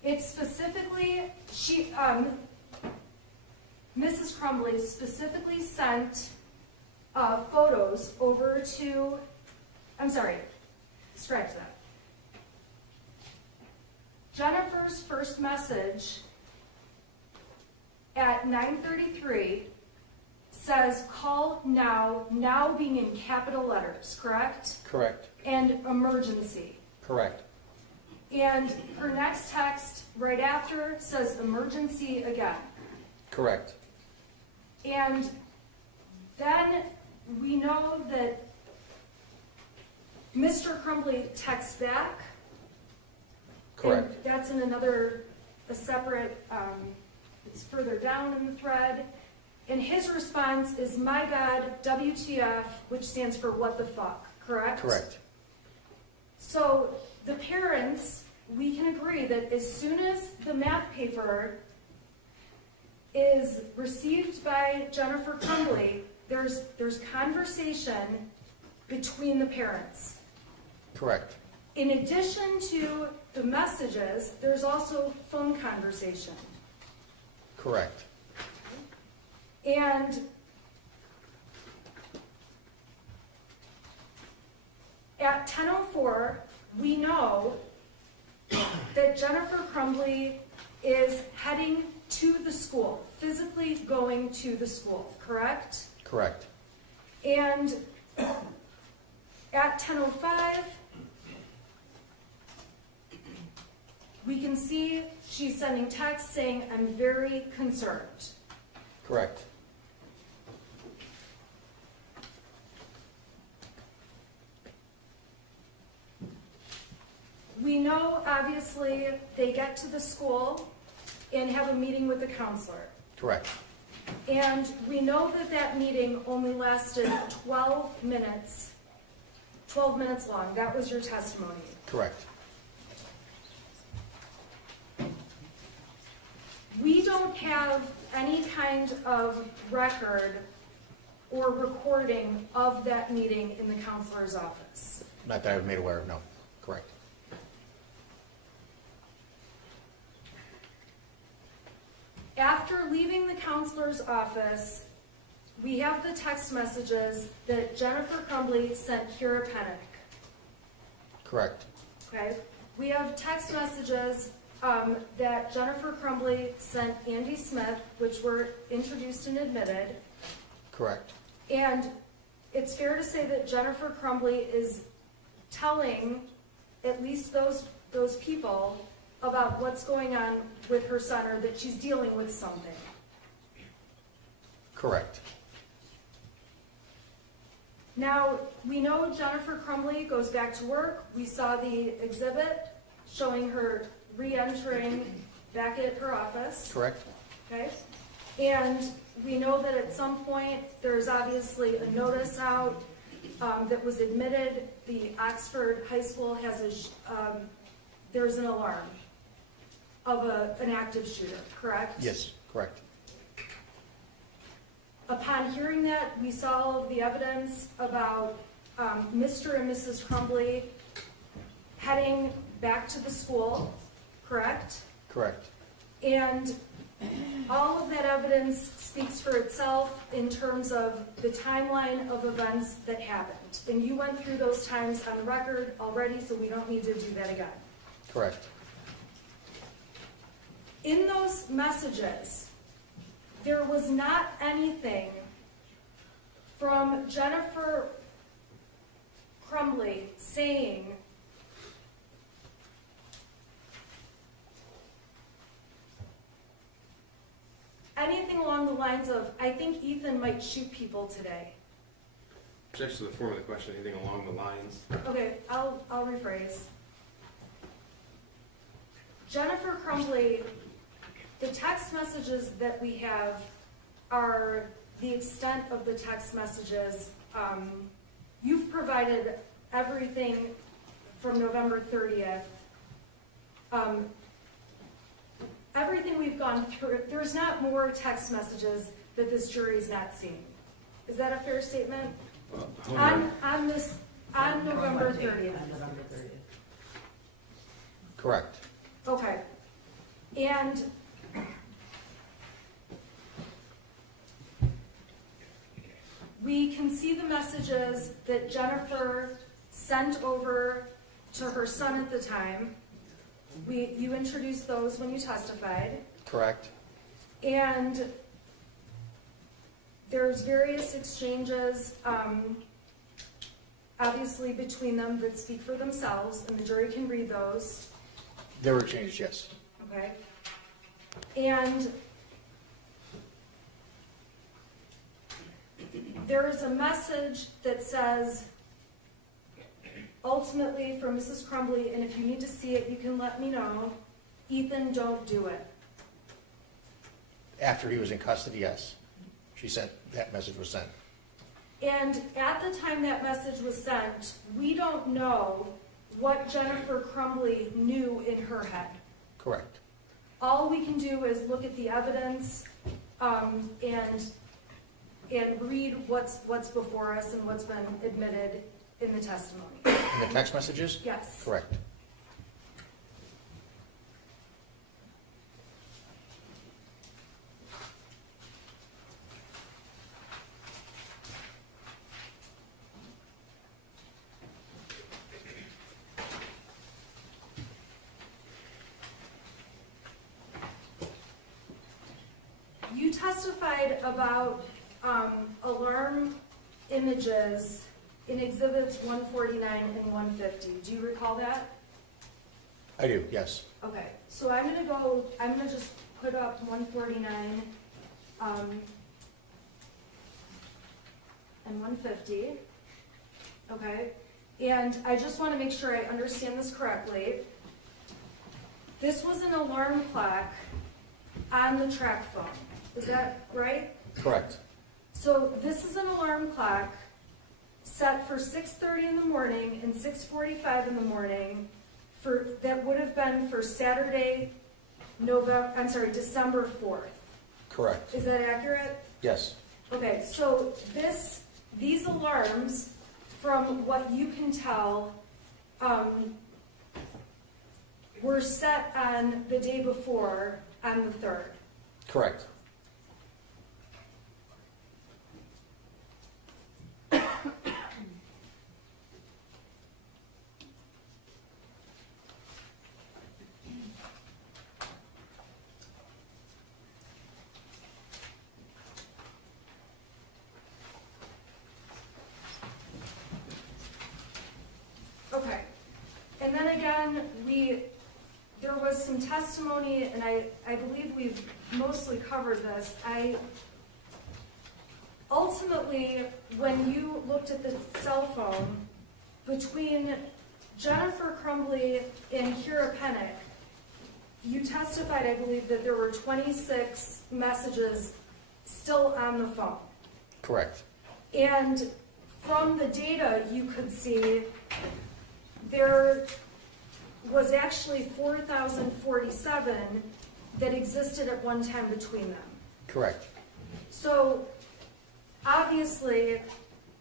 it specifically, Mrs. Crumbley specifically sent photos over to, I'm sorry, scratch that. Jennifer's first message at 9:33 says, "Call now," now being in capital letters, correct? Correct. And emergency. Correct. And her next text right after says emergency again. Correct. And then we know that Mr. Crumbley texts back. Correct. And that's in a separate, it's further down in the thread. And his response is, "My God, WTF," which stands for what the fuck, correct? Correct. So the parents, we can agree that as soon as the math paper is received by Jennifer Crumbley, there's conversation between the parents. Correct. In addition to the messages, there's also phone conversation. Correct. And at 10:04, we know that Jennifer Crumbley is heading to the school, physically going to the school, correct? Correct. And at 10:05, we can see she's sending texts saying, "I'm very concerned." Correct. We know, obviously, they get to the school and have a meeting with the counselor. Correct. And we know that that meeting only lasted 12 minutes long. That was your testimony. Correct. We don't have any kind of record or recording of that meeting in the counselor's office. Not that I've made aware of, no. Correct. After leaving the counselor's office, we have the text messages that Jennifer Crumbley sent Kira Pennick. Correct. Okay? We have text messages that Jennifer Crumbley sent Andy Smith, which were introduced and admitted. Correct. And it's fair to say that Jennifer Crumbley is telling at least those people about what's going on with her son, or that she's dealing with something. Correct. Now, we know Jennifer Crumbley goes back to work. We saw the exhibit showing her re-entering back at her office. Correct. Okay? And we know that at some point, there's obviously a notice out that was admitted. The Oxford High School has there's an alarm of an active shooter, correct? Yes, correct. Upon hearing that, we saw all of the evidence about Mr. and Mrs. Crumbley heading back to the school, correct? Correct. And all of that evidence speaks for itself in terms of the timeline of events that happened. And you went through those times on the record already, so we don't need to do that again. Correct. In those messages, there was not anything from Jennifer Crumbley saying, anything along the lines of, "I think Ethan might shoot people today." Just to the form of the question, anything along the lines? Okay, I'll rephrase. Jennifer Crumbley, the text messages that we have are the extent of the text messages. You've provided everything from November 30th. Everything we've gone through, there's not more text messages that this jury's not seen. Is that a fair statement? On November 30th. On November 30th. Correct. Okay. And we can see the messages that Jennifer sent over to her son at the time. You introduced those when you testified. Correct. And there's various exchanges, obviously between them that speak for themselves, and the jury can read those. There were changes, yes. Okay. And there is a message that says, ultimately for Mrs. Crumbley, and if you need to see it, you can let me know, Ethan, don't do it. After he was in custody, yes. She sent, that message was sent. And at the time that message was sent, we don't know what Jennifer Crumbley knew in her head. Correct. All we can do is look at the evidence and read what's before us and what's been admitted in the testimony. In the text messages? Yes. Correct. You testified about alarm images in exhibits 149 and 150. Do you recall that? I do, yes. Okay, so I'm gonna just put up 149 and 150. Okay, and I just want to make sure I understand this correctly. This was an alarm clock on the track phone. Is that right? Correct. So this is an alarm clock set for 6:30 in the morning and 6:45 in the morning that would have been for Saturday, December 4th. Correct. Is that accurate? Yes. Okay, so these alarms, from what you can tell, were set on the day before, on the 3rd. Correct. Okay, and then again, there was some testimony, and I believe we've mostly covered this. Ultimately, when you looked at the cell phone, between Jennifer Crumbley and Kira Pennick, you testified, I believe, that there were 26 messages still on the phone. Correct. And from the data, you could see there was actually 4,047 that existed at one time between them. Correct. So obviously,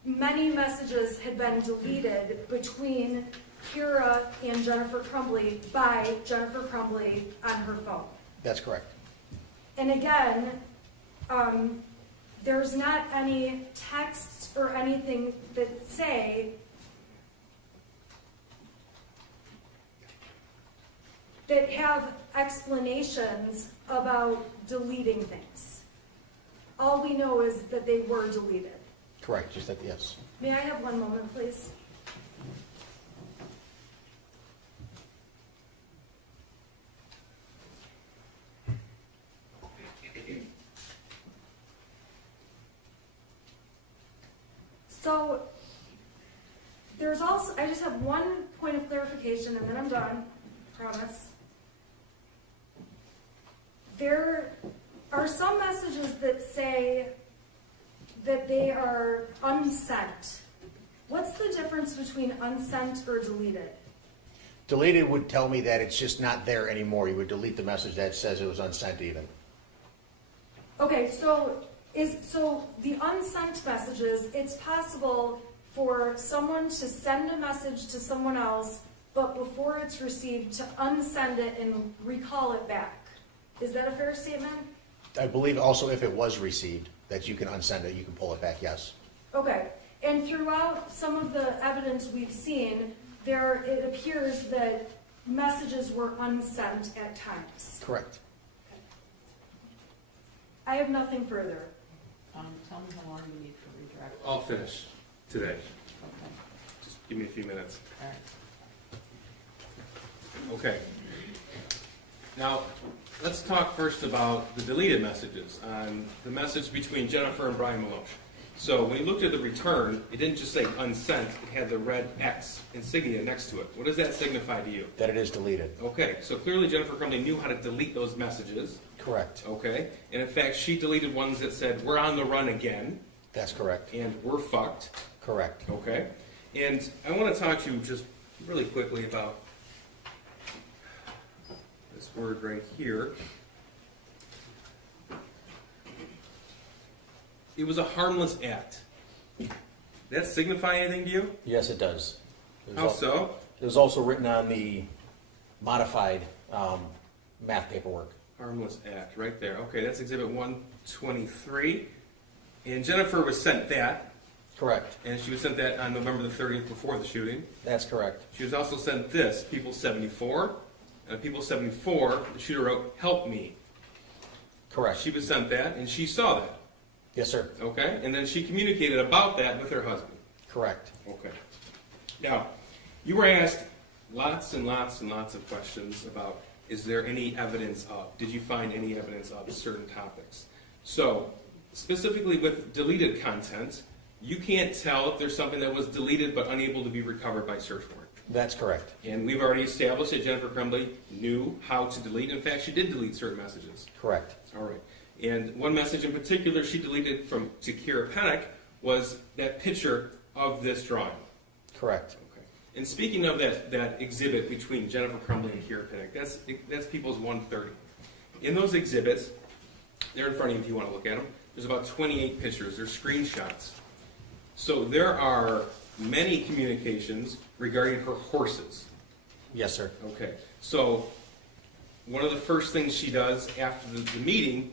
many messages had been deleted between Kira and Jennifer Crumbley by Jennifer Crumbley on her phone. That's correct. And again, there's not any texts or anything that say that have explanations about deleting things. All we know is that they were deleted. Correct, just that, yes. May I have one moment, please? So there's also, I just have one point of clarification and then I'm done, promise. There are some messages that say that they are unsent. What's the difference between unsent or deleted? Deleted would tell me that it's just not there anymore. You would delete the message that says it was unsent even. Okay, so the unsent messages, it's possible for someone to send a message to someone else, but before it's received, to unsend it and recall it back. Is that a fair statement? I believe also if it was received, that you can unsend it, you can pull it back, yes. Okay, and throughout some of the evidence we've seen, it appears that messages were unsent at times. Correct. I have nothing further. Tell me how long you need for redirect. I'll finish today. Okay, Just give me a few minutes. all right. Okay. Now, let's talk first about the deleted messages on the message between Jennifer and Brian Maloche. So when you looked at the return, it didn't just say unsent, it had the red X insignia next to it. What does that signify to you? That it is deleted. Okay, so clearly Jennifer Crumbley knew how to delete those messages. Correct. Okay, and in fact, she deleted ones that said, "We're on the run again," That's correct. and "We're fucked." Correct. Okay, and I want to talk to you just really quickly about this word right here. It was a harmless act. That signify anything to you? Yes, it does. It was How al- so? It was also written on the modified math paperwork. Harmless act, right there. Okay, that's Exhibit 123. And Jennifer was sent that, Correct. and she was sent that on November the 30th before the shooting. That's correct. She was also sent this, People 74. And People 74, the shooter wrote, "Help me." Correct. She was sent that, and she saw that. Yes, sir. Okay? And then she communicated about that with her husband. Correct. Okay. Now, you were asked lots and lots and lots of questions about, is there any evidence of, did you find any evidence of certain topics? So, specifically with deleted content, you can't tell if there's something that was deleted but unable to be recovered by search warrant. That's correct. And we've already established that Jennifer Crumbley knew how to delete. In fact, she did delete certain messages. Correct. All right. And one message in particular she deleted from to Kira Pennick was that picture of this drawing. Correct. Okay. And speaking of that exhibit between Jennifer Crumbley and Kira Pennick, that's People's 130. In those exhibits, they're in front of you if you want to look at them, there's about 28 pictures. They're screenshots. So there are many communications regarding her horses. Yes, sir. Okay. So one of the first things she does after the meeting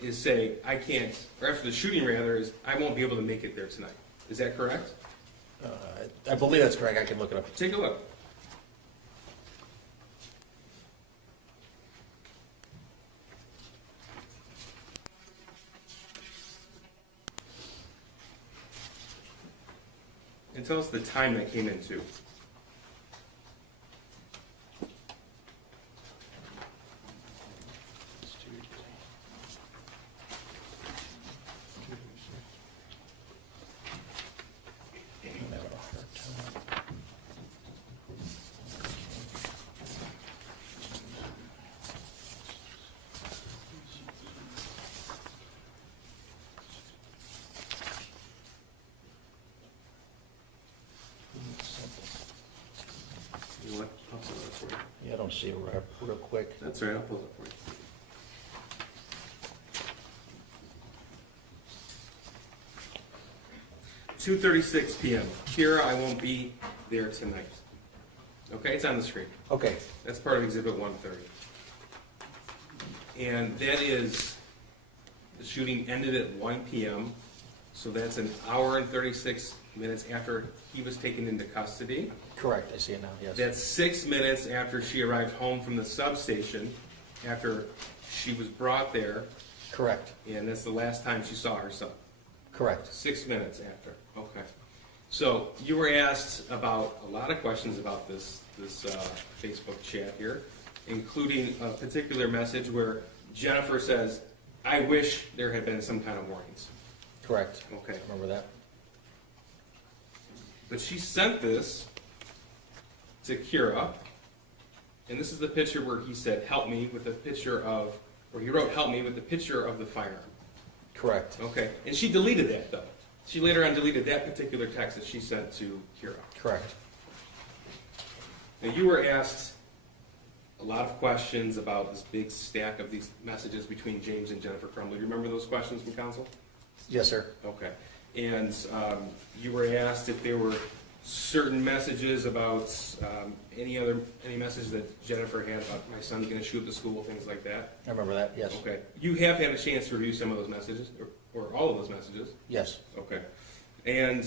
is say, I can't, or after the shooting rather, is I won't be able to make it there tonight. Is that correct? I believe that's correct. I can look it up. Take a look. And tell us the time that came into. You know what? I'll pull it up for you. Yeah, I don't see it real quick. That's right, I'll pull it up for you. "2:36 p.m. Kira, I won't be there tonight." Okay, it's on the screen. Okay. That's part of Exhibit 130. And that is, the shooting ended at 1 p.m., so that's an hour and 36 minutes after he was taken into custody. Correct. I see it now. Yes. That's 6 minutes after she arrived home from the substation, after she was brought there, Correct. and that's the last time she saw her son. Correct. 6 minutes after. Okay. So you were asked about a lot of questions about this Facebook chat here, including a particular message where Jennifer says, "I wish there had been some kind of warnings." Correct. Okay. Remember that? but she sent this to Kira, and this is the picture where he said, help me, with the picture of, or he wrote, help me, with the picture of the firearm. Correct. Okay, and she deleted that, though. She later on deleted that particular text that she sent to Kira. Correct. Now, you were asked a lot of questions about this big stack of these messages between James and Jennifer Crumbley. Do you remember those questions from council? Yes, sir. Okay. And you were asked if there were certain messages about any message that Jennifer had about my son's going to shoot up the school, things like that. I remember that, yes. Okay. You have had a chance to review some of those messages, or all of those messages. Yes. Okay. And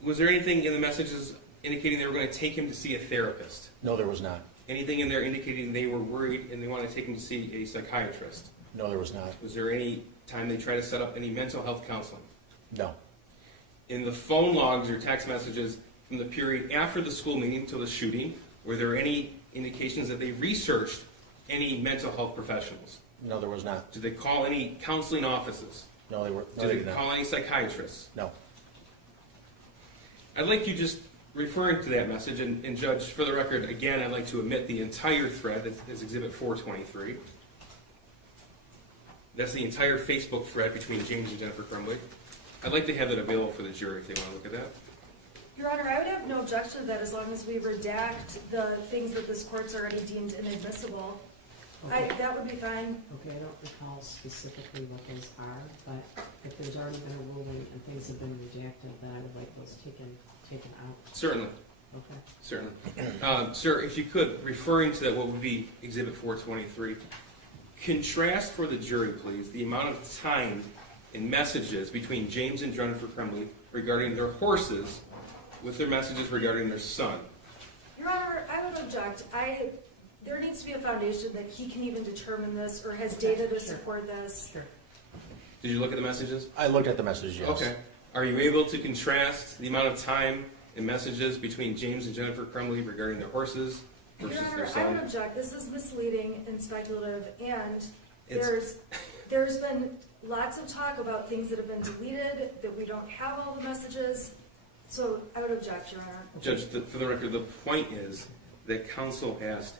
was there anything in the messages indicating they were going to take him to see a therapist? No, there was not. Anything in there indicating they were worried and they wanted to take him to see a psychiatrist? No, there was not. Was there any time they tried to set up any mental health counseling? No. In the phone logs or text messages from the period after the school meeting until the shooting, were there any indications that they researched any mental health professionals? No, there was not. Did they call any counseling offices? No, they were. No, Did they they did call not. any psychiatrists? No. I'd like you just referring to that message, and Judge, for the record, again, I'd like to omit the entire thread that is Exhibit 423. That's the entire Facebook thread between James and Jennifer Crumbley. I'd like to have that available for the jury if they want to look at that. Your Honor, I would have no objection to that as long as we redact the things that this court's already deemed inadmissible. Okay. That would be fine. Okay, I don't recall specifically what those are, but if there's already been a ruling and things have been redacted, then I would like those taken out. Certainly, Okay. certainly. Sir, if you could, referring to that, what would be Exhibit 423, contrast for the jury, please, the amount of time and messages between James and Jennifer Crumbley regarding their horses with their messages regarding their son. Your Honor, I would object. There needs to be a foundation that he can even determine this or has data to support this. Sure. Did you look at the messages? I looked at the message, yes. Okay. Are you able to contrast the amount of time and messages between James and Jennifer Crumbley regarding their horses Your versus Honor, their I son? would object. This is misleading and speculative, and It's- there's been lots of talk about things that have been deleted, that we don't have all the messages, so I would object, Your Honor. Judge, for the record, the point is that counsel asked,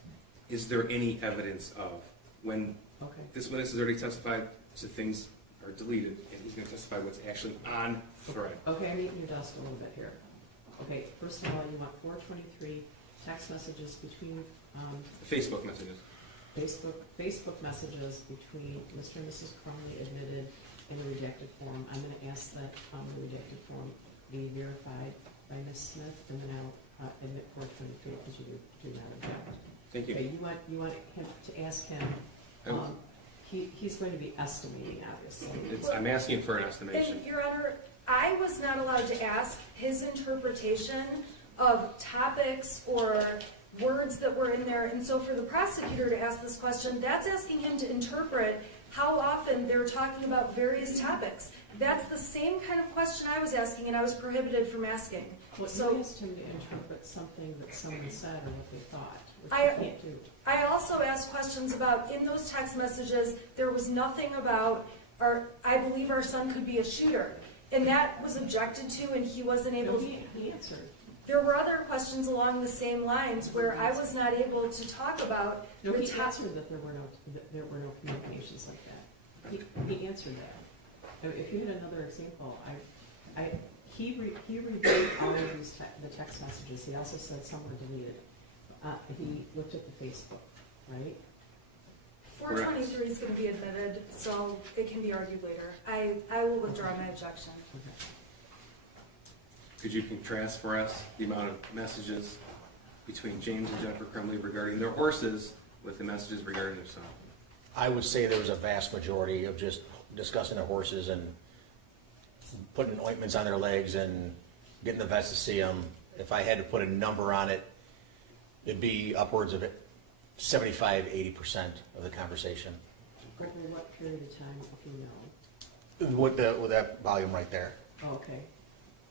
is there any evidence of when Okay. this witness has already testified to things are deleted, and he's going to testify what's actually on thread. Okay, I'm eating your dust a little bit here. Okay, first of all, you want 423 text messages between, Facebook messages. Facebook messages between Mr. and Mrs. Crumbley admitted in the redacted form. I'm gonna ask that, the redacted form be verified by Ms. Smith, and then I'll, admit 423, because you do not object. Thank you. Okay, you want him to ask him, he's going to be estimating, obviously. I'm asking for an estimation. And, Your Honor, I was not allowed to ask his interpretation of topics or words that were in there, and so for the prosecutor to ask this question, that's asking him to interpret how often they're talking about various topics. That's the same kind of question I was asking, and I was prohibited from asking. Well, So- you asked him to interpret something that someone said or what they thought, which I- you can't do. I also asked questions about, in those text messages, there was nothing about, I believe our son could be a shooter. And that was objected to, and he wasn't able No, to. he answered. There were other questions along the same lines where I was not able to talk about No, the he top. answered that there were no communications like that. He answered that. If you had another example, he reviewed all of these the text messages. He also said some were deleted. He looked at the Facebook, right? 423 is going to be admitted, so it can be argued later. I will withdraw my objection. Okay. Could you contrast for us the amount of messages between James and Jennifer Crumbley regarding their horses with the messages regarding their son? I would say there was a vast majority of just discussing their horses and putting ointments on their legs and getting the vets to see them. If I had to put a number on it, it'd be upwards of 75–80% of the conversation. Over what period of time, if you know? With that volume right there. Oh, okay.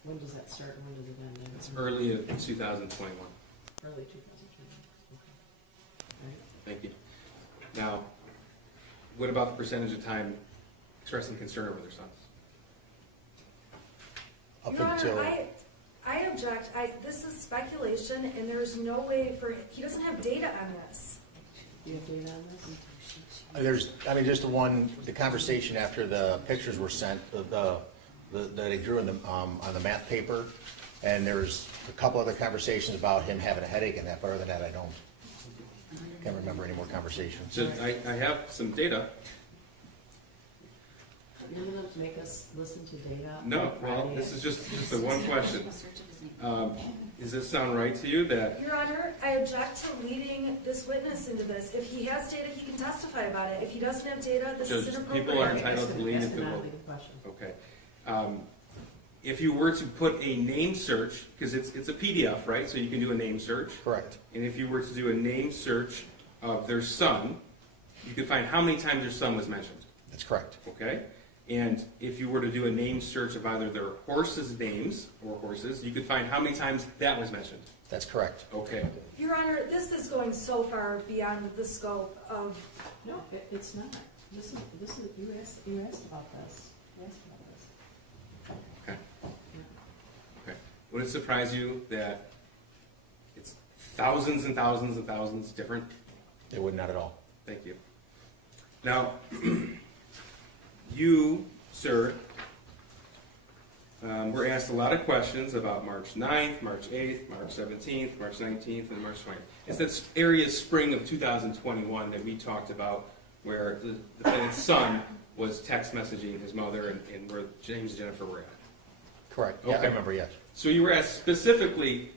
When does that start and when does it end? It's early in 2021. Early 2020. Okay. All right. Thank you. Now, what about the percentage of time expressing concern over their sons? Up Your until Honor, I object, this is speculation, and there's no way he doesn't have data on this. Do you have data on this? Just the conversation after the pictures were sent, that they drew in on the math paper, and there's a couple other conversations about him having a headache and that, but other than that, I can't remember any more conversations. So I have some data. You're gonna make us listen to data? No, on well, Friday this at- is just the one question. Search of his name. Does this sound right to you that, Your Honor, I object to leading this witness into this. If he has data, he can testify about it. If he doesn't have data, this is Judge, inappropriate. people are entitled to lean That's into not the a legal question. okay. If you were to put a name search, because it's a PDF, right? So you can do a name search. Correct. And if you were to do a name search of their son, you could find how many times their son was mentioned, That's correct. okay? And if you were to do a name search of either their horses' names or horses, you could find how many times that was mentioned, That's correct. okay? Your Honor, this is going so far beyond the scope of, No, it's not. This is, you asked about this. You asked about this. Okay. Yeah. Okay. Would it surprise you that it's thousands and thousands and thousands different? It would not at all. Thank you. Now, you, sir, were asked a lot of questions about March 9th, March 8th, March 17th, March 19th, and March 20th. It's that area spring of 2021 that we talked about where the defendant's son was text messaging his mother and where James and Jennifer were at. Correct. Yeah, Okay. I remember, yes. So you were asked specifically,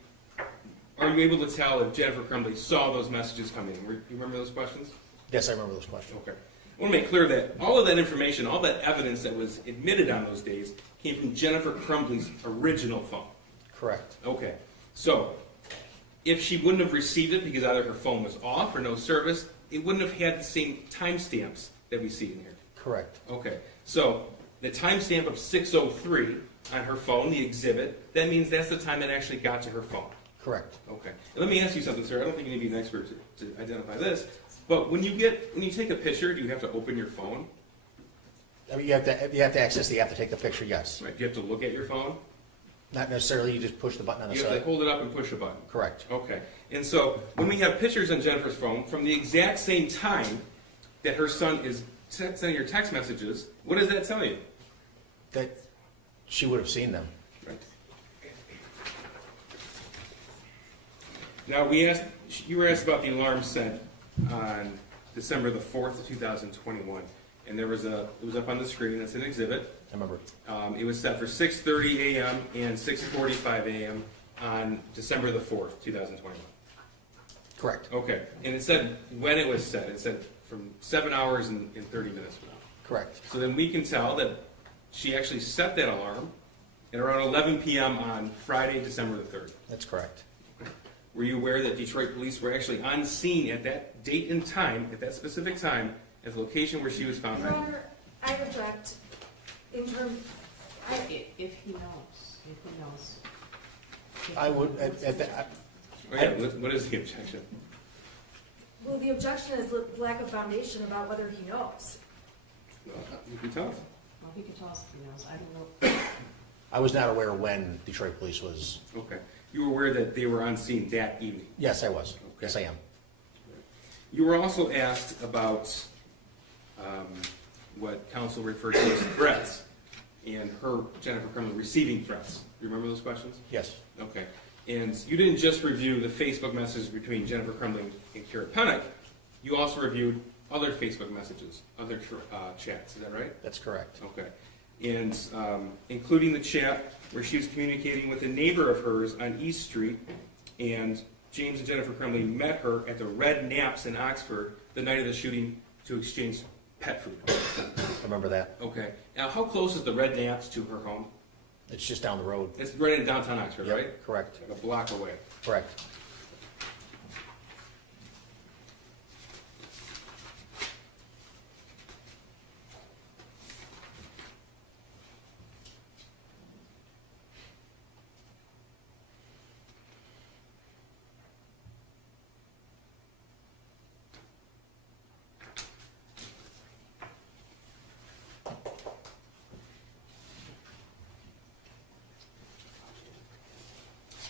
are you able to tell if Jennifer Crumbley saw those messages coming? You remember those questions? Yes, I remember those questions. Okay. I want to make clear that all of that information, all that evidence that was admitted on those days came from Jennifer Crumbley's original phone. Correct. Okay. So, if she wouldn't have received it because either her phone was off or no service, it wouldn't have had the same timestamps that we see in here. Correct. Okay. So, the timestamp of 6:03 on her phone, the exhibit, that means that's the time that actually got to her phone. Correct. Okay. And let me ask you something, sir. I don't think you need to be an expert to identify this, but when you take a picture, do you have to open your phone? I mean, you have to access you have to take the picture, yes. Right. Do you have to look at your phone? Not necessarily, you just push the button on the You have to side. hold it up and push a button. Correct. Okay. And so when we have pictures on Jennifer's phone from the exact same time that her son is sending her text messages, what does that tell you? That she would have seen them. Right. Now you were asked about the alarm sent on December the 4th of 2021, and it was up on the screen. It's an exhibit. I remember. It was set for 6:30 a.m. and 6:45 a.m. on December the 4th, 2021. Correct. Okay, and it said when it was set. It said from 7 hours and 30 minutes from now. Correct. So then we can tell that she actually set that alarm at around 11 p.m. on Friday, December the 3rd. That's correct. Were you aware that Detroit police were actually on scene at that date and time, at that specific time, at the location where she was found? Your Honor, I object in terms, If he knows, if he knows. I would, at that, Oh, yeah, what is the objection? well, the objection is lack of foundation about whether he knows. Well, you can tell us. Well, he can tell us if he knows. I don't know. I was not aware when Detroit police was, Okay. You were aware that they were on scene that evening? yes, I was. Yes, I am. You were also asked about what counsel referred to as threats and her, Jennifer Crumbley, receiving threats. You remember those questions? Yes. Okay. And you didn't just review the Facebook messages between Jennifer Crumbley and Kira Pennock. You also reviewed other Facebook messages, other chats. Is that right? That's correct. Okay. And including the chat where she was communicating with a neighbor of hers on East Street, and James and Jennifer Crumbley met her at the Red Naps in Oxford the night of the shooting to exchange pet food. I remember that. Okay. Now, how close is the Red Naps to her home? It's just down the road. It's right in downtown Oxford, Yep, right? correct. Like a block away. Correct.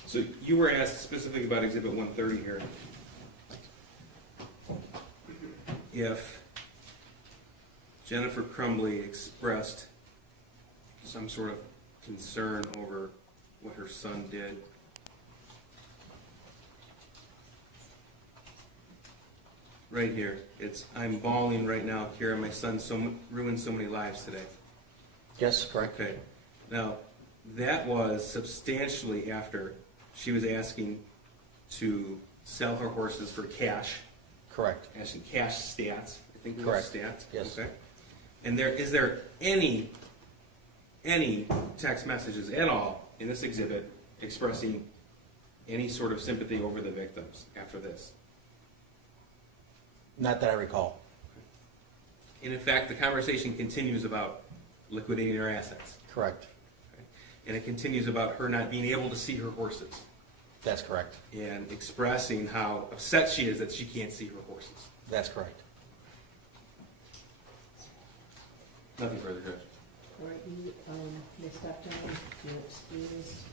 So you were asked specifically about Exhibit 130 here. If Jennifer Crumbley expressed some sort of concern over what her son did, right here, it's, "I'm bawling right now, Kira, my son ruined so many lives today." Yes, correct. Okay, now, that was substantially after she was asking to sell her horses for cash, Correct. asking cash stats, I think it was Correct. stats. Yes. Okay. And is there any text messages at all in this exhibit expressing any sort of sympathy over the victims after this? Not that I recall. And in fact, the conversation continues about liquidating her assets. Correct. And it continues about her not being able to see her horses That's correct. and expressing how upset she is that she can't see her horses. That's correct. Nothing further, Judge. All right, you, Ms. Doctor, do you excuse